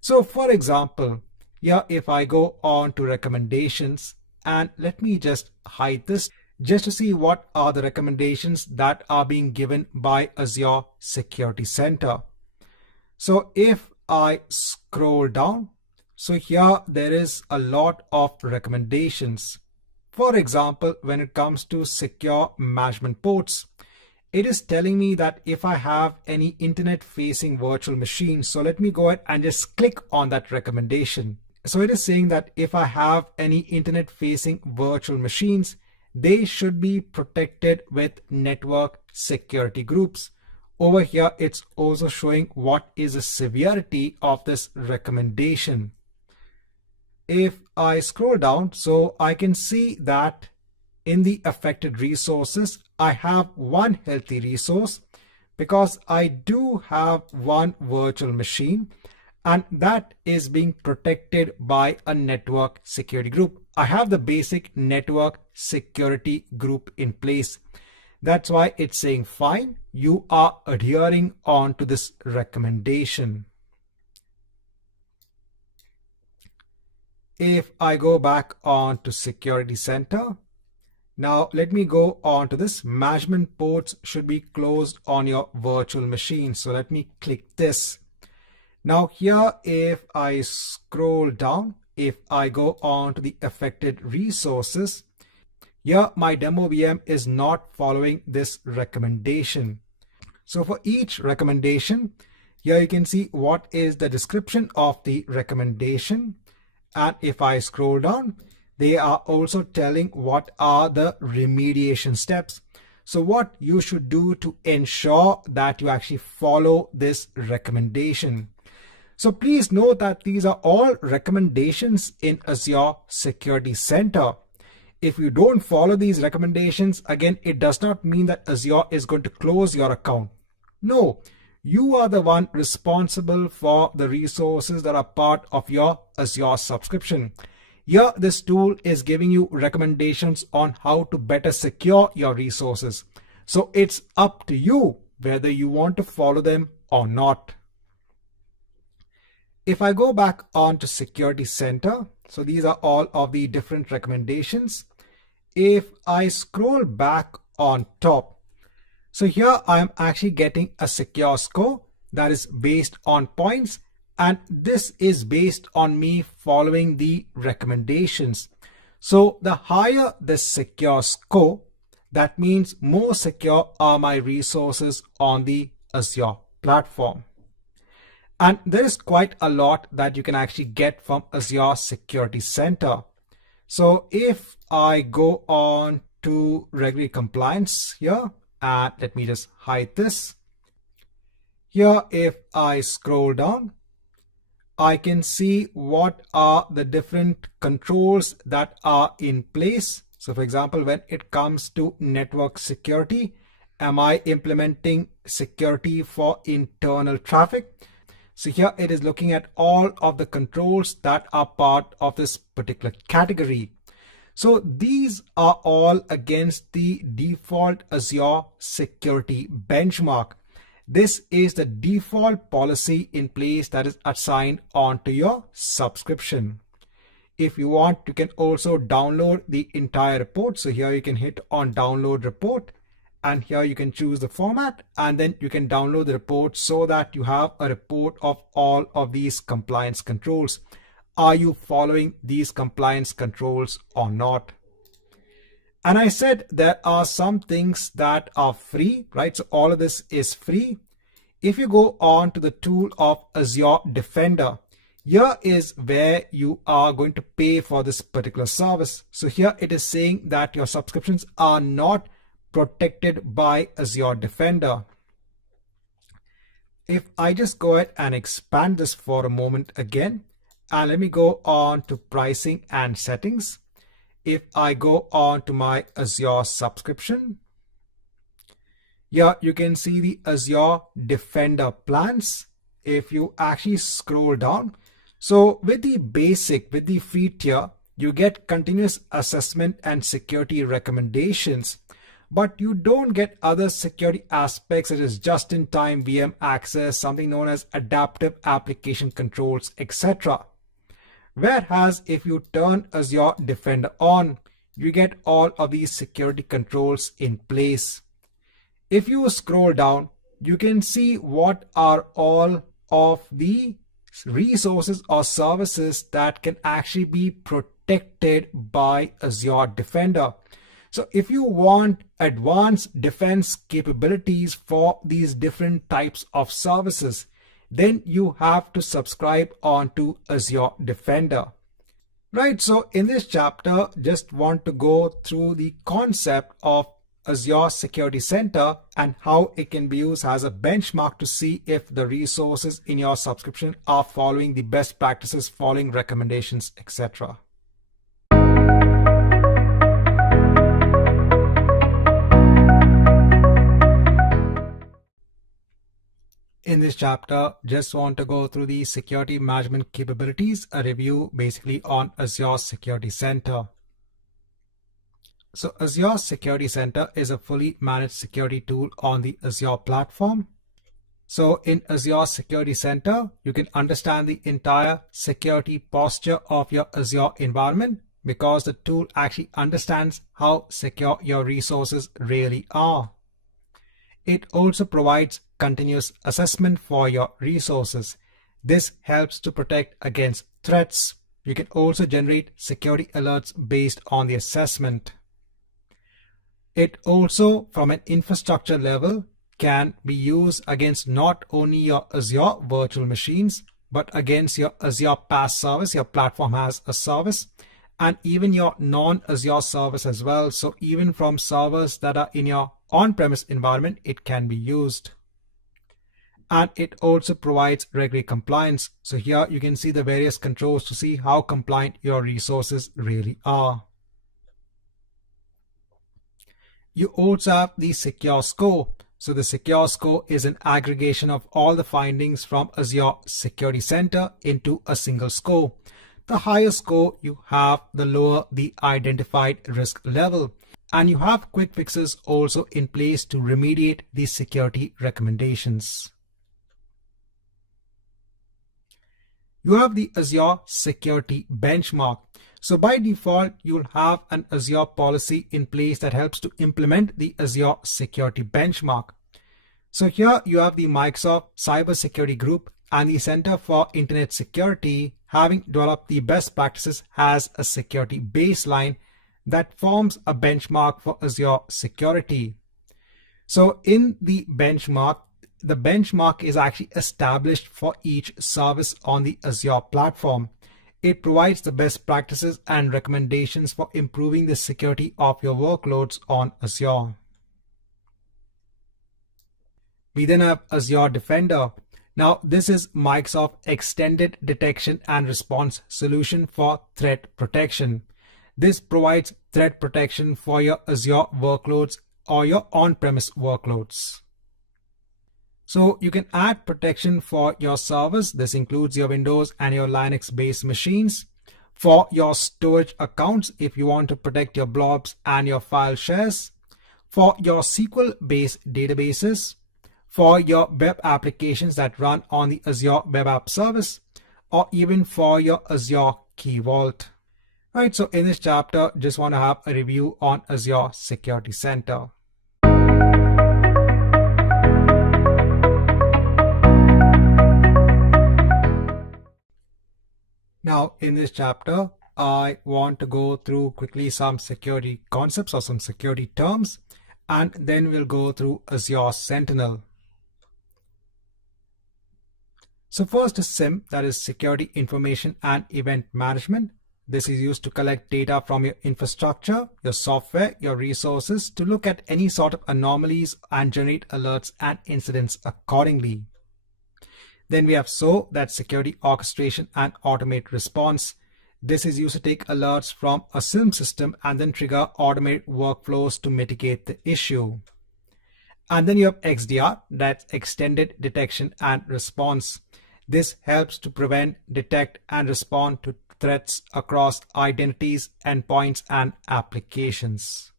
So for example, here if I go on to recommendations, and let me just hide this just to see what are the recommendations that are being given by Azure Security Center. So if I scroll down, so here there is a lot of recommendations. For example, when it comes to secure management ports, it is telling me that if I have any internet facing virtual machine, so let me go ahead and just click on that recommendation. So it is saying that if I have any internet facing virtual machines, they should be protected with network security groups. Over here, it's also showing what is the severity of this recommendation. If I scroll down, so I can see that in the affected resources, I have one healthy resource because I do have one virtual machine and that is being protected by a network security group. I have the basic network security group in place. That's why it's saying fine, you are adhering on to this recommendation. If I go back on to Security Center, now let me go on to this management ports should be closed on your virtual machine. So let me click this. Now here, if I scroll down, if I go on to the affected resources, here my demo VM is not following this recommendation. So for each recommendation, here you can see what is the description of the recommendation. And if I scroll down, they are also telling what are the remediation steps. So what you should do to ensure that you actually follow this recommendation. So please note that these are all recommendations in Azure Security Center. If you don't follow these recommendations, again, it does not mean that Azure is going to close your account. No, you are the one responsible for the resources that are part of your Azure subscription. Here, this tool is giving you recommendations on how to better secure your resources. So it's up to you whether you want to follow them or not. If I go back onto Security Center, so these are all of the different recommendations. If I scroll back on top, so here I am actually getting a secure score that is based on points, and this is based on me following the recommendations. So the higher the secure score, that means more secure are my resources on the Azure platform. And there is quite a lot that you can actually get from Azure Security Center. So if I go on to regulatory compliance here, and let me just hide this. Here, if I scroll down, I can see what are the different controls that are in place. So for example, when it comes to network security, am I implementing security for internal traffic? So here it is looking at all of the controls that are part of this particular category. So these are all against the default Azure security benchmark. This is the default policy in place that is assigned onto your subscription. If you want, you can also download the entire report. So here you can hit on download report, and here you can choose the format, and then you can download the report so that you have a report of all of these compliance controls. Are you following these compliance controls or not? And I said there are some things that are free, right? So all of this is free. If you go on to the tool of Azure Defender, here is where you are going to pay for this particular service. So here it is saying that your subscriptions are not protected by Azure Defender. If I just go ahead and expand this for a moment again, and let me go on to pricing and settings. If I go on to my Azure subscription, here you can see the Azure Defender plans. If you actually scroll down, so with the basic, with the free tier, you get continuous assessment and security recommendations, but you don't get other security aspects such as just-in-time VM access, something known as adaptive application controls, etc. Whereas if you turn Azure Defender on, you get all of these security controls in place. If you scroll down, you can see what are all of the resources or services that can actually be protected by Azure Defender. So if you want advanced defense capabilities for these different types of services, then you have to subscribe onto Azure Defender. Right, so in this chapter, just want to go through the concept of Azure Security Center and how it can be used as a benchmark to see if the resources in your subscription are following the best practices, following recommendations, etc. In this chapter, just want to go through the security management capabilities, a review basically on Azure Security Center. So Azure Security Center is a fully managed security tool on the Azure platform. So in Azure Security Center, you can understand the entire security posture of your Azure environment because the tool actually understands how secure your resources really are. It also provides continuous assessment for your resources. This helps to protect against threats. You can also generate security alerts based on the assessment. It also, from an infrastructure level, can be used against not only your Azure virtual machines, but against your Azure PaaS service, your platform as a service, and even your non-Azure service as well. So even from servers that are in your on-premise environment, it can be used. And it also provides regulatory compliance. So here you can see the various controls to see how compliant your resources really are. You also have the secure score. So the secure score is an aggregation of all the findings from Azure Security Center into a single score. The higher score you have, the lower the identified risk level. And you have quick fixes also in place to remediate the security recommendations. You have the Azure Security Benchmark. So by default, you'll have an Azure policy in place that helps to implement the Azure Security Benchmark. So here you have the Microsoft Cybersecurity Group and the Center for Internet Security having developed the best practices as a security baseline that forms a benchmark for Azure security. So in the benchmark, the benchmark is actually established for each service on the Azure platform. It provides the best practices and recommendations for improving the security of your workloads on Azure. We then have Azure Defender. Now, this is Microsoft Extended Detection and Response solution for threat protection. This provides threat protection for your Azure workloads or your on-premise workloads. So you can add protection for your servers. This includes your Windows and your Linux-based machines. For your storage accounts, if you want to protect your blobs and your file shares. For your SQL-based databases. For your web applications that run on the Azure Web App Service, or even for your Azure Key Vault. Right, so in this chapter, just want to have a review on Azure Security Center. Now, in this chapter, I want to go through quickly some security concepts or some security terms, and then we'll go through Azure Sentinel. So first is SIEM, that is Security Information and Event Management. This is used to collect data from your infrastructure, your software, your resources to look at any sort of anomalies and generate alerts and incidents accordingly. Then we have SOA, that's Security Orchestration and Automate Response. This is used to take alerts from a SIEM system and then trigger automated workflows to mitigate the issue. And then you have XDR, that's Extended Detection and Response. This helps to prevent, detect, and respond to threats across identities, endpoints, and applications.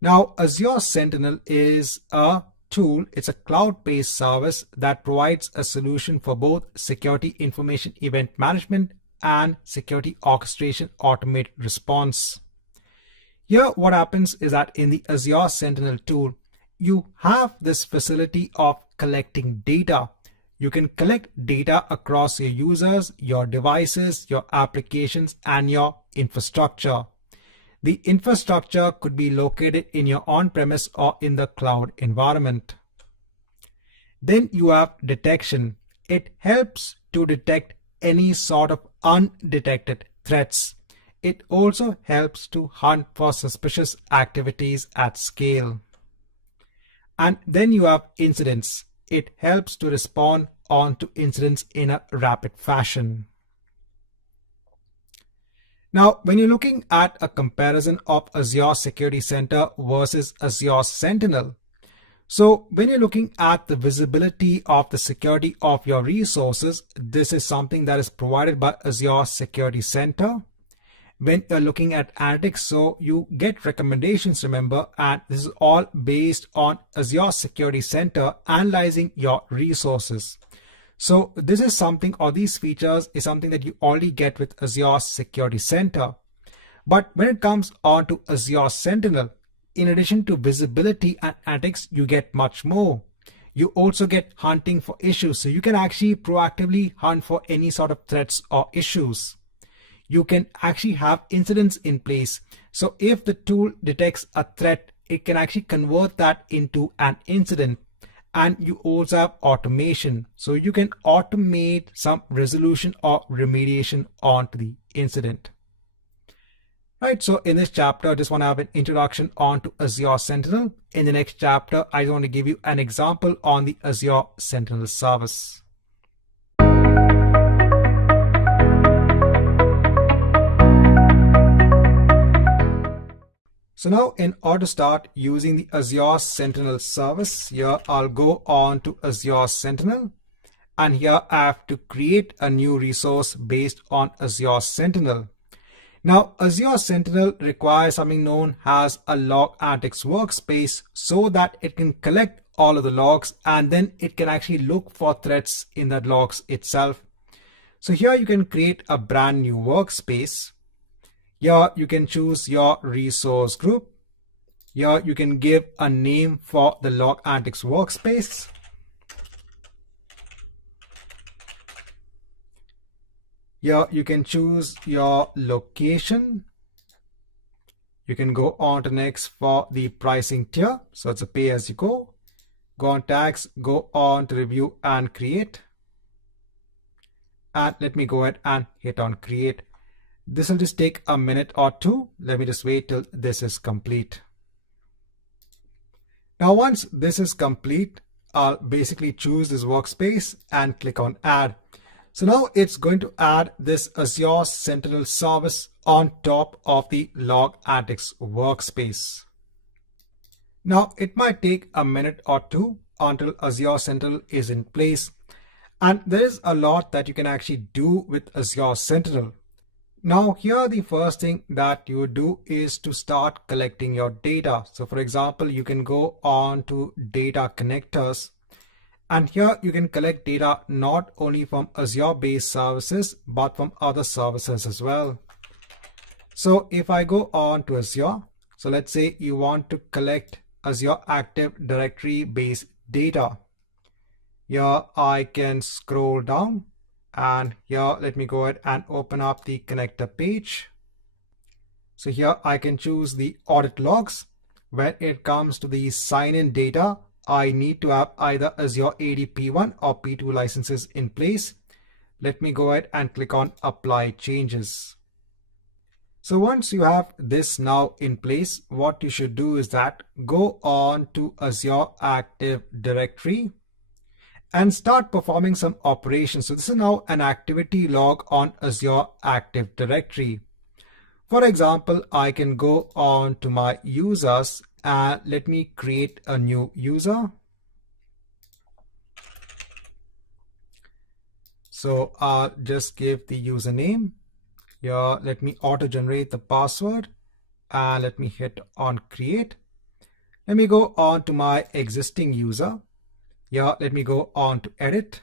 Now, Azure Sentinel is a tool. It's a cloud-based service that provides a solution for both security information event management and security orchestration automated response. Here, what happens is that in the Azure Sentinel tool, you have this facility of collecting data. You can collect data across your users, your devices, your applications, and your infrastructure. The infrastructure could be located in your on-premise or in the cloud environment. Then you have detection. It helps to detect any sort of undetected threats. It also helps to hunt for suspicious activities at scale. And then you have incidents. It helps to respond on to incidents in a rapid fashion. Now, when you're looking at a comparison of Azure Security Center versus Azure Sentinel, so when you're looking at the visibility of the security of your resources, this is something that is provided by Azure Security Center. When you're looking at analytics, so you get recommendations, remember, and this is all based on Azure Security Center analyzing your resources. So this is something, or these features is something that you already get with Azure Security Center. But when it comes on to Azure Sentinel, in addition to visibility and analytics, you get much more. You also get hunting for issues. So you can actually proactively hunt for any sort of threats or issues. You can actually have incidents in place. So if the tool detects a threat, it can actually convert that into an incident. And you also have automation. So you can automate some resolution or remediation onto the incident. Right, so in this chapter, I just want to have an introduction onto Azure Sentinel. In the next chapter, I want to give you an example on the Azure Sentinel service. So now in order to start using the Azure Sentinel service, here I'll go on to Azure Sentinel, and here I have to create a new resource based on Azure Sentinel. Now Azure Sentinel requires something known as a log analytics workspace so that it can collect all of the logs and then it can actually look for threats in the logs itself. So here you can create a brand new workspace. Here you can choose your resource group. Here you can give a name for the log analytics workspace. Here you can choose your location. You can go on to next for the pricing tier. So it's a pay as you go. Go on tags, go on to review and create. And let me go ahead and hit on create. This will just take a minute or two. Let me just wait till this is complete. Now, once this is complete, I'll basically choose this workspace and click on add. So now it's going to add this Azure Sentinel service on top of the Log Analytics workspace. Now, it might take a minute or two until Azure Sentinel is in place. And there is a lot that you can actually do with Azure Sentinel. Now, here the first thing that you would do is to start collecting your data. So for example, you can go on to data connectors, and here you can collect data not only from Azure based services, but from other services as well. So if I go on to Azure, so let's say you want to collect Azure Active Directory based data. Here I can scroll down. And here, let me go ahead and open up the connector page. So here I can choose the audit logs. When it comes to the sign-in data, I need to have either Azure AD P1 or P2 licenses in place. Let me go ahead and click on apply changes. So once you have this now in place, what you should do is that go on to Azure Active Directory and start performing some operations. So this is now an activity log on Azure Active Directory. For example, I can go on to my users and let me create a new user. So I'll just give the username. Here, let me auto generate the password and let me hit on create. Let me go on to my existing user. Here, let me go on to edit.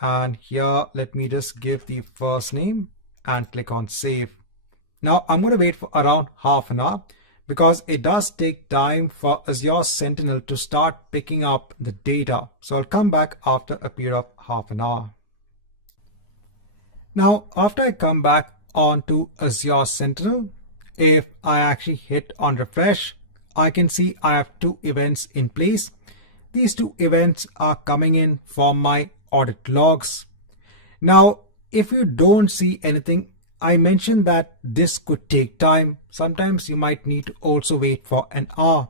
And here, let me just give the first name and click on save. Now, I'm going to wait for around half an hour because it does take time for Azure Sentinel to start picking up the data. So I'll come back after a period of half an hour. Now, after I come back onto Azure Sentinel, if I actually hit on refresh, I can see I have two events in place. These two events are coming in from my audit logs. Now, if you don't see anything, I mentioned that this could take time. Sometimes you might need to also wait for an hour.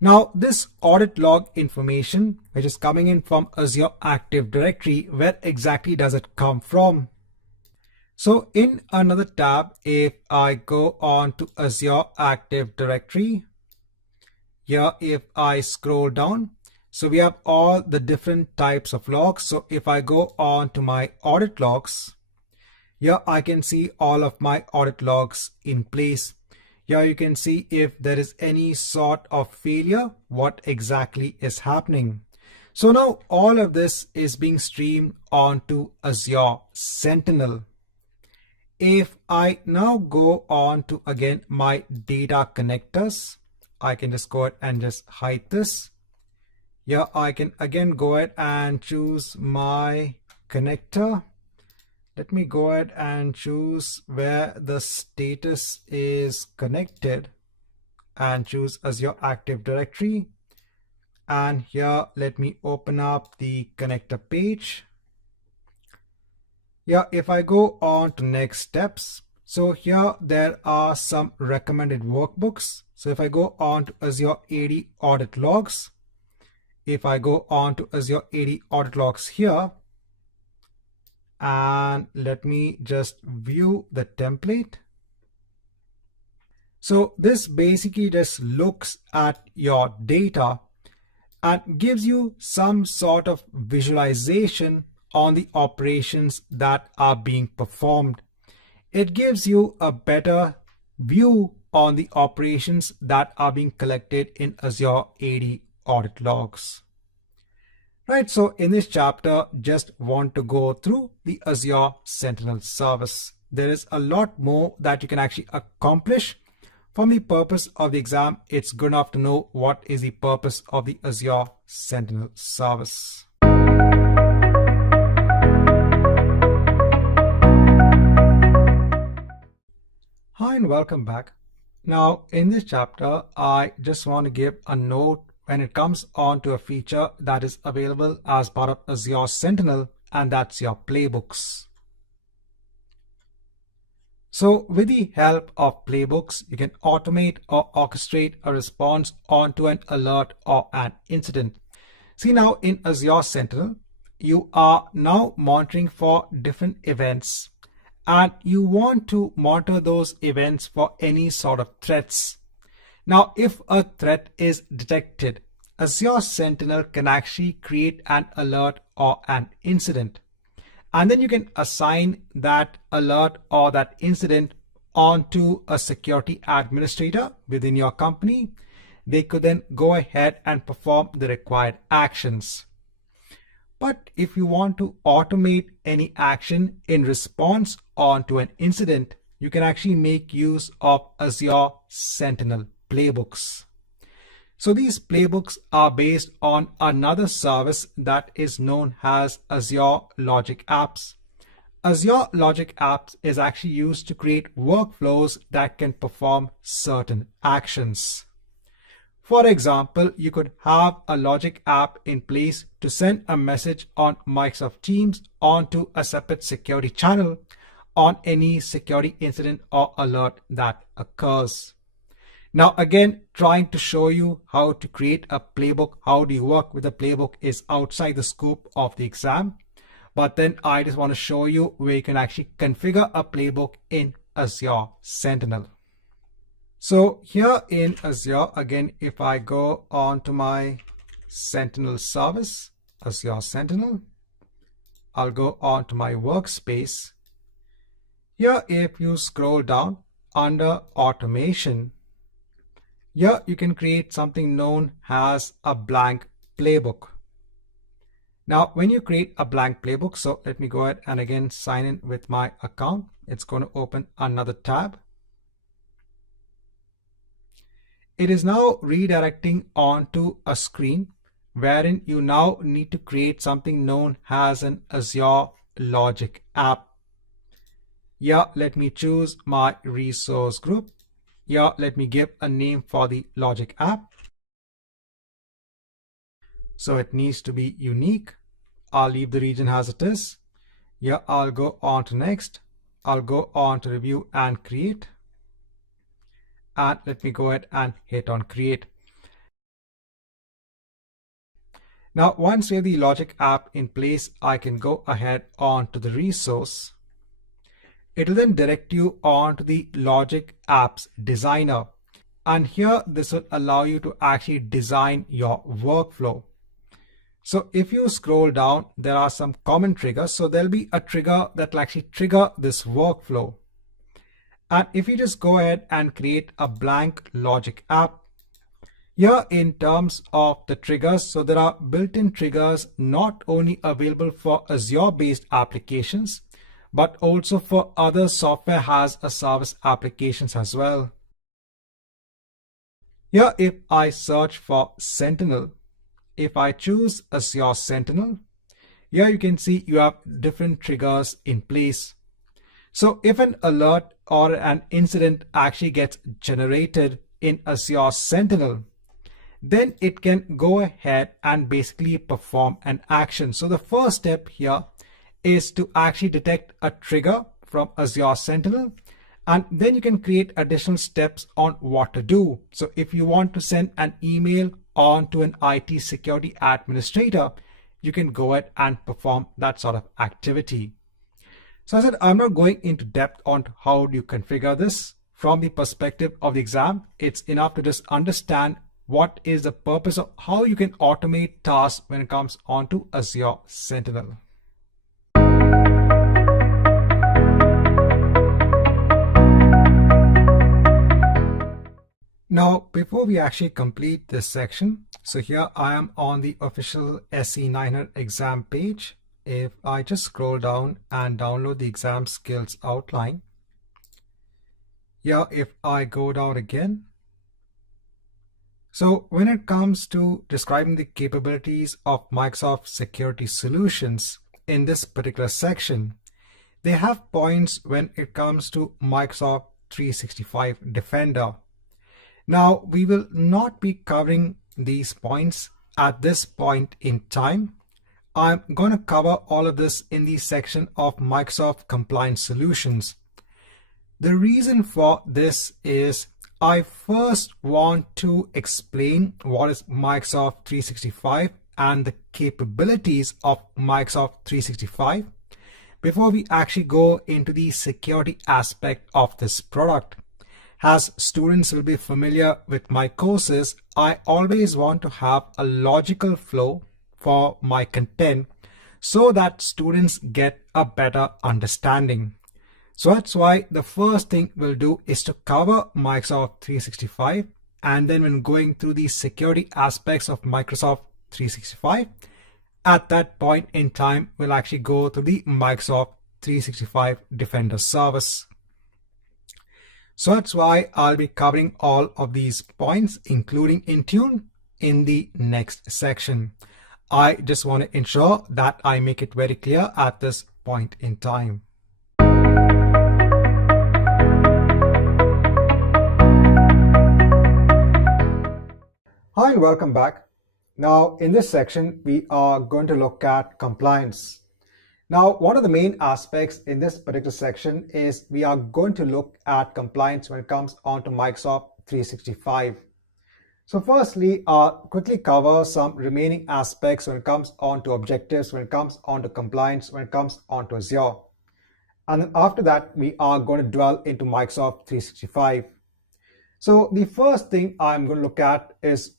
Now, this audit log information, which is coming in from Azure Active Directory, where exactly does it come from? So in another tab, if I go on to Azure Active Directory, here if I scroll down, so we have all the different types of logs. So if I go on to my audit logs, here I can see all of my audit logs in place. Here you can see if there is any sort of failure, what exactly is happening. So now all of this is being streamed onto Azure Sentinel. If I now go on to again my data connectors, I can just go ahead and just hide this. Here I can again go ahead and choose my connector. Let me go ahead and choose where the status is connected and choose Azure Active Directory. And here let me open up the connector page. Yeah, if I go on to next steps, so here there are some recommended workbooks. So if I go on to Azure AD Audit Logs, if I go on to Azure AD Audit Logs here, and let me just view the template. So this basically just looks at your data and gives you some sort of visualization on the operations that are being performed. It gives you a better view on the operations that are being collected in Azure AD Audit Logs. Right, so in this chapter, just want to go through the Azure Sentinel service. There is a lot more that you can actually accomplish. For the purpose of the exam, it's good enough to know what is the purpose of the Azure Sentinel service. Hi and welcome back. Now, in this chapter, I just want to give a note when it comes on to a feature that is available as part of Azure Sentinel, and that's your playbooks. So with the help of playbooks, you can automate or orchestrate a response onto an alert or an incident. See, now in Azure Sentinel, you are now monitoring for different events, and you want to monitor those events for any sort of threats. Now, if a threat is detected, Azure Sentinel can actually create an alert or an incident. And then you can assign that alert or that incident onto a security administrator within your company. They could then go ahead and perform the required actions. But if you want to automate any action in response onto an incident, you can actually make use of Azure Sentinel playbooks. So these playbooks are based on another service that is known as Azure Logic Apps. Azure Logic Apps is actually used to create workflows that can perform certain actions. For example, you could have a logic app in place to send a message on Microsoft Teams onto a separate security channel on any security incident or alert that occurs. Now, again, trying to show you how to create a playbook, how do you work with a playbook is outside the scope of the exam. But then I just want to show you where you can actually configure a playbook in Azure Sentinel. So here in Azure, again, if I go on to my Sentinel service, Azure Sentinel, I'll go on to my workspace. Here, if you scroll down under automation, here you can create something known as a blank playbook. Now, when you create a blank playbook, so let me go ahead and again sign in with my account. It's going to open another tab. It is now redirecting onto a screen wherein you now need to create something known as an Azure Logic App. Here, let me choose my resource group. Here, let me give a name for the logic app. So it needs to be unique. I'll leave the region as it is. Here, I'll go on to next. I'll go on to review and create. And let me go ahead and hit on create. Now, once we have the logic app in place, I can go ahead on to the resource. It will then direct you on to the Logic Apps Designer. And here, this will allow you to actually design your workflow. So if you scroll down, there are some common triggers. So there'll be a trigger that will actually trigger this workflow. And if you just go ahead and create a blank logic app, here in terms of the triggers, so there are built-in triggers not only available for Azure-based applications, but also for other software as a service applications as well. Here, if I search for Sentinel, if I choose Azure Sentinel, here you can see you have different triggers in place. So if an alert or an incident actually gets generated in Azure Sentinel, then it can go ahead and basically perform an action. So the first step here is to actually detect a trigger from Azure Sentinel, and then you can create additional steps on what to do. So if you want to send an email on to an IT security administrator, you can go ahead and perform that sort of activity. So I said, I'm not going into depth on how do you configure this. From the perspective of the exam, it's enough to just understand what is the purpose of how you can automate tasks when it comes onto Azure Sentinel. Now, before we actually complete this section, so here I am on the official SC-900 exam page. If I just scroll down and download the exam skills outline, here if I go down again, so when it comes to describing the capabilities of Microsoft security solutions in this particular section, they have points when it comes to Microsoft 365 Defender. Now, we will not be covering these points at this point in time. I'm going to cover all of this in the section of Microsoft Compliance Solutions. The reason for this is I first want to explain what is Microsoft 365 and the capabilities of Microsoft 365 before we actually go into the security aspect of this product. As students will be familiar with my courses, I always want to have a logical flow for my content so that students get a better understanding. So that's why the first thing we'll do is to cover Microsoft 365, and then when going through the security aspects of Microsoft 365, at that point in time, we'll actually go to the Microsoft 365 Defender service. So that's why I'll be covering all of these points, including Intune, in the next section. I just want to ensure that I make it very clear at this point in time. Hi and welcome back. Now in this section, we are going to look at compliance. Now, one of the main aspects in this particular section is we are going to look at compliance when it comes onto Microsoft 365. So firstly, I'll quickly cover some remaining aspects when it comes onto objectives, when it comes onto compliance, when it comes onto Azure. And then after that, we are going to dwell into Microsoft 365. So the first thing I'm going to look at is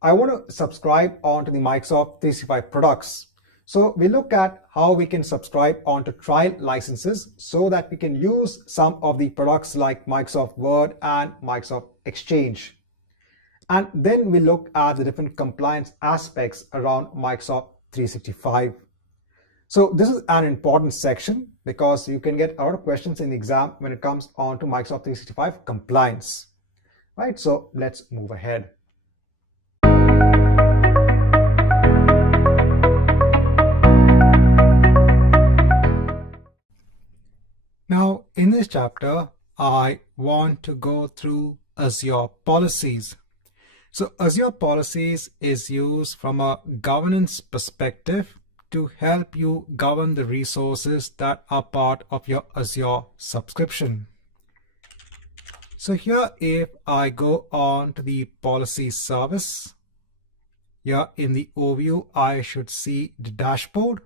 I want to subscribe onto the Microsoft 365 products. So we look at how we can subscribe onto trial licenses so that we can use some of the products like Microsoft Word and Microsoft Exchange. And then we look at the different compliance aspects around Microsoft 365. So this is an important section because you can get a lot of questions in the exam when it comes on to Microsoft 365 compliance. Right, so let's move ahead. Now, in this chapter, I want to go through Azure policies. So Azure policies is used from a governance perspective to help you govern the resources that are part of your Azure subscription. So here, if I go on to the policy service, here in the overview, I should see the dashboard.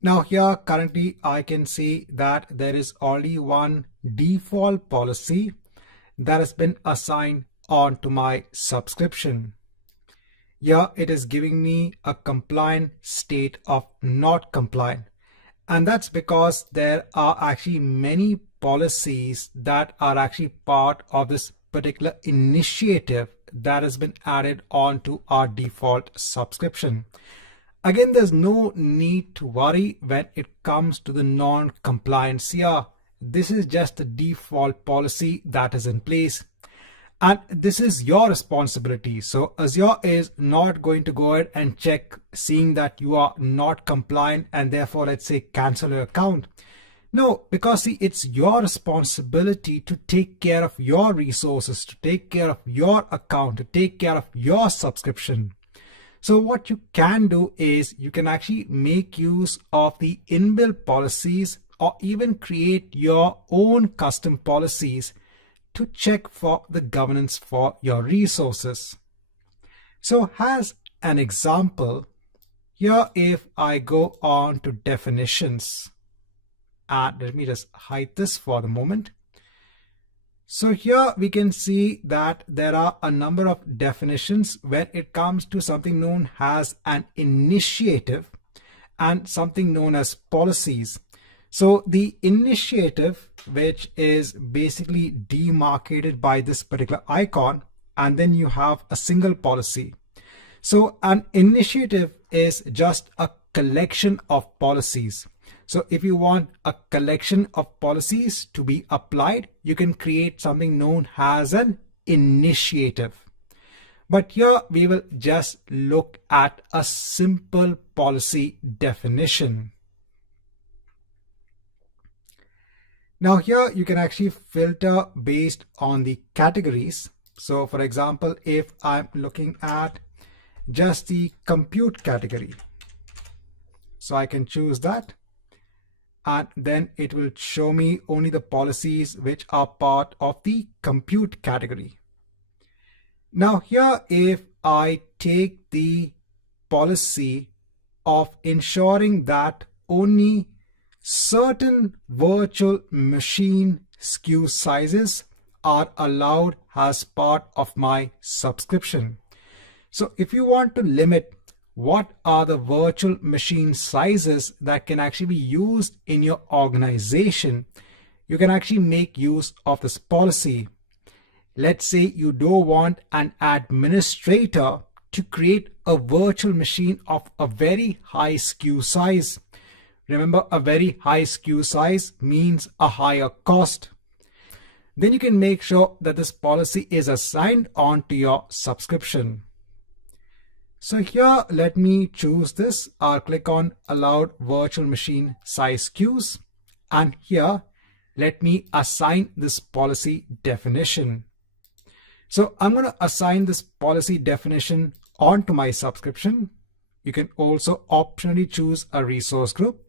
Now here currently I can see that there is only one default policy that has been assigned onto my subscription. Here it is giving me a compliant state of not compliant. And that's because there are actually many policies that are actually part of this particular initiative that has been added onto our default subscription. Again, there's no need to worry when it comes to the non-compliance here. This is just the default policy that is in place. And this is your responsibility. So Azure is not going to go ahead and check seeing that you are not compliant and therefore let's say cancel your account. No, because see, it's your responsibility to take care of your resources, to take care of your account, to take care of your subscription. So what you can do is you can actually make use of the inbuilt policies or even create your own custom policies to check for the governance for your resources. So as an example, here if I go on to definitions, and let me just hide this for the moment. So here we can see that there are a number of definitions when it comes to something known as an initiative and something known as policies. So the initiative, which is basically demarcated by this particular icon, and then you have a single policy. So an initiative is just a collection of policies. So if you want a collection of policies to be applied, you can create something known as an initiative. But here we will just look at a simple policy definition. Now here you can actually filter based on the categories. So for example, if I'm looking at just the compute category, so I can choose that, and then it will show me only the policies which are part of the compute category. Now here, if I take the policy of ensuring that only certain virtual machine SKU sizes are allowed as part of my subscription. So if you want to limit what are the virtual machine sizes that can actually be used in your organization, you can actually make use of this policy. Let's say you don't want an administrator to create a virtual machine of a very high SKU size. Remember, a very high SKU size means a higher cost. Then you can make sure that this policy is assigned onto your subscription. So here, let me choose this. I'll click on allowed virtual machine size SKUs. And here, let me assign this policy definition. So I'm going to assign this policy definition onto my subscription. You can also optionally choose a resource group.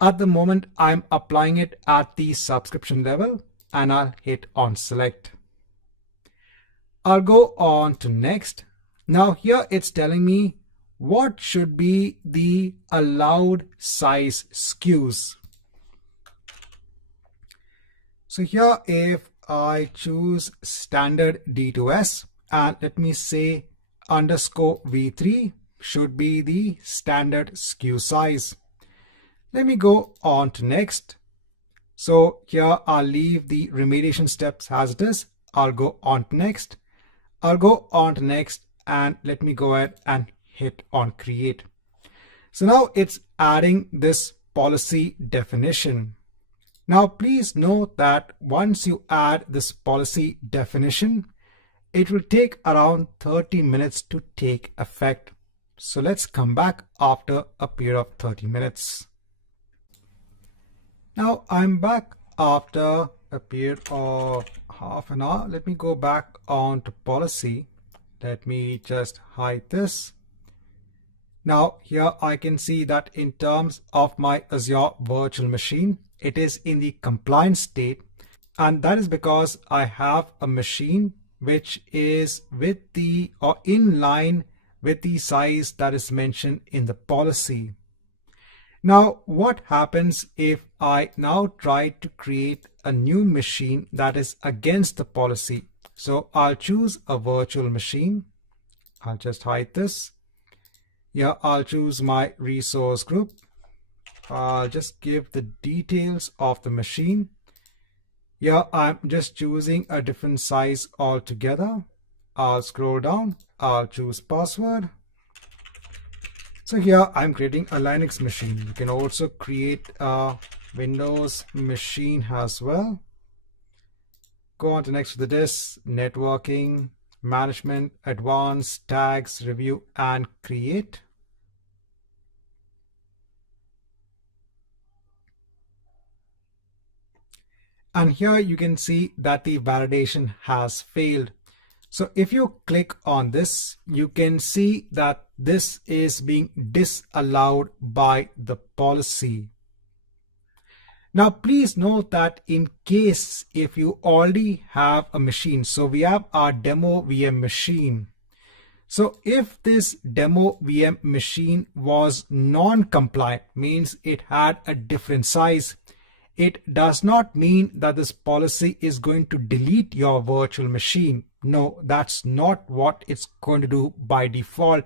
At the moment, I'm applying it at the subscription level, and I'll hit on select. I'll go on to next. Now here it's telling me what should be the allowed size SKUs. So here, if I choose standard D2S, and let me say underscore V3 should be the standard SKU size. Let me go on to next. So here I'll leave the remediation steps as it is. I'll go on to next. I'll go on to next, and let me go ahead and hit on create. So now it's adding this policy definition. Now please note that once you add this policy definition, it will take around 30 minutes to take effect. So let's come back after a period of 30 minutes. Now I'm back after a period of half an hour. Let me go back on to policy. Let me just hide this. Now here I can see that in terms of my Azure virtual machine, it is in the compliance state, and that is because I have a machine which is with the or in line with the size that is mentioned in the policy. Now what happens if I now try to create a new machine that is against the policy? So I'll choose a virtual machine. I'll just hide this. Here I'll choose my resource group. I'll just give the details of the machine. Here I'm just choosing a different size altogether. I'll scroll down. I'll choose password. So here I'm creating a Linux machine. You can also create a Windows machine as well. Go on to next with this, networking, management, advanced, tags, review, and create. And here you can see that the validation has failed. So if you click on this, you can see that this is being disallowed by the policy. Now please note that in case if you already have a machine, so we have our demo VM machine. So if this demo VM machine was non-compliant, means it had a different size, it does not mean that this policy is going to delete your virtual machine. No, that's not what it's going to do by default.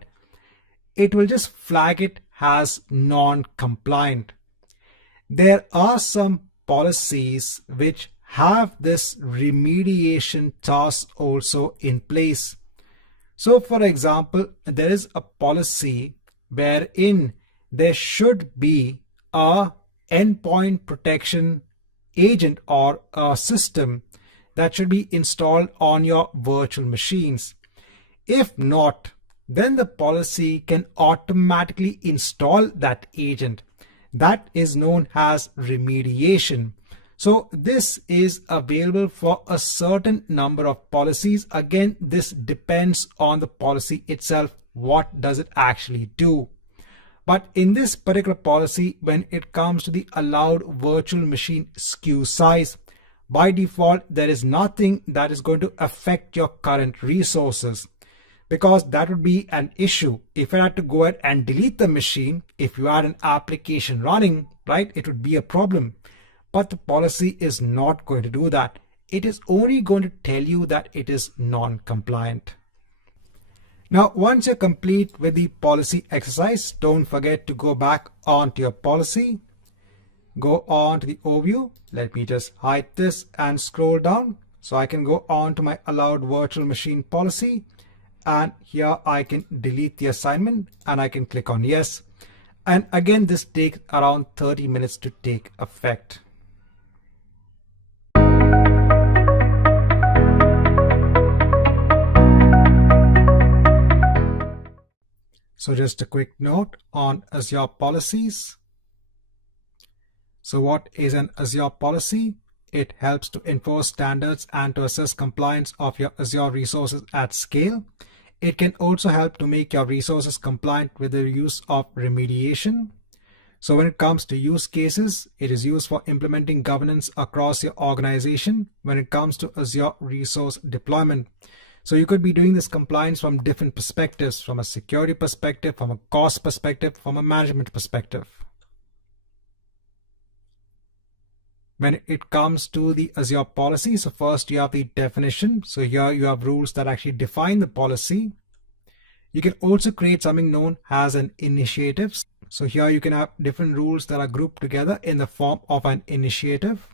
It will just flag it as non-compliant. There are some policies which have this remediation task also in place. So for example, there is a policy wherein there should be a endpoint protection agent or a system that should be installed on your virtual machines. If not, then the policy can automatically install that agent. That is known as remediation. So this is available for a certain number of policies. Again, this depends on the policy itself. What does it actually do? But in this particular policy, when it comes to the allowed virtual machine SKU size, by default, there is nothing that is going to affect your current resources, because that would be an issue. If I had to go ahead and delete the machine, if you had an application running, right, it would be a problem. But the policy is not going to do that. It is only going to tell you that it is non-compliant. Now, once you're complete with the policy exercise, don't forget to go back onto your policy, go on to the overview. Let me just hide this and scroll down so I can go on to my allowed virtual machine policy. And here I can delete the assignment and I can click on yes. And again, this takes around 30 minutes to take effect. So just a quick note on Azure policies. So what is an Azure policy? It helps to enforce standards and to assess compliance of your Azure resources at scale. It can also help to make your resources compliant with the use of remediation. So when it comes to use cases, it is used for implementing governance across your organization when it comes to Azure resource deployment. So you could be doing this compliance from different perspectives, from a security perspective, from a cost perspective, from a management perspective. When it comes to the Azure policy, so first you have the definition. So here you have rules that actually define the policy. You can also create something known as an initiative. So here you can have different rules that are grouped together in the form of an initiative.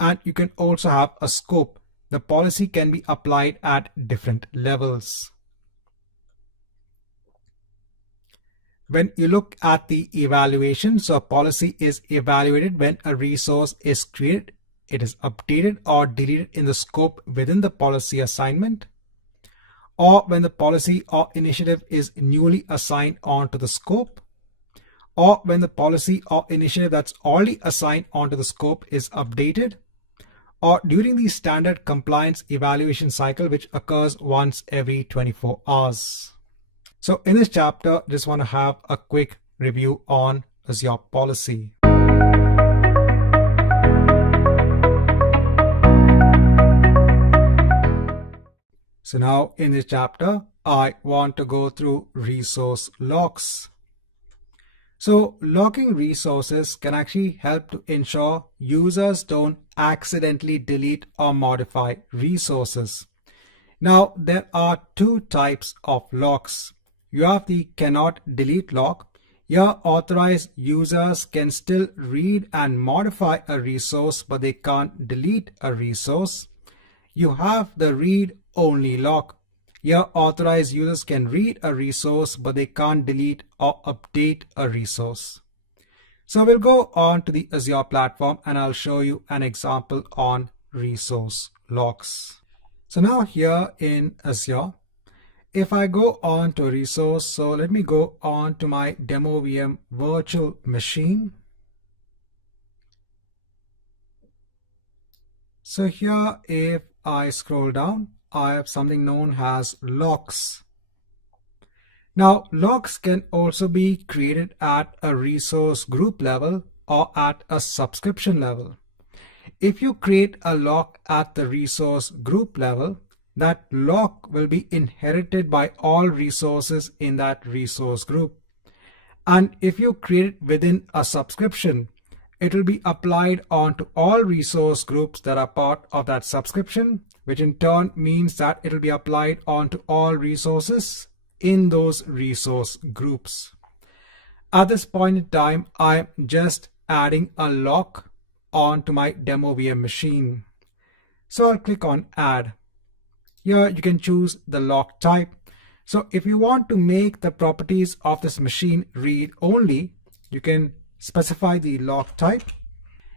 And you can also have a scope. The policy can be applied at different levels. When you look at the evaluation, so a policy is evaluated when a resource is created, it is updated or deleted in the scope within the policy assignment, or when the policy or initiative is newly assigned onto the scope, or when the policy or initiative that's already assigned onto the scope is updated, or during the standard compliance evaluation cycle, which occurs once every 24 hours. So in this chapter, just want to have a quick review on Azure policy. So now in this chapter, I want to go through resource locks. So locking resources can actually help to ensure users don't accidentally delete or modify resources. Now there are two types of locks. You have the cannot delete lock. Here authorized users can still read and modify a resource, but they can't delete a resource. You have the read only lock. Here authorized users can read a resource, but they can't delete or update a resource. So we'll go on to the Azure platform and I'll show you an example on resource locks. So now here in Azure, if I go on to a resource, so let me go on to my demo VM virtual machine. So here, if I scroll down, I have something known as locks. Now, locks can also be created at a resource group level or at a subscription level. If you create a lock at the resource group level, that lock will be inherited by all resources in that resource group. And if you create it within a subscription, it will be applied onto all resource groups that are part of that subscription, which in turn means that it will be applied onto all resources in those resource groups. At this point in time, I'm just adding a lock onto my demo VM machine. So I'll click on add. Here you can choose the lock type. So if you want to make the properties of this machine read only, you can specify the lock type,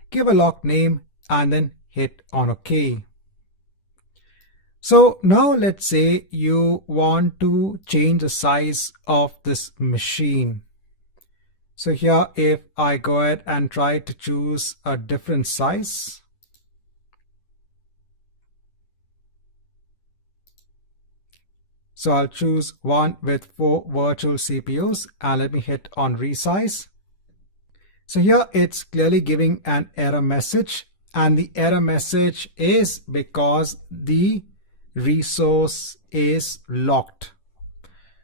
give a lock name, and then hit on OK. So now let's say you want to change the size of this machine. So here, if I go ahead and try to choose a different size, so I'll choose one with 4 virtual CPUs and let me hit on resize. So here it's clearly giving an error message, and the error message is because the resource is locked.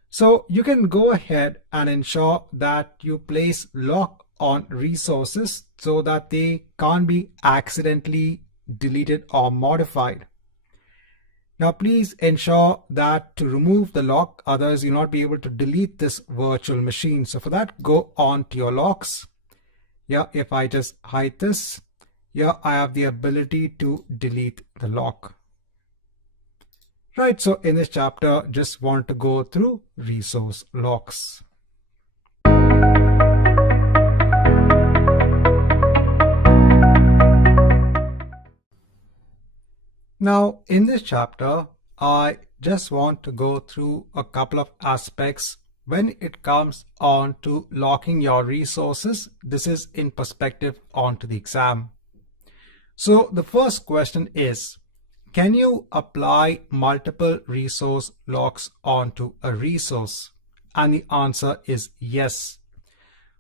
So you can go ahead and ensure that you place lock on resources so that they can't be accidentally deleted or modified. Now please ensure that to remove the lock, otherwise you'll not be able to delete this virtual machine. So for that, go on to your locks. Here, if I just hide this, here I have the ability to delete the lock. Right, so in this chapter, just want to go through resource locks. Now, in this chapter, I just want to go through a couple of aspects when it comes on to locking your resources. This is in perspective onto the exam. So the first question is, can you apply multiple resource locks onto a resource? And the answer is yes.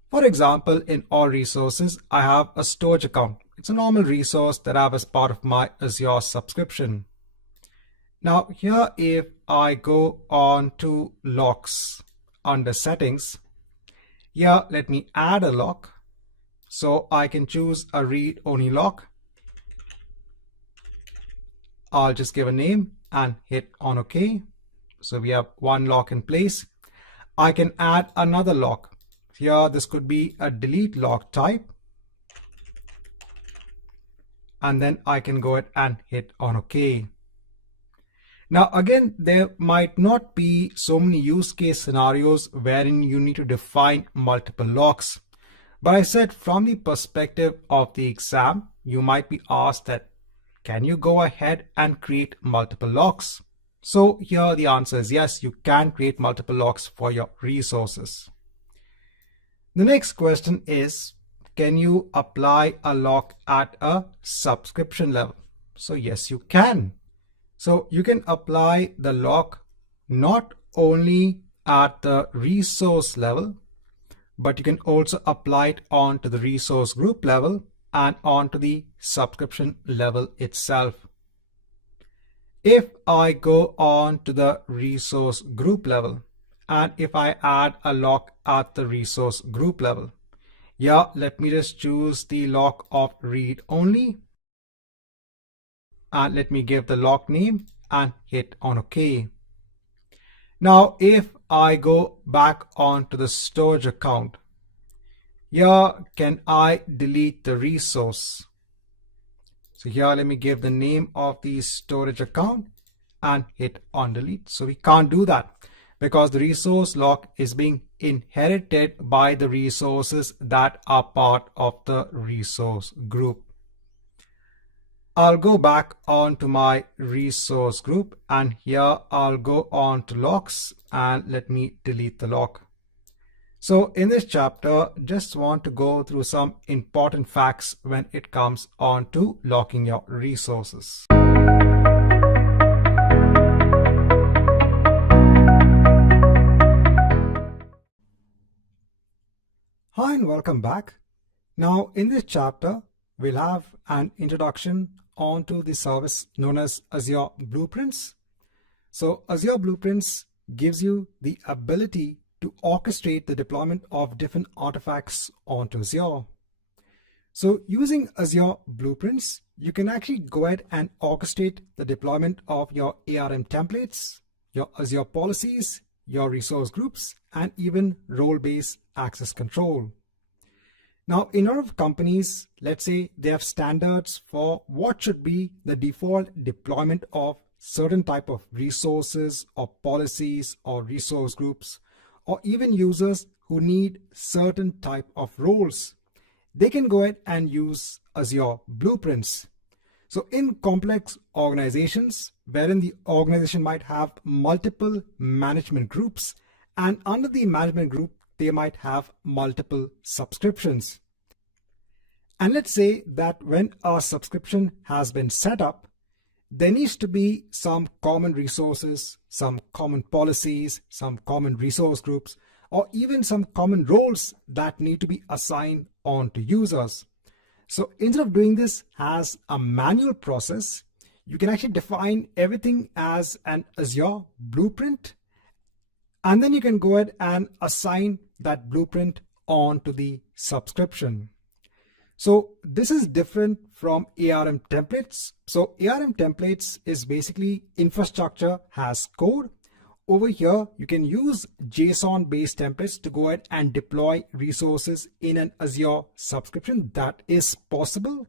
For example, in all resources, I have a storage account. It's a normal resource that I have as part of my Azure subscription. Now here, if I go on to locks under settings, here let me add a lock. So I can choose a read-only lock. I'll just give a name and hit on OK. So we have one lock in place. I can add another lock. Here, this could be a delete lock type. And then I can go ahead and hit on OK. Now again, there might not be so many use case scenarios wherein you need to define multiple locks. But I said from the perspective of the exam, you might be asked that, can you go ahead and create multiple locks? So here the answer is yes, you can create multiple locks for your resources. The next question is, can you apply a lock at a subscription level? So yes, you can. So you can apply the lock not only at the resource level, but you can also apply it onto the resource group level and onto the subscription level itself. If I go on to the resource group level, and if I add a lock at the resource group level, yeah, let me just choose the lock of read only. And let me give the lock name and hit on OK. Now, if I go back onto the storage account, here can I delete the resource? So here let me give the name of the storage account and hit on delete. So we can't do that because the resource lock is being inherited by the resources that are part of the resource group. I'll go back onto my resource group and here I'll go on to locks and let me delete the lock. So in this chapter, just want to go through some important facts when it comes on to locking your resources. Hi and welcome back. Now in this chapter, we'll have an introduction onto the service known as Azure Blueprints. So Azure Blueprints gives you the ability to orchestrate the deployment of different artifacts onto Azure. So using Azure Blueprints, you can actually go ahead and orchestrate the deployment of your ARM templates, your Azure policies, your resource groups, and even role-based access control. Now, in a lot of companies, let's say they have standards for what should be the default deployment of certain type of resources or policies or resource groups, or even users who need certain type of roles. They can go ahead and use Azure Blueprints. So in complex organizations, wherein the organization might have multiple management groups, and under the management group, they might have multiple subscriptions. And let's say that when a subscription has been set up, there needs to be some common resources, some common policies, some common resource groups, or even some common roles that need to be assigned on to users. So instead of doing this as a manual process, you can actually define everything as an Azure blueprint, and then you can go ahead and assign that blueprint onto the subscription. So this is different from ARM templates. So ARM templates is basically infrastructure has code. Over here, you can use JSON based templates to go ahead and deploy resources in an Azure subscription. That is possible,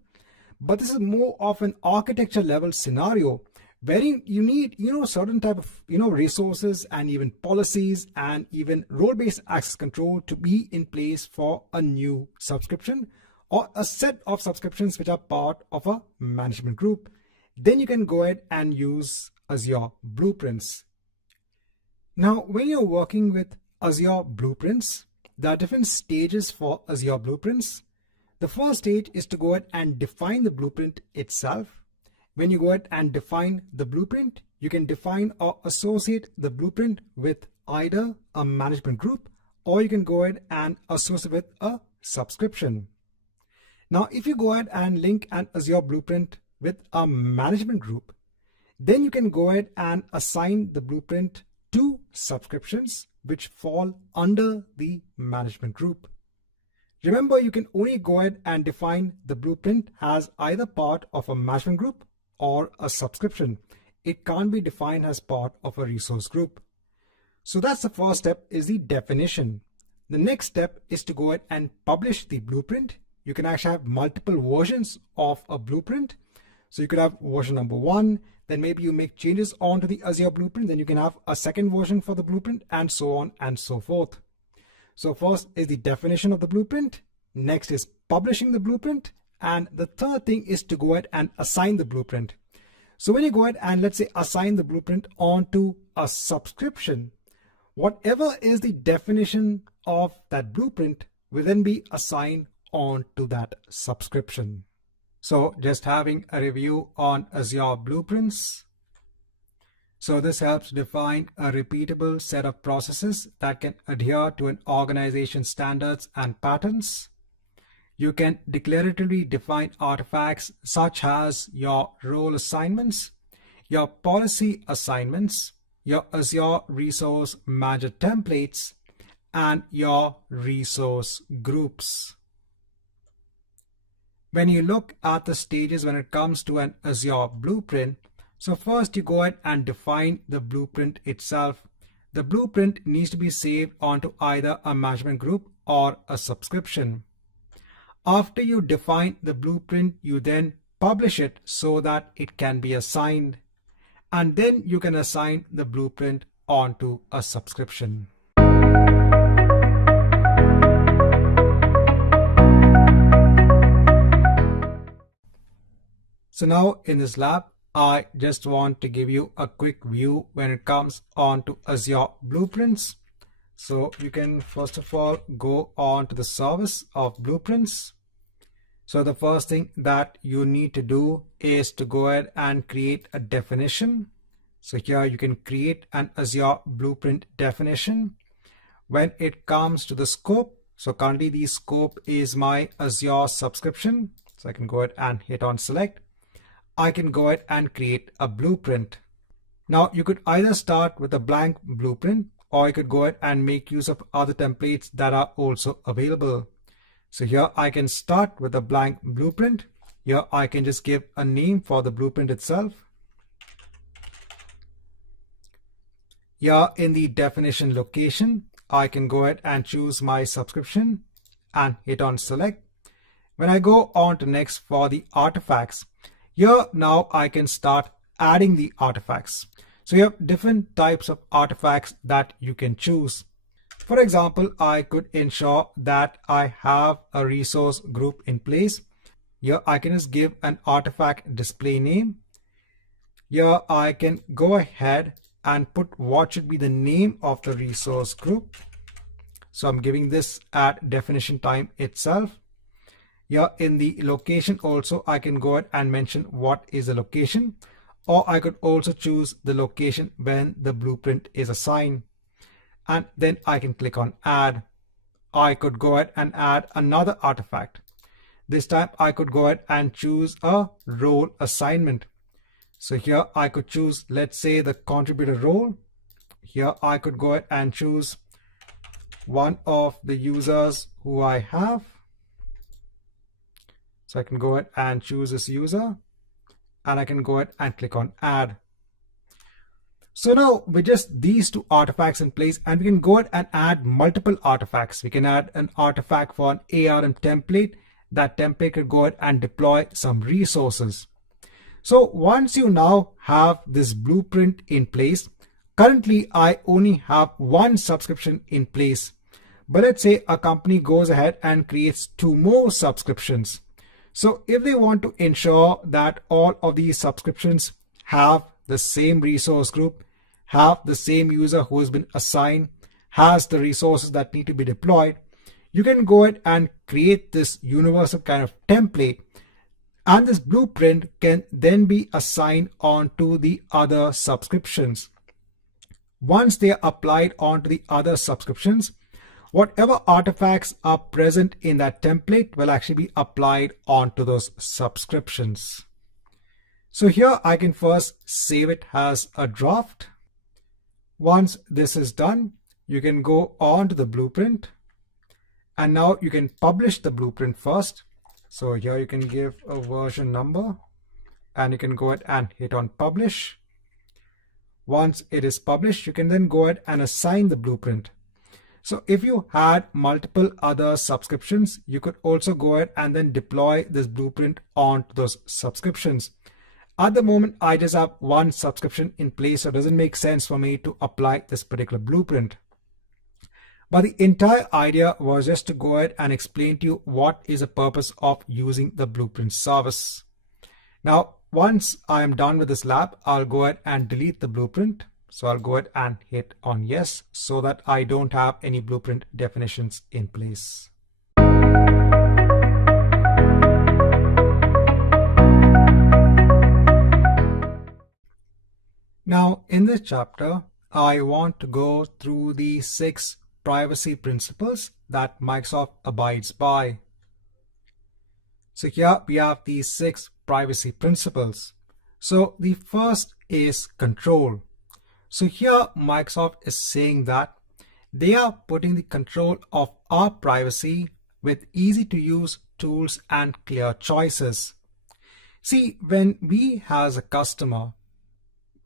but this is more of an architecture level scenario wherein you need, certain type of, resources and even policies and even role-based access control to be in place for a new subscription or a set of subscriptions which are part of a management group. Then you can go ahead and use Azure blueprints. Now, when you're working with Azure blueprints, there are different stages for Azure blueprints. The first stage is to go ahead and define the blueprint itself. When you go ahead and define the blueprint, you can define or associate the blueprint with either a management group, or you can go ahead and associate with a subscription. Now, if you go ahead and link an Azure blueprint with a management group, then you can go ahead and assign the blueprint to subscriptions which fall under the management group. Remember, you can only go ahead and define the blueprint as either part of a management group or a subscription. It can't be defined as part of a resource group. So that's the first step, is the definition. The next step is to go ahead and publish the blueprint. You can actually have multiple versions of a blueprint. So you could have version number 1, then maybe you make changes onto the Azure blueprint, then you can have a second version for the blueprint, and so on and so forth. So first is the definition of the blueprint, next is publishing the blueprint, and the third thing is to go ahead and assign the blueprint. So when you go ahead and let's say assign the blueprint onto a subscription, whatever is the definition of that blueprint will then be assigned onto that subscription. So just having a review on Azure blueprints. So this helps define a repeatable set of processes that can adhere to an organization's standards and patterns. You can declaratively define artifacts such as your role assignments, your policy assignments, your Azure Resource Manager templates, and your resource groups. When you look at the stages when it comes to an Azure blueprint, so first you go ahead and define the blueprint itself. The blueprint needs to be saved onto either a management group or a subscription. After you define the blueprint, you then publish it so that it can be assigned, and then you can assign the blueprint onto a subscription. So now in this lab, I just want to give you a quick view when it comes on to Azure blueprints. So you can first of all go on to the service of blueprints. So the first thing that you need to do is to go ahead and create a definition. So here you can create an Azure blueprint definition. When it comes to the scope, so currently the scope is my Azure subscription. So I can go ahead and hit on select. I can go ahead and create a blueprint. Now you could either start with a blank blueprint, or you could go ahead and make use of other templates that are also available. So here I can start with a blank blueprint. Here I can just give a name for the blueprint itself. Here in the definition location, I can go ahead and choose my subscription and hit on select. When I go on to next for the artifacts, here now I can start adding the artifacts. So you have different types of artifacts that you can choose. For example, I could ensure that I have a resource group in place. Here I can just give an artifact display name. Here I can go ahead and put what should be the name of the resource group. So I'm giving this at definition time itself. Here in the location also, I can go ahead and mention what is the location, or I could also choose the location when the blueprint is assigned. And then I can click on add. I could go ahead and add another artifact. This time I could go ahead and choose a role assignment. So here I could choose, let's say, the contributor role. Here I could go ahead and choose one of the users who I have. So I can go ahead and choose this user, and I can go ahead and click on add. So now with just these two artifacts in place, and we can go ahead and add multiple artifacts. We can add an artifact for an ARM template. That template could go ahead and deploy some resources. So once you now have this blueprint in place, currently I only have one subscription in place. But let's say a company goes ahead and creates 2 more subscriptions. So if they want to ensure that all of these subscriptions have the same resource group, have the same user who has been assigned, has the resources that need to be deployed, you can go ahead and create this universal kind of template, and this blueprint can then be assigned onto the other subscriptions. Once they are applied onto the other subscriptions, whatever artifacts are present in that template will actually be applied onto those subscriptions. So here I can first save it as a draft. Once this is done, you can go on to the blueprint, and now you can publish the blueprint first. So here you can give a version number, and you can go ahead and hit on publish. Once it is published, you can then go ahead and assign the blueprint. So if you had multiple other subscriptions, you could also go ahead and then deploy this blueprint onto those subscriptions. At the moment, I just have one subscription in place, so it doesn't make sense for me to apply this particular blueprint. But the entire idea was just to go ahead and explain to you what is the purpose of using the blueprint service. Now, once I am done with this lab, I'll go ahead and delete the blueprint. So I'll go ahead and hit on yes, so that I don't have any blueprint definitions in place. Now in this chapter, I want to go through the 6 privacy principles that Microsoft abides by. So here we have these 6 privacy principles. So the first is control. So here Microsoft is saying that they are putting the control of our privacy with easy to use tools and clear choices. See, when we as a customer,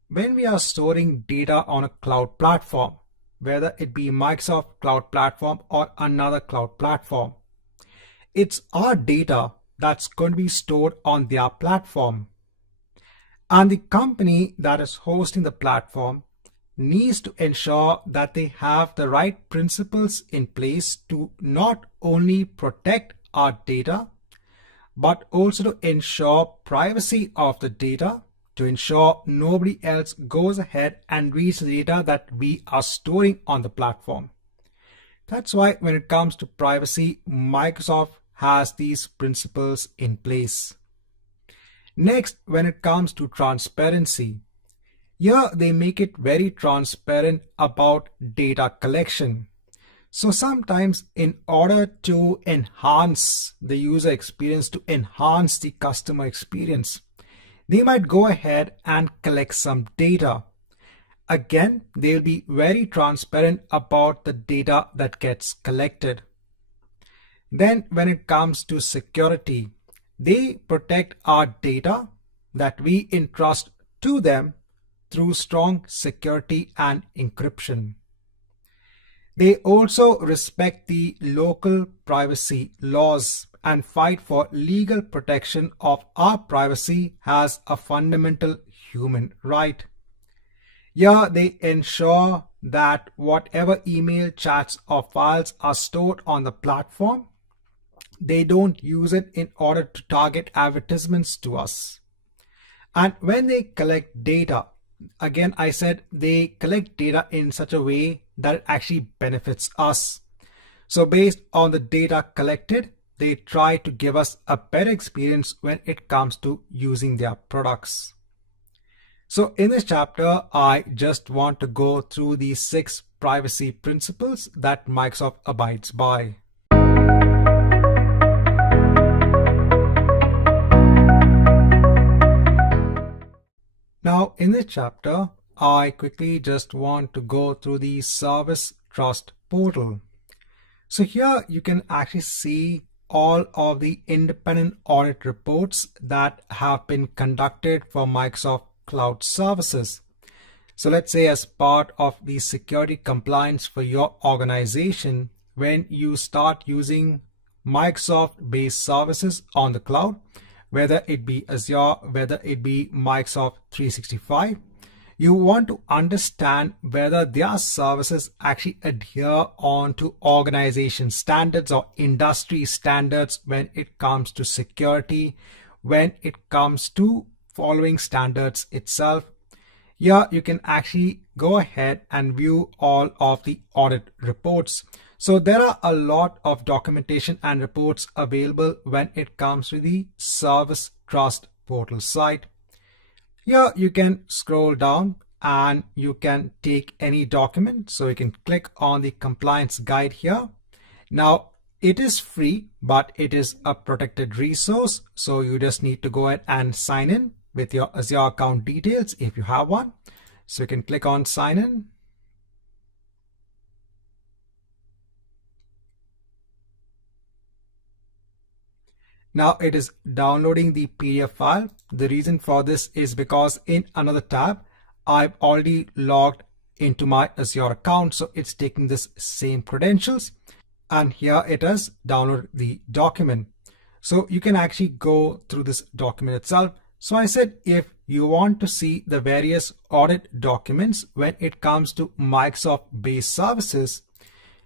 when we are storing data on a cloud platform, whether it be Microsoft Cloud Platform or another cloud platform, it's our data that's going to be stored on their platform. And the company that is hosting the platform needs to ensure that they have the right principles in place to not only protect our data, but also to ensure privacy of the data, to ensure nobody else goes ahead and reads the data that we are storing on the platform. That's why when it comes to privacy, Microsoft has these principles in place. Next, when it comes to transparency, here they make it very transparent about data collection. So sometimes in order to enhance the user experience, to enhance the customer experience, they might go ahead and collect some data. Again, they'll be very transparent about the data that gets collected. Then when it comes to security, they protect our data that we entrust to them through strong security and encryption. They also respect the local privacy laws and fight for legal protection of our privacy as a fundamental human right. Here they ensure that whatever email, chats or files are stored on the platform, they don't use it in order to target advertisements to us. And when they collect data, again, I said they collect data in such a way that it actually benefits us. So based on the data collected, they try to give us a better experience when it comes to using their products. So in this chapter, I just want to go through the 6 privacy principles that Microsoft abides by. Now in this chapter, I quickly just want to go through the Service Trust Portal. So here you can actually see all of the independent audit reports that have been conducted for Microsoft Cloud Services. So let's say as part of the security compliance for your organization, when you start using Microsoft-based services on the cloud, whether it be Azure, whether it be Microsoft 365, you want to understand whether their services actually adhere on to organization standards or industry standards when it comes to security, when it comes to following standards itself. Here you can actually go ahead and view all of the audit reports. So there are a lot of documentation and reports available when it comes to the Service Trust Portal site. Here you can scroll down and you can take any document. So you can click on the compliance guide here. Now it is free, but it is a protected resource. So you just need to go ahead and sign in with your Azure account details if you have one. So you can click on sign in. Now it is downloading the PDF file. The reason for this is because in another tab, I've already logged into my Azure account. So it's taking this same credentials. And here it has downloaded the document. So you can actually go through this document itself. So I said, if you want to see the various audit documents when it comes to Microsoft-based services,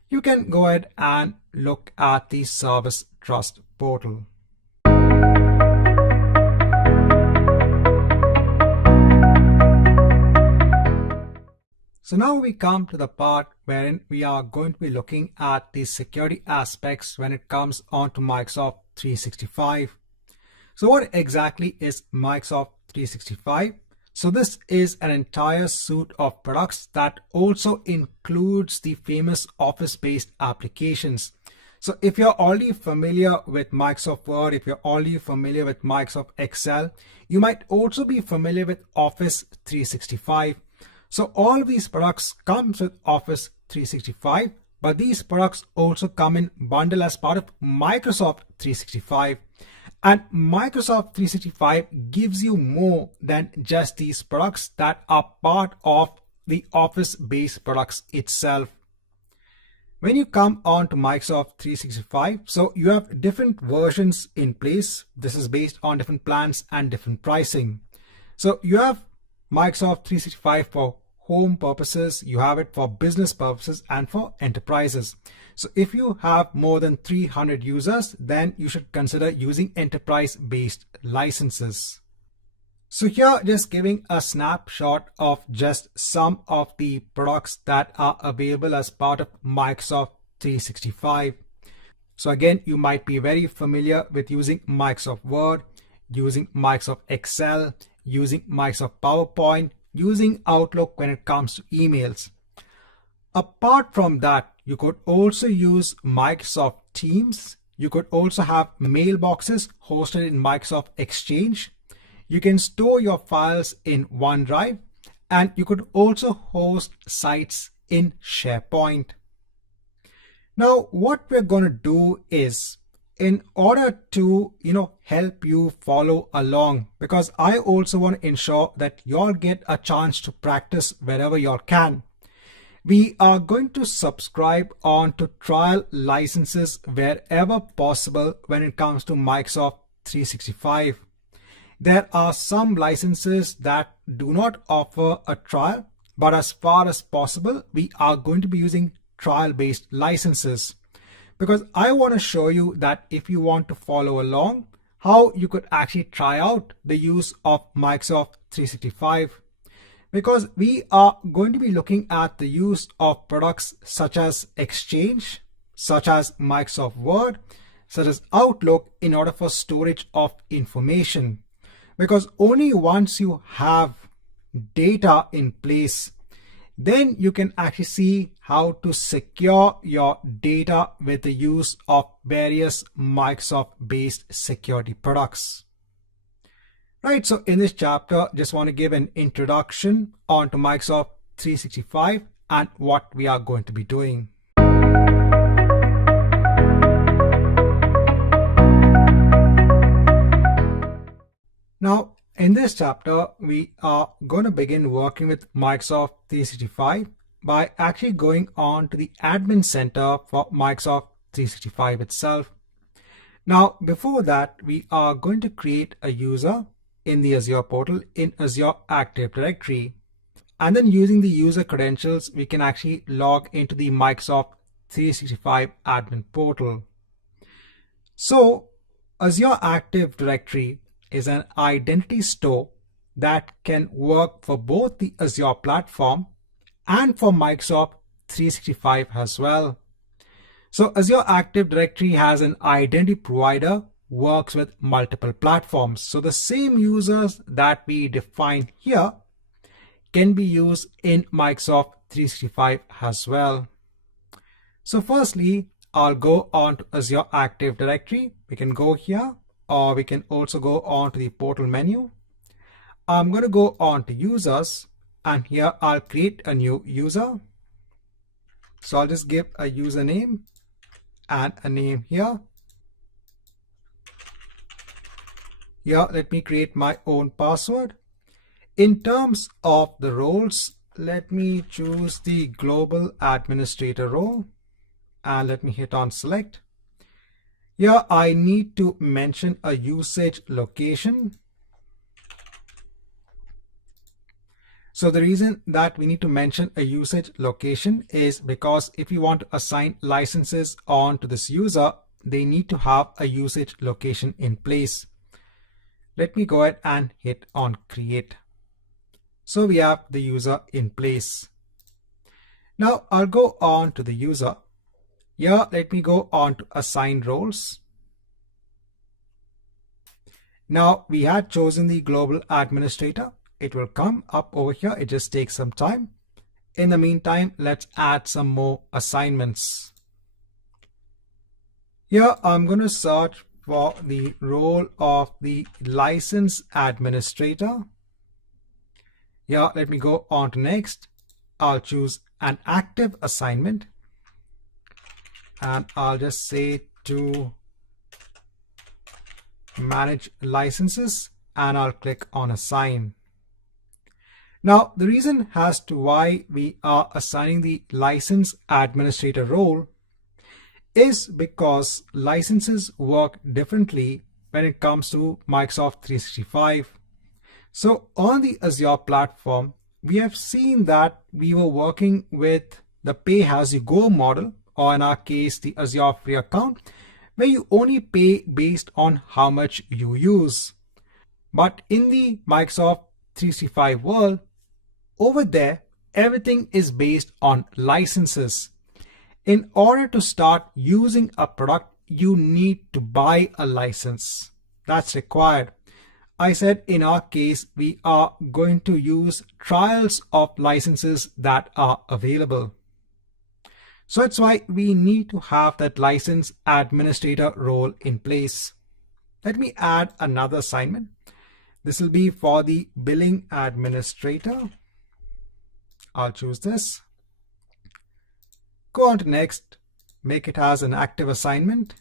you can go ahead and look at the Service Trust Portal. So now we come to the part wherein we are going to be looking at the security aspects when it comes onto Microsoft 365. So what exactly is Microsoft 365? So this is an entire suite of products that also includes the famous Office-based applications. So if you're already familiar with Microsoft Word, if you're already familiar with Microsoft Excel, you might also be familiar with Office 365. So all of these products comes with Office 365, but these products also come in bundle as part of Microsoft 365. And Microsoft 365 gives you more than just these products that are part of the Office-based products itself. When you come on to Microsoft 365, so you have different versions in place. This is based on different plans and different pricing. So you have Microsoft 365 for home purposes, you have it for business purposes and for enterprises. So if you have more than 300 users, then you should consider using enterprise-based licenses. So here, just giving a snapshot of just some of the products that are available as part of Microsoft 365. So again, you might be very familiar with using Microsoft Word, using Microsoft Excel, using Microsoft PowerPoint, using Outlook when it comes to emails. Apart from that, you could also use Microsoft Teams. You could also have mailboxes hosted in Microsoft Exchange. You can store your files in OneDrive, and you could also host sites in SharePoint. Now, what we're going to do is, in order to help you follow along, because I also want to ensure that y'all get a chance to practice wherever y'all can, we are going to subscribe on to trial licenses wherever possible when it comes to Microsoft 365. There are some licenses that do not offer a trial, but as far as possible, we are going to be using trial-based licenses. Because I want to show you that if you want to follow along, how you could actually try out the use of Microsoft 365. Because we are going to be looking at the use of products such as Exchange, such as Microsoft Word, such as Outlook, in order for storage of information. Because only once you have data in place, then you can actually see how to secure your data with the use of various Microsoft-based security products. Right, so in this chapter, just want to give an introduction onto Microsoft 365 and what we are going to be doing. Now, in this chapter, we are going to begin working with Microsoft 365 by actually going on to the Admin Center for Microsoft 365 itself. Now, before that, we are going to create a user in the Azure portal in Azure Active Directory. And then using the user credentials, we can actually log into the Microsoft 365 admin portal. So Azure Active Directory is an identity store that can work for both the Azure platform and for Microsoft 365 as well. So Azure Active Directory has an identity provider, works with multiple platforms. So the same users that we define here can be used in Microsoft 365 as well. So firstly, I'll go on to Azure Active Directory. We can go here, or we can also go on to the portal menu. I'm going to go on to users, and here I'll create a new user. So I'll just give a username and a name here. Here, let me create my own password. In terms of the roles, let me choose the global administrator role and let me hit on select. Here, I need to mention a usage location. So the reason that we need to mention a usage location is because if you want to assign licenses on to this user, they need to have a usage location in place. Let me go ahead and hit on create. So we have the user in place. Now I'll go on to the user. Here, let me go on to assign roles. Now we had chosen the global administrator. It will come up over here. It just takes some time. In the meantime, let's add some more assignments. Here, I'm going to search for the role of the license administrator. Here, let me go on to next. I'll choose an active assignment and I'll just say to manage licenses and I'll click on assign. Now, the reason as to why we are assigning the license administrator role is because licenses work differently when it comes to Microsoft 365. So on the Azure platform, we have seen that we were working with the pay-as-you-go model, or in our case, the Azure free account, where you only pay based on how much you use. But in the Microsoft 365 world, over there, everything is based on licenses. In order to start using a product, you need to buy a license. That's required. I said in our case, we are going to use trials of licenses that are available. So that's why we need to have that license administrator role in place. Let me add another assignment. This will be for the billing administrator. I'll choose this. Go on to next, make it as an active assignment.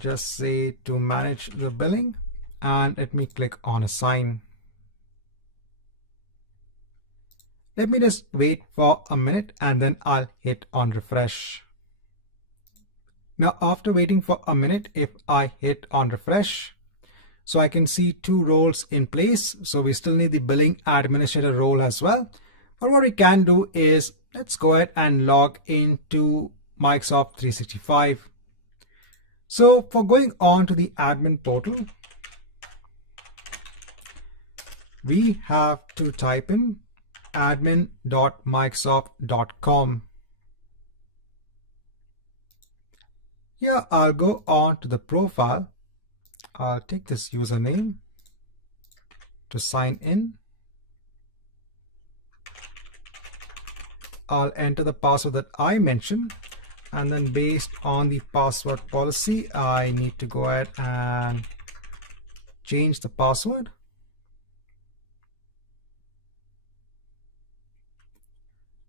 Just say to manage the billing and let me click on assign. Let me just wait for a minute and then I'll hit on refresh. Now after waiting for a minute, if I hit on refresh, so I can see two roles in place. So we still need the billing administrator role as well. But what we can do is let's go ahead and log into Microsoft 365. So for going on to the admin portal, we have to type in admin.microsoft.com. Here I'll go on to the profile. I'll take this username to sign in. I'll enter the password that I mentioned, and then based on the password policy, I need to go ahead and change the password.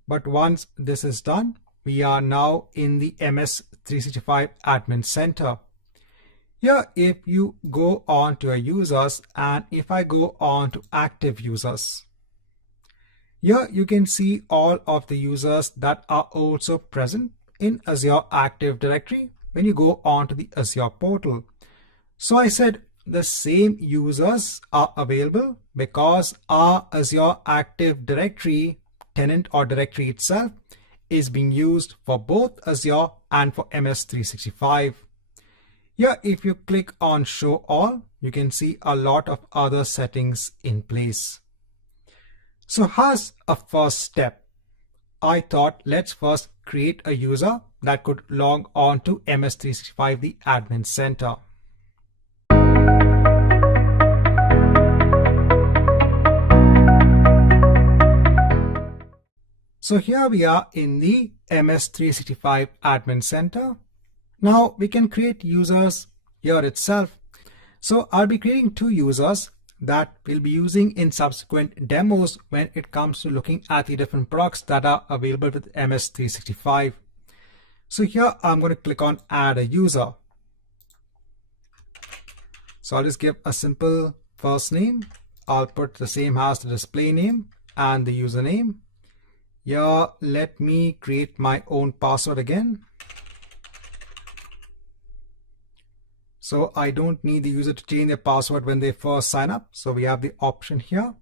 But once this is done, we are now in the MS365 Admin Center. Here, if you go on to your users, and if I go on to active users, here you can see all of the users that are also present in Azure Active Directory when you go on to the Azure portal. So I said the same users are available because our Azure Active Directory tenant or directory itself is being used for both Azure and for MS365. Here, if you click on Show All, you can see a lot of other settings in place. So as a first step, I thought let's first create a user that could log on to MS365, the Admin Center. So here we are in the MS365 Admin Center. Now we can create users here itself. So I'll be creating two users that we'll be using in subsequent demos when it comes to looking at the different products that are available with MS365. So here I'm going to click on Add a User. So I'll just give a simple first name. I'll put the same as the display name and the username. Here, let me create my own password again. So I don't need the user to change their password when they first sign up. So we have the option here.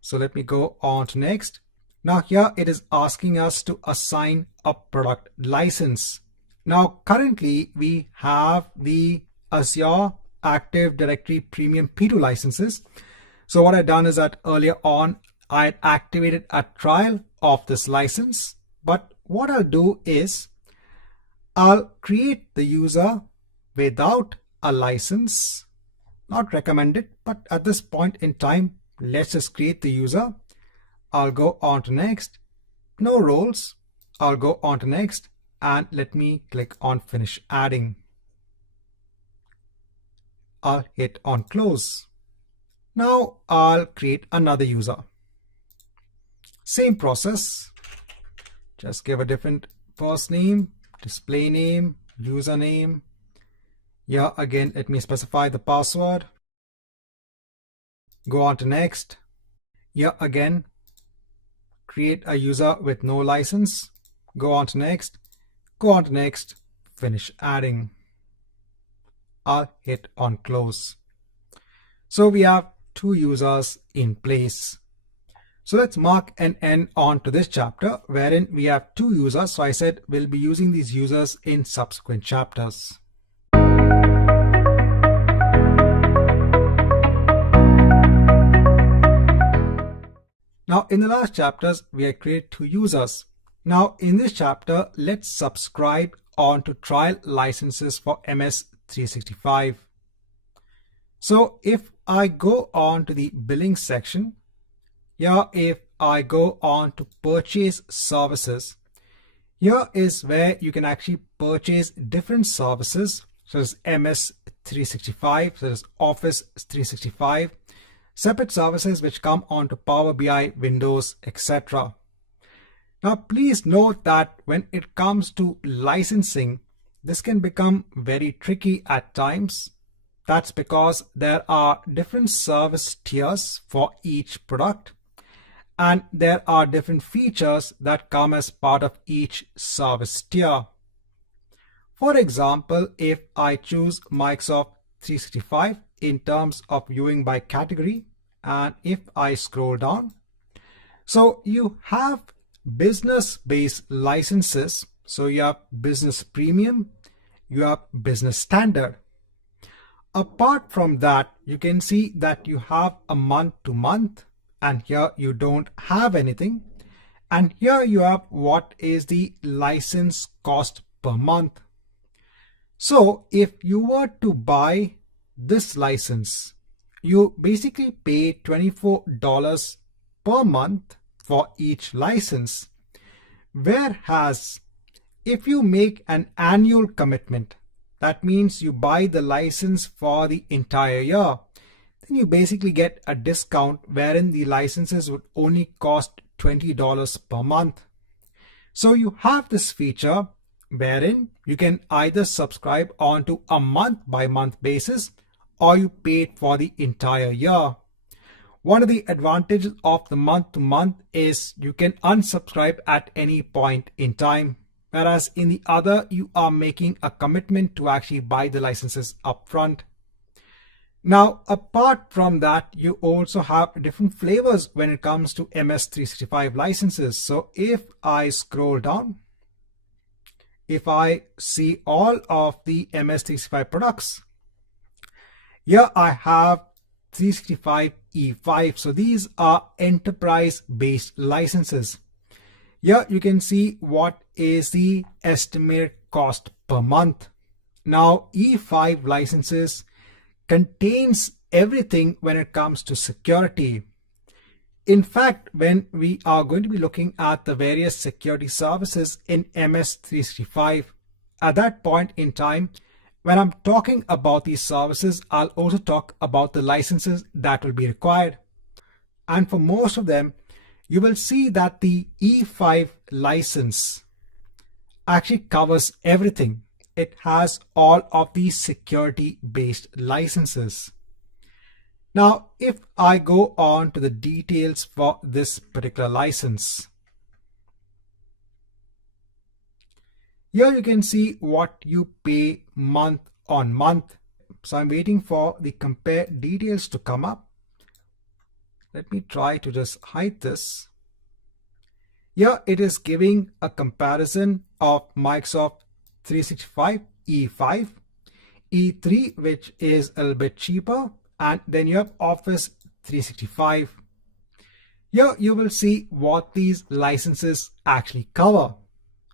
So let me go on to next. Now here it is asking us to assign a product license. Now currently we have the Azure Active Directory Premium P2 licenses. So what I've done is that earlier on I had activated a trial of this license. But what I'll do is I'll create the user without a license. Not recommended, but at this point in time, let's just create the user. I'll go on to next. No roles. I'll go on to next, and let me click on Finish Adding. I'll hit on Close. Now I'll create another user. Same process. Just give a different first name, display name, username. Here again, let me specify the password. Go on to next. Here again, create a user with no license. Go on to next. Go on to next. Finish adding. I'll hit on Close. So we have two users in place. So let's mark an end on to this chapter wherein we have two users. So I said we'll be using these users in subsequent chapters. Now in the last chapters, we had created two users. Now in this chapter, let's subscribe on to trial licenses for MS365. So if I go on to the billing section, here if I go on to purchase services, here is where you can actually purchase different services such as MS365, such as Office 365, separate services which come onto Power BI, Windows, etc. Now please note that when it comes to licensing, this can become very tricky at times. That's because there are different service tiers for each product, and there are different features that come as part of each service tier. For example, if I choose Microsoft 365 in terms of viewing by category, and if I scroll down, so you have business-based licenses. So you have Business Premium, you have Business Standard. Apart from that, you can see that you have a month-to-month, and here you don't have anything. And here you have what is the license cost per month. So if you were to buy this license, you basically pay $24 per month for each license. Whereas if you make an annual commitment, that means you buy the license for the entire year, then you basically get a discount wherein the licenses would only cost $20 per month. So you have this feature wherein you can either subscribe onto a month by month basis or you pay it for the entire year. One of the advantages of the month to month is you can unsubscribe at any point in time, whereas in the other you are making a commitment to actually buy the licenses upfront. Now, apart from that, you also have different flavors when it comes to MS365 licenses. So if I scroll down, if I see all of the MS365 products, here I have 365 E5. So these are enterprise-based licenses. Here you can see what is the estimated cost per month. Now, E5 licenses contains everything when it comes to security. In fact, when we are going to be looking at the various security services in MS365, at that point in time, when I'm talking about these services, I'll also talk about the licenses that will be required. And for most of them, you will see that the E5 license actually covers everything. It has all of these security-based licenses. Now, if I go on to the details for this particular license, here you can see what you pay month on month. So I'm waiting for the compare details to come up. Let me try to just hide this. Here it is giving a comparison of Microsoft 365 E5, E3, which is a little bit cheaper, and then you have Office 365. Here you will see what these licenses actually cover.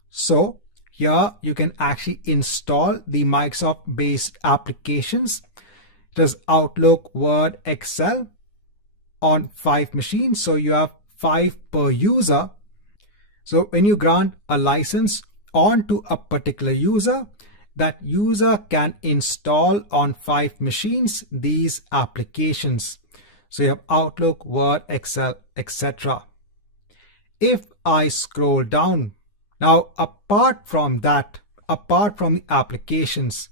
So here you can actually install the Microsoft based applications. It is Outlook, Word, Excel on 5 machines. So you have 5 per user. So when you grant a license onto a particular user, that user can install on 5 machines these applications. So you have Outlook, Word, Excel, etc. If I scroll down, now apart from that, apart from the applications,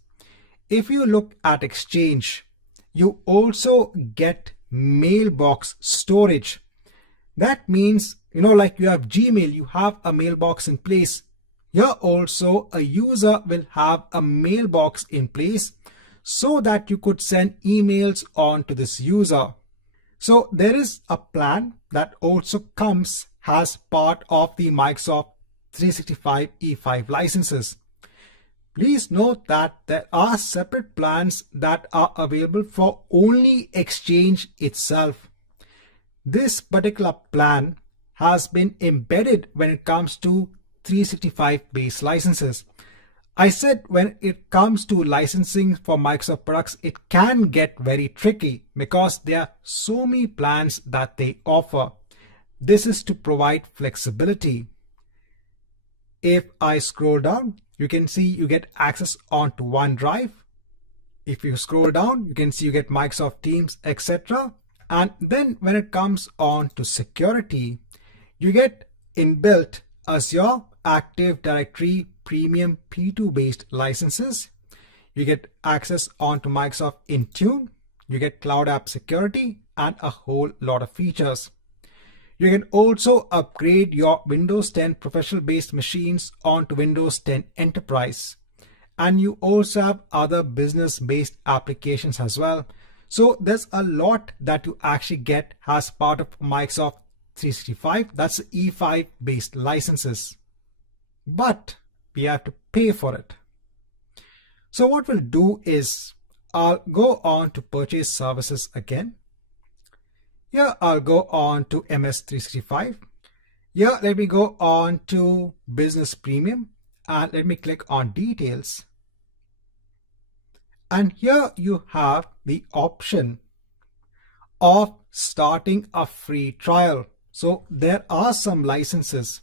if you look at Exchange, you also get mailbox storage. That means, like you have Gmail, you have a mailbox in place. Here also a user will have a mailbox in place so that you could send emails on to this user. So there is a plan that also comes as part of the Microsoft 365 E5 licenses. Please note that there are separate plans that are available for only Exchange itself. This particular plan has been embedded when it comes to 365 base licenses. I said when it comes to licensing for Microsoft products, it can get very tricky because there are so many plans that they offer. This is to provide flexibility. If I scroll down, you can see you get access onto OneDrive. If you scroll down, you can see you get Microsoft Teams, etc. And then when it comes on to security, you get inbuilt Azure Active Directory Premium P2 based licenses. You get access onto Microsoft Intune. You get Cloud App Security and a whole lot of features. You can also upgrade your Windows 10 professional based machines onto Windows 10 Enterprise. And you also have other business based applications as well. So there's a lot that you actually get as part of Microsoft 365. That's E5 based licenses. But we have to pay for it. So what we'll do is I'll go on to purchase services again. Here I'll go on to MS365. Here let me go on to Business Premium and let me click on Details. And here you have the option of starting a free trial. So there are some licenses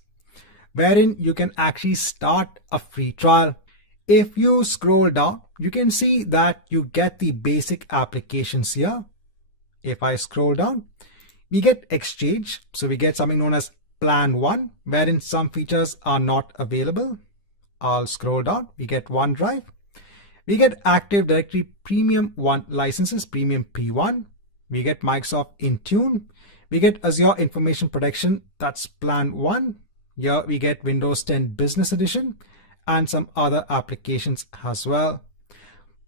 wherein you can actually start a free trial. If you scroll down, you can see that you get the basic applications here. If I scroll down, we get Exchange. So we get something known as Plan 1, wherein some features are not available. I'll scroll down. We get OneDrive. We get Active Directory Premium 1 licenses, Premium P1. We get Microsoft Intune. We get Azure Information Protection, that's Plan 1. Here we get Windows 10 Business Edition and some other applications as well.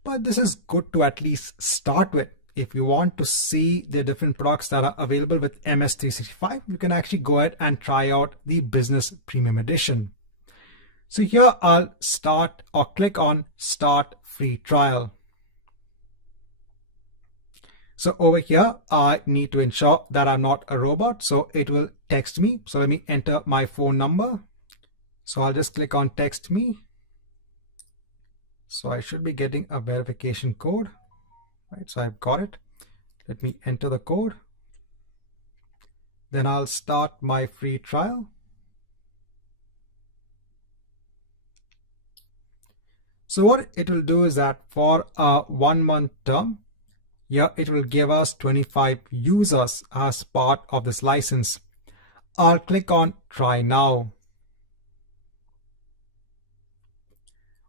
But this is good to at least start with. If you want to see the different products that are available with MS365, you can actually go ahead and try out the Business Premium Edition. So here I'll start or click on Start Free Trial. So over here, I need to ensure that I'm not a robot. So it will text me. So let me enter my phone number. So I'll just click on Text Me. So I should be getting a verification code. Right, so I've got it. Let me enter the code. Then I'll start my free trial. So what it will do is that for a 1 month term, here it will give us 25 users as part of this license. I'll click on Try Now.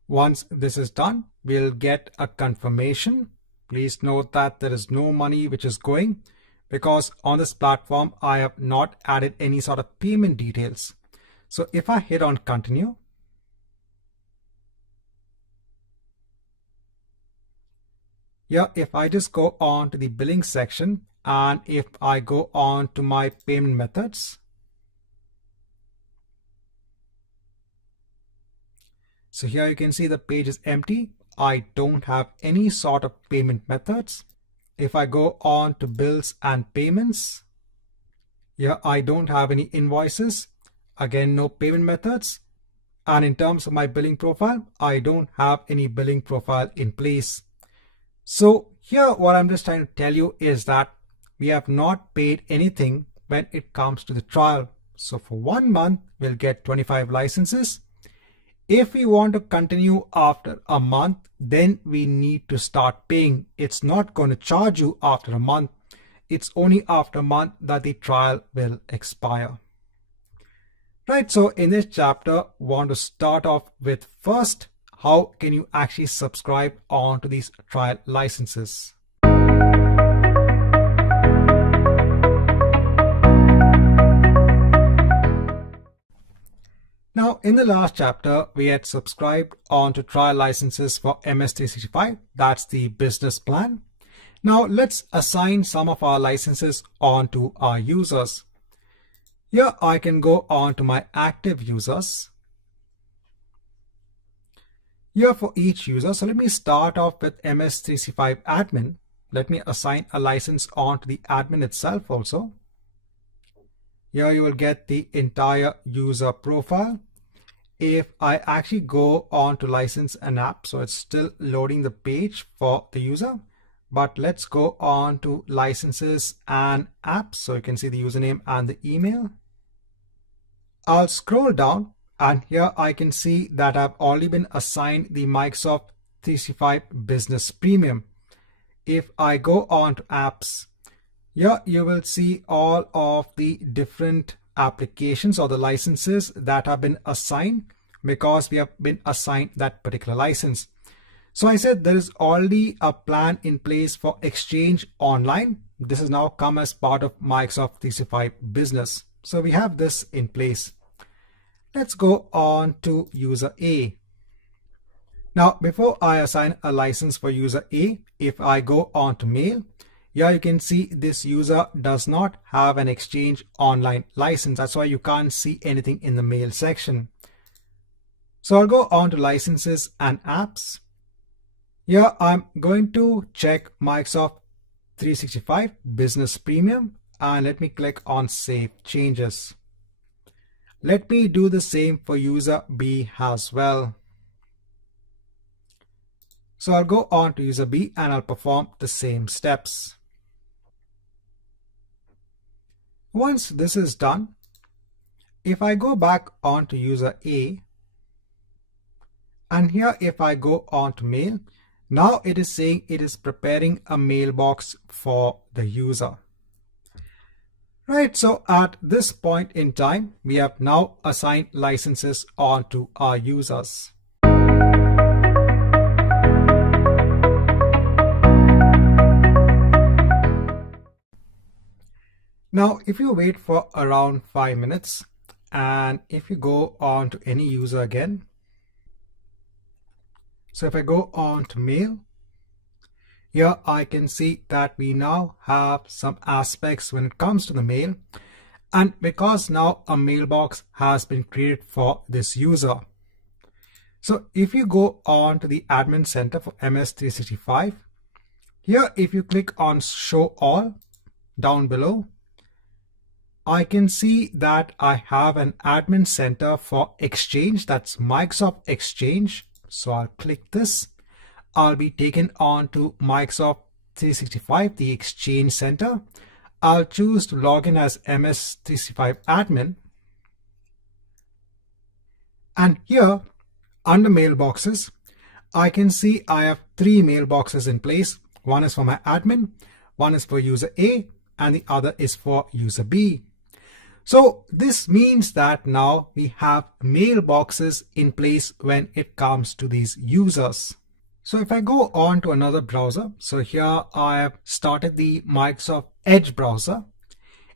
Once this is done, we'll get a confirmation. Please note that there is no money which is going because on this platform, I have not added any sort of payment details. So if I hit on Continue, here, if I just go on to the billing section and if I go on to my payment methods, so here you can see the page is empty. I don't have any sort of payment methods. If I go on to bills and payments, here I don't have any invoices. Again, no payment methods. And in terms of my billing profile, I don't have any billing profile in place. So here what I'm just trying to tell you is that we have not paid anything when it comes to the trial. So for 1 month, we'll get 25 licenses. If we want to continue after a month, then we need to start paying. It's not going to charge you after a month. It's only after a month that the trial will expire. Right, so in this chapter, we want to start off with first, how can you actually subscribe onto these trial licenses? Now, in the last chapter, we had subscribed onto trial licenses for MS365. That's the business plan. Now, let's assign some of our licenses onto our users. Here, I can go on to my active users. Here for each user, so let me start off with MS365 admin. Let me assign a license onto the admin itself also. Here you will get the entire user profile. If I actually go on to license an app, so it's still loading the page for the user, but let's go on to licenses and apps. So you can see the username and the email. I'll scroll down. And here I can see that I've already been assigned the Microsoft 365 Business Premium. If I go on to apps, here you will see all of the different applications or the licenses that have been assigned because we have been assigned that particular license. So I said there is already a plan in place for Exchange Online. This has now come as part of Microsoft 365 Business. So we have this in place. Let's go on to user A. Now, before I assign a license for user A, if I go on to mail, here you can see this user does not have an Exchange Online license. That's why you can't see anything in the mail section. So I'll go on to licenses and apps. Here I'm going to check Microsoft 365 Business Premium and let me click on Save Changes. Let me do the same for user B as well. So I'll go on to user B and I'll perform the same steps. Once this is done, if I go back on to user A, and here if I go on to mail, now it is saying it is preparing a mailbox for the user. Right, so at this point in time, we have now assigned licenses onto our users. Now, if you wait for around 5 minutes, and if you go on to any user again, so if I go on to mail, here I can see that we now have some aspects when it comes to the mail, and because now a mailbox has been created for this user. So if you go on to the admin center for MS365, here if you click on show all down below, I can see that I have an admin center for Exchange, that's Microsoft Exchange. So I'll click this. I'll be taken on to Microsoft 365, the Exchange Center. I'll choose to log in as MS365 admin. And here under mailboxes, I can see I have 3 mailboxes in place. One is for my admin, one is for user A, and the other is for user B. So this means that now we have mailboxes in place when it comes to these users. So if I go on to another browser, so here I have started the Microsoft Edge browser.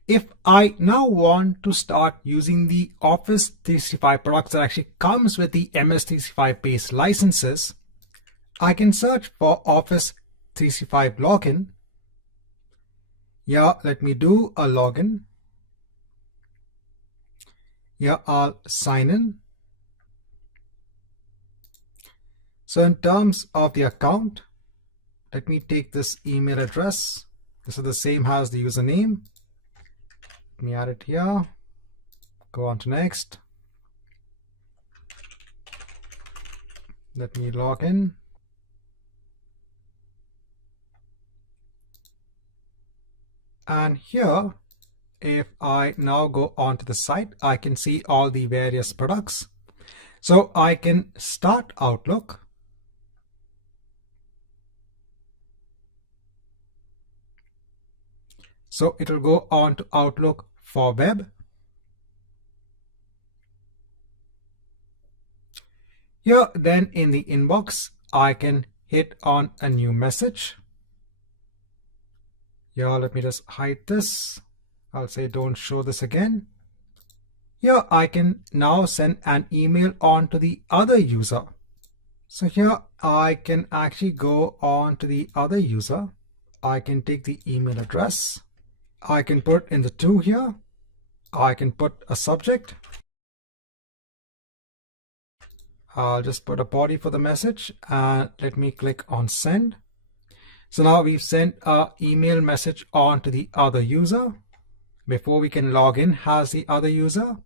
If I now want to start using the Office 365 products that actually comes with the MS365 based licenses, I can search for Office 365 login. Yeah, let me do a login. Here I'll sign in. So in terms of the account, let me take this email address. This is the same as the username. Let me add it here. Go on to next. Let me log in. And here, if I now go onto the site, I can see all the various products. So I can start Outlook. So it will go on to Outlook for web. Here then in the inbox, I can hit on a new message. Here, let me just hide this. I'll say don't show this again. Here I can now send an email on to the other user. So here I can actually go on to the other user. I can take the email address. I can put in the to here. I can put a subject. I'll just put a body for the message and let me click on send. So now we've sent an email message on to the other user. Before we can log in as the other user,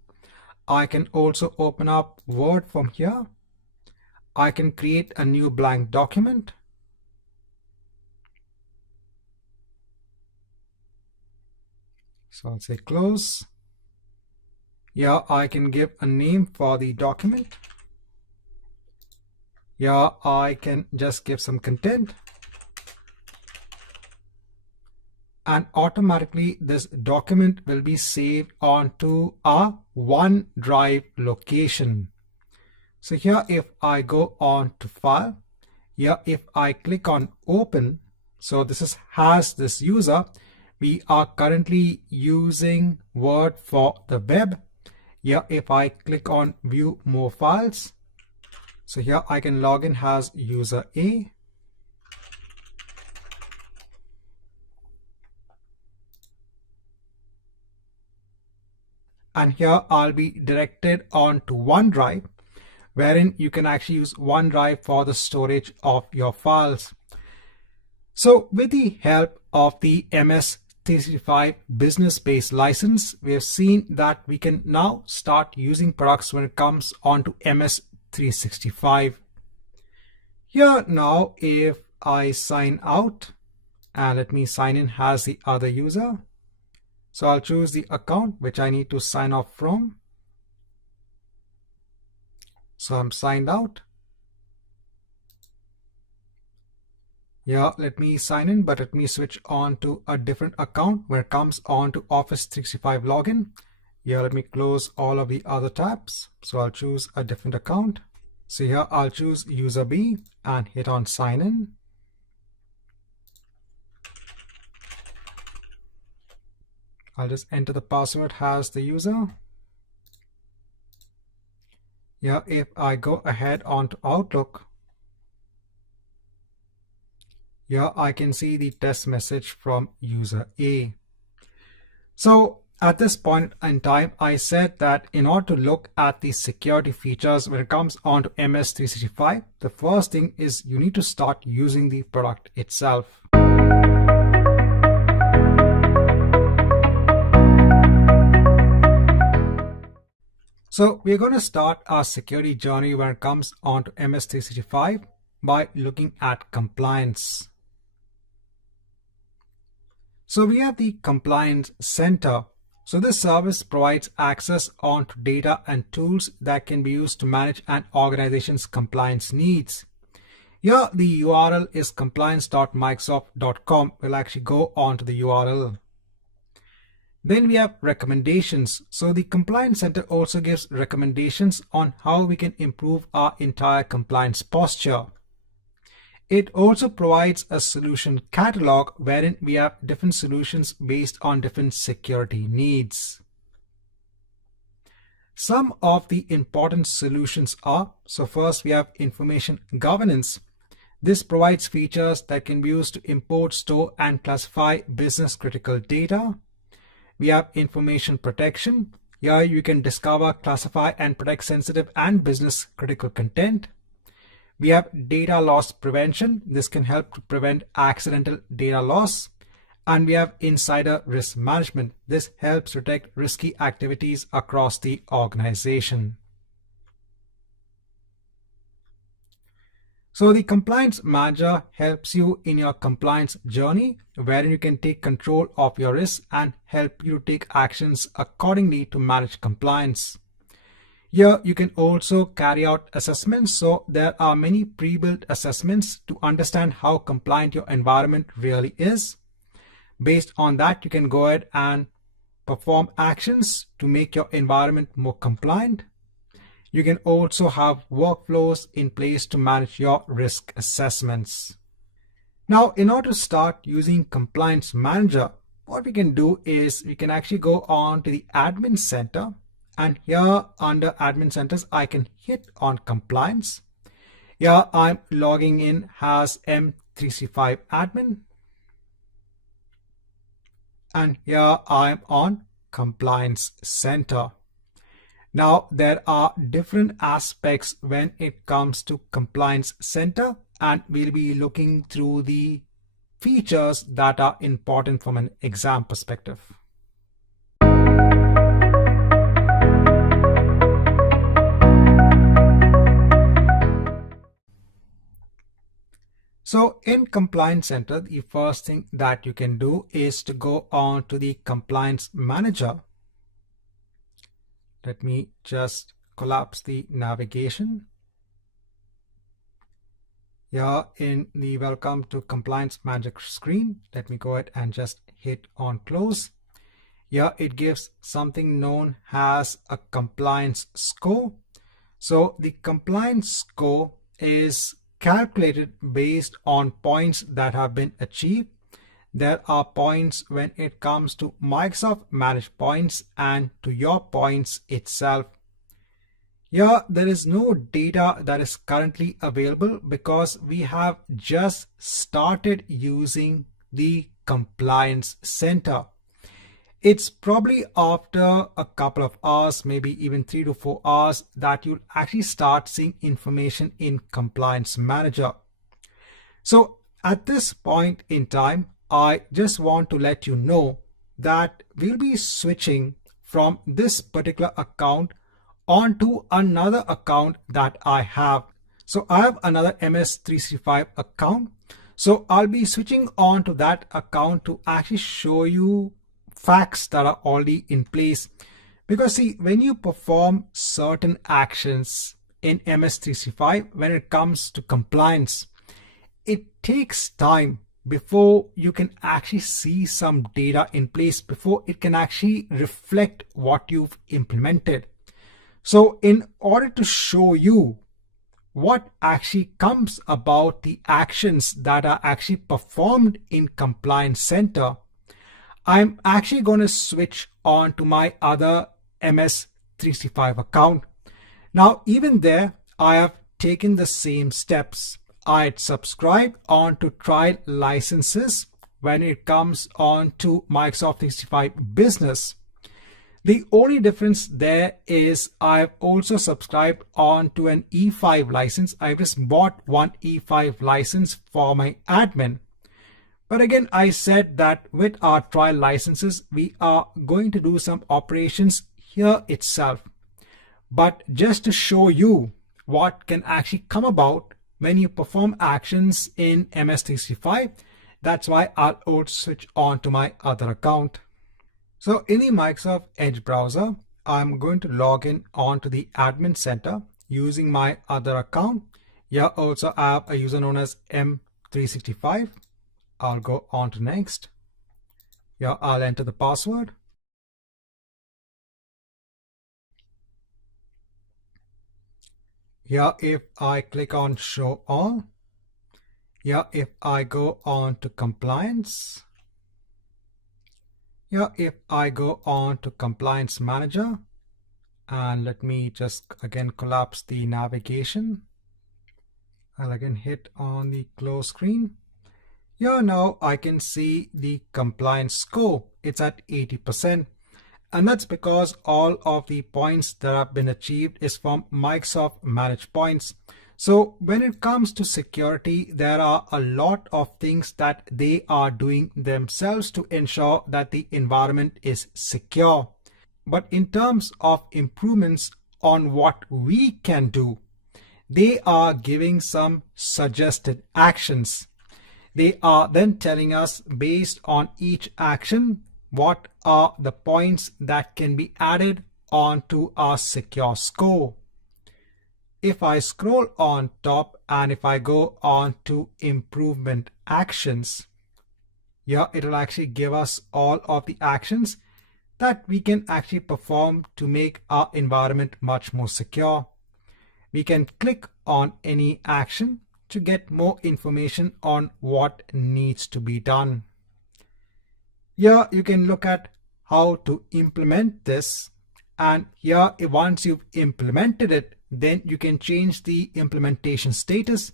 I can also open up Word from here. I can create a new blank document. So I'll say close. Here I can give a name for the document. Here I can just give some content. And automatically this document will be saved onto our OneDrive location. So here if I go on to file, here if I click on open, so this has this user, we are currently using Word for the web. Here if I click on view more files, so here I can log in as user A. And here I'll be directed on to OneDrive, wherein you can actually use OneDrive for the storage of your files. So with the help of the MS365 business-based license, we have seen that we can now start using products when it comes onto MS365. Here now, if I sign out and let me sign in as the other user, so I'll choose the account which I need to sign off from. So I'm signed out. Yeah, let me sign in, but let me switch on to a different account where it comes on to Office 365 login. Yeah, let me close all of the other tabs. So I'll choose a different account. So here I'll choose user B and hit on sign in. I'll just enter the password as the user. Yeah, if I go ahead onto Outlook, here I can see the test message from user A. So at this point in time, I said that in order to look at the security features when it comes onto MS 365, the first thing is you need to start using the product itself. So we're going to start our security journey when it comes onto MS 365 by looking at compliance. So we have the Compliance Center. So this service provides access onto data and tools that can be used to manage an organization's compliance needs. Here the URL is compliance.microsoft.com. We'll actually go on to the URL. Then we have recommendations. So the Compliance Center also gives recommendations on how we can improve our entire compliance posture. It also provides a solution catalog wherein we have different solutions based on different security needs. Some of the important solutions are, so first we have information governance. This provides features that can be used to import, store, and classify business critical data. We have information protection. Here you can discover, classify, and protect sensitive and business critical content. We have data loss prevention. This can help to prevent accidental data loss. And we have insider risk management. This helps detect risky activities across the organization. So the Compliance Manager helps you in your compliance journey, wherein you can take control of your risks and help you take actions accordingly to manage compliance. Here you can also carry out assessments. So there are many pre-built assessments to understand how compliant your environment really is. Based on that, you can go ahead and perform actions to make your environment more compliant. You can also have workflows in place to manage your risk assessments. Now, in order to start using Compliance Manager, what we can do is we can actually go on to the Admin Center. And here under Admin Centers, I can hit on Compliance. Here I'm logging in as M365 Admin. And here I'm on Compliance Center. Now, there are different aspects when it comes to Compliance Center, and we'll be looking through the features that are important from an exam perspective. So in Compliance Center, the first thing that you can do is to go on to the Compliance Manager. Let me just collapse the navigation. Here in the Welcome to Compliance Manager screen, let me go ahead and just hit on close. Here it gives something known as a compliance score. So the compliance score is calculated based on points that have been achieved. There are points when it comes to Microsoft managed points and to your points itself. Here there is no data that is currently available because we have just started using the Compliance Center. It's probably after a couple of hours, maybe even 3 to 4 hours, that you'll actually start seeing information in Compliance Manager. So at this point in time, I just want to let you know that we'll be switching from this particular account onto another account that I have. So I have another MS365 account. So I'll be switching on to that account to actually show you facts that are already in place. Because see, when you perform certain actions in MS365, when it comes to compliance, it takes time before you can actually see some data in place, before it can actually reflect what you've implemented. So in order to show you what actually comes about the actions that are actually performed in Compliance Center, I'm actually going to switch on to my other MS365 account. Now, even there, I have taken the same steps. I'd subscribe on to trial licenses when it comes on to Microsoft 365 Business. The only difference there is I've also subscribed on to an E5 license. I just bought one E5 license for my admin. But again, I said that with our trial licenses, we are going to do some operations here itself. But just to show you what can actually come about when you perform actions in MS365, that's why I'll also switch on to my other account. So in the Microsoft Edge browser, I'm going to log in onto the admin center using my other account. Here also I have a user known as M365. I'll go on to next. Here I'll enter the password. Here if I click on show all, here if I go on to compliance, here if I go on to compliance manager, and let me just again collapse the navigation. I'll again hit on the close screen. Here now I can see the compliance score. It's at 80%. And that's because all of the points that have been achieved is from Microsoft managed points. So when it comes to security, there are a lot of things that they are doing themselves to ensure that the environment is secure. But in terms of improvements on what we can do, they are giving some suggested actions. They are then telling us based on each action, what are the points that can be added onto our secure score. If I scroll on top and if I go on to improvement actions, here it will actually give us all of the actions that we can actually perform to make our environment much more secure. We can click on any action to get more information on what needs to be done. Here you can look at how to implement this, and here once you've implemented it, then you can change the implementation status,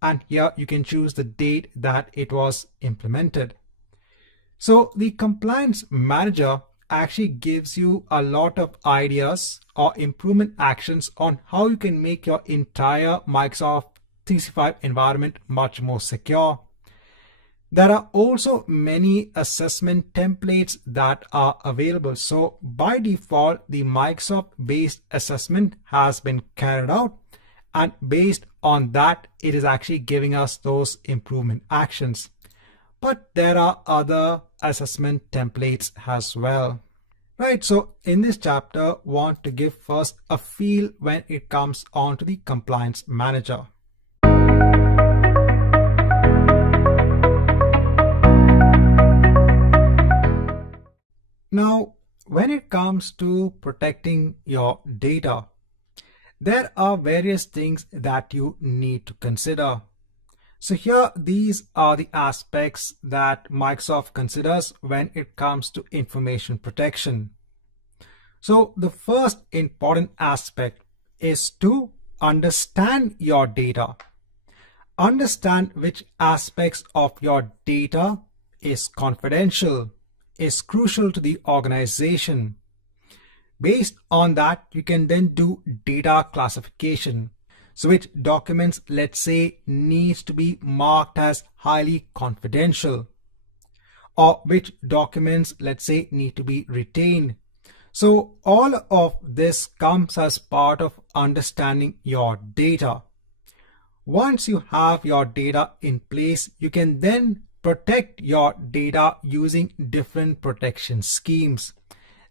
and here you can choose the date that it was implemented. So the compliance manager actually gives you a lot of ideas or improvement actions on how you can make your entire Microsoft 365 environment much more secure. There are also many assessment templates that are available. So by default, the Microsoft based assessment has been carried out, and based on that, it is actually giving us those improvement actions. But there are other assessment templates as well. Right, so in this chapter, want to give first a feel when it comes on to the compliance manager. Now, when it comes to protecting your data, there are various things that you need to consider. So here, these are the aspects that Microsoft considers when it comes to information protection. So the first important aspect is to understand your data. Understand which aspects of your data is confidential, is crucial to the organization. Based on that, you can then do data classification. So which documents, let's say, needs to be marked as highly confidential, or which documents, let's say, need to be retained. So all of this comes as part of understanding your data. Once you have your data in place, you can then protect your data using different protection schemes.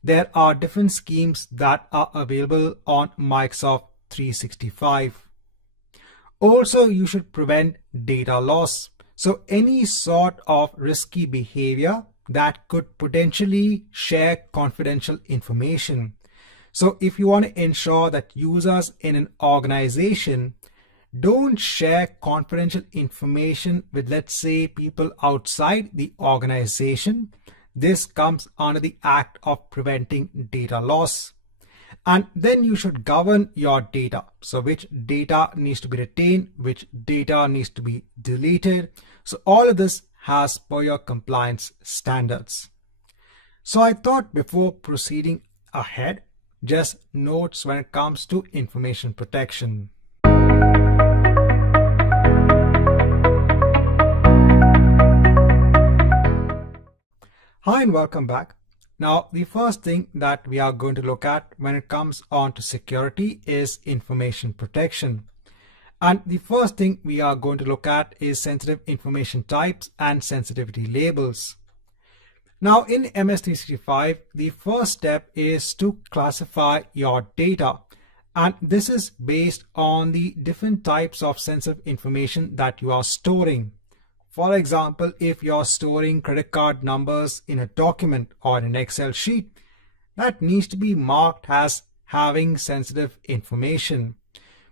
There are different schemes that are available on Microsoft 365. Also, you should prevent data loss. So any sort of risky behavior that could potentially share confidential information. So if you want to ensure that users in an organization don't share confidential information with, let's say, people outside the organization, this comes under the act of preventing data loss. And then you should govern your data. So which data needs to be retained, which data needs to be deleted. So all of this has per your compliance standards. So I thought before proceeding ahead, just notes when it comes to information protection. Hi and welcome back. Now, the first thing that we are going to look at when it comes on to security is information protection. And the first thing we are going to look at is sensitive information types and sensitivity labels. Now, in MS 365, the first step is to classify your data. And this is based on the different types of sensitive information that you are storing. For example, if you're storing credit card numbers in a document or an Excel sheet, that needs to be marked as having sensitive information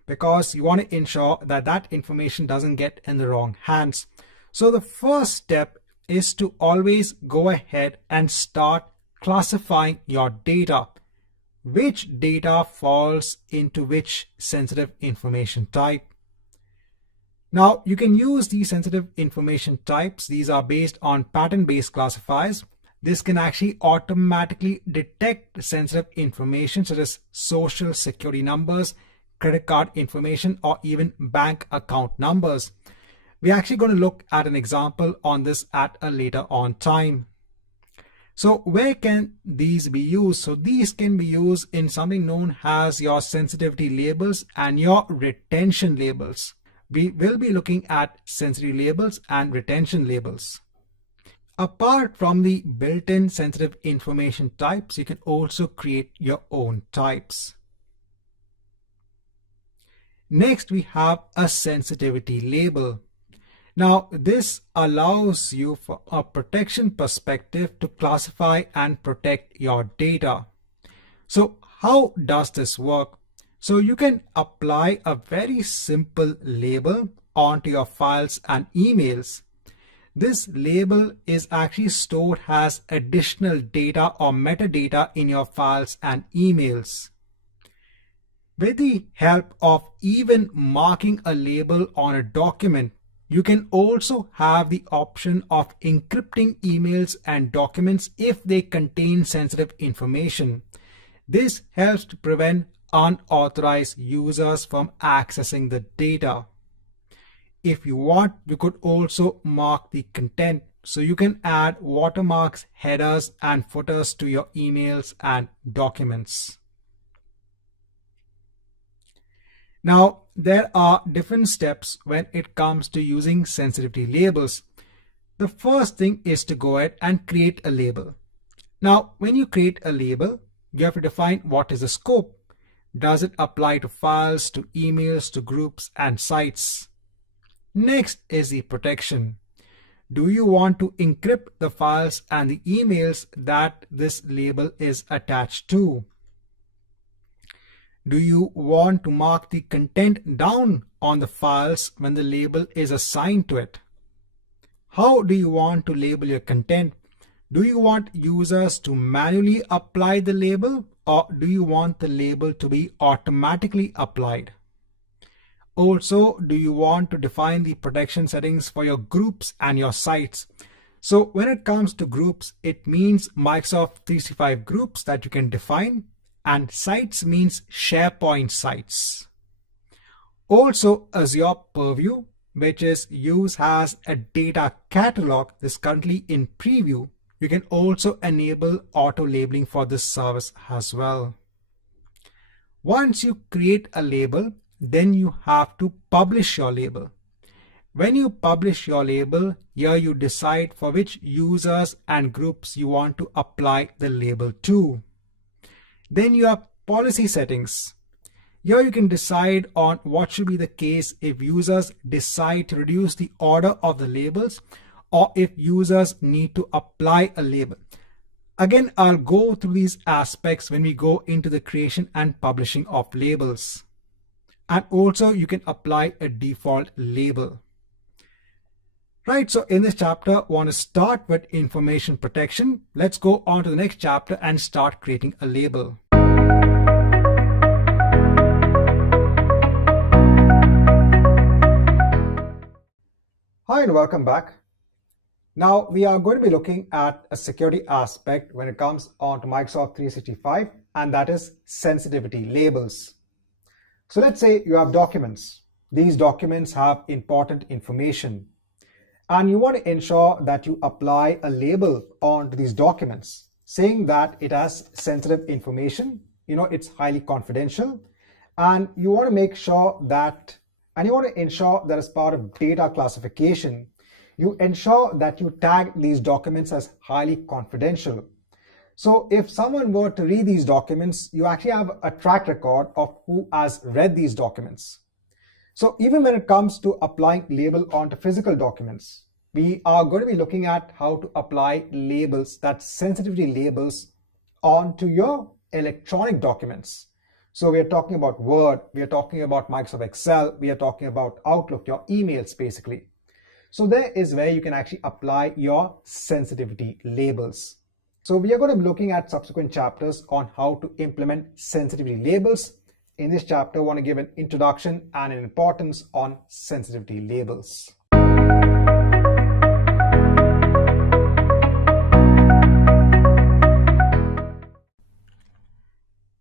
because you want to ensure that that information doesn't get in the wrong hands. So the first step is to always go ahead and start classifying your data. Which data falls into which sensitive information type? Now, you can use these sensitive information types. These are based on pattern-based classifiers. This can actually automatically detect sensitive information such as social security numbers, credit card information, or even bank account numbers. We're actually going to look at an example on this at a later on time. So where can these be used? So these can be used in something known as your sensitivity labels and your retention labels. We will be looking at sensitivity labels and retention labels. Apart from the built-in sensitive information types, you can also create your own types. Next, we have a sensitivity label. Now, this allows you from a protection perspective to classify and protect your data. So how does this work? So you can apply a very simple label onto your files and emails. This label is actually stored as additional data or metadata in your files and emails. With the help of even marking a label on a document, you can also have the option of encrypting emails and documents if they contain sensitive information. This helps to prevent unauthorized users from accessing the data. If you want, you could also mark the content. So you can add watermarks, headers, and footers to your emails and documents. Now, there are different steps when it comes to using sensitivity labels. The first thing is to go ahead and create a label. Now, when you create a label, you have to define what is the scope. Does it apply to files, to emails, to groups and sites? Next is the protection. Do you want to encrypt the files and the emails that this label is attached to? Do you want to mark the content down on the files when the label is assigned to it? How do you want to label your content? Do you want users to manually apply the label, or do you want the label to be automatically applied? Also, do you want to define the protection settings for your groups and your sites? So when it comes to groups, it means Microsoft 365 groups that you can define, and sites means SharePoint sites. Also, Azure Purview, which is used as a data catalog, is currently in preview. You can also enable auto labeling for this service as well. Once you create a label, then you have to publish your label. When you publish your label, here you decide for which users and groups you want to apply the label to. Then you have policy settings. Here you can decide on what should be the case if users decide to reduce the order of the labels or if users need to apply a label. Again, I'll go through these aspects when we go into the creation and publishing of labels. And also you can apply a default label. Right, so in this chapter, I want to start with information protection. Let's go on to the next chapter and start creating a label. Hi and welcome back. Now we are going to be looking at a security aspect when it comes on to Microsoft 365, and that is sensitivity labels. So let's say you have documents. These documents have important information, and you want to ensure that you apply a label onto these documents saying that it has sensitive information, it's highly confidential, and you want to make sure that, and you want to ensure that as part of data classification, you ensure that you tag these documents as highly confidential. So if someone were to read these documents, you actually have a track record of who has read these documents. So even when it comes to applying label onto physical documents, we are going to be looking at how to apply labels, that's sensitivity labels, onto your electronic documents. So we are talking about Word, we are talking about Microsoft Excel, we are talking about Outlook, your emails basically. So there is where you can actually apply your sensitivity labels. So we are going to be looking at subsequent chapters on how to implement sensitivity labels. In this chapter, I want to give an introduction and an importance on sensitivity labels.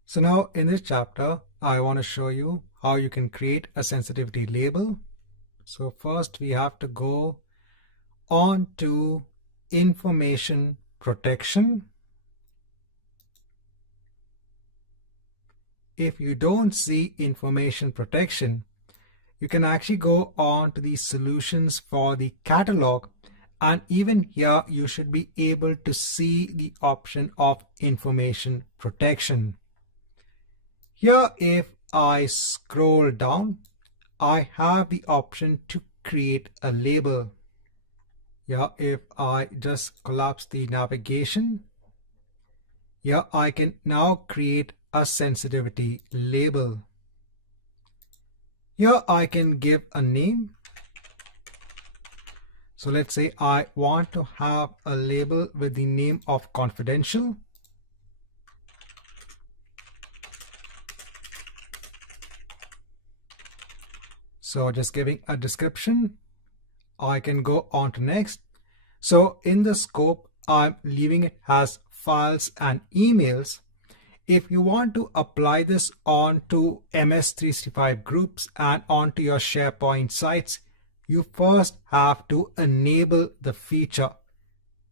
So now in this chapter, I want to show you how you can create a sensitivity label. So first we have to go on to information protection. If you don't see information protection, you can actually go on to the solutions for the catalog, and even here you should be able to see the option of information protection. Here if I scroll down, I have the option to create a label. Yeah, if I just collapse the navigation, yeah, I can now create a sensitivity label. Here I can give a name. So let's say I want to have a label with the name of confidential. So just giving a description, I can go on to next. So in the scope, I'm leaving it as files and emails. If you want to apply this onto MS 365 groups and onto your SharePoint sites, you first have to enable the feature.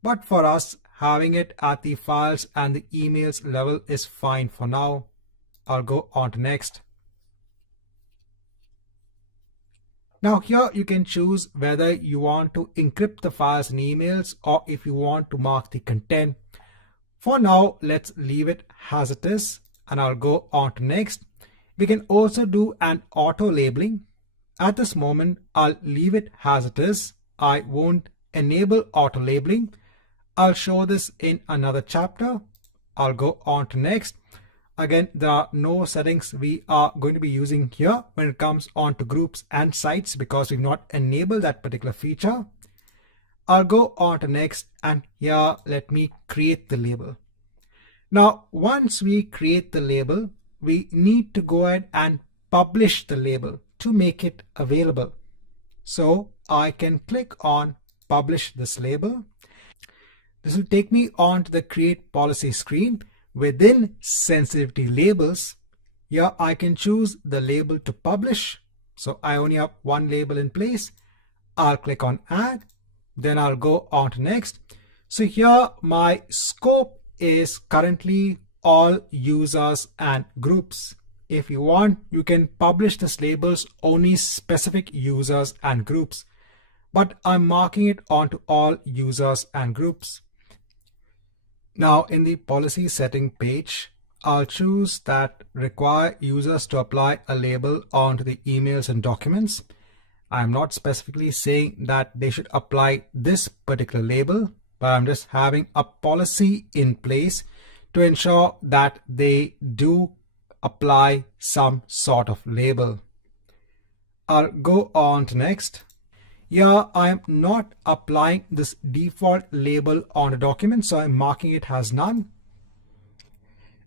But for us, having it at the files and the emails level is fine for now. I'll go on to next. Now here you can choose whether you want to encrypt the files and emails or if you want to mark the content. For now, let's leave it as it is, and I'll go on to next. We can also do an auto labeling. At this moment, I'll leave it as it is. I won't enable auto labeling. I'll show this in another chapter. I'll go on to next. Again, there are no settings we are going to be using here when it comes on to groups and sites because we've not enabled that particular feature. I'll go on to next, and here let me create the label. Now, once we create the label, we need to go ahead and publish the label to make it available. So I can click on publish this label. This will take me on to the create policy screen. Within sensitivity labels, here I can choose the label to publish. So I only have one label in place. I'll click on add. Then I'll go on to next. So here my scope is currently all users and groups. if you want, you can publish this labels only specific users and groups, but I'm marking it onto all users and groups. Now in the policy setting page, I'll choose that require users to apply a label onto the emails and documents. I'm not specifically saying that they should apply this particular label, but I'm just having a policy in place to ensure that they do apply some sort of label. I'll go on to next. Here I am not applying this default label on a document, so I'm marking it as none.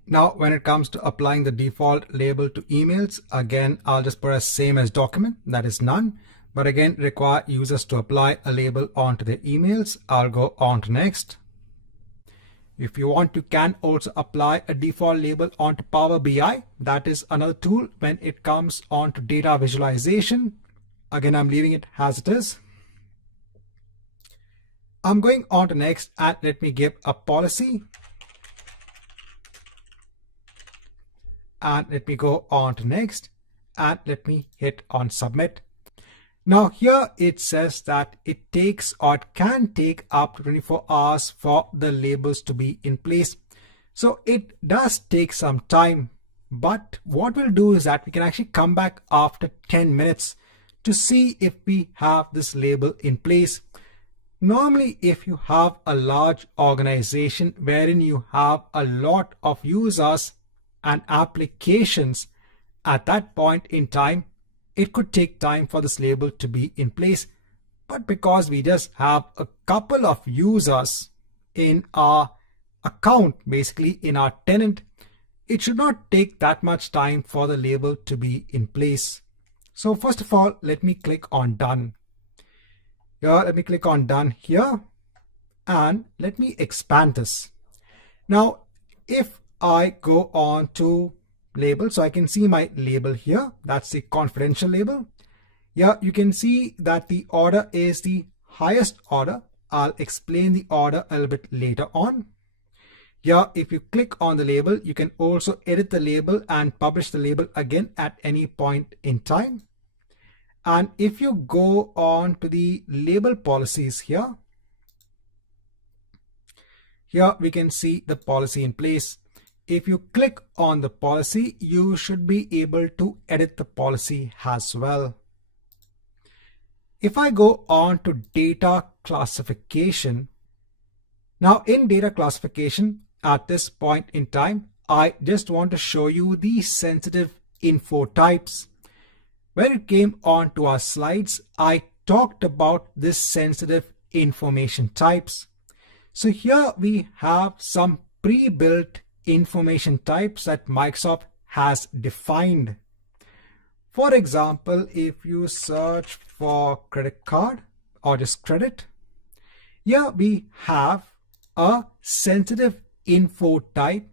Now when it comes to applying the default label to emails, again I'll just put as same as document, that is none, but again require users to apply a label onto their emails. I'll go on to next. If you want, you can also apply a default label onto Power BI. That is another tool when it comes on to data visualization. Again, I'm leaving it as it is. I'm going on to next, and let me give a policy. And let me go on to next, and let me hit on submit. Now here it says that it takes or it can take up to 24 hours for the labels to be in place. So it does take some time, but what we'll do is that we can actually come back after 10 minutes to see if we have this label in place. Normally, if you have a large organization wherein you have a lot of users and applications, at that point in time, it could take time for this label to be in place. But because we just have a couple of users in our account, basically in our tenant, it should not take that much time for the label to be in place. So first of all, let me click on done. Here, let me click on done here, and let me expand this. Now, if I go on to label, so I can see my label here, that's the confidential label. Here you can see that the order is the highest order. I'll explain the order a little bit later on. Here, if you click on the label, you can also edit the label and publish the label again at any point in time. And if you go on to the label policies here, we can see the policy in place. If you click on the policy, you should be able to edit the policy as well. If I go on to data classification, now in data classification, at this point in time, I just want to show you the sensitive info types. When it came on to our slides, I talked about this sensitive information types. So here we have some pre-built information types that Microsoft has defined. For example, if you search for credit card or just credit, here we have a sensitive info type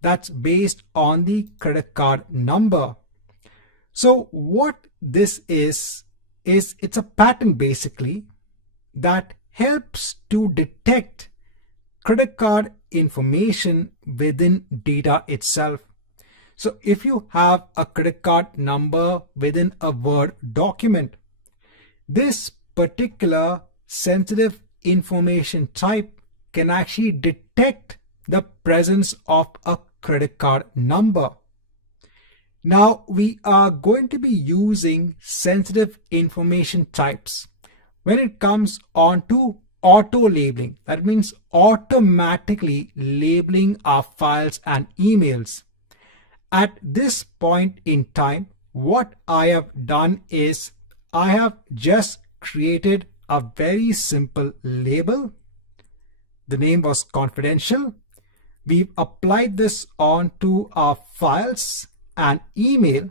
that's based on the credit card number. So what this is it's a pattern basically that helps to detect credit card information within data itself. So if you have a credit card number within a Word document, this particular sensitive information type can actually detect the presence of a credit card number. Now we are going to be using sensitive information types when it comes on to auto labeling. That means automatically labeling our files and emails. At this point in time, what I have done is I have just created a very simple label. The name was confidential. We've applied this onto our files and email.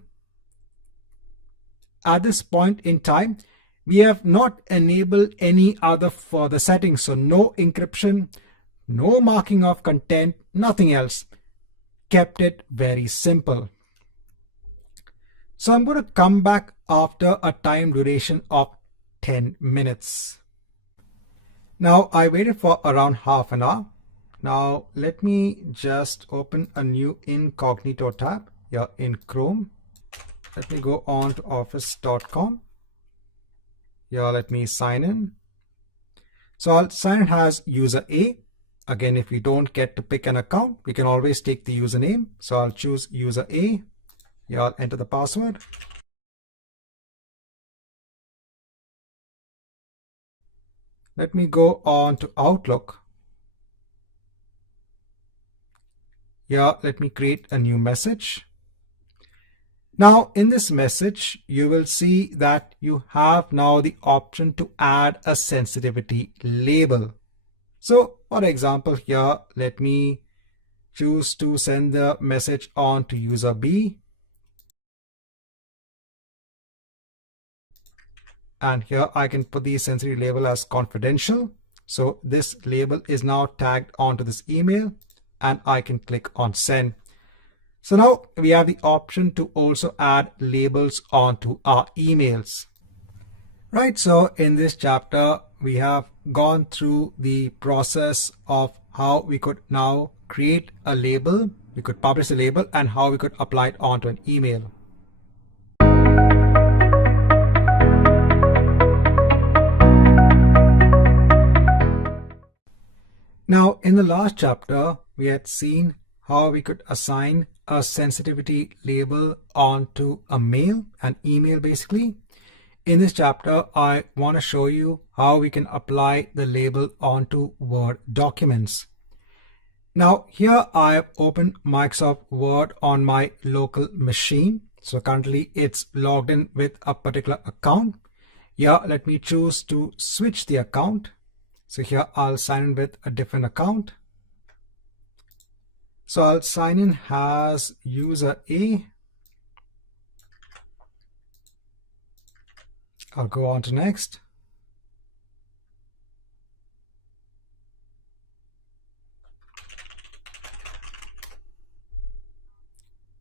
At this point in time, we have not enabled any other further settings. So no encryption, no marking of content, nothing else. Kept it very simple. So I'm going to come back after a time duration of 10 minutes. Now I waited for around half an hour. Now let me just open a new incognito tab. here in Chrome. Let me go on to office.com. Here, let me sign in. So I'll sign in as user A. Again, if we don't get to pick an account, we can always take the username. So I'll choose user A. Here, I'll enter the password. Let me go on to Outlook. Here, let me create a new message. Now, in this message, you will see that you have now the option to add a sensitivity label. So, for example, here, let me choose to send the message on to user B. And here I can put the sensitivity label as confidential. So this label is now tagged onto this email, and I can click on send. So now we have the option to also add labels onto our emails. Right, so in this chapter, we have gone through the process of how we could now create a label, we could publish a label, and how we could apply it onto an email. Now, in the last chapter, we had seen how we could assign a sensitivity label onto a mail, an email basically. In this chapter, I want to show you how we can apply the label onto Word documents. Now, here I have opened Microsoft Word on my local machine. So currently it's logged in with a particular account. Here, let me choose to switch the account. So here I'll sign in with a different account. So I'll sign in as user A. I'll go on to next.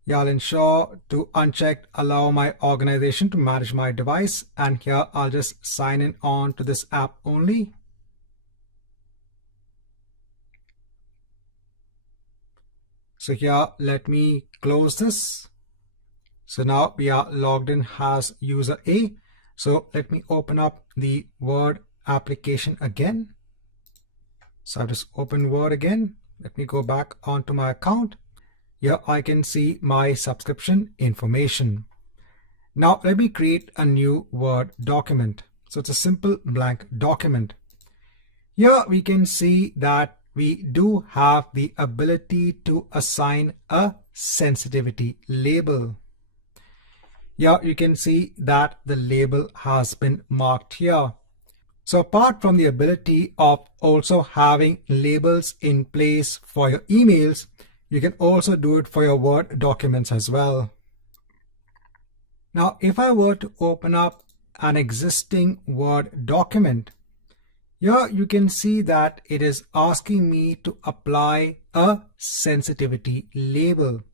Yeah, I'll ensure to uncheck allow my organization to manage my device. And here I'll just sign in on to this app only. So here, let me close this. So now we are logged in as user A. So let me open up the Word application again. So I'll just open Word again. Let me go back onto my account. Here I can see my subscription information. Now let me create a new Word document. So it's a simple blank document. Here we can see that we do have the ability to assign a sensitivity label. Here you can see that the label has been marked here. So apart from the ability of also having labels in place for your emails, you can also do it for your Word documents as well. Now, if I were to open up an existing Word document, here you can see that it is asking me to apply a sensitivity label.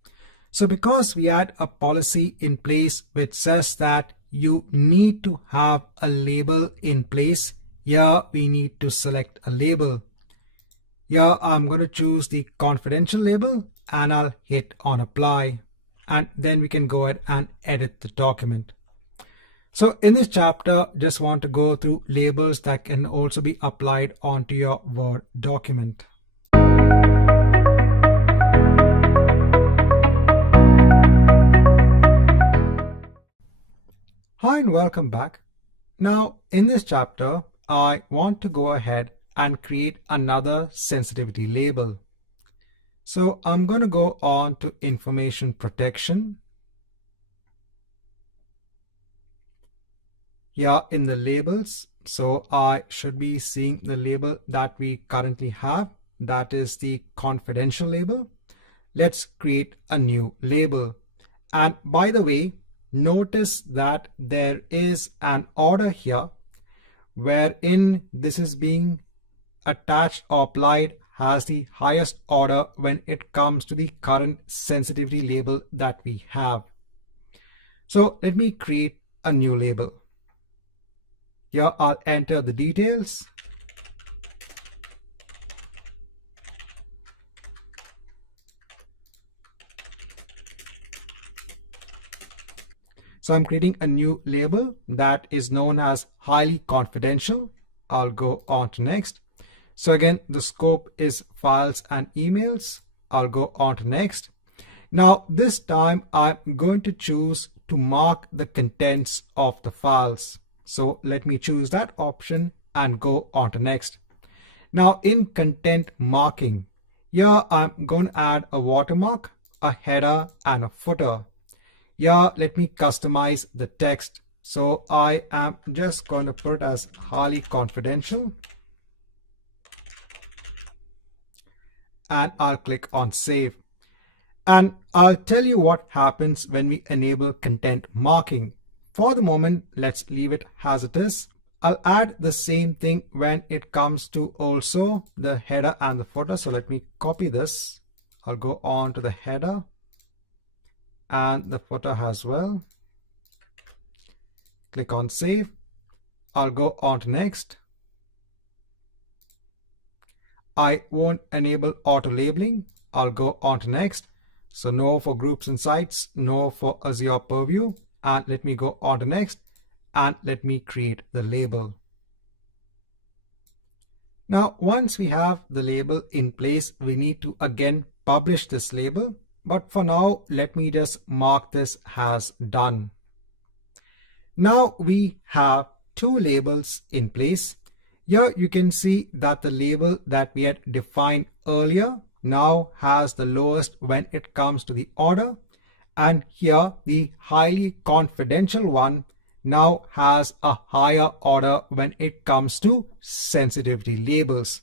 So because we had a policy in place which says that you need to have a label in place, here we need to select a label. Here I'm going to choose the confidential label and I'll hit on apply. And then we can go ahead and edit the document. So in this chapter, just want to go through labels that can also be applied onto your Word document. Hi and welcome back. Now in this chapter, I want to go ahead and create another sensitivity label. So I'm going to go on to information protection. Here in the labels, so I should be seeing the label that we currently have, that is the confidential label. Let's create a new label. And by the way, notice that there is an order here wherein this is being attached or applied as the highest order when it comes to the current sensitivity label that we have. So let me create a new label. Here I'll enter the details. So I'm creating a new label that is known as highly confidential. I'll go on to next. So again, the scope is files and emails. I'll go on to next. Now this time I'm going to choose to mark the contents of the files. So let me choose that option and go on to next. Now in content marking, here I'm going to add a watermark, a header and a footer. Here let me customize the text. So I am just going to put it as highly confidential. And I'll click on save. And I'll tell you what happens when we enable content marking. For the moment, let's leave it as it is. I'll add the same thing when it comes to also the header and the footer. So let me copy this. I'll go on to the header and the footer as well. Click on save. I'll go on to next. I won't enable auto labeling. I'll go on to next. So no for groups and sites, no for Azure Purview, and let me go on to next and let me create the label. Now, once we have the label in place, we need to again publish this label. But for now, let me just mark this as done. Now we have two labels in place. Here you can see that the label that we had defined earlier now has the lowest when it comes to the order, and here the highly confidential one now has a higher order when it comes to sensitivity labels.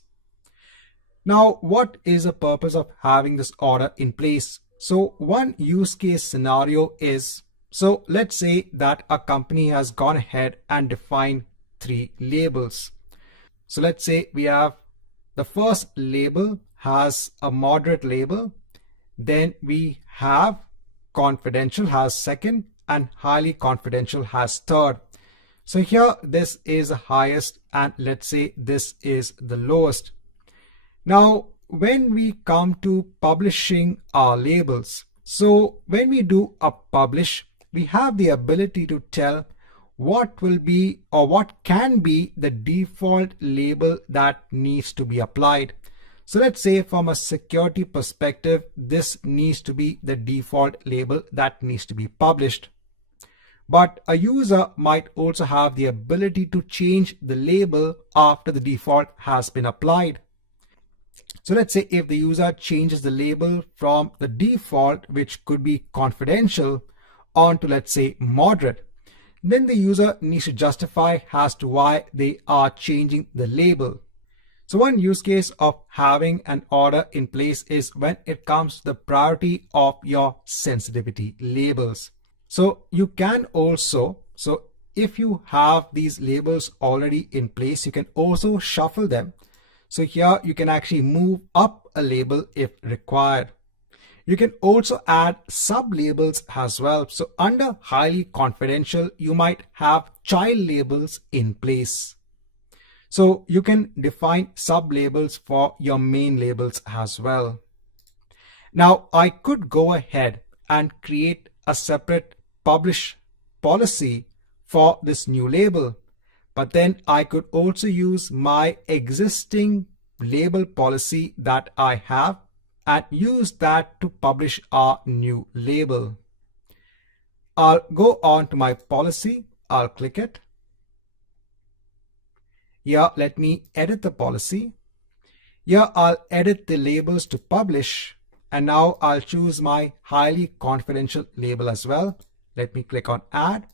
Now, what is the purpose of having this order in place? So one use case scenario is, so let's say that a company has gone ahead and defined three labels. So let's say we have the first label has a moderate label, then we have confidential has second, and highly confidential has third. So here this is the highest, and let's say this is the lowest. Now when we come to publishing our labels, so when we do a publish, we have the ability to tell what will be or what can be the default label that needs to be applied. So let's say from a security perspective, this needs to be the default label that needs to be published. But a user might also have the ability to change the label after the default has been applied. So let's say if the user changes the label from the default, which could be confidential, onto let's say moderate, then the user needs to justify as to why they are changing the label. So one use case of having an order in place is when it comes to the priority of your sensitivity labels. So you can also, so if you have these labels already in place, you can also shuffle them. So here you can actually move up a label if required. You can also add sub-labels as well. So under highly confidential, you might have child labels in place. So you can define sub-labels for your main labels as well. Now I could go ahead and create a separate publish policy for this new label, but then I could also use my existing label policy that I have and use that to publish our new label. I'll go on to my policy. I'll click it. Here, let me edit the policy. Here, I'll edit the labels to publish. And now I'll choose my highly confidential label as well. Let me click on add.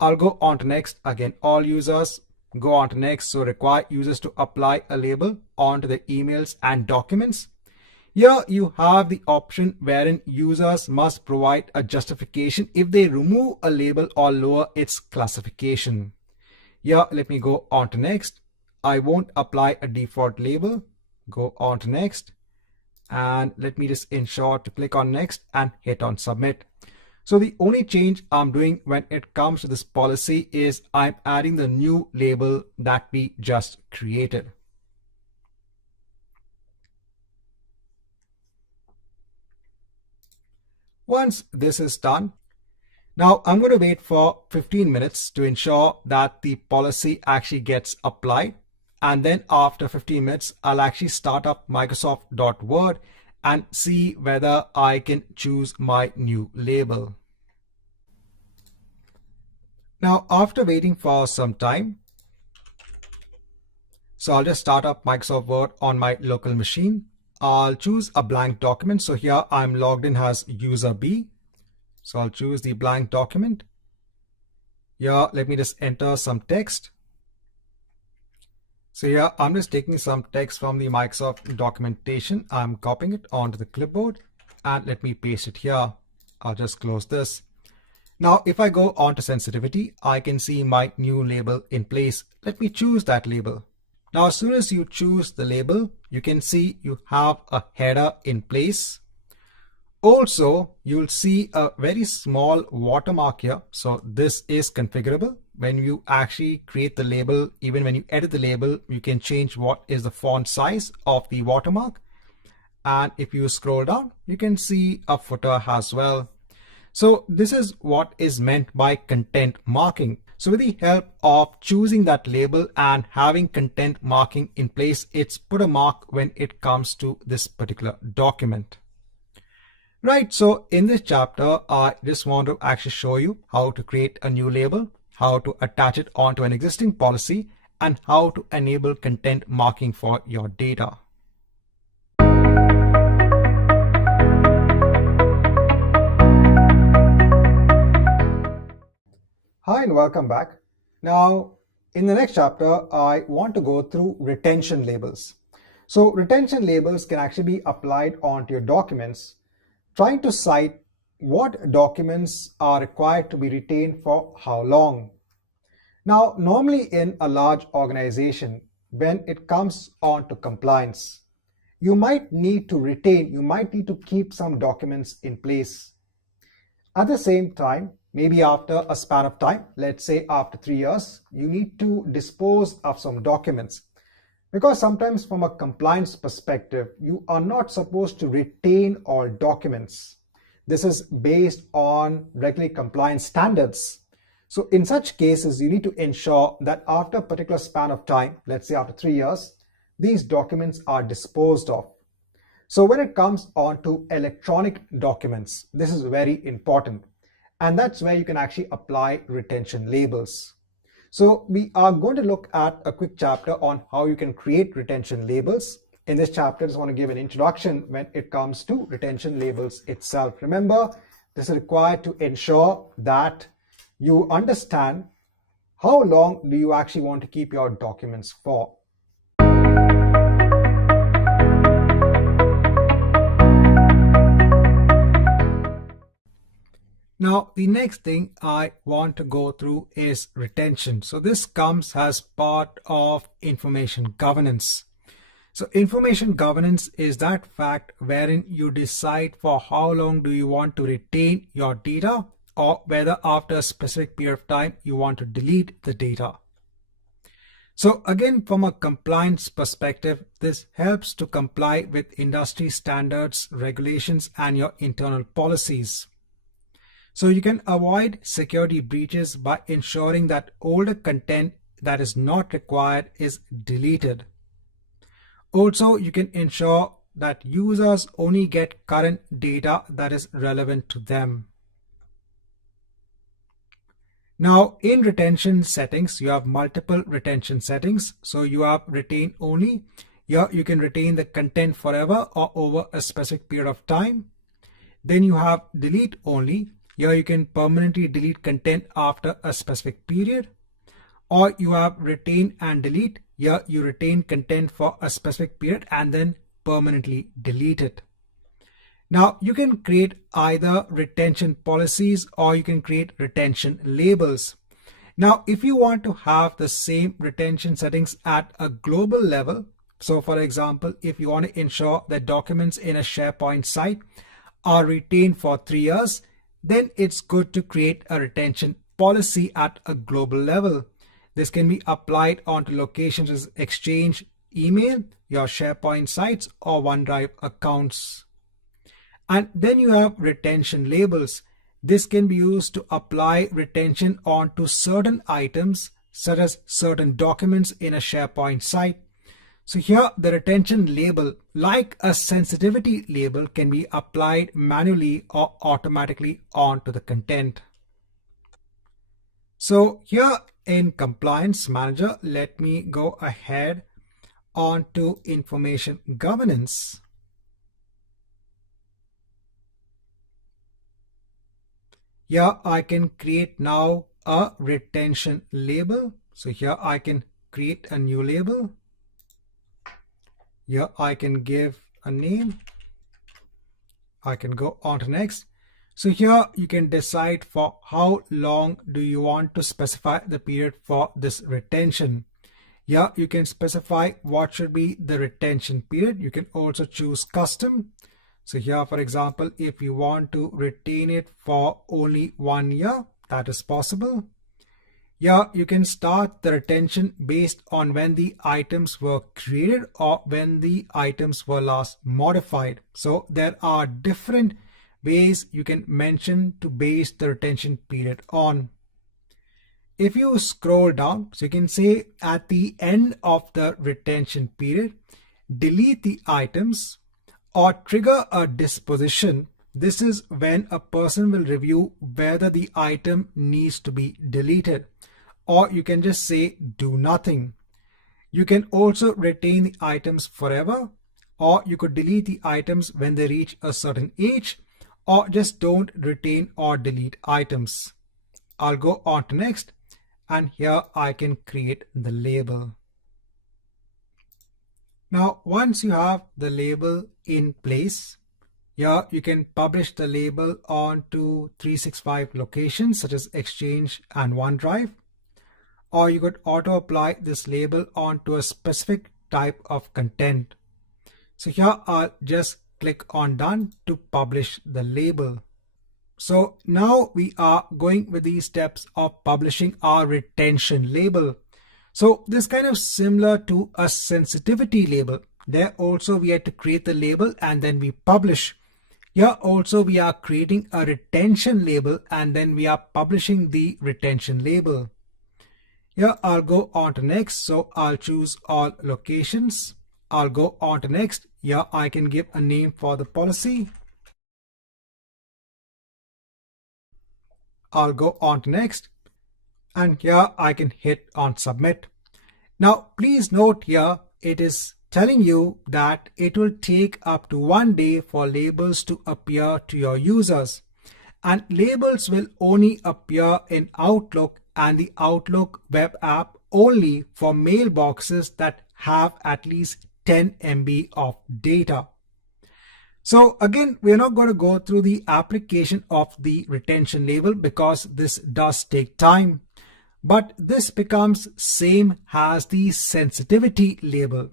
I'll go on to next. Again, all users go on to next. So require users to apply a label onto the emails and documents. Here you have the option wherein users must provide a justification if they remove a label or lower its classification. Here, let me go on to next. I won't apply a default label. Go on to next. And let me just ensure to click on next and hit on submit. So the only change I'm doing when it comes to this policy is I'm adding the new label that we just created. Once this is done, Now I'm going to wait for 15 minutes to ensure that the policy actually gets applied. And then after 15 minutes, I'll actually start up Microsoft.Word and see whether I can choose my new label. Now, after waiting for some time, so I'll just start up Microsoft Word on my local machine. I'll choose a blank document. So here I'm logged in as user B. So I'll choose the blank document. Here, let me just enter some text. So here I'm just taking some text from the Microsoft documentation. I'm copying it onto the clipboard and let me paste it here. I'll just close this. Now, if I go on to sensitivity, I can see my new label in place. Let me choose that label. Now, as soon as you choose the label, you can see you have a header in place. Also, you'll see a very small watermark here. So this is configurable. When you actually create the label, even when you edit the label, you can change what is the font size of the watermark. And if you scroll down, you can see a footer as well. So this is what is meant by content marking. So with the help of choosing that label and having content marking in place, it's put a mark when it comes to this particular document. Right, so in this chapter, I just want to actually show you how to create a new label, how to attach it onto an existing policy, and how to enable content marking for your data. Hi and welcome back. Now, in the next chapter, I want to go through retention labels. So retention labels can actually be applied onto your documents, trying to cite what documents are required to be retained for how long. Now, normally in a large organization, when it comes on to compliance, you might need to keep some documents in place. At the same time, maybe after a span of time, let's say after 3 years, you need to dispose of some documents. Because sometimes from a compliance perspective, you are not supposed to retain all documents. This is based on regulatory compliance standards. So in such cases, you need to ensure that after a particular span of time, let's say after 3 years, these documents are disposed of. So when it comes on to electronic documents, this is very important. And that's where you can actually apply retention labels. So we are going to look at a quick chapter on how you can create retention labels. In this chapter, I just want to give an introduction when it comes to retention labels itself. Remember, this is required to ensure that you understand how long do you actually want to keep your documents for. Now, the next thing I want to go through is retention. So this comes as part of information governance. So information governance is that fact wherein you decide for how long do you want to retain your data, or whether after a specific period of time you want to delete the data. So again, from a compliance perspective, this helps to comply with industry standards, regulations, and your internal policies. So you can avoid security breaches by ensuring that older content that is not required is deleted. Also, you can ensure that users only get current data that is relevant to them. Now, in retention settings, you have multiple retention settings. So you have retain only. Here you can retain the content forever or over a specific period of time. Then you have delete only. Here you can permanently delete content after a specific period. Or you have retain and delete. Here you retain content for a specific period and then permanently delete it. Now you can create either retention policies or you can create retention labels. Now if you want to have the same retention settings at a global level, so for example, if you want to ensure that documents in a SharePoint site are retained for 3 years, then it's good to create a retention policy at a global level. This can be applied onto locations as Exchange, email, your SharePoint sites, or OneDrive accounts. And then you have retention labels. This can be used to apply retention onto certain items, such as certain documents in a SharePoint site. So here the retention label, like a sensitivity label, can be applied manually or automatically onto the content. So here in Compliance Manager, let me go ahead onto Information Governance. Here I can create now a retention label. So here I can create a new label. Here I can give a name. I can go on to next. So here you can decide for how long do you want to specify the period for this retention. Here you can specify what should be the retention period. You can also choose custom. So here, for example, if you want to retain it for only 1 year, that is possible. Here you can start the retention based on when the items were created or when the items were last modified. So there are different ways you can mention to base the retention period on. If you scroll down, so you can say at the end of the retention period, delete the items or trigger a disposition. This is when a person will review whether the item needs to be deleted. Or you can just say do nothing. You can also retain the items forever, or you could delete the items when they reach a certain age, or just don't retain or delete items. I'll go on to next, and here I can create the label. Now, once you have the label in place, here you can publish the label onto 365 locations such as Exchange and OneDrive, or you could auto apply this label onto a specific type of content. So here I'll just click on done to publish the label. So now we are going with these steps of publishing our retention label. So this is kind of similar to a sensitivity label. There also we had to create the label and then we publish. Here also we are creating a retention label and then we are publishing the retention label. Here I'll go on to next. So I'll choose all locations. I'll go on to next. Here I can give a name for the policy. I'll go on to next. And here I can hit on submit. Now please note here it is telling you that it will take up to 1 day for labels to appear to your users. And labels will only appear in Outlook and the Outlook web app only for mailboxes that have at least 10 MB of data. So again, we're not going to go through the application of the retention label because this does take time. But this becomes same as the sensitivity label.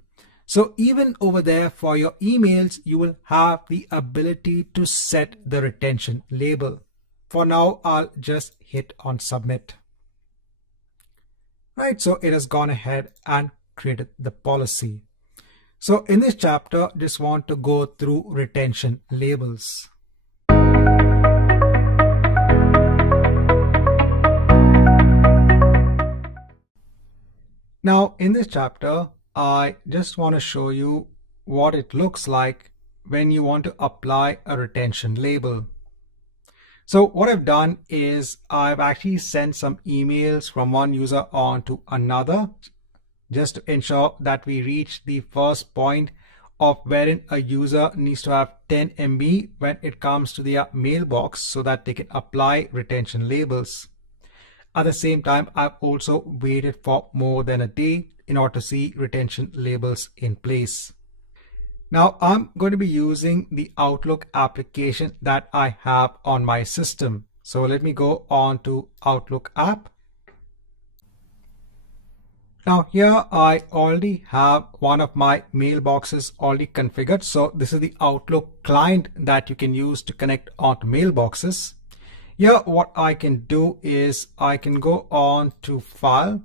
So even over there for your emails, you will have the ability to set the retention label. For now, I'll just hit on submit. Right, so it has gone ahead and created the policy. So in this chapter, just want to go through retention labels. Now in this chapter, I just want to show you what it looks like when you want to apply a retention label. So what I've done is I've actually sent some emails from one user on to another just to ensure that we reach the first point of wherein a user needs to have 10 MB when it comes to their mailbox so that they can apply retention labels. At the same time, I've also waited for more than a day in order to see retention labels in place. Now I'm going to be using the Outlook application that I have on my system. So let me go on to Outlook app. Now here I already have one of my mailboxes already configured. So this is the Outlook client that you can use to connect onto mailboxes. Here what I can do is I can go on to file.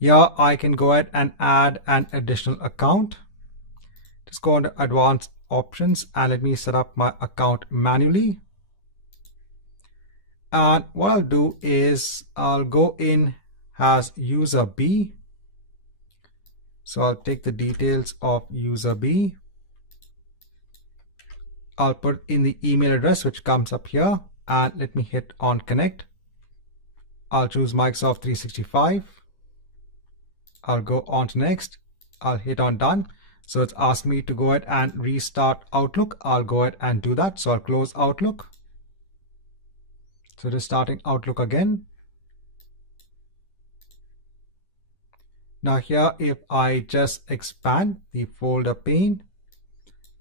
Here I can go ahead and add an additional account. Just go on to advanced options and let me set up my account manually. And what I'll do is I'll go in as user B. So I'll take the details of user B. I'll put in the email address which comes up here, and let me hit on connect. I'll choose Microsoft 365. I'll go on to next. I'll hit on done. So it's asked me to go ahead and restart Outlook. I'll go ahead and do that. So I'll close Outlook. So just starting Outlook again. Now here, if I just expand the folder pane,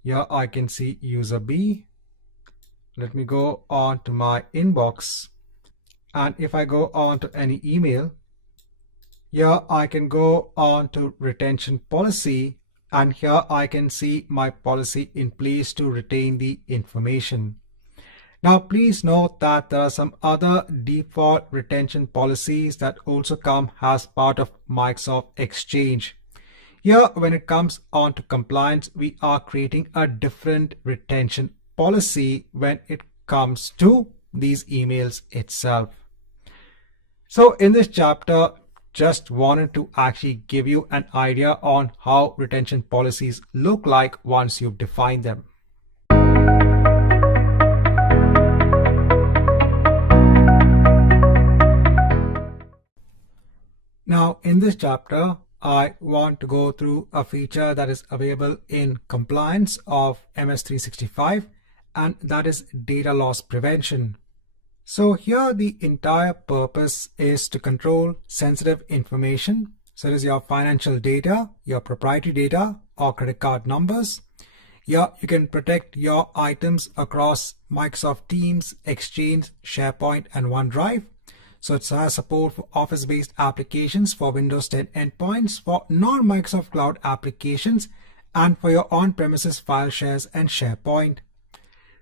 here I can see user B. Let me go on to my inbox. And if I go on to any email, here I can go on to retention policy, and here I can see my policy in place to retain the information. Now please note that there are some other default retention policies that also come as part of Microsoft Exchange. Here, when it comes on to compliance, we are creating a different retention policy when it comes to these emails itself. So in this chapter, just wanted to actually give you an idea on how retention policies look like once you've defined them. Now in this chapter, I want to go through a feature that is available in compliance of MS 365, and that is data loss prevention. So here the entire purpose is to control sensitive information. So it is your financial data, your proprietary data, or credit card numbers. Here you can protect your items across Microsoft Teams, Exchange, SharePoint, and OneDrive. So it has support for Office-based applications, for Windows 10 endpoints, for non-Microsoft Cloud applications, and for your on-premises file shares and SharePoint.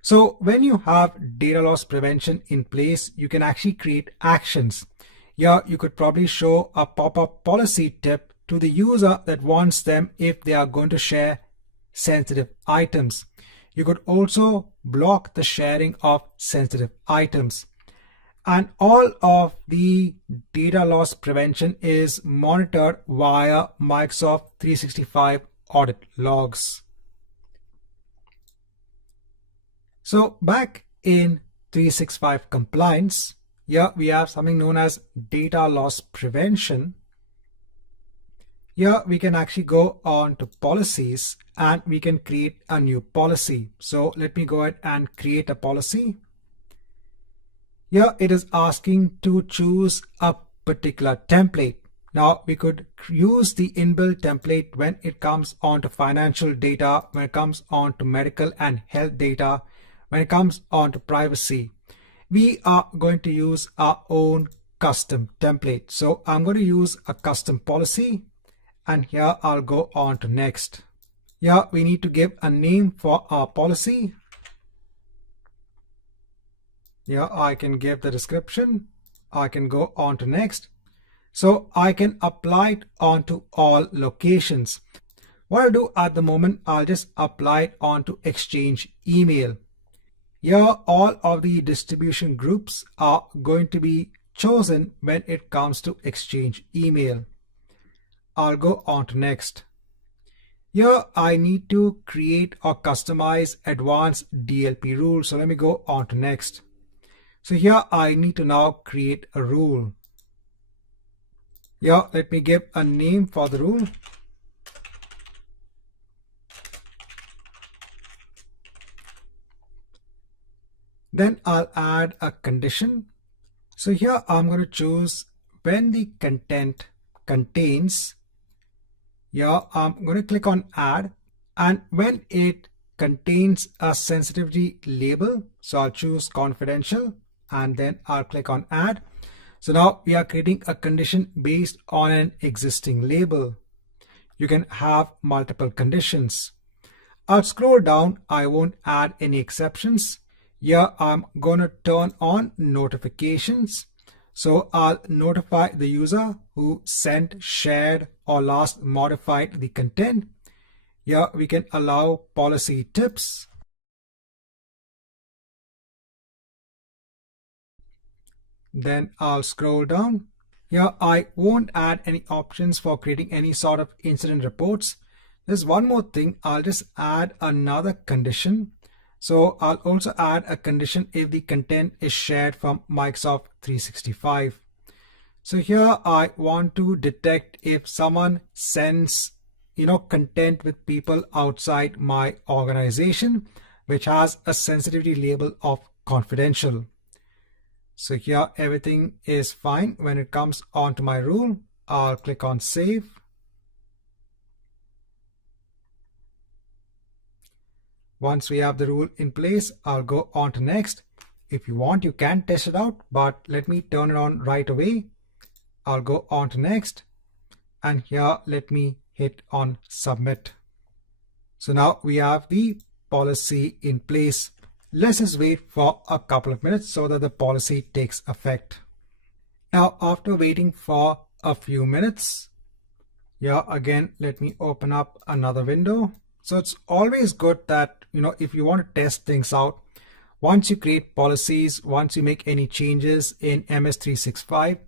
So when you have data loss prevention in place, you can actually create actions. Here you could probably show a pop-up policy tip to the user that wants them if they are going to share sensitive items. You could also block the sharing of sensitive items. And all of the data loss prevention is monitored via Microsoft 365 audit logs. So back in 365 compliance, here we have something known as data loss prevention. Here we can actually go on to policies and we can create a new policy. So let me go ahead and create a policy. Here it is asking to choose a particular template. Now we could use the inbuilt template when it comes on to financial data, when it comes on to medical and health data, when it comes on to privacy. We are going to use our own custom template. So I'm going to use a custom policy, and here I'll go on to next. Here we need to give a name for our policy. Here I can give the description. I can go on to next. So I can apply it onto all locations. What I'll do at the moment, I'll just apply it onto Exchange email. Here all of the distribution groups are going to be chosen when it comes to Exchange email. I'll go on to next. Here I need to create or customize advanced DLP rules. So let me go on to next. So here I need to now create a rule. Here let me give a name for the rule. Then I'll add a condition. So here I'm going to choose when the content contains. Here I'm going to click on add, and when it contains a sensitivity label, so I'll choose confidential and then I'll click on add. So now we are creating a condition based on an existing label. You can have multiple conditions. I'll scroll down. I won't add any exceptions. Here I'm going to turn on notifications. So I'll notify the user who sent, shared, or last modified the content. Here we can allow policy tips. Then I'll scroll down. Here I won't add any options for creating any sort of incident reports. There's one more thing. I'll just add another condition. So I'll also add a condition if the content is shared from Microsoft 365. So here I want to detect if someone sends content with people outside my organization, which has a sensitivity label of confidential. So here everything is fine. When it comes onto my rule, I'll click on save. Once we have the rule in place, I'll go on to next. If you want, you can test it out, but let me turn it on right away. I'll go on to next, and here let me hit on submit. So now we have the policy in place. Let's just wait for a couple of minutes so that the policy takes effect. Now, after waiting for a few minutes, again, let me open up another window. So it's always good that, if you want to test things out, once you create policies, once you make any changes in MS 365,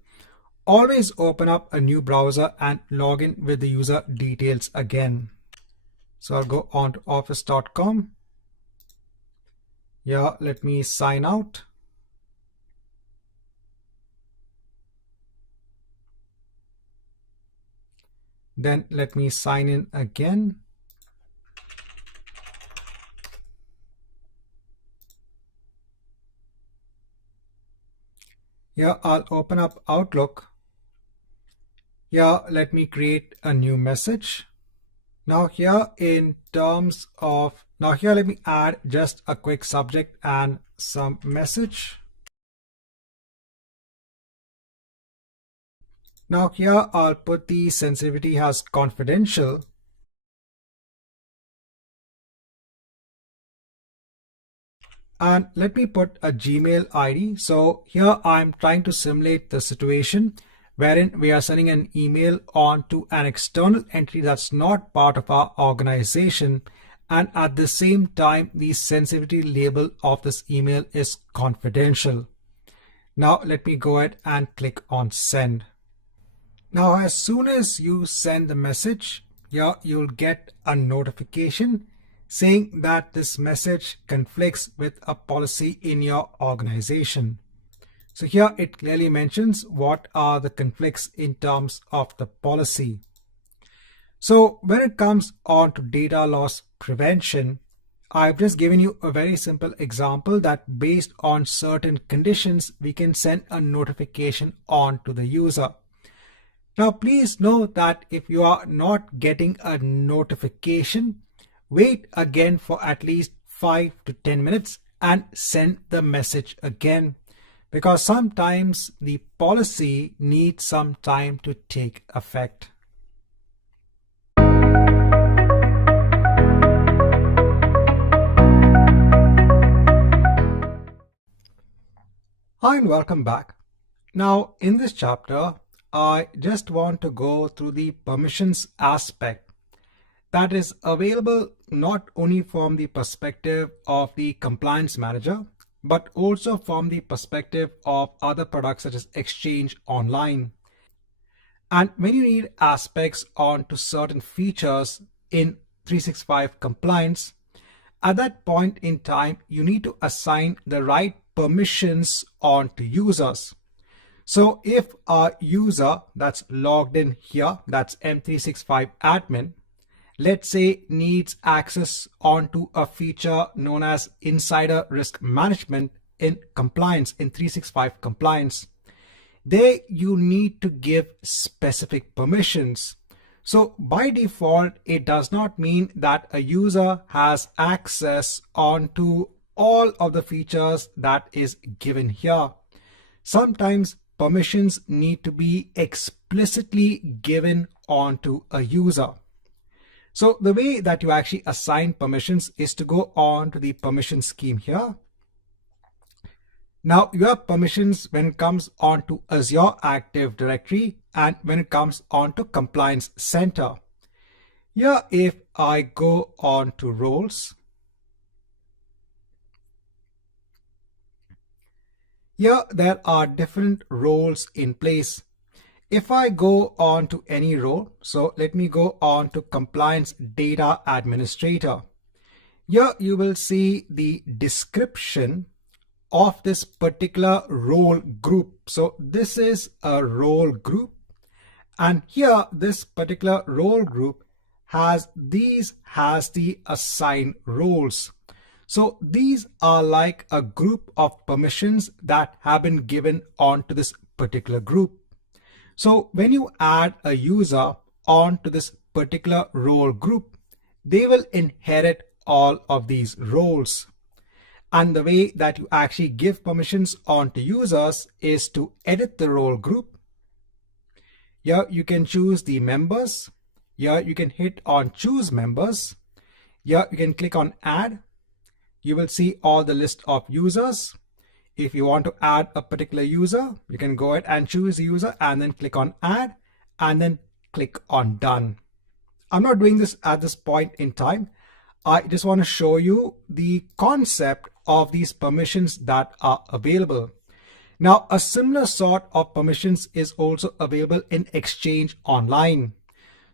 always open up a new browser and log in with the user details again. So I'll go on to office.com. Let me sign out. Then let me sign in again. Here I'll open up Outlook. Let me create a new message. Now here let me add just a quick subject and some message. Now here I'll put the sensitivity as confidential. And let me put a Gmail ID. So here I'm trying to simulate the situation wherein we are sending an email on to an external entity that's not part of our organization. And at the same time, the sensitivity label of this email is confidential. Now let me go ahead and click on send. Now, as soon as you send the message, you'll get a notification saying that this message conflicts with a policy in your organization. So here it clearly mentions what are the conflicts in terms of the policy. So when it comes on to data loss prevention, I've just given you a very simple example that based on certain conditions, we can send a notification on to the user. Now, please know that if you are not getting a notification, wait again for at least 5 to 10 minutes and send the message again, because sometimes the policy needs some time to take effect. Hi and welcome back. Now, in this chapter, I just want to go through the permissions aspect that is available not only from the perspective of the compliance manager, but also from the perspective of other products such as Exchange Online. And when you need aspects onto certain features in 365 compliance, at that point in time, you need to assign the right permissions onto users. So if a user that's logged in here, that's M365 admin, let's say needs access onto a feature known as insider risk management in compliance, in 365 compliance, there you need to give specific permissions. So by default, it does not mean that a user has access onto all of the features that is given here. Sometimes permissions need to be explicitly given onto a user. So the way that you actually assign permissions is to go on to the permission scheme here. Now you have permissions when it comes on to Azure Active Directory and when it comes on to Compliance Center. Here, if I go on to roles, Here there are different roles in place. If I go on to any role, so let me go on to Compliance Data Administrator. Here you will see the description of this particular role group. So this is a role group, and here this particular role group has the assigned roles. So these are like a group of permissions that have been given onto this particular group. So when you add a user onto this particular role group, they will inherit all of these roles. And the way that you actually give permissions onto users is to edit the role group. Here you can choose the members. Here you can hit on choose members. Here you can click on add. You will see all the list of users. If you want to add a particular user, you can go ahead and choose the user and then click on add and then click on done. I'm not doing this at this point in time. I just want to show you the concept of these permissions that are available. Now, a similar sort of permissions is also available in Exchange Online.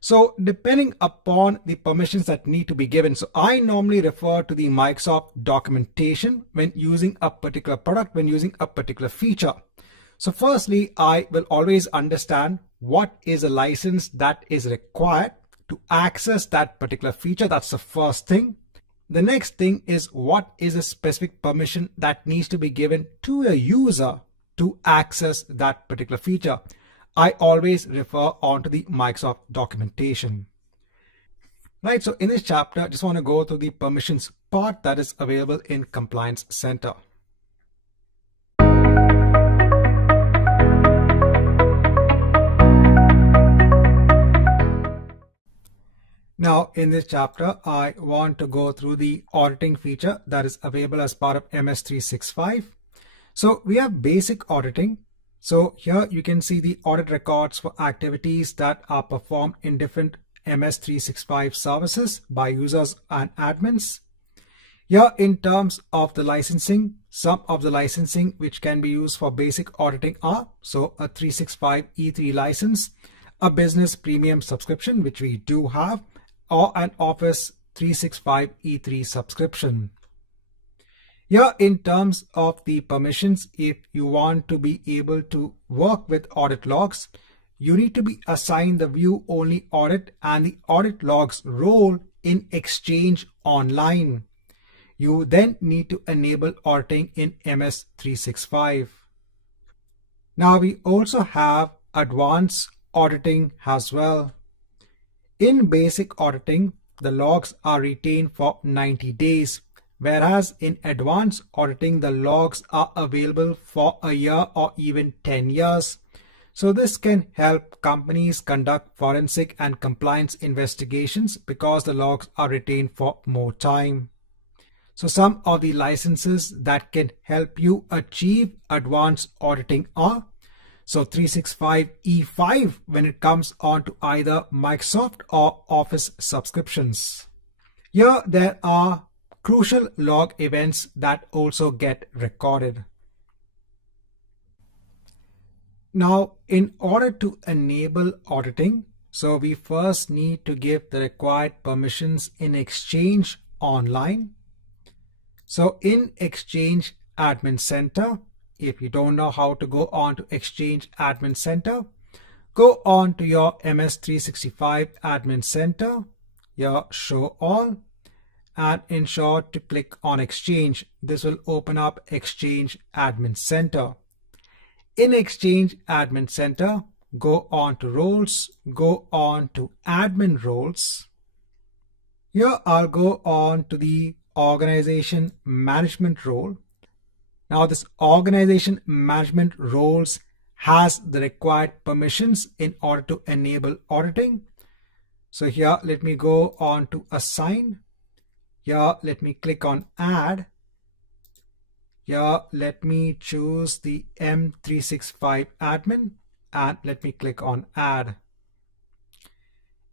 So depending upon the permissions that need to be given, so I normally refer to the Microsoft documentation when using a particular product, when using a particular feature. So firstly, I will always understand what is a license that is required to access that particular feature. That's the first thing. The next thing is what is a specific permission that needs to be given to a user to access that particular feature. I always refer onto the Microsoft documentation. Right, so in this chapter, I just want to go through the permissions part that is available in Compliance Center. Now, in this chapter, I want to go through the auditing feature that is available as part of MS365. So we have basic auditing. So here you can see the audit records for activities that are performed in different MS365 services by users and admins. Here in terms of the licensing, some of the licensing which can be used for basic auditing are, so a 365 E3 license, a business premium subscription, which we do have, or an Office 365 E3 subscription. Here in terms of the permissions, if you want to be able to work with audit logs, you need to be assigned the view only audit and the audit logs role in Exchange Online. You then need to enable auditing in MS365. Now we also have advanced auditing as well. In basic auditing, the logs are retained for 90 days. Whereas in advanced auditing, the logs are available for a year or even 10 years. So this can help companies conduct forensic and compliance investigations because the logs are retained for more time. So some of the licenses that can help you achieve advanced auditing are, so 365 E5 when it comes on to either Microsoft or Office subscriptions. Here there are crucial log events that also get recorded. Now, in order to enable auditing, so we first need to give the required permissions in Exchange Online. So in Exchange Admin Center, if you don't know how to go on to Exchange Admin Center, go on to your MS365 Admin Center, your Show All, and ensure to click on Exchange. This will open up Exchange Admin Center. In Exchange Admin Center, go on to Roles, go on to Admin Roles. Here I'll go on to the Organization Management role. Now this Organization Management roles has the required permissions in order to enable auditing. So here let me go on to Assign. Here let me click on Add. Here let me choose the M365 admin and let me click on Add.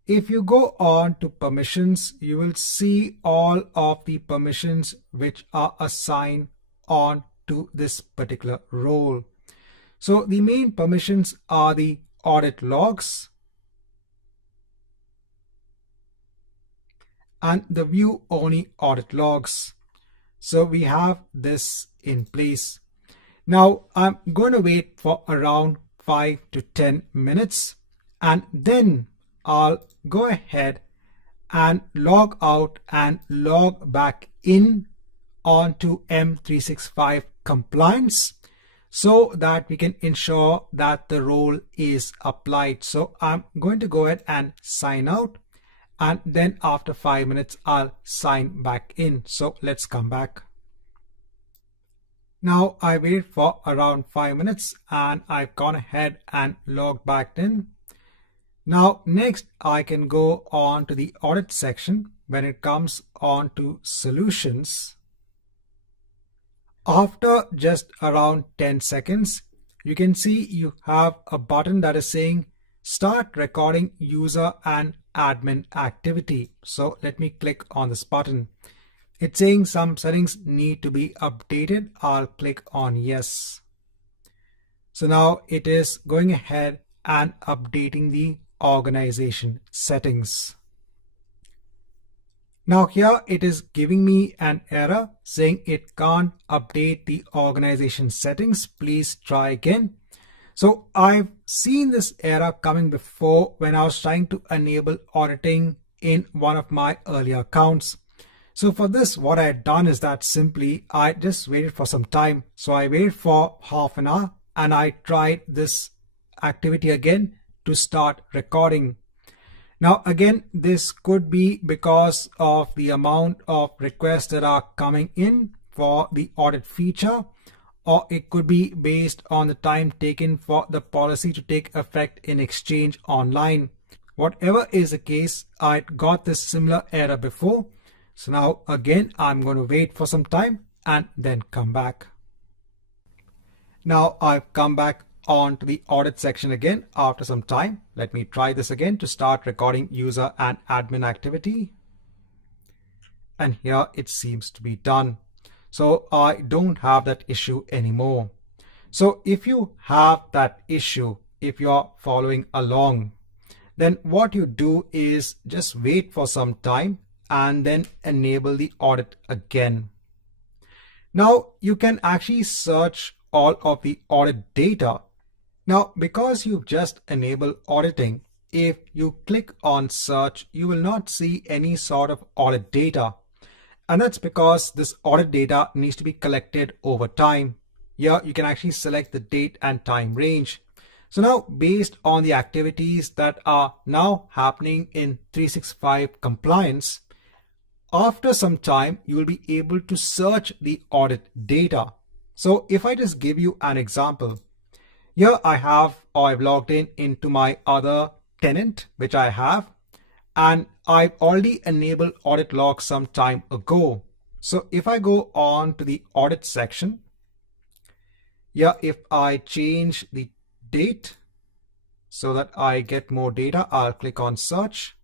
If you go on to permissions, you will see all of the permissions which are assigned on to this particular role. So the main permissions are the audit logs and the view only audit logs. So we have this in place. Now I'm going to wait for around 5 to 10 minutes and then I'll go ahead and log out and log back in onto M365 compliance so that we can ensure that the role is applied. So I'm going to go ahead and sign out, and then after 5 minutes I'll sign back in. So let's come back. Now I wait for around 5 minutes and I've gone ahead and logged back in. Now next I can go on to the audit section. When it comes on to solutions, after just around 10 seconds, you can see you have a button that is saying start recording user and admin activity. So let me click on this button. It's saying some settings need to be updated. I'll click on yes. So now it is going ahead and updating the organization settings. Now here it is giving me an error saying it can't update the organization settings. Please try again. So I've seen this error coming before when I was trying to enable auditing in one of my earlier accounts. So for this, what I had done is that simply I just waited for some time. So I waited for half an hour and I tried this activity again to start recording. Now again, this could be because of the amount of requests that are coming in for the audit feature, or it could be based on the time taken for the policy to take effect in Exchange Online. Whatever is the case, I got this similar error before. So now again, I'm going to wait for some time and then come back. Now I've come back on to the audit section again after some time. Let me try this again to start recording user and admin activity. And here it seems to be done. So I don't have that issue anymore. So if you have that issue, if you're following along, then what you do is just wait for some time and then enable the audit again. Now you can actually search all of the audit data. Now, because you've just enabled auditing, if you click on search, you will not see any sort of audit data. And that's because this audit data needs to be collected over time. Here you can actually select the date and time range. So now based on the activities that are now happening in 365 compliance, after some time, you will be able to search the audit data. So if I just give you an example, here I've logged in into my other tenant, which I have, and I've already enabled audit log some time ago. So if I go on to the audit section, here if I change the date so that I get more data, I'll click on search.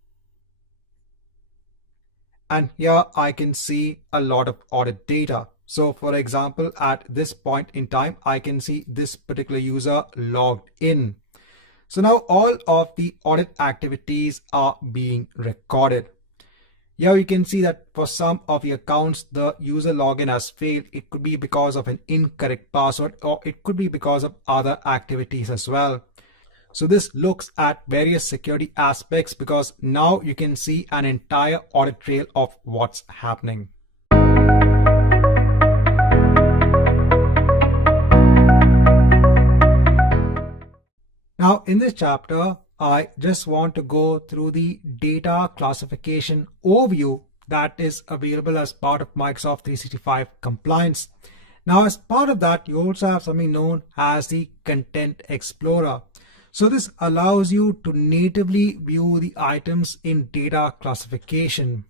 And here I can see a lot of audit data. So for example, at this point in time, I can see this particular user logged in. So now all of the audit activities are being recorded. Here you can see that for some of the accounts, the user login has failed. It could be because of an incorrect password, or it could be because of other activities as well. So this looks at various security aspects because now you can see an entire audit trail of what's happening. Now in this chapter, I just want to go through the data classification overview that is available as part of Microsoft 365 compliance. Now as part of that, you also have something known as the Content Explorer. So this allows you to natively view the items in data classification.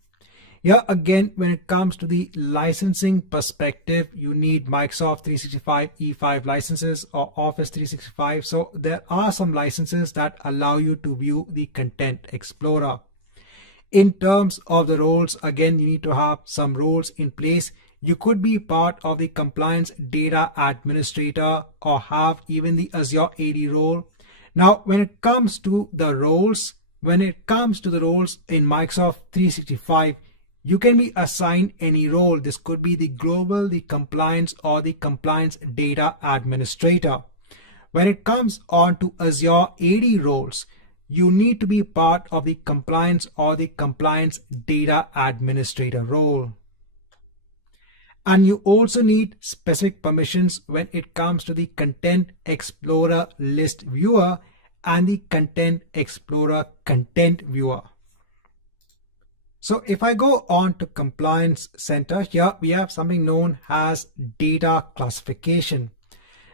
Here again, when it comes to the licensing perspective, you need Microsoft 365 E5 licenses or Office 365. So there are some licenses that allow you to view the Content Explorer. In terms of the roles, again, you need to have some roles in place. You could be part of the compliance data administrator or have even the Azure AD role. Now, when it comes to the roles, in Microsoft 365, you can be assigned any role. This could be the global, the compliance, or the compliance data administrator. When it comes on to Azure AD roles, you need to be part of the compliance or the compliance data administrator role. And you also need specific permissions when it comes to the Content Explorer list viewer and the Content Explorer content viewer. So if I go on to Compliance Center, here we have something known as data classification.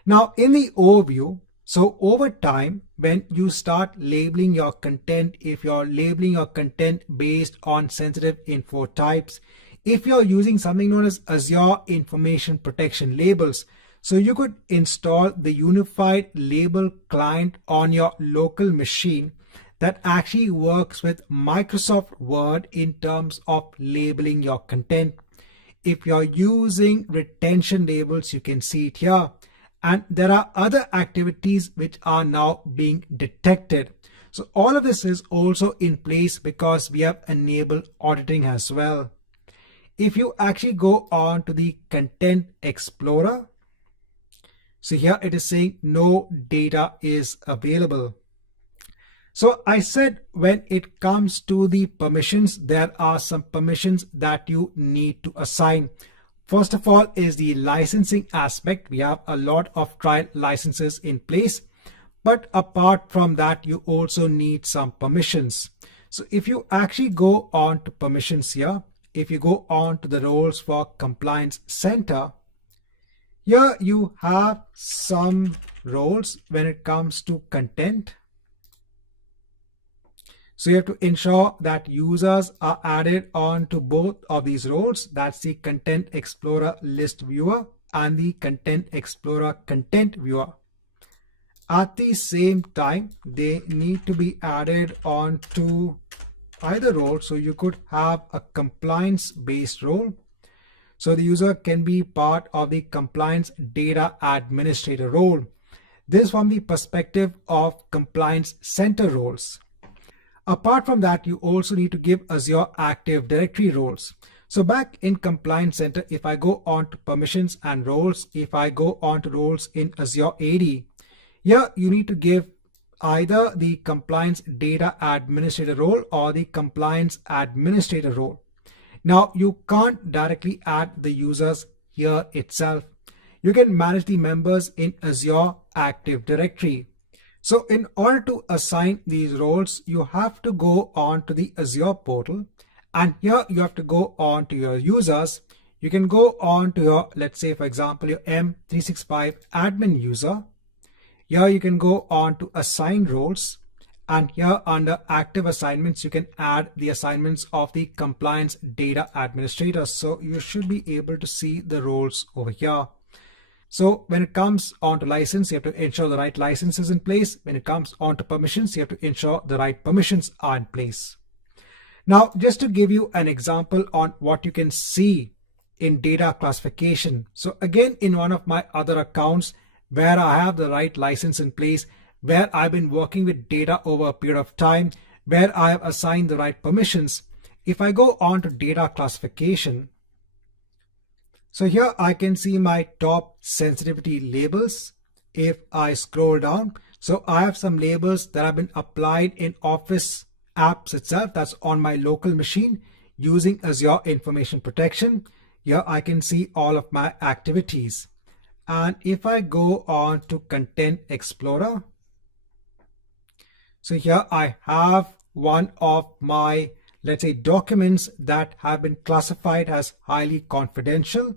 Now in the overview, so over time, when you start labeling your content, if you're labeling your content based on sensitive info types, if you're using something known as Azure Information Protection labels, so you could install the unified label client on your local machine that actually works with Microsoft Word in terms of labeling your content. If you're using retention labels, you can see it here. And there are other activities which are now being detected. So all of this is also in place because we have enabled auditing as well. If you actually go on to the Content Explorer, so here it is saying no data is available. So I said when it comes to the permissions, there are some permissions that you need to assign. First of all is the licensing aspect. We have a lot of trial licenses in place, but apart from that, you also need some permissions. So if you actually go on to permissions here, if you go on to the roles for Compliance Center, here you have some roles when it comes to content. So you have to ensure that users are added on to both of these roles. That's the Content Explorer list viewer and the Content Explorer content viewer. At the same time, they need to be added on to either role. So you could have a compliance based role. So the user can be part of the compliance data administrator role. This is from the perspective of Compliance Center roles. Apart from that, you also need to give Azure Active Directory roles. So back in Compliance Center, if I go on to permissions and roles, if I go on to roles in Azure AD, here you need to give either the Compliance Data Administrator role or the Compliance Administrator role. Now you can't directly add the users here itself. You can manage the members in Azure Active Directory. So in order to assign these roles, you have to go on to the Azure portal, and here you have to go on to your users. You can go on to your, let's say for example, your M365 admin user. Here you can go on to assign roles, and here under active assignments, you can add the assignments of the compliance data administrator. So you should be able to see the roles over here. So when it comes on to license, you have to ensure the right license is in place. When it comes on to permissions, you have to ensure the right permissions are in place. Now, just to give you an example on what you can see in data classification. So again, in one of my other accounts where I have the right license in place, where I've been working with data over a period of time, where I have assigned the right permissions. If I go on to data classification, so here I can see my top sensitivity labels. If I scroll down, so I have some labels that have been applied in Office apps itself, that's on my local machine using Azure Information Protection. Here I can see all of my activities. And if I go on to Content Explorer, so here I have one of my, let's say, documents that have been classified as highly confidential.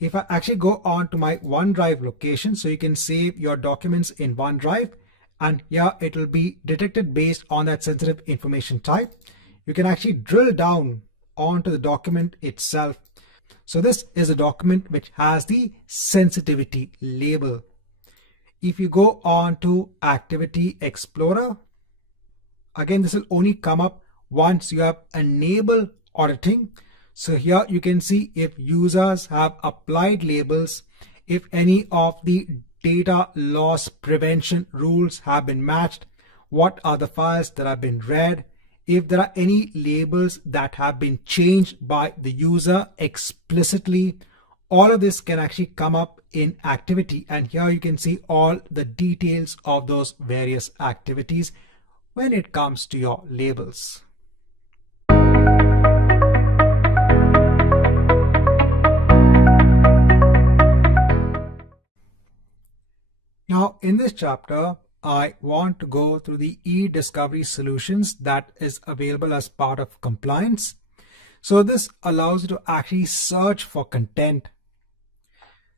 If I actually go on to my OneDrive location, so you can save your documents in OneDrive, and here it will be detected based on that sensitive information type. You can actually drill down onto the document itself. So this is a document which has the sensitivity label. If you go on to Activity Explorer, again, this will only come up once you have enabled auditing. So here you can see if users have applied labels, if any of the data loss prevention rules have been matched, what are the files that have been read, if there are any labels that have been changed by the user explicitly. All of this can actually come up in activity, and here you can see all the details of those various activities when it comes to your labels. Now, in this chapter, I want to go through the e-discovery solutions that is available as part of compliance. So this allows you to actually search for content.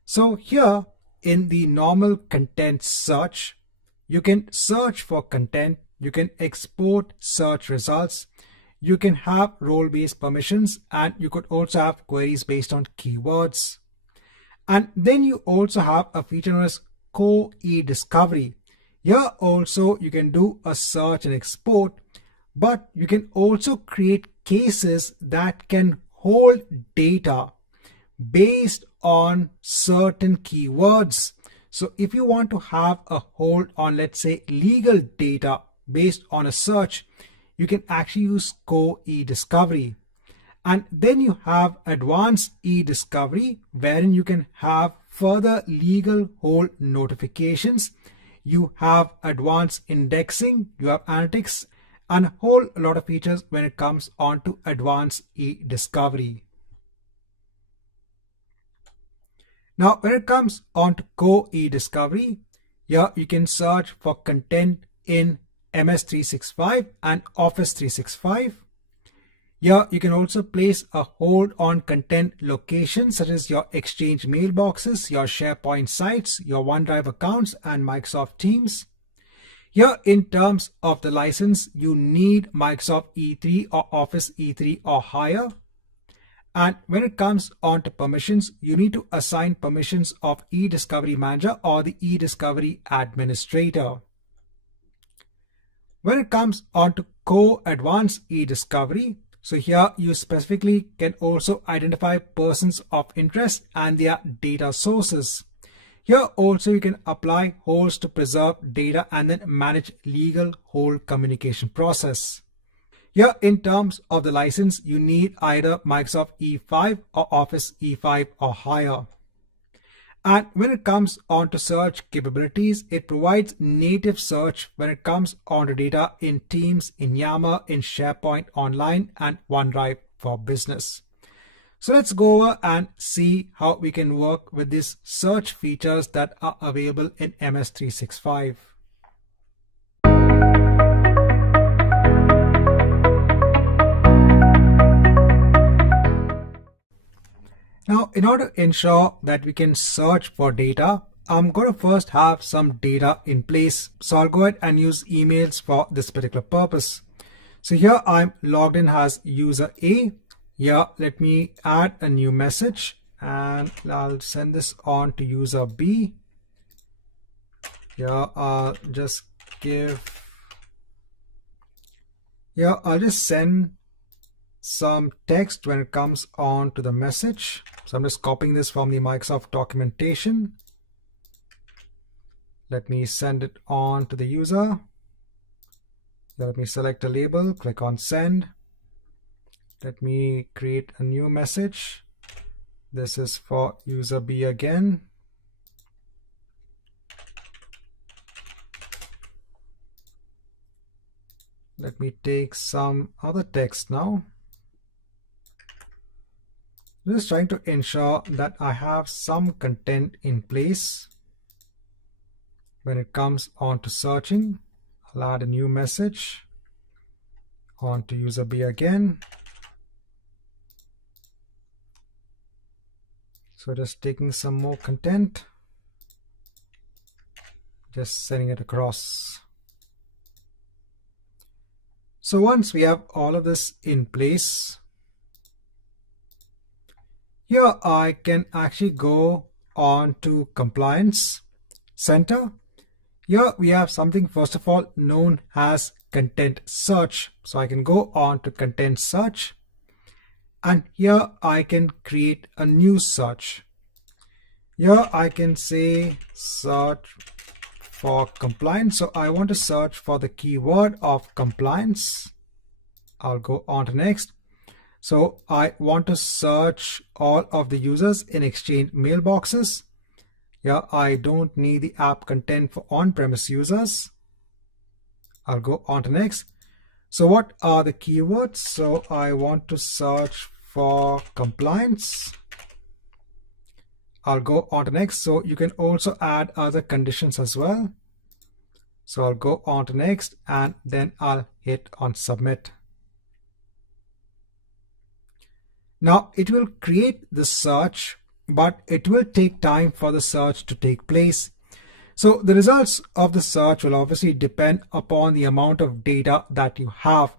So here in the normal content search, you can search for content, you can export search results, you can have role-based permissions, and you could also have queries based on keywords. And then you also have a feature known as co-e-discovery. Here also you can do a search and export, but you can also create cases that can hold data based on certain keywords. So if you want to have a hold on, let's say, legal data based on a search, you can actually use co-e-discovery. And then you have advanced e-discovery, wherein you can have further legal hold notifications. You have advanced indexing, you have analytics, and a whole lot of features when it comes on to advanced e-discovery. Now, when it comes on to co-e-discovery, here you can search for content in MS 365 and Office 365. Here you can also place a hold on content locations such as your Exchange mailboxes, your SharePoint sites, your OneDrive accounts, and Microsoft Teams. Here in terms of the license, you need Microsoft E3 or Office E3 or higher. And when it comes on to permissions, you need to assign permissions of eDiscovery Manager or the eDiscovery Administrator. When it comes on to co-advanced eDiscovery, so here you specifically can also identify persons of interest and their data sources. Here also you can apply holds to preserve data and then manage legal hold communication process. Here in terms of the license, you need either Microsoft E5 or Office E5 or higher. And when it comes on to search capabilities, it provides native search when it comes on to data in Teams, in Yammer, in SharePoint Online, and OneDrive for Business. So let's go over and see how we can work with these search features that are available in MS 365. Now, in order to ensure that we can search for data, I'm going to first have some data in place. So I'll go ahead and use emails for this particular purpose. So here I'm logged in as user A. Here, let me add a new message and I'll send this on to user B. Here, I'll just send some text when it comes on to the message. So I'm just copying this from the Microsoft documentation. Let me send it on to the user. Let me select a label, click on send. Let me create a new message. This is for user B again. Let me take some other text now. Just trying to ensure that I have some content in place. When it comes on to searching, I'll add a new message on to user B again. So just taking some more content, just sending it across. So once we have all of this in place, here I can actually go on to Compliance Center. Here we have something first of all known as content search. So I can go on to content search. And here I can create a new search. Here I can say search for compliance. So I want to search for the keyword of compliance. I'll go on to next. So I want to search all of the users in Exchange mailboxes. Yeah, I don't need the app content for on-premise users. I'll go on to next. So what are the keywords? So I want to search for compliance. I'll go on to next. So you can also add other conditions as well. So I'll go on to next and then I'll hit on submit. Now it will create the search, but it will take time for the search to take place. So the results of the search will obviously depend upon the amount of data that you have.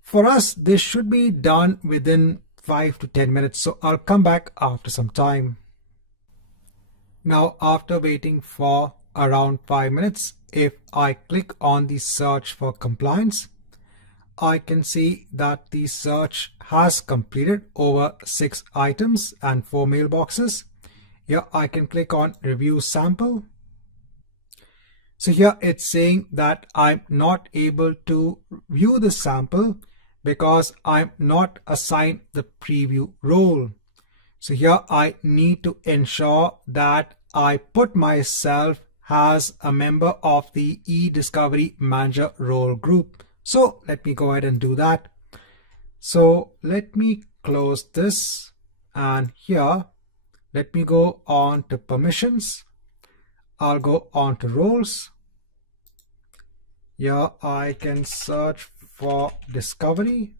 For us, this should be done within 5 to 10 minutes. So I'll come back after some time. Now, after waiting for around 5 minutes, if I click on the search for compliance, I can see that the search has completed over 6 items and 4 mailboxes. Here I can click on review sample. So here it's saying that I'm not able to view the sample because I'm not assigned the preview role. So here I need to ensure that I put myself as a member of the eDiscovery Manager role group. So let me go ahead and do that. So let me close this, and here let me go on to permissions. I'll go on to roles. Here I can search for discovery.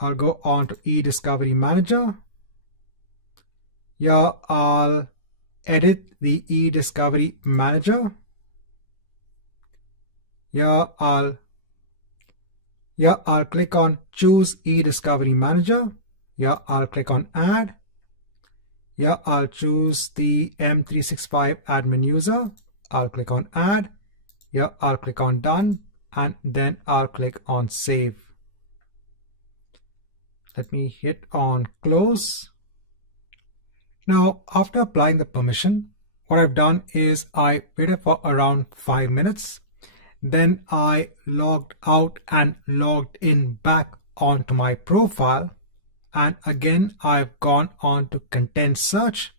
I'll go on to eDiscovery Manager. Here I'll edit the eDiscovery Manager. Here I'll click on choose eDiscovery Manager. Here I'll click on add. Here I'll choose the M365 admin user. I'll click on add. Here I'll click on done, and then I'll click on save. Let me hit on close. Now, after applying the permission, what I've done is I waited for around 5 minutes. Then I logged out and logged in back onto my profile. And again, I've gone on to content search.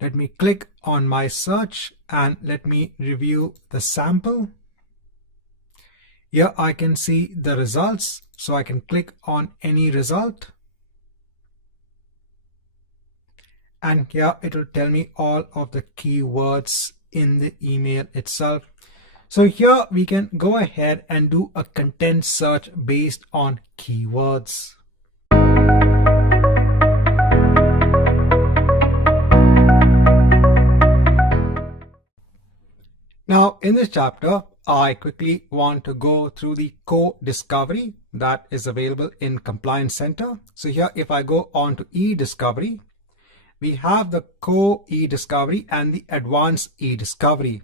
Let me click on my search and let me review the sample. Here I can see the results. So I can click on any result. And here it will tell me all of the keywords in the email itself. So here we can go ahead and do a content search based on keywords. Now in this chapter, I quickly want to go through the co-discovery that is available in Compliance Center. So here if I go on to eDiscovery, we have the co-eDiscovery and the advanced eDiscovery.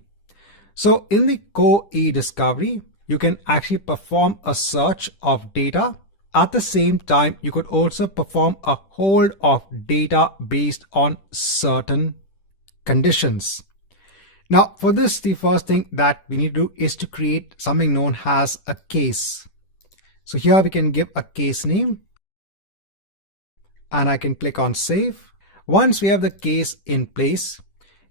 So in the co-eDiscovery, you can actually perform a search of data. At the same time, you could also perform a hold of data based on certain conditions. Now for this, the first thing that we need to do is to create something known as a case. So here we can give a case name and I can click on save. Once we have the case in place,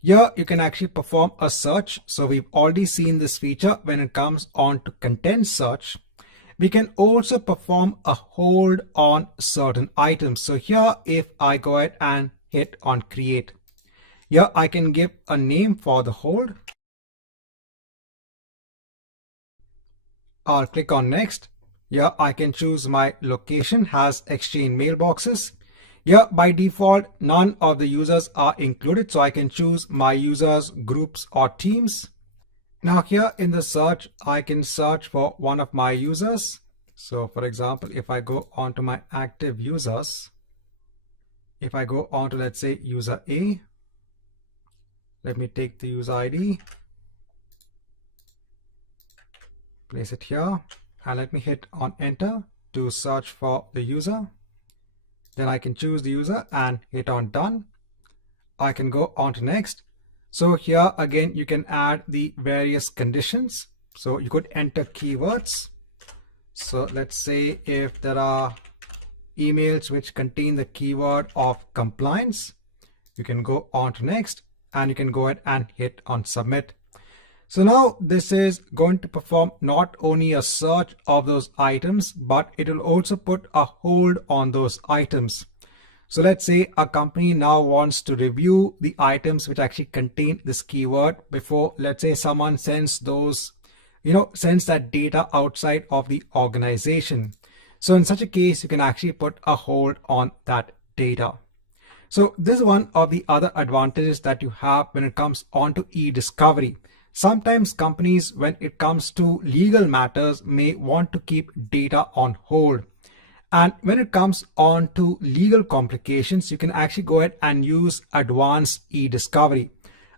here you can actually perform a search. So we've already seen this feature when it comes on to content search. We can also perform a hold on certain items. So here if I go ahead and hit on create, here I can give a name for the hold. I'll click on next. Here I can choose my location as Exchange mailboxes. Here by default, none of the users are included, so I can choose my users, groups or teams. Now here in the search, I can search for one of my users. So for example, if I go on to my active users, if I go on to, let's say, user A, let me take the user ID, place it here. and let me hit on enter to search for the user. Then I can choose the user and hit on done. I can go on to next. So here again, you can add the various conditions. So you could enter keywords. So let's say if there are emails which contain the keyword of compliance, you can go on to next and you can go ahead and hit on submit. So now this is going to perform not only a search of those items, but it will also put a hold on those items. So let's say a company now wants to review the items which actually contain this keyword before, let's say, someone sends those, sends that data outside of the organization. So in such a case, you can actually put a hold on that data. So this is one of the other advantages that you have when it comes on to e-discovery. Sometimes companies, when it comes to legal matters, may want to keep data on hold. And when it comes on to legal complications, you can actually go ahead and use advanced e-discovery.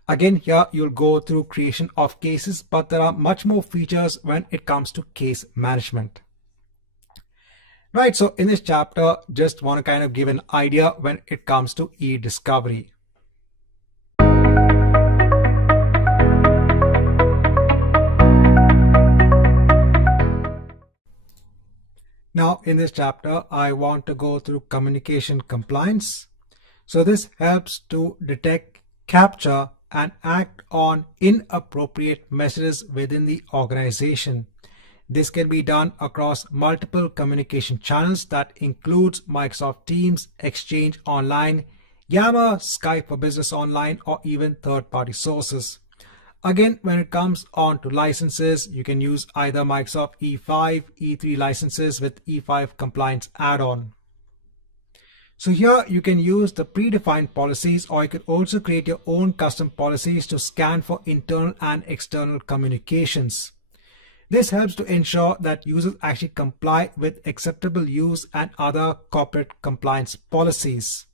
Again, here you'll go through creation of cases, but there are much more features when it comes to case management. Right, so in this chapter, just want to kind of give an idea when it comes to e-discovery. Now in this chapter, I want to go through communication compliance. So this helps to detect, capture, and act on inappropriate messages within the organization. This can be done across multiple communication channels that includes Microsoft Teams, Exchange Online, Yammer, Skype for Business Online, or even third-party sources. Again, when it comes on to licenses, you can use either Microsoft E5, E3 licenses with E5 compliance add-on. So here you can use the predefined policies, or you could also create your own custom policies to scan for internal and external communications. This helps to ensure that users actually comply with acceptable use and other corporate compliance policies.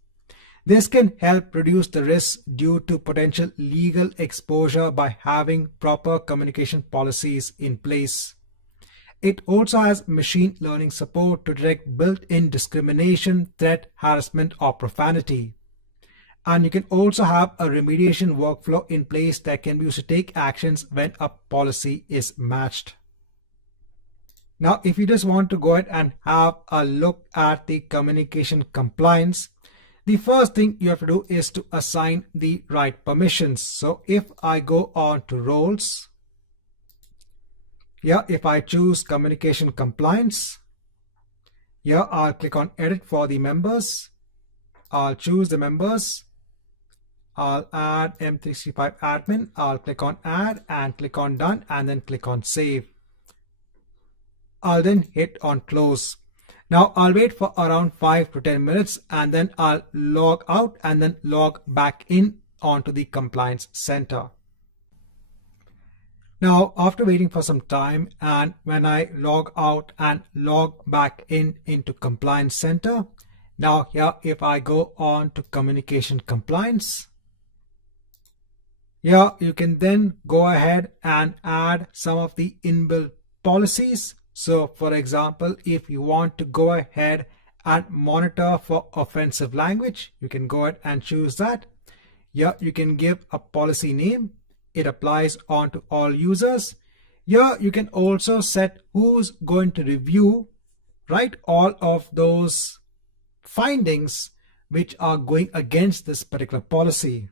This can help reduce the risks due to potential legal exposure by having proper communication policies in place. It also has machine learning support to detect built-in discrimination, threat, harassment, or profanity. And you can also have a remediation workflow in place that can be used to take actions when a policy is matched. Now, if you just want to go ahead and have a look at the communication compliance, the first thing you have to do is to assign the right permissions. So if I go on to roles, here if I choose communication compliance, here I'll click on edit for the members. I'll choose the members. I'll add M365 admin. I'll click on add and click on done and then click on save. I'll then hit on close. Now I'll wait for around 5 to 10 minutes and then I'll log out and then log back in onto the Compliance Center. Now after waiting for some time and when I log out and log back in into Compliance Center, now here if I go on to Communication Compliance, here you can then go ahead and add some of the inbuilt policies. So for example, if you want to go ahead and monitor for offensive language, you can go ahead and choose that. Here you can give a policy name. It applies onto all users. Here you can also set who's going to review, right, all of those findings which are going against this particular policy.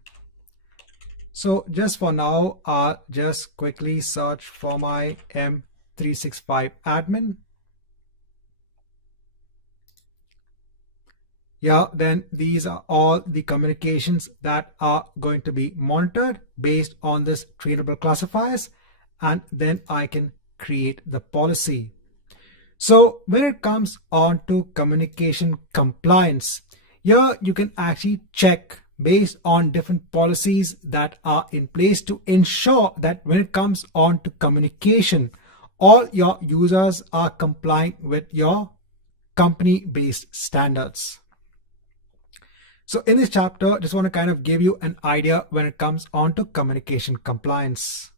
So just for now, I'll just quickly search for my M365 admin. Yeah, then these are all the communications that are going to be monitored based on this treatable classifiers, and then I can create the policy. So when it comes on to communication compliance, here you can actually check based on different policies that are in place to ensure that when it comes on to communication, all your users are complying with your company-based standards. So in this chapter, just want to kind of give you an idea when it comes on to communication compliance.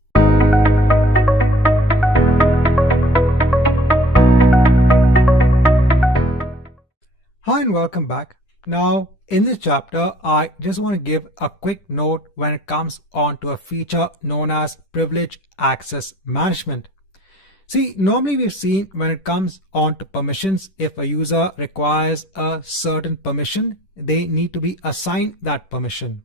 Hi and welcome back. Now, in this chapter, I just want to give a quick note when it comes on to a feature known as privilege access management. See, normally we've seen when it comes on to permissions, if a user requires a certain permission, they need to be assigned that permission.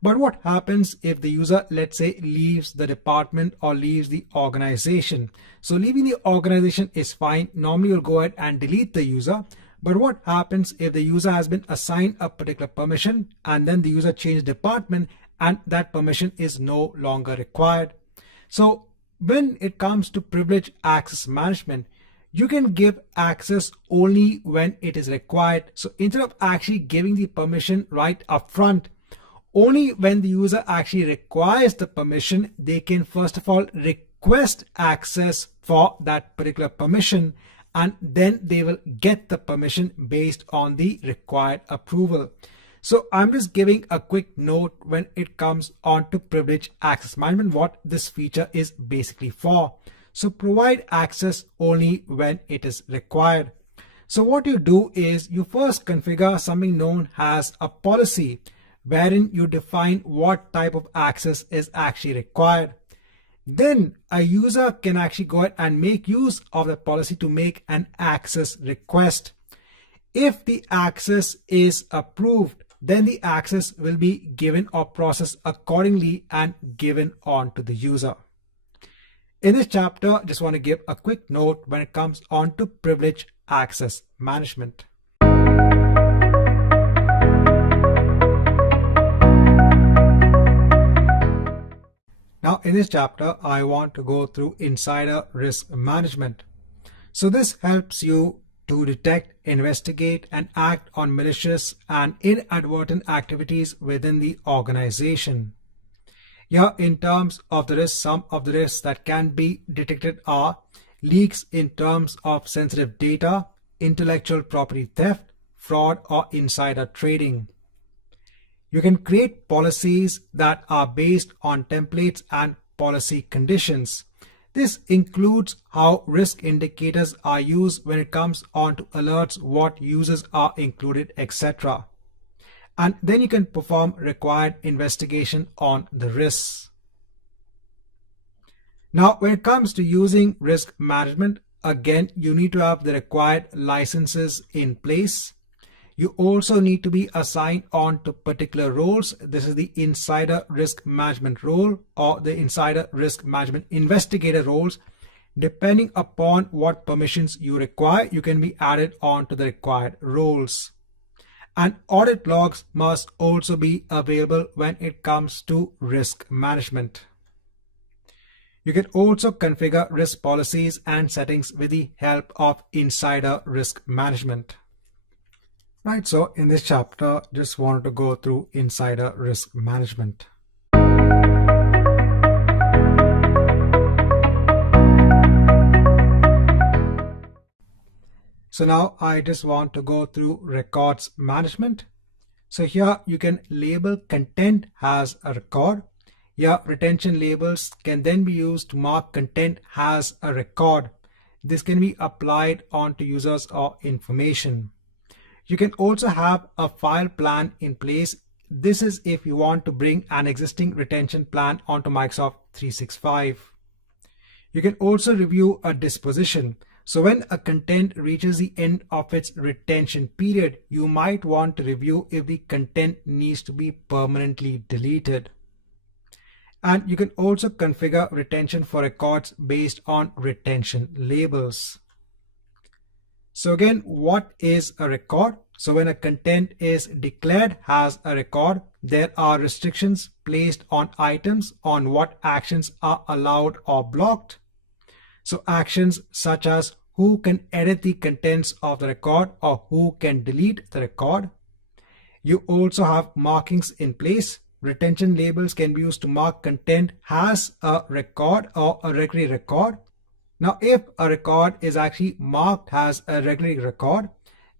But what happens if the user, let's say, leaves the department or leaves the organization? So leaving the organization is fine. Normally you'll go ahead and delete the user. But what happens if the user has been assigned a particular permission and then the user changed department and that permission is no longer required? So when it comes to privilege access management, you can give access only when it is required. So instead of actually giving the permission right up front, only when the user actually requires the permission, they can first of all request access for that particular permission, and then they will get the permission based on the required approval. So I'm just giving a quick note when it comes on to privilege access management, what this feature is basically for. So provide access only when it is required. So what you do is you first configure something known as a policy, wherein you define what type of access is actually required. Then a user can actually go ahead and make use of the policy to make an access request. If the access is approved, then the access will be given or processed accordingly and given on to the user. In this chapter, just want to give a quick note when it comes on to privilege access management. Now in this chapter, I want to go through insider risk management. So this helps you to detect, investigate, and act on malicious and inadvertent activities within the organization. Here, in terms of the risk, some of the risks that can be detected are leaks in terms of sensitive data, intellectual property theft, fraud, or insider trading. You can create policies that are based on templates and policy conditions. This includes how risk indicators are used when it comes on to alerts, what users are included, etc. And then you can perform required investigation on the risks. Now, when it comes to using risk management, again, you need to have the required licenses in place. You also need to be assigned on to particular roles. This is the insider risk management role or the insider risk management investigator roles. Depending upon what permissions you require, you can be added on to the required roles. And audit logs must also be available when it comes to risk management. You can also configure risk policies and settings with the help of insider risk management. Right, so in this chapter, just wanted to go through insider risk management. So now I just want to go through records management. So here you can label content as a record. Here retention labels can then be used to mark content as a record. This can be applied onto users or information. You can also have a file plan in place. This is if you want to bring an existing retention plan onto Microsoft 365. You can also review a disposition. So when a content reaches the end of its retention period, you might want to review if the content needs to be permanently deleted. And you can also configure retention for records based on retention labels. So again, what is a record? So when a content is declared as a record, there are restrictions placed on items on what actions are allowed or blocked. So actions such as who can edit the contents of the record or who can delete the record. You also have markings in place. Retention labels can be used to mark content as a record or a regular record. Now, if a record is actually marked as a regular record,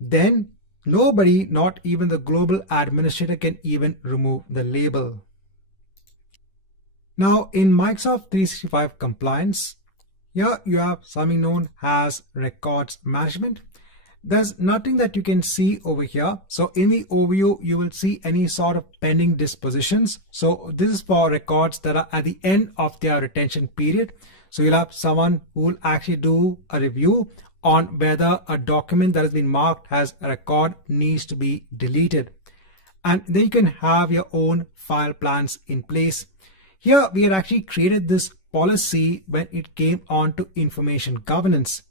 then nobody, not even the global administrator, can even remove the label. Now, in Microsoft 365 compliance, here you have something known as records management. There's nothing that you can see over here. So in the overview, you will see any sort of pending dispositions. So this is for records that are at the end of their retention period. So you'll have someone who will actually do a review on whether a document that has been marked as a record needs to be deleted. And then you can have your own file plans in place. Here we had actually created this policy when it came on to information governance.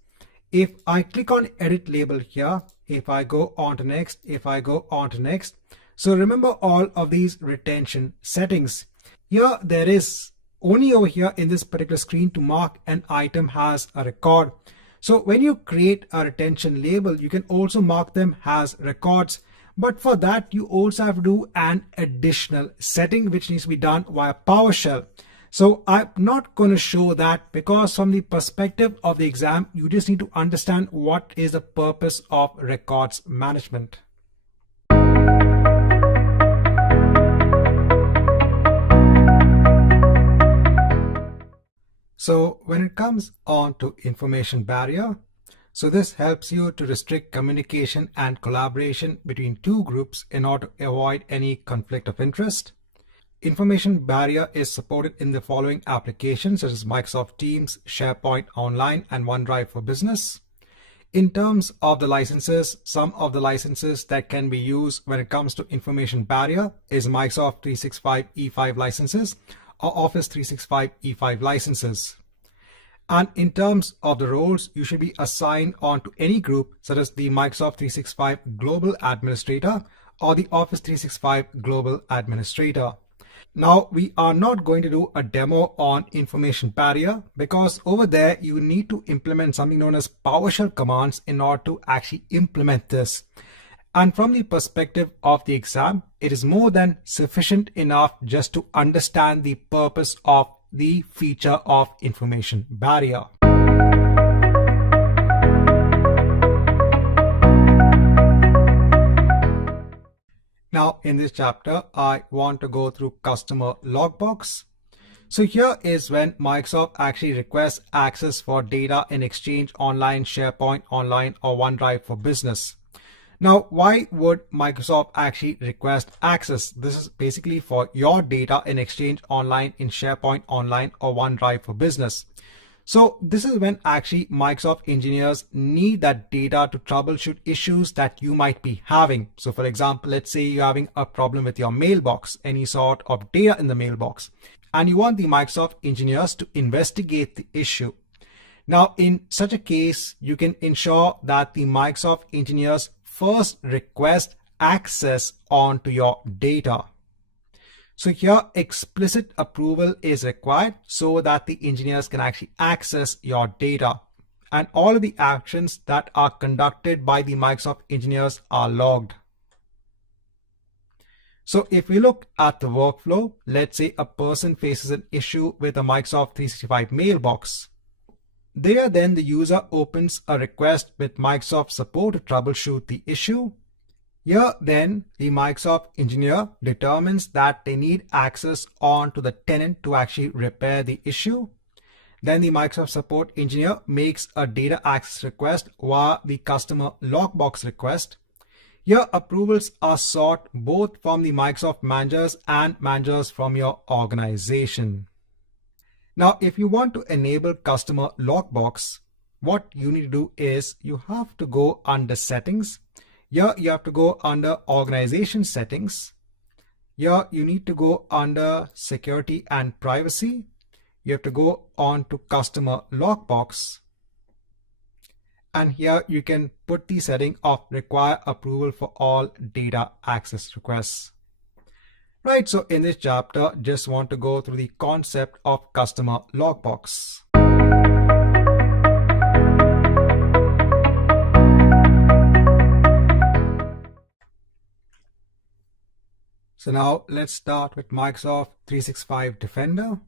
If I click on edit label here, if I go on to next, if I go on to next. So remember all of these retention settings. Here there is only over here in this particular screen to mark an item as a record. So when you create a retention label, you can also mark them as records. But for that, you also have to do an additional setting, which needs to be done via PowerShell. So I'm not going to show that because from the perspective of the exam, you just need to understand what is the purpose of records management. So when it comes on to information barrier, so this helps you to restrict communication and collaboration between two groups in order to avoid any conflict of interest. Information barrier is supported in the following applications such as Microsoft Teams, SharePoint Online, and OneDrive for Business. In terms of the licenses, some of the licenses that can be used when it comes to information barrier is Microsoft 365 E5 licenses or Office 365 E5 licenses. And in terms of the roles, you should be assigned onto any group such as the Microsoft 365 Global Administrator or the Office 365 Global Administrator. Now, we are not going to do a demo on information barrier because over there you need to implement something known as PowerShell commands in order to actually implement this. And from the perspective of the exam, it is more than sufficient enough just to understand the purpose of the feature of information barrier. Now in this chapter, I want to go through customer logbox. So here is when Microsoft actually requests access for data in Exchange Online, SharePoint Online, or OneDrive for Business. Now, why would Microsoft actually request access? This is basically for your data in Exchange Online, in SharePoint Online, or OneDrive for Business. So this is when actually Microsoft engineers need that data to troubleshoot issues that you might be having. So for example, let's say you're having a problem with your mailbox, any sort of data in the mailbox, and you want the Microsoft engineers to investigate the issue. Now, in such a case, you can ensure that the Microsoft engineers first request access onto your data. So here explicit approval is required so that the engineers can actually access your data. And all of the actions that are conducted by the Microsoft engineers are logged. So if we look at the workflow, let's say a person faces an issue with a Microsoft 365 mailbox. There then the user opens a request with Microsoft support to troubleshoot the issue. Here then the Microsoft engineer determines that they need access onto the tenant to actually repair the issue. Then the Microsoft support engineer makes a data access request via the customer logbox request. Here approvals are sought both from the Microsoft managers and managers from your organization. Now, if you want to enable customer logbox, what you need to do is you have to go under settings. Here you have to go under organization settings. Here you need to go under security and privacy. You have to go on to customer logbox. And here you can put the setting of require approval for all data access requests. Right, so in this chapter, just want to go through the concept of customer logbox. So now let's start with Microsoft 365 Defender.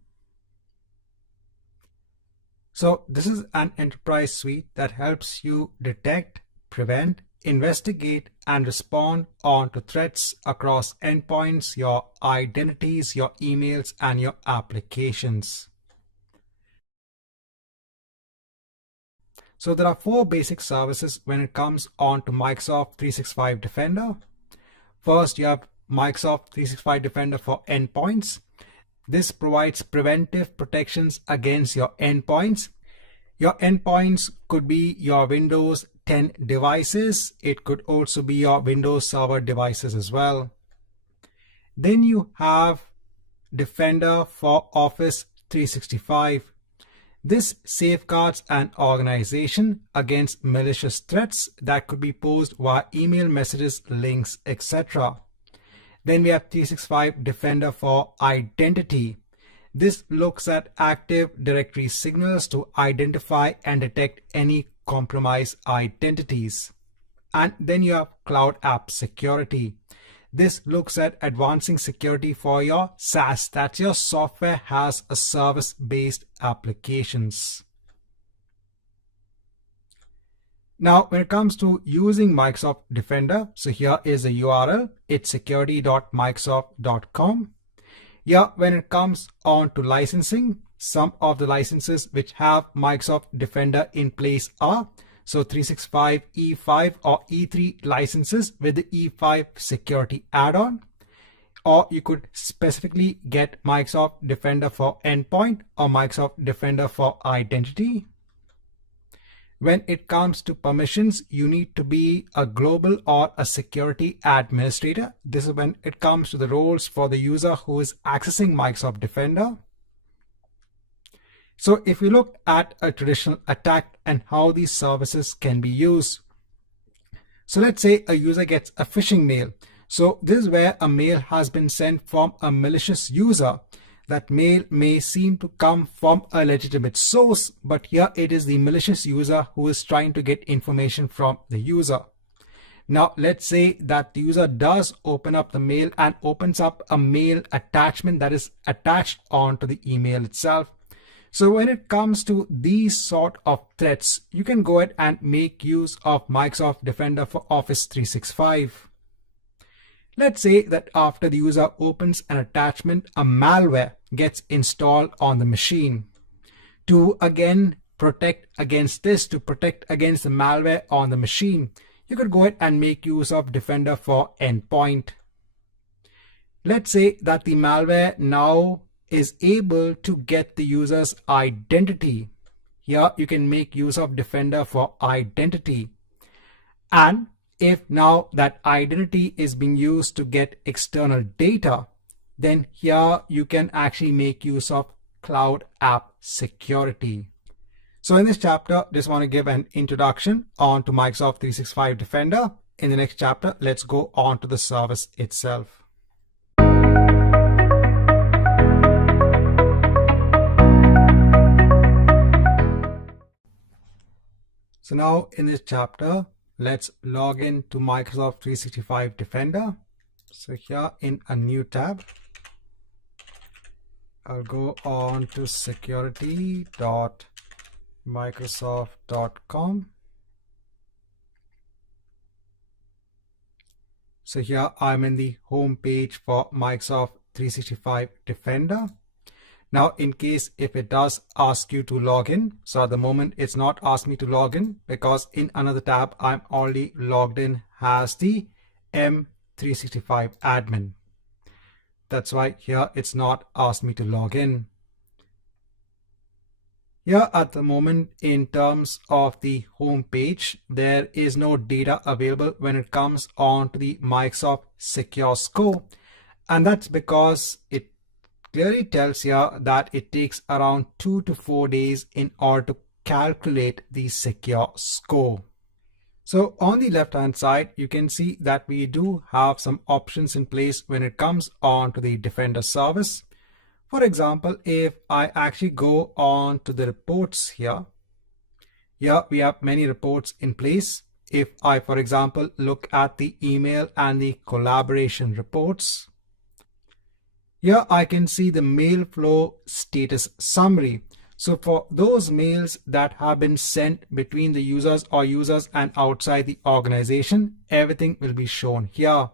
So this is an enterprise suite that helps you detect, prevent, investigate, and respond on to threats across endpoints, your identities, your emails, and your applications. So there are four basic services when it comes on to Microsoft 365 Defender. First, you have Microsoft 365 Defender for endpoints. This provides preventive protections against your endpoints. Your endpoints could be your Windows 10 devices. It could also be your Windows Server devices as well. Then you have Defender for Office 365. This safeguards an organization against malicious threats that could be posed via email messages, links, etc. Then we have 365 Defender for Identity. This looks at Active Directory signals to identify and detect any compromised identities. And then you have Cloud App Security. This looks at advancing security for your SaaS, that's your software as a service-based applications. Now, when it comes to using Microsoft Defender, so here is a URL. It's security.microsoft.com. Here, when it comes on to licensing, some of the licenses which have Microsoft Defender in place are so 365 E5 or E3 licenses with the E5 security add-on, or you could specifically get Microsoft Defender for Endpoint or Microsoft Defender for Identity. When it comes to permissions, you need to be a global or a security administrator. This is when it comes to the roles for the user who is accessing Microsoft Defender. So if we look at a traditional attack and how these services can be used. So let's say a user gets a phishing mail. So this is where a mail has been sent from a malicious user. That mail may seem to come from a legitimate source, but here it is the malicious user who is trying to get information from the user. Now let's say that the user does open up the mail and opens up a mail attachment that is attached onto the email itself. So when it comes to these sort of threats, you can go ahead and make use of Microsoft Defender for Office 365. Let's say that after the user opens an attachment, a malware gets installed on the machine. To again protect against this, to protect against the malware on the machine, you could go ahead and make use of Defender for Endpoint. Let's say that the malware now is able to get the user's identity. Here you can make use of Defender for Identity. And if now that identity is being used to get external data, then here you can actually make use of Cloud App Security. So in this chapter, just want to give an introduction on to Microsoft 365 Defender. In the next chapter, let's go on to the service itself. So now in this chapter, let's log in to Microsoft 365 Defender. So here in a new tab, I'll go on to security.microsoft.com. So here I'm in the home page for Microsoft 365 Defender. Now, in case if it does ask you to log in, so at the moment it's not asked me to log in because in another tab I'm already logged in as the M365 admin. That's why here it's not asked me to log in. Here at the moment, in terms of the home page, there is no data available when it comes on to the Microsoft Secure Score, and that's because it clearly tells here that it takes around 2 to 4 days in order to calculate the secure score. So on the left hand side, you can see that we do have some options in place when it comes on to the Defender service. For example, if I actually go on to the reports here we have many reports in place. If I, for example, look at the email and the collaboration reports, here I can see the mail flow status summary. So for those mails that have been sent between the users or users and outside the organization, everything will be shown here.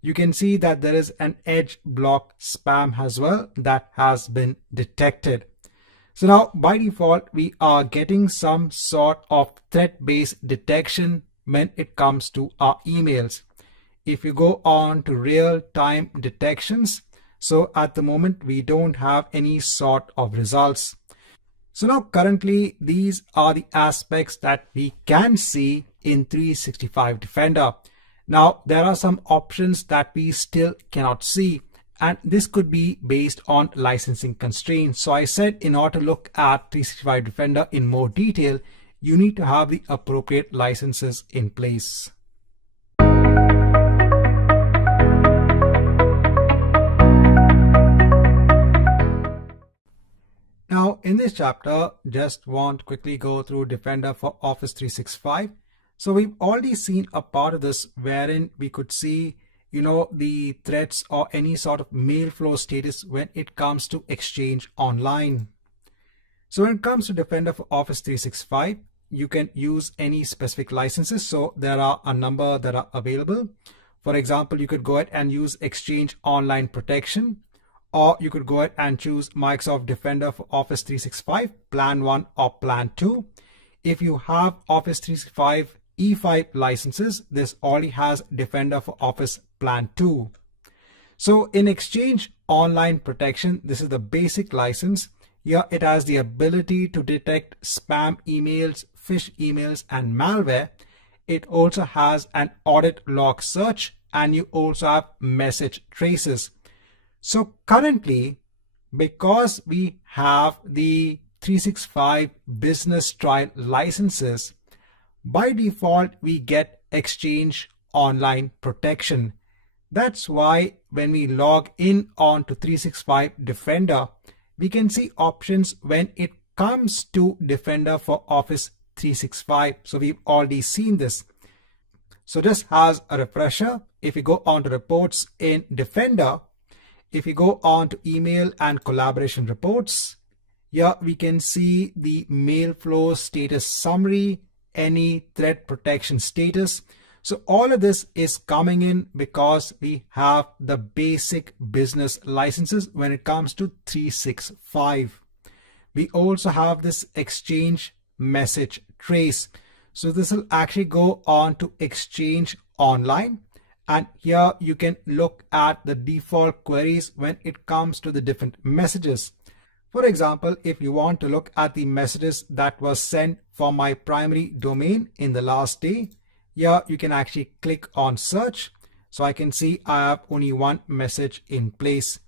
You can see that there is an edge block spam as well that has been detected. So now by default, we are getting some sort of threat-based detection when it comes to our emails. If you go on to real-time detections, so at the moment we don't have any sort of results. So now currently these are the aspects that we can see in 365 Defender. Now there are some options that we still cannot see, and this could be based on licensing constraints. So I said in order to look at 365 Defender in more detail, you need to have the appropriate licenses in place. Now in this chapter, just want to quickly go through Defender for Office 365. So we've already seen a part of this wherein we could see, the threats or any sort of mail flow status when it comes to Exchange Online. So when it comes to Defender for Office 365, you can use any specific licenses. So there are a number that are available. For example, you could go ahead and use Exchange Online Protection, or you could go ahead and choose Microsoft Defender for Office 365 Plan 1 or Plan 2. If you have Office 365 E5 licenses, this already has Defender for Office Plan 2. So in Exchange Online Protection, this is the basic license. Here it has the ability to detect spam emails, phish emails, and malware. It also has an audit log search, and you also have message traces. So currently, because we have the 365 business trial licenses, by default, we get Exchange Online Protection. That's why when we log in onto 365 Defender, we can see options when it comes to Defender for Office 365. So we've already seen this. So just as a refresher, if you go on to reports in Defender, if you go on to email and collaboration reports, here we can see the mail flow status summary, any threat protection status. So all of this is coming in because we have the basic business licenses when it comes to 365. We also have this Exchange message trace. So this will actually go on to Exchange Online. And here you can look at the default queries when it comes to the different messages. For example, if you want to look at the messages that was sent from my primary domain in the last day, here you can actually click on search. So I can see I have only one message in place.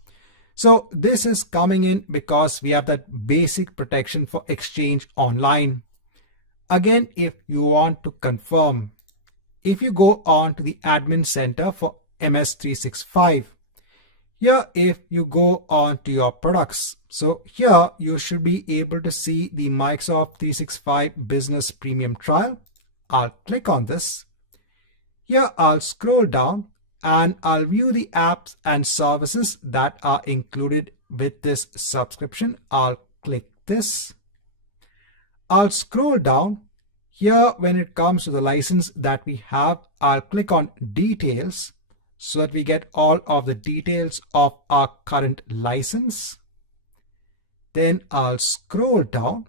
So this is coming in because we have that basic protection for Exchange Online. Again, if you want to confirm, if you go on to the admin center for MS365, here if you go on to your products, so here you should be able to see the Microsoft 365 Business Premium Trial. I'll click on this. Here I'll scroll down and I'll view the apps and services that are included with this subscription. I'll click this. I'll scroll down. Here, when it comes to the license that we have, I'll click on details so that we get all of the details of our current license. Then I'll scroll down.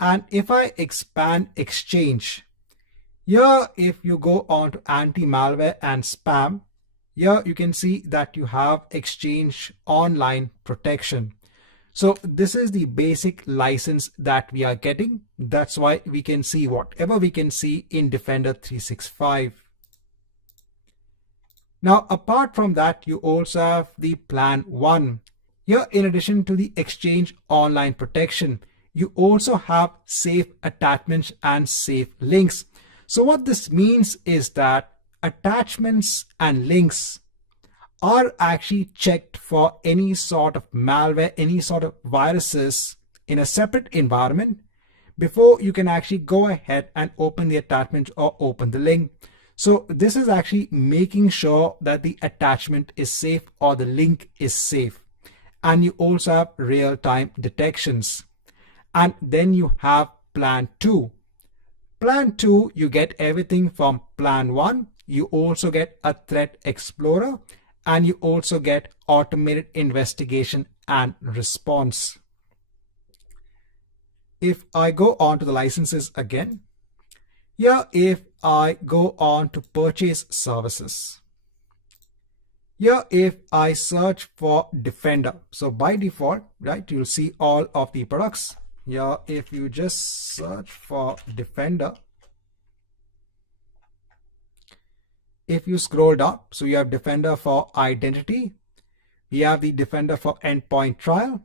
And if I expand Exchange, here if you go on to anti-malware and spam, here you can see that you have Exchange Online Protection. So this is the basic license that we are getting. That's why we can see whatever we can see in Defender 365. Now, apart from that, you also have the Plan 1. Here, in addition to the Exchange Online Protection, you also have safe attachments and safe links. So what this means is that attachments and links are actually checked for any sort of malware, any sort of viruses in a separate environment before you can actually go ahead and open the attachment or open the link. So this is actually making sure that the attachment is safe or the link is safe. And you also have real-time detections. And then you have Plan 2. Plan 2, you get everything from Plan 1. You also get a Threat Explorer. And you also get automated investigation and response. if I go on to the licenses again, here if I go on to purchase services, here if I search for Defender, so by default, right, you'll see all of the products. Here if you just search for Defender, if you scroll down, so you have Defender for Identity, you have the Defender for Endpoint Trial,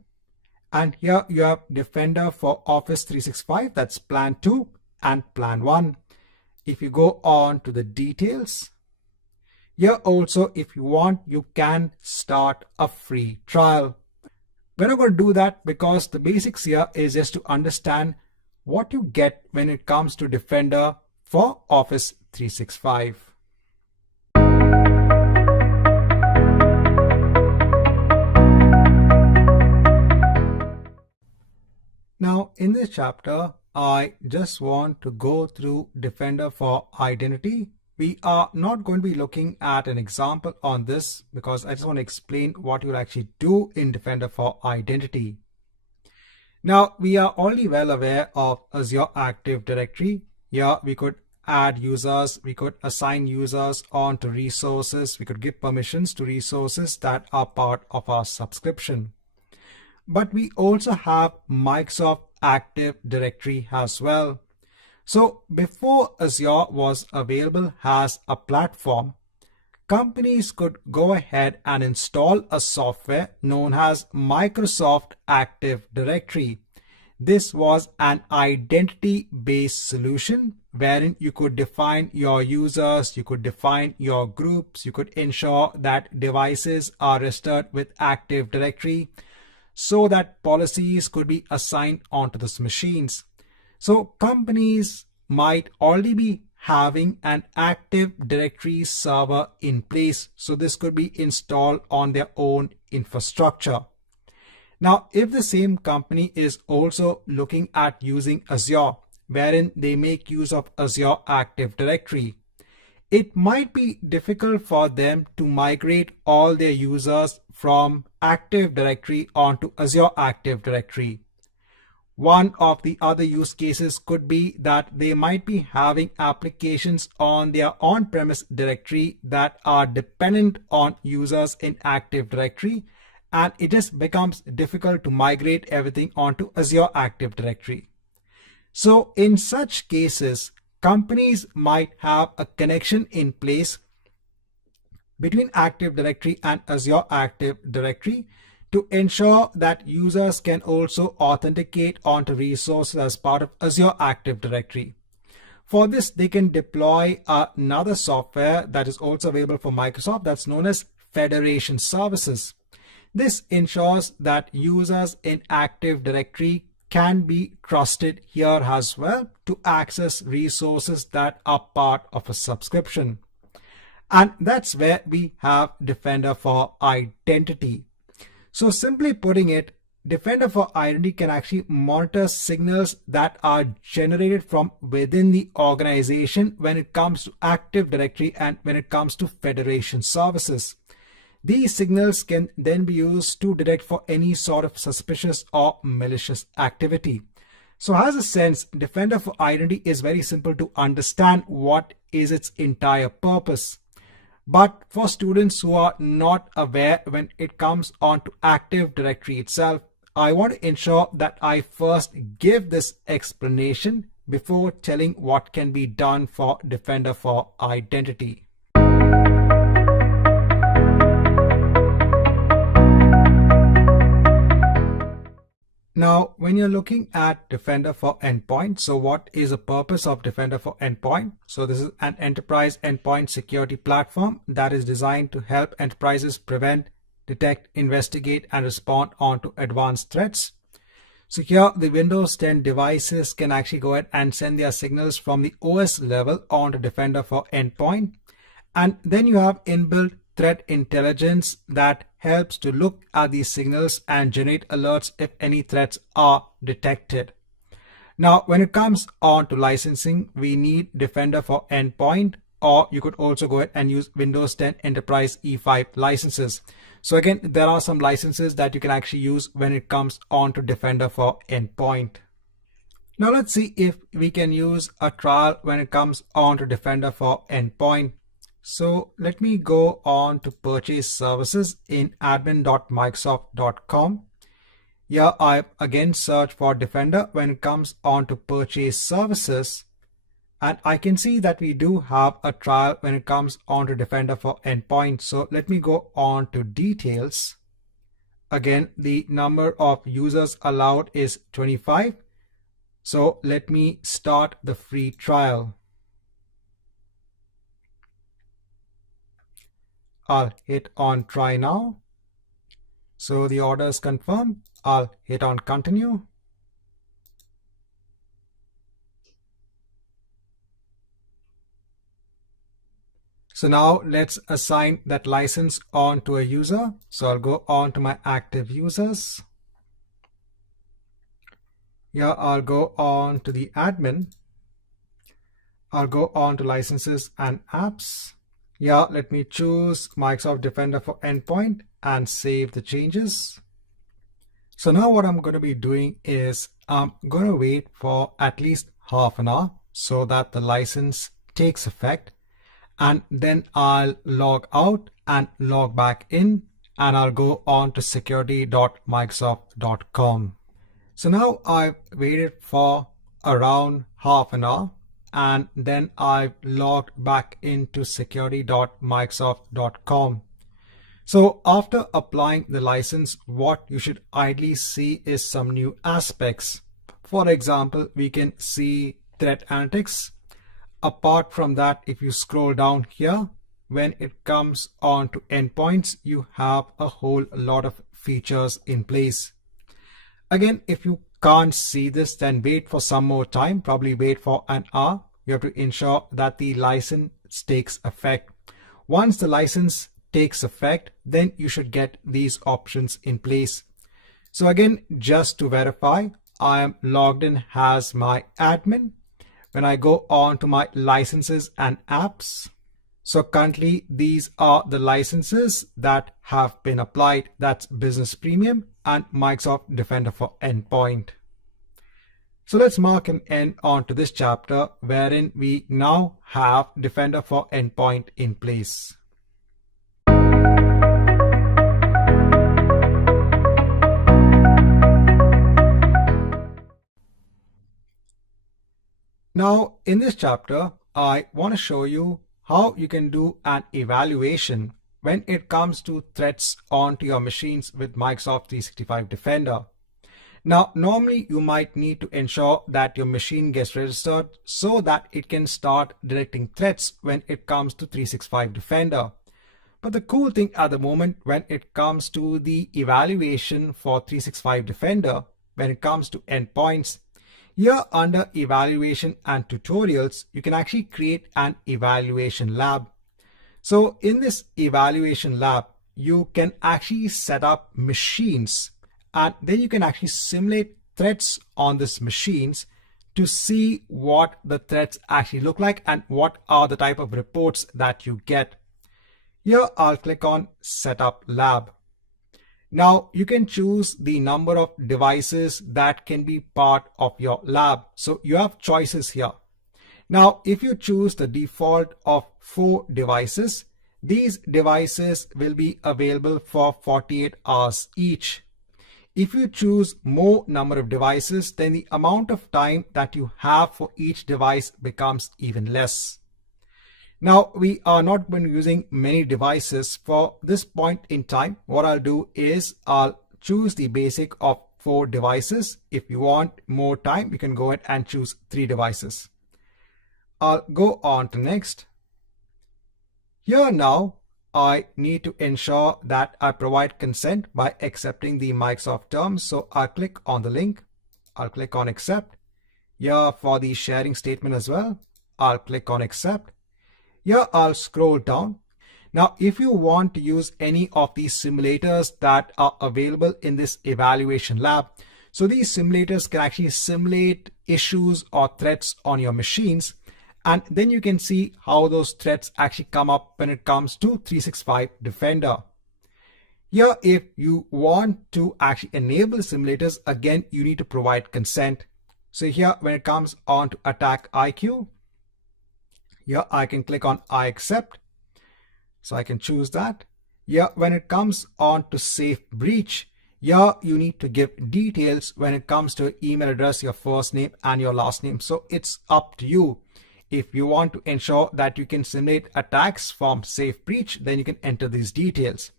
and here you have Defender for Office 365, that's Plan 2 and Plan 1. If you go on to the details, here also, if you want, you can start a free trial. We're not going to do that because the basics here is just to understand what you get when it comes to Defender for Office 365. Now, in this chapter, I just want to go through Defender for Identity. We are not going to be looking at an example on this because I just want to explain what you'll actually do in Defender for Identity. Now, we are already well aware of Azure Active Directory. Here we could add users, we could assign users onto resources, we could give permissions to resources that are part of our subscription. But we also have Microsoft Active Directory as well. So before Azure was available as a platform, companies could go ahead and install a software known as Microsoft Active Directory. This was an identity-based solution wherein you could define your users, you could define your groups, you could ensure that devices are registered with Active Directory, so that policies could be assigned onto those machines. So companies might already be having an Active Directory server in place. So this could be installed on their own infrastructure. Now, if the same company is also looking at using Azure, wherein they make use of Azure Active Directory, it might be difficult for them to migrate all their users from Active Directory onto Azure Active Directory. One of the other use cases could be that they might be having applications on their on-premise directory that are dependent on users in Active Directory, and it just becomes difficult to migrate everything onto Azure Active Directory. So in such cases, companies might have a connection in place between Active Directory and Azure Active Directory to ensure that users can also authenticate onto resources as part of Azure Active Directory. For this, they can deploy another software that is also available for Microsoft that's known as Federation Services. This ensures that users in Active Directory can be trusted here as well to access resources that are part of a subscription. And that's where we have Defender for Identity. So simply putting it, Defender for Identity can actually monitor signals that are generated from within the organization when it comes to Active Directory and when it comes to Federation services. These signals can then be used to detect for any sort of suspicious or malicious activity. So as a sense, Defender for Identity is very simple to understand what is its entire purpose. But for students who are not aware when it comes on to Active Directory itself, I want to ensure that I first give this explanation before telling what can be done for Defender for Identity. Now, when you're looking at Defender for Endpoint, so what is the purpose of Defender for Endpoint? So this is an enterprise endpoint security platform that is designed to help enterprises prevent, detect, investigate, and respond onto advanced threats. So here the Windows 10 devices can actually go ahead and send their signals from the OS level onto Defender for Endpoint. And then you have inbuilt threat intelligence that helps to look at these signals and generate alerts if any threats are detected. Now, when it comes on to licensing, we need Defender for Endpoint, or you could also go ahead and use Windows 10 Enterprise E5 licenses. So again, there are some licenses that you can actually use when it comes on to Defender for Endpoint. Now let's see if we can use a trial when it comes on to Defender for Endpoint. So let me go on to Purchase Services in admin.microsoft.com. Here I again search for Defender when it comes on to Purchase Services. And I can see that we do have a trial when it comes on to Defender for Endpoint. So let me go on to Details. Again, the number of users allowed is 25. So let me start the free trial. I'll hit on Try Now. So the order is confirmed. I'll hit on Continue. So now let's assign that license on to a user. So I'll go on to my active users. Here I'll go on to the admin. I'll go on to licenses and apps. Yeah, let me choose Microsoft Defender for Endpoint and save the changes. So now what I'm going to be doing is I'm going to wait for at least half an hour so that the license takes effect. And then I'll log out and log back in, and I'll go on to security.microsoft.com. So now I've waited for around half an hour, and then I've logged back into security.microsoft.com. So after applying the license, what you should ideally see is some new aspects. For example, we can see threat analytics. Apart from that, if you scroll down here, when it comes on to endpoints, you have a whole lot of features in place. Again, if you can't see this, then wait for some more time, probably wait for an hour. You have to ensure that the license takes effect. Once the license takes effect, then you should get these options in place. So again, just to verify, I am logged in as my admin. When I go on to my licenses and apps, so currently these are the licenses that have been applied. That's Business Premium and Microsoft Defender for Endpoint. So let's mark an end on to this chapter wherein we now have Defender for Endpoint in place. Now, in this chapter, I want to show you how you can do an evaluation when it comes to threats onto your machines with Microsoft 365 Defender. Now, normally you might need to ensure that your machine gets registered so that it can start detecting threats when it comes to 365 Defender. But the cool thing at the moment when it comes to the evaluation for 365 Defender, when it comes to endpoints, here under evaluation and tutorials, you can actually create an evaluation lab. So in this evaluation lab, you can actually set up machines, and then you can actually simulate threats on these machines to see what the threats actually look like and what are the type of reports that you get. Here I'll click on Setup Lab. Now you can choose the number of devices that can be part of your lab. So you have choices here. Now, if you choose the default of 4 devices, these devices will be available for 48 hours each. If you choose more number of devices, then the amount of time that you have for each device becomes even less. Now, we are not going to be using many devices for this point in time. What I'll do is I'll choose the basic of 4 devices. If you want more time, you can go ahead and choose 3 devices. I'll go on to next. Here now, I need to ensure that I provide consent by accepting the Microsoft terms. So I'll click on the link. I'll click on accept. Here for the sharing statement as well, I'll click on accept. Here I'll scroll down. Now, if you want to use any of these simulators that are available in this evaluation lab, so these simulators can actually simulate issues or threats on your machines, and then you can see how those threats actually come up when it comes to 365 Defender. Here, if you want to actually enable simulators, again, you need to provide consent. So here when it comes on to attack IQ, here I can click on I accept. So I can choose that. Here when it comes on to safe breach, here you need to give details when it comes to email address, your first name and your last name. So it's up to you. If you want to ensure that you can simulate attacks from safe breach, then you can enter these details.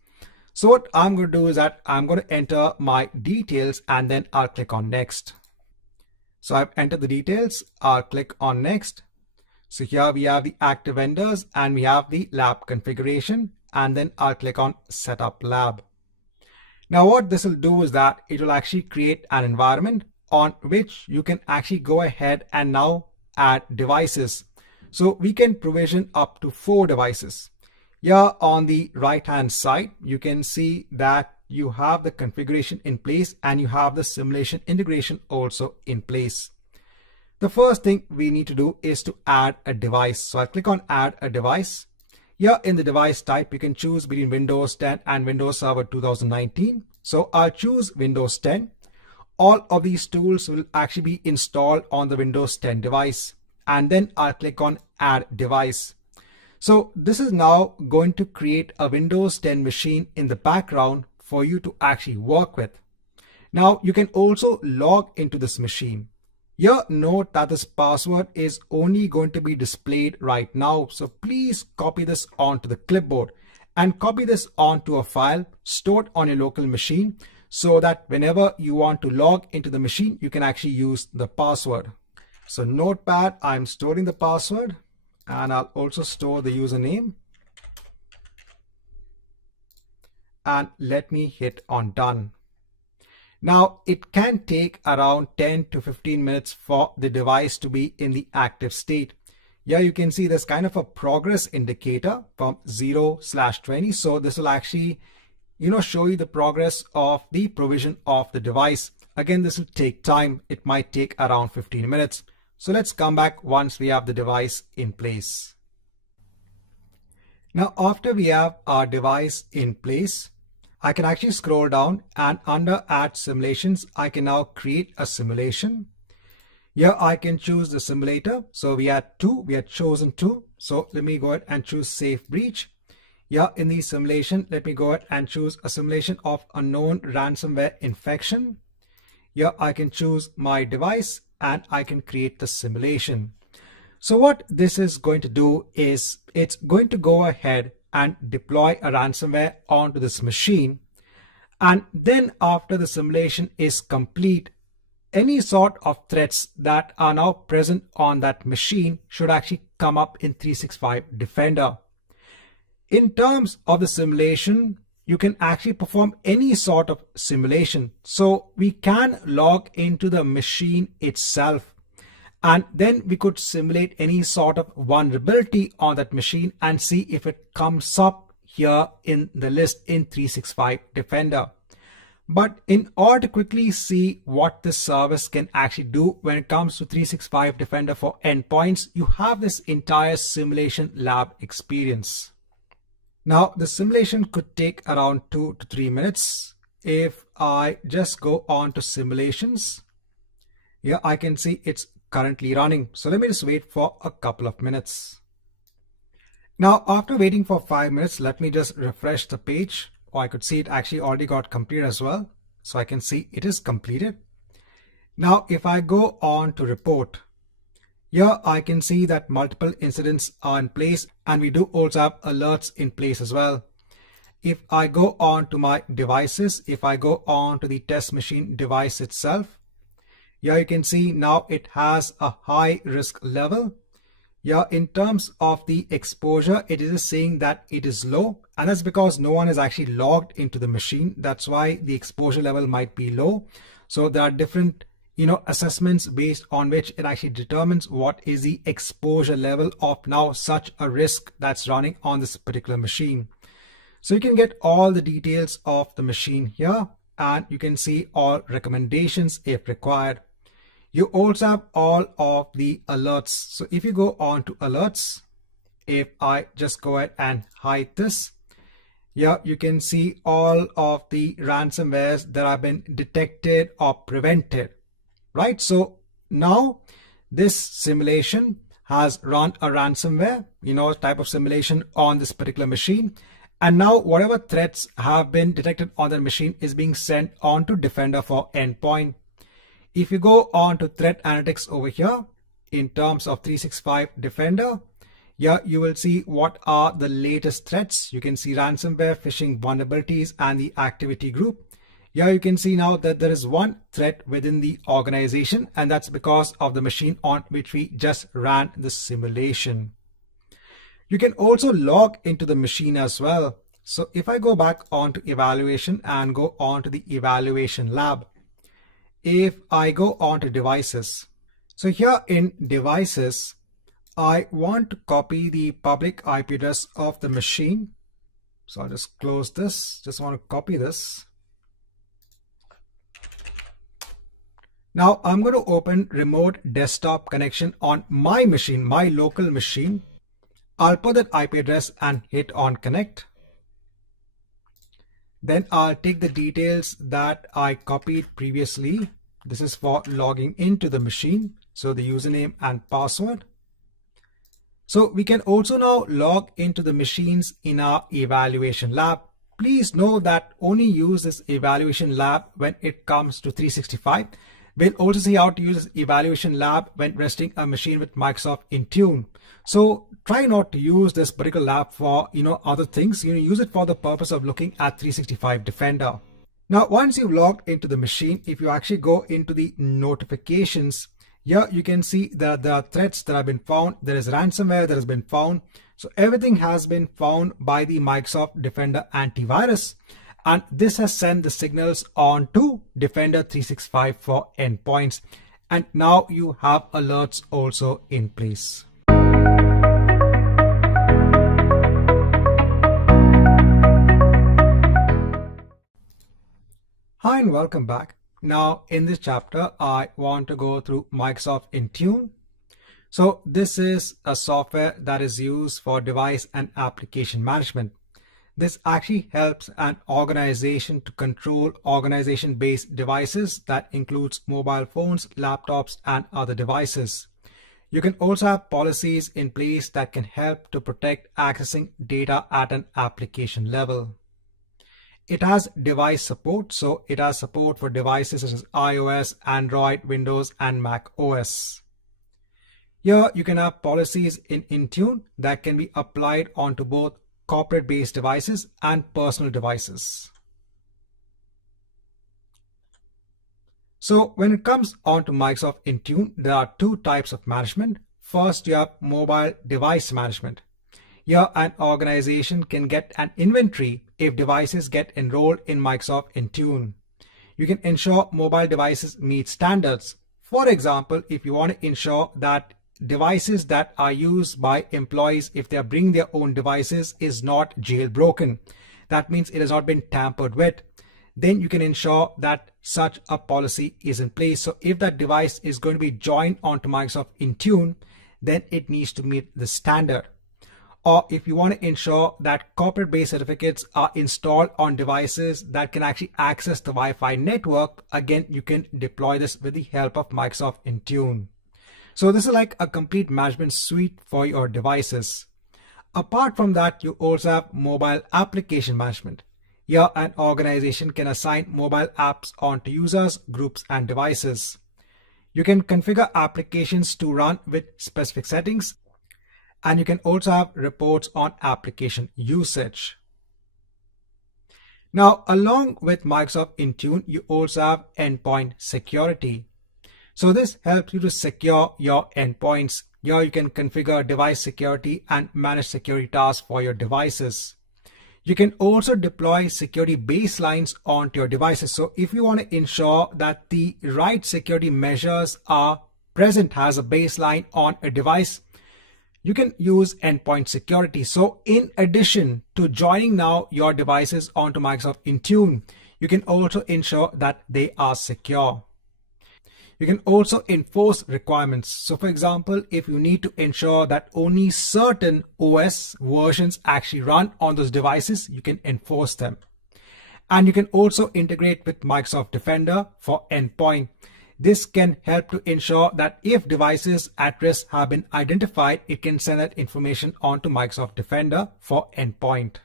So what I'm going to do is that I'm going to enter my details and then I'll click on next. So I've entered the details. I'll click on next. So here we have the active vendors and we have the lab configuration, and then I'll click on setup lab. Now what this will do is that it will actually create an environment on which you can actually go ahead and now add devices. So we can provision up to 4 devices. Here on the right hand side, you can see that you have the configuration in place and you have the simulation integration also in place. The first thing we need to do is to add a device. So I'll click on add a device. Here in the device type, you can choose between Windows 10 and Windows Server 2019. So I'll choose Windows 10. All of these tools will actually be installed on the Windows 10 device. And then I'll click on add device. So this is now going to create a Windows 10 machine in the background for you to actually work with. Now you can also log into this machine. Here, note that this password is only going to be displayed right now. So please copy this onto the clipboard and copy this onto a file stored on your local machine so that whenever you want to log into the machine, you can actually use the password. So Notepad, I'm storing the password and I'll also store the username. And let me hit on done. Now it can take around 10 to 15 minutes for the device to be in the active state. Here you can see there's kind of a progress indicator from 0/20. So this will actually, show you the progress of the provision of the device. Again, this will take time. It might take around 15 minutes. So let's come back once we have the device in place. Now, after we have our device in place, I can actually scroll down and under add simulations, I can now create a simulation. Here I can choose the simulator. So we had chosen 2. So let me go ahead and choose safe breach. Here in the simulation, let me go ahead and choose a simulation of a known ransomware infection. Here I can choose my device and I can create the simulation. So what this is going to do is it's going to go ahead and deploy a ransomware onto this machine. And then after the simulation is complete, any sort of threats that are now present on that machine should actually come up in 365 Defender. In terms of the simulation, you can actually perform any sort of simulation. So we can log into the machine itself, and then we could simulate any sort of vulnerability on that machine and see if it comes up here in the list in 365 Defender. But in order to quickly see what this service can actually do when it comes to 365 Defender for endpoints, you have this entire simulation lab experience. Now, the simulation could take around 2 to 3 minutes. If I just go on to simulations, here I can see it's currently running. So let me just wait for a couple of minutes. Now, after waiting for 5 minutes, let me just refresh the page. Or I could see it actually already got completed as well. So I can see it is completed. Now, if I go on to report, here I can see that multiple incidents are in place and we do also have alerts in place as well. If I go on to my devices, if I go on to the test machine device itself, here you can see now it has a high risk level. Here in terms of the exposure, it is saying that it is low, and that's because no one is actually logged into the machine. That's why the exposure level might be low. So there are different assessments based on which it actually determines what is the exposure level of now such a risk that's running on this particular machine. So you can get all the details of the machine here, and you can see all recommendations if required. You also have all of the alerts. So if you go on to alerts, if I just go ahead and hide this, here you can see all of the ransomwares that have been detected or prevented, right? So Now, this simulation has run a ransomware, type of simulation on this particular machine. And now whatever threats have been detected on the machine is being sent on to Defender for endpoint. If you go on to threat analytics over here, in terms of 365 Defender, here you will see what are the latest threats. You can see ransomware, phishing vulnerabilities, and the activity group. Here you can see now that there is one threat within the organization, and that's because of the machine on which we just ran the simulation. You can also log into the machine as well. So if I go back onto evaluation and go on to the evaluation lab, if I go on to devices, so here in devices, I want to copy the public IP address of the machine. So I'll just close this, just want to copy this. Now I'm going to open remote desktop connection on my machine, my local machine. I'll put that IP address and hit on connect. Then I'll take the details that I copied previously. This is for logging into the machine. So the username and password. So we can also now log into the machines in our evaluation lab. Please know that only use this evaluation lab when it comes to 365. We'll also see how to use this evaluation lab when resting a machine with Microsoft Intune. So try not to use this particular lab for other things. Use it for the purpose of looking at 365 Defender. Now, once you've logged into the machine, if you actually go into the notifications, here you can see that there are threats that have been found. There is ransomware that has been found. So everything has been found by the Microsoft Defender antivirus. And this has sent the signals on to Defender 365 for endpoints. And now you have alerts also in place. Hi and welcome back. Now in this chapter, I want to go through Microsoft Intune. So this is a software that is used for device and application management. This actually helps an organization to control organization-based devices that includes mobile phones, laptops, and other devices. You can also have policies in place that can help to protect accessing data at an application level. It has device support, so it has support for devices such as iOS, Android, Windows, and Mac OS. Here you can have policies in Intune that can be applied onto both corporate-based devices and personal devices. So when it comes on to Microsoft Intune, there are two types of management. First, you have mobile device management. Here, an organization can get an inventory if devices get enrolled in Microsoft Intune. You can ensure mobile devices meet standards. For example, if you want to ensure that devices that are used by employees, if they are bringing their own devices, is not jailbroken. That means it has not been tampered with. Then you can ensure that such a policy is in place. So if that device is going to be joined onto Microsoft Intune, then it needs to meet the standard. Or if you want to ensure that corporate-based certificates are installed on devices that can actually access the Wi-Fi network, again, you can deploy this with the help of Microsoft Intune. So this is like a complete management suite for your devices. Apart from that, you also have mobile application management. Here, an organization can assign mobile apps onto users, groups, and devices. You can configure applications to run with specific settings, and you can also have reports on application usage. Now, along with Microsoft Intune, you also have endpoint security. So this helps you to secure your endpoints. Here you can configure device security and manage security tasks for your devices. You can also deploy security baselines onto your devices. So if you want to ensure that the right security measures are present as a baseline on a device, you can use endpoint security. So in addition to joining now your devices onto Microsoft Intune, you can also ensure that they are secure. You can also enforce requirements. So for example, if you need to ensure that only certain OS versions actually run on those devices, you can enforce them. And you can also integrate with Microsoft Defender for endpoint. This can help to ensure that if devices at risk have been identified, it can send that information onto Microsoft Defender for endpoint.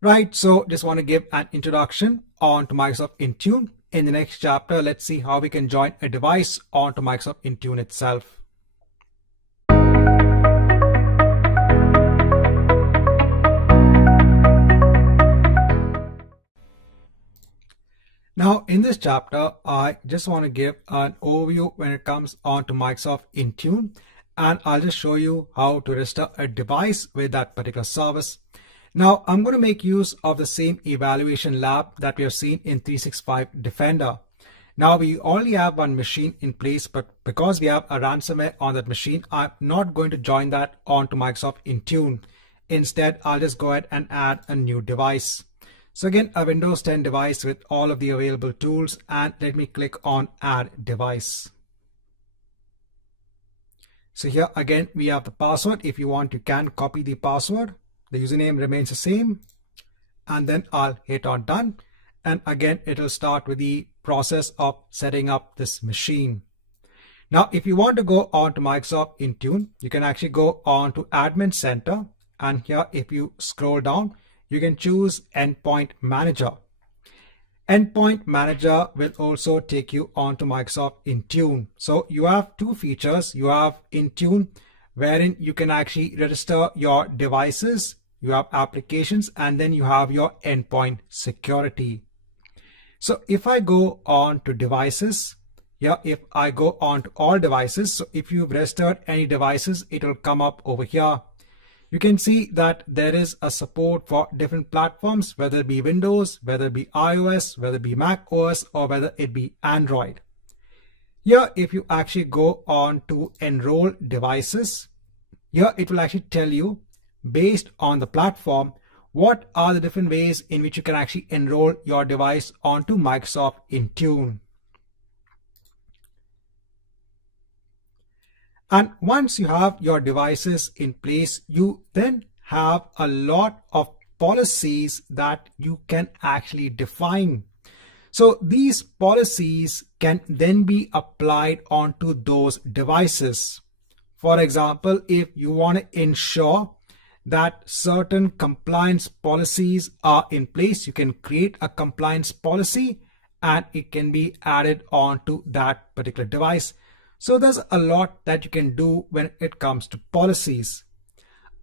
Right, so just want to give an introduction onto Microsoft Intune. In the next chapter, let's see how we can join a device onto Microsoft Intune itself. Now, in this chapter, I just want to give an overview when it comes on to Microsoft Intune, and I'll just show you how to register a device with that particular service. Now, I'm going to make use of the same evaluation lab that we have seen in 365 Defender. Now, we only have one machine in place, but because we have a ransomware on that machine, I'm not going to join that onto Microsoft Intune. Instead, I'll just go ahead and add a new device. So again, a Windows 10 device with all of the available tools, and let me click on Add Device. So here again, we have the password. If you want, you can copy the password. The username remains the same, and then I'll hit on Done. And again, it will start with the process of setting up this machine. Now, if you want to go on to Microsoft Intune, you can actually go on to Admin Center, and here if you scroll down, you can choose Endpoint Manager. Endpoint Manager will also take you onto Microsoft Intune. So you have two features. You have Intune, wherein you can actually register your devices, you have applications, and then you have your endpoint security. So if I go on to devices, if I go on to all devices, so if you've registered any devices, it will come up over here. You can see that there is a support for different platforms, whether it be Windows, whether it be iOS, whether it be Mac OS, or whether it be Android. Here, if you actually go on to enroll devices, here it will actually tell you based on the platform, what are the different ways in which you can actually enroll your device onto Microsoft Intune. And once you have your devices in place, you then have a lot of policies that you can actually define. So these policies can then be applied onto those devices. For example, if you want to ensure that certain compliance policies are in place, you can create a compliance policy and it can be added onto that particular device. So there's a lot that you can do when it comes to policies.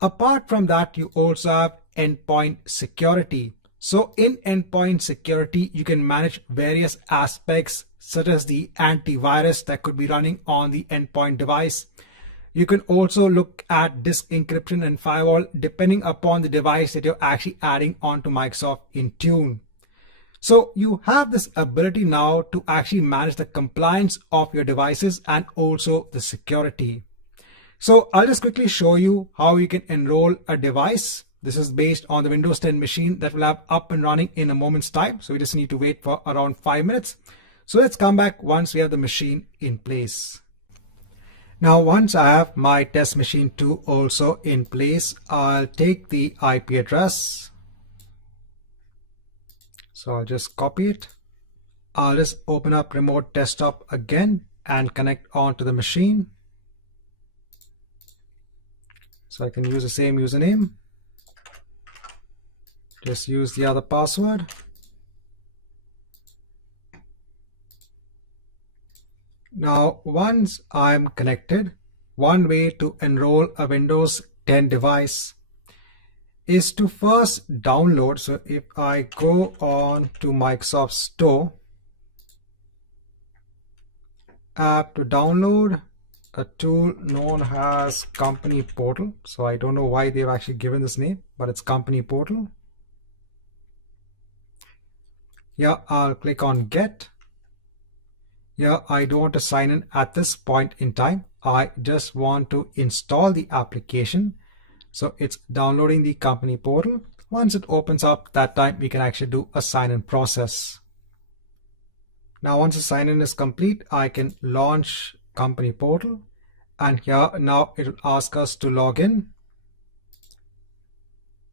Apart from that, you also have endpoint security. So in endpoint security, you can manage various aspects such as the antivirus that could be running on the endpoint device. You can also look at disk encryption and firewall depending upon the device that you're actually adding onto Microsoft Intune. So you have this ability now to actually manage the compliance of your devices and also the security. So I'll just quickly show you how you can enroll a device. This is based on the Windows 10 machine that will have up and running in a moment's time. So we just need to wait for around 5 minutes. So let's come back once we have the machine in place. Now, once I have my test machine 2 also in place, I'll take the IP address. So I'll just copy it. I'll just open up remote desktop again and connect onto the machine. So I can use the same username. Just use the other password. Now, once I'm connected, one way to enroll a Windows 10 device is to first download. So if I go on to Microsoft Store, app to download a tool known as Company Portal. So I don't know why they've actually given this name, but it's Company Portal. Here I'll click on Get. Here I don't want to sign in at this point in time. I just want to install the application. So it's downloading the Company Portal. Once it opens up, that time we can actually do a sign-in process. Now once the sign-in is complete, I can launch Company Portal, and here now it will ask us to log in.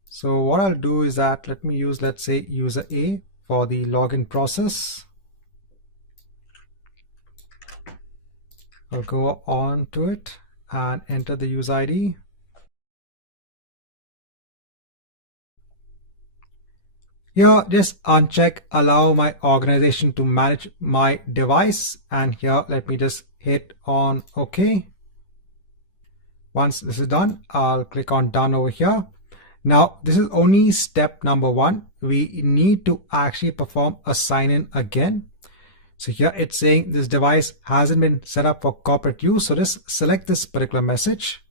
So what I'll do is that let me use, let's say, user A for the login process. I'll go on to it and enter the user ID. Here, just uncheck allow my organization to manage my device, and here let me just hit on OK. Once this is done, I'll click on done over here. Now, this is only step number 1. We need to actually perform a sign-in again. So here it's saying this device hasn't been set up for corporate use. So just select this particular message.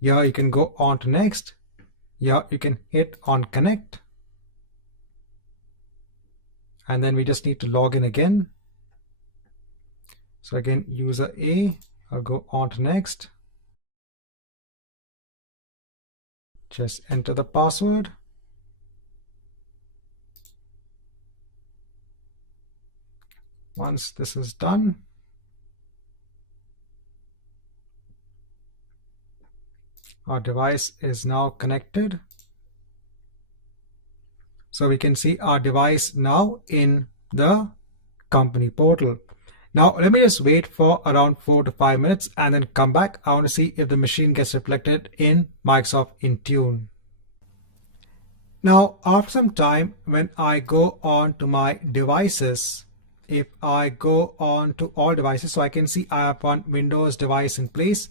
Here you can go on to next. Here you can hit on connect. And then we just need to log in again. So again, user A, I'll go on to next. Just enter the password. Once this is done, our device is now connected. So we can see our device now in the company portal. Now let me just wait for around 4 to 5 minutes and then come back. I want to see if the machine gets reflected in Microsoft Intune. Now after some time, when I go on to my devices, if I go on to all devices, so I can see I have one Windows device in place.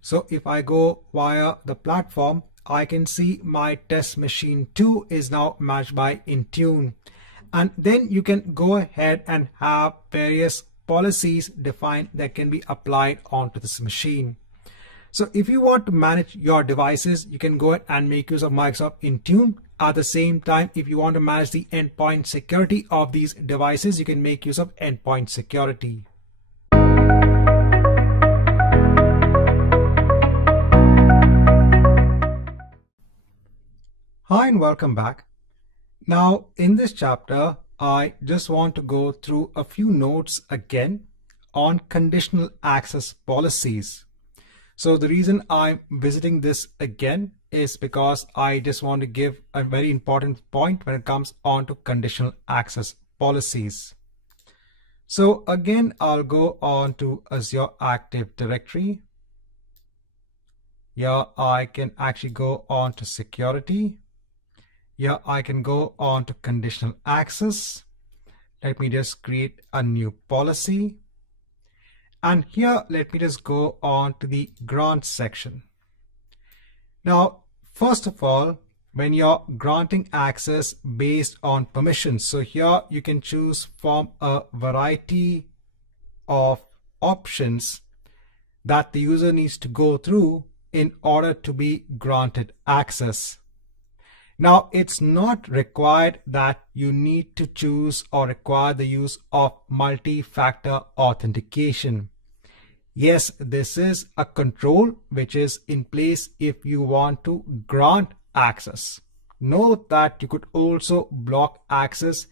So if I go via the platform, I can see my test machine 2 is now managed by Intune. And then you can go ahead and have various policies defined that can be applied onto this machine. So if you want to manage your devices, you can go ahead and make use of Microsoft Intune. At the same time, if you want to manage the endpoint security of these devices, you can make use of endpoint security. Hi and welcome back. Now in this chapter, I just want to go through a few notes again on conditional access policies. So the reason I'm visiting this again is because I just want to give a very important point when it comes on to conditional access policies. So again, I'll go on to Azure Active Directory. Here I can actually go on to security. Here I can go on to conditional access. Let me just create a new policy. And here, let me just go on to the grant section. Now, first of all, when you're granting access based on permissions, so here you can choose from a variety of options that the user needs to go through in order to be granted access. Now, it's not required that you need to choose or require the use of multi-factor authentication. Yes, this is a control which is in place if you want to grant access. Note that you could also block access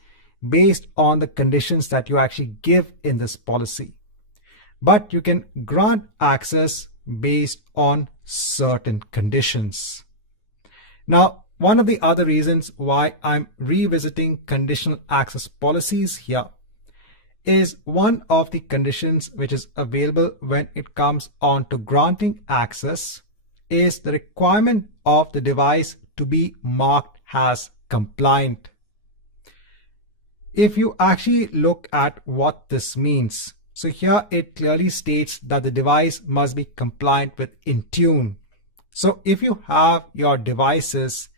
based on the conditions that you actually give in this policy. But you can grant access based on certain conditions. Now, one of the other reasons why I'm revisiting conditional access policies here is one of the conditions which is available when it comes on to granting access is the requirement of the device to be marked as compliant. If you actually look at what this means, so here it clearly states that the device must be compliant with Intune. So if you have your devices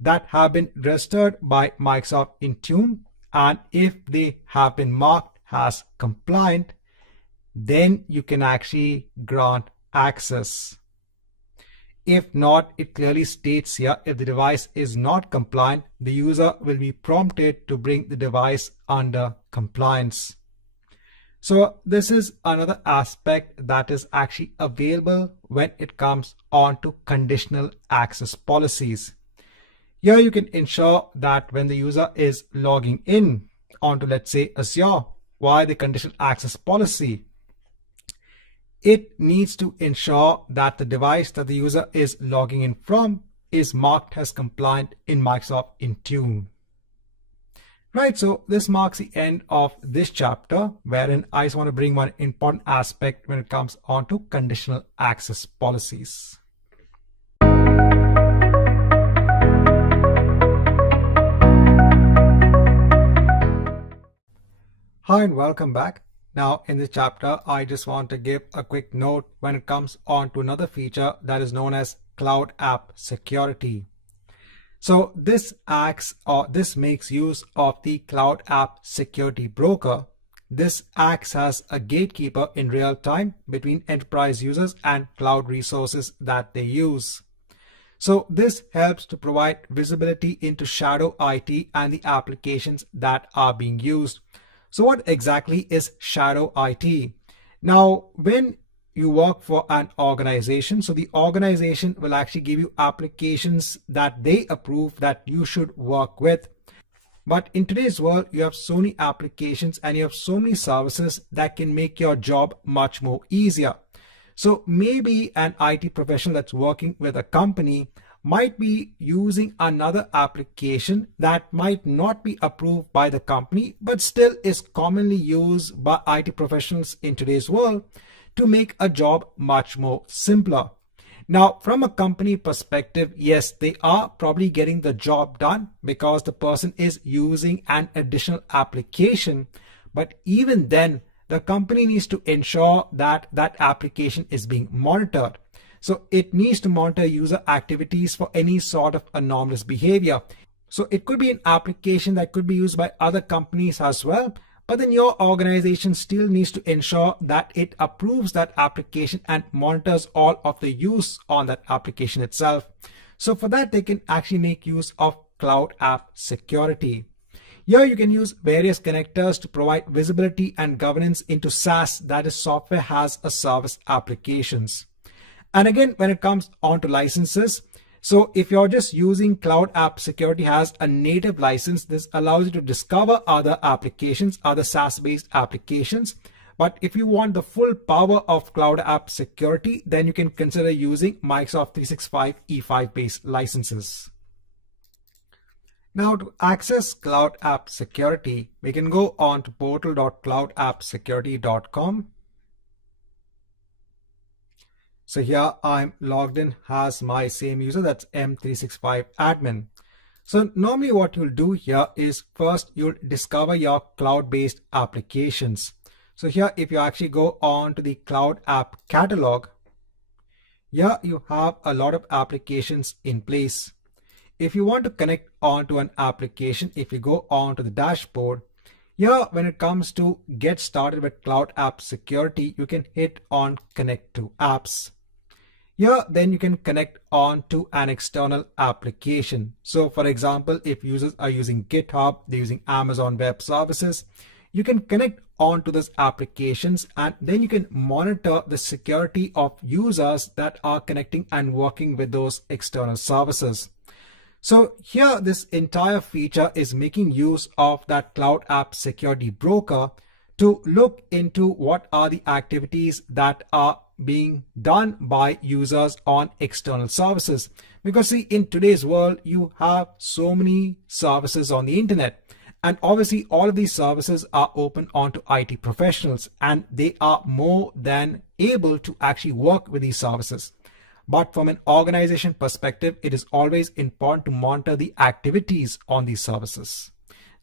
that have been registered by Microsoft Intune, and if they have been marked as compliant, then you can actually grant access. If not, it clearly states here, if the device is not compliant, the user will be prompted to bring the device under compliance. So this is another aspect that is actually available when it comes on to conditional access policies. Here you can ensure that when the user is logging in onto, let's say, Azure via the conditional access policy, it needs to ensure that the device that the user is logging in from is marked as compliant in Microsoft Intune. Right, so this marks the end of this chapter, wherein I just want to bring one important aspect when it comes on to conditional access policies. Hi and welcome back. Now in this chapter, I just want to give a quick note when it comes on to another feature that is known as Cloud App Security. So this makes use of the Cloud App Security Broker. This acts as a gatekeeper in real time between enterprise users and cloud resources that they use. So this helps to provide visibility into shadow IT and the applications that are being used. So what exactly is shadow IT? Now, when you work for an organization, so the organization will actually give you applications that they approve that you should work with. But in today's world, you have so many applications and you have so many services that can make your job much more easier. So maybe an IT professional that's working with a company might be using another application that might not be approved by the company, but still is commonly used by IT professionals in today's world to make a job much more simpler. Now, from a company perspective, yes, they are probably getting the job done because the person is using an additional application. But even then, the company needs to ensure that that application is being monitored. So it needs to monitor user activities for any sort of anomalous behavior. So it could be an application that could be used by other companies as well, but then your organization still needs to ensure that it approves that application and monitors all of the use on that application itself. So for that, they can actually make use of Cloud App Security. Here you can use various connectors to provide visibility and governance into SaaS, that is software as a service applications. And again, when it comes on to licenses, so if you're just using Cloud App Security as a native license, this allows you to discover other applications, other SaaS-based applications. But if you want the full power of Cloud App Security, then you can consider using Microsoft 365 E5-based licenses. Now to access Cloud App Security, we can go on to portal.cloudappsecurity.com. So here I'm logged in as my same user, that's M365 admin. So normally what you'll do here is first you'll discover your cloud-based applications. So here if you actually go on to the Cloud App Catalog, here you have a lot of applications in place. If you want to connect on to an application, if you go on to the dashboard, here when it comes to get started with Cloud App Security, you can hit on Connect to Apps. Here, then you can connect on to an external application. So for example, if users are using GitHub, they're using Amazon Web Services, you can connect on to those applications and then you can monitor the security of users that are connecting and working with those external services. So here, this entire feature is making use of that Cloud App Security Broker to look into what are the activities that are being done by users on external services. Because see, in today's world, you have so many services on the internet. And obviously, all of these services are open onto IT professionals and they are more than able to actually work with these services. But from an organization perspective, it is always important to monitor the activities on these services.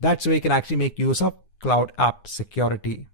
That's where you can actually make use of Cloud App Security.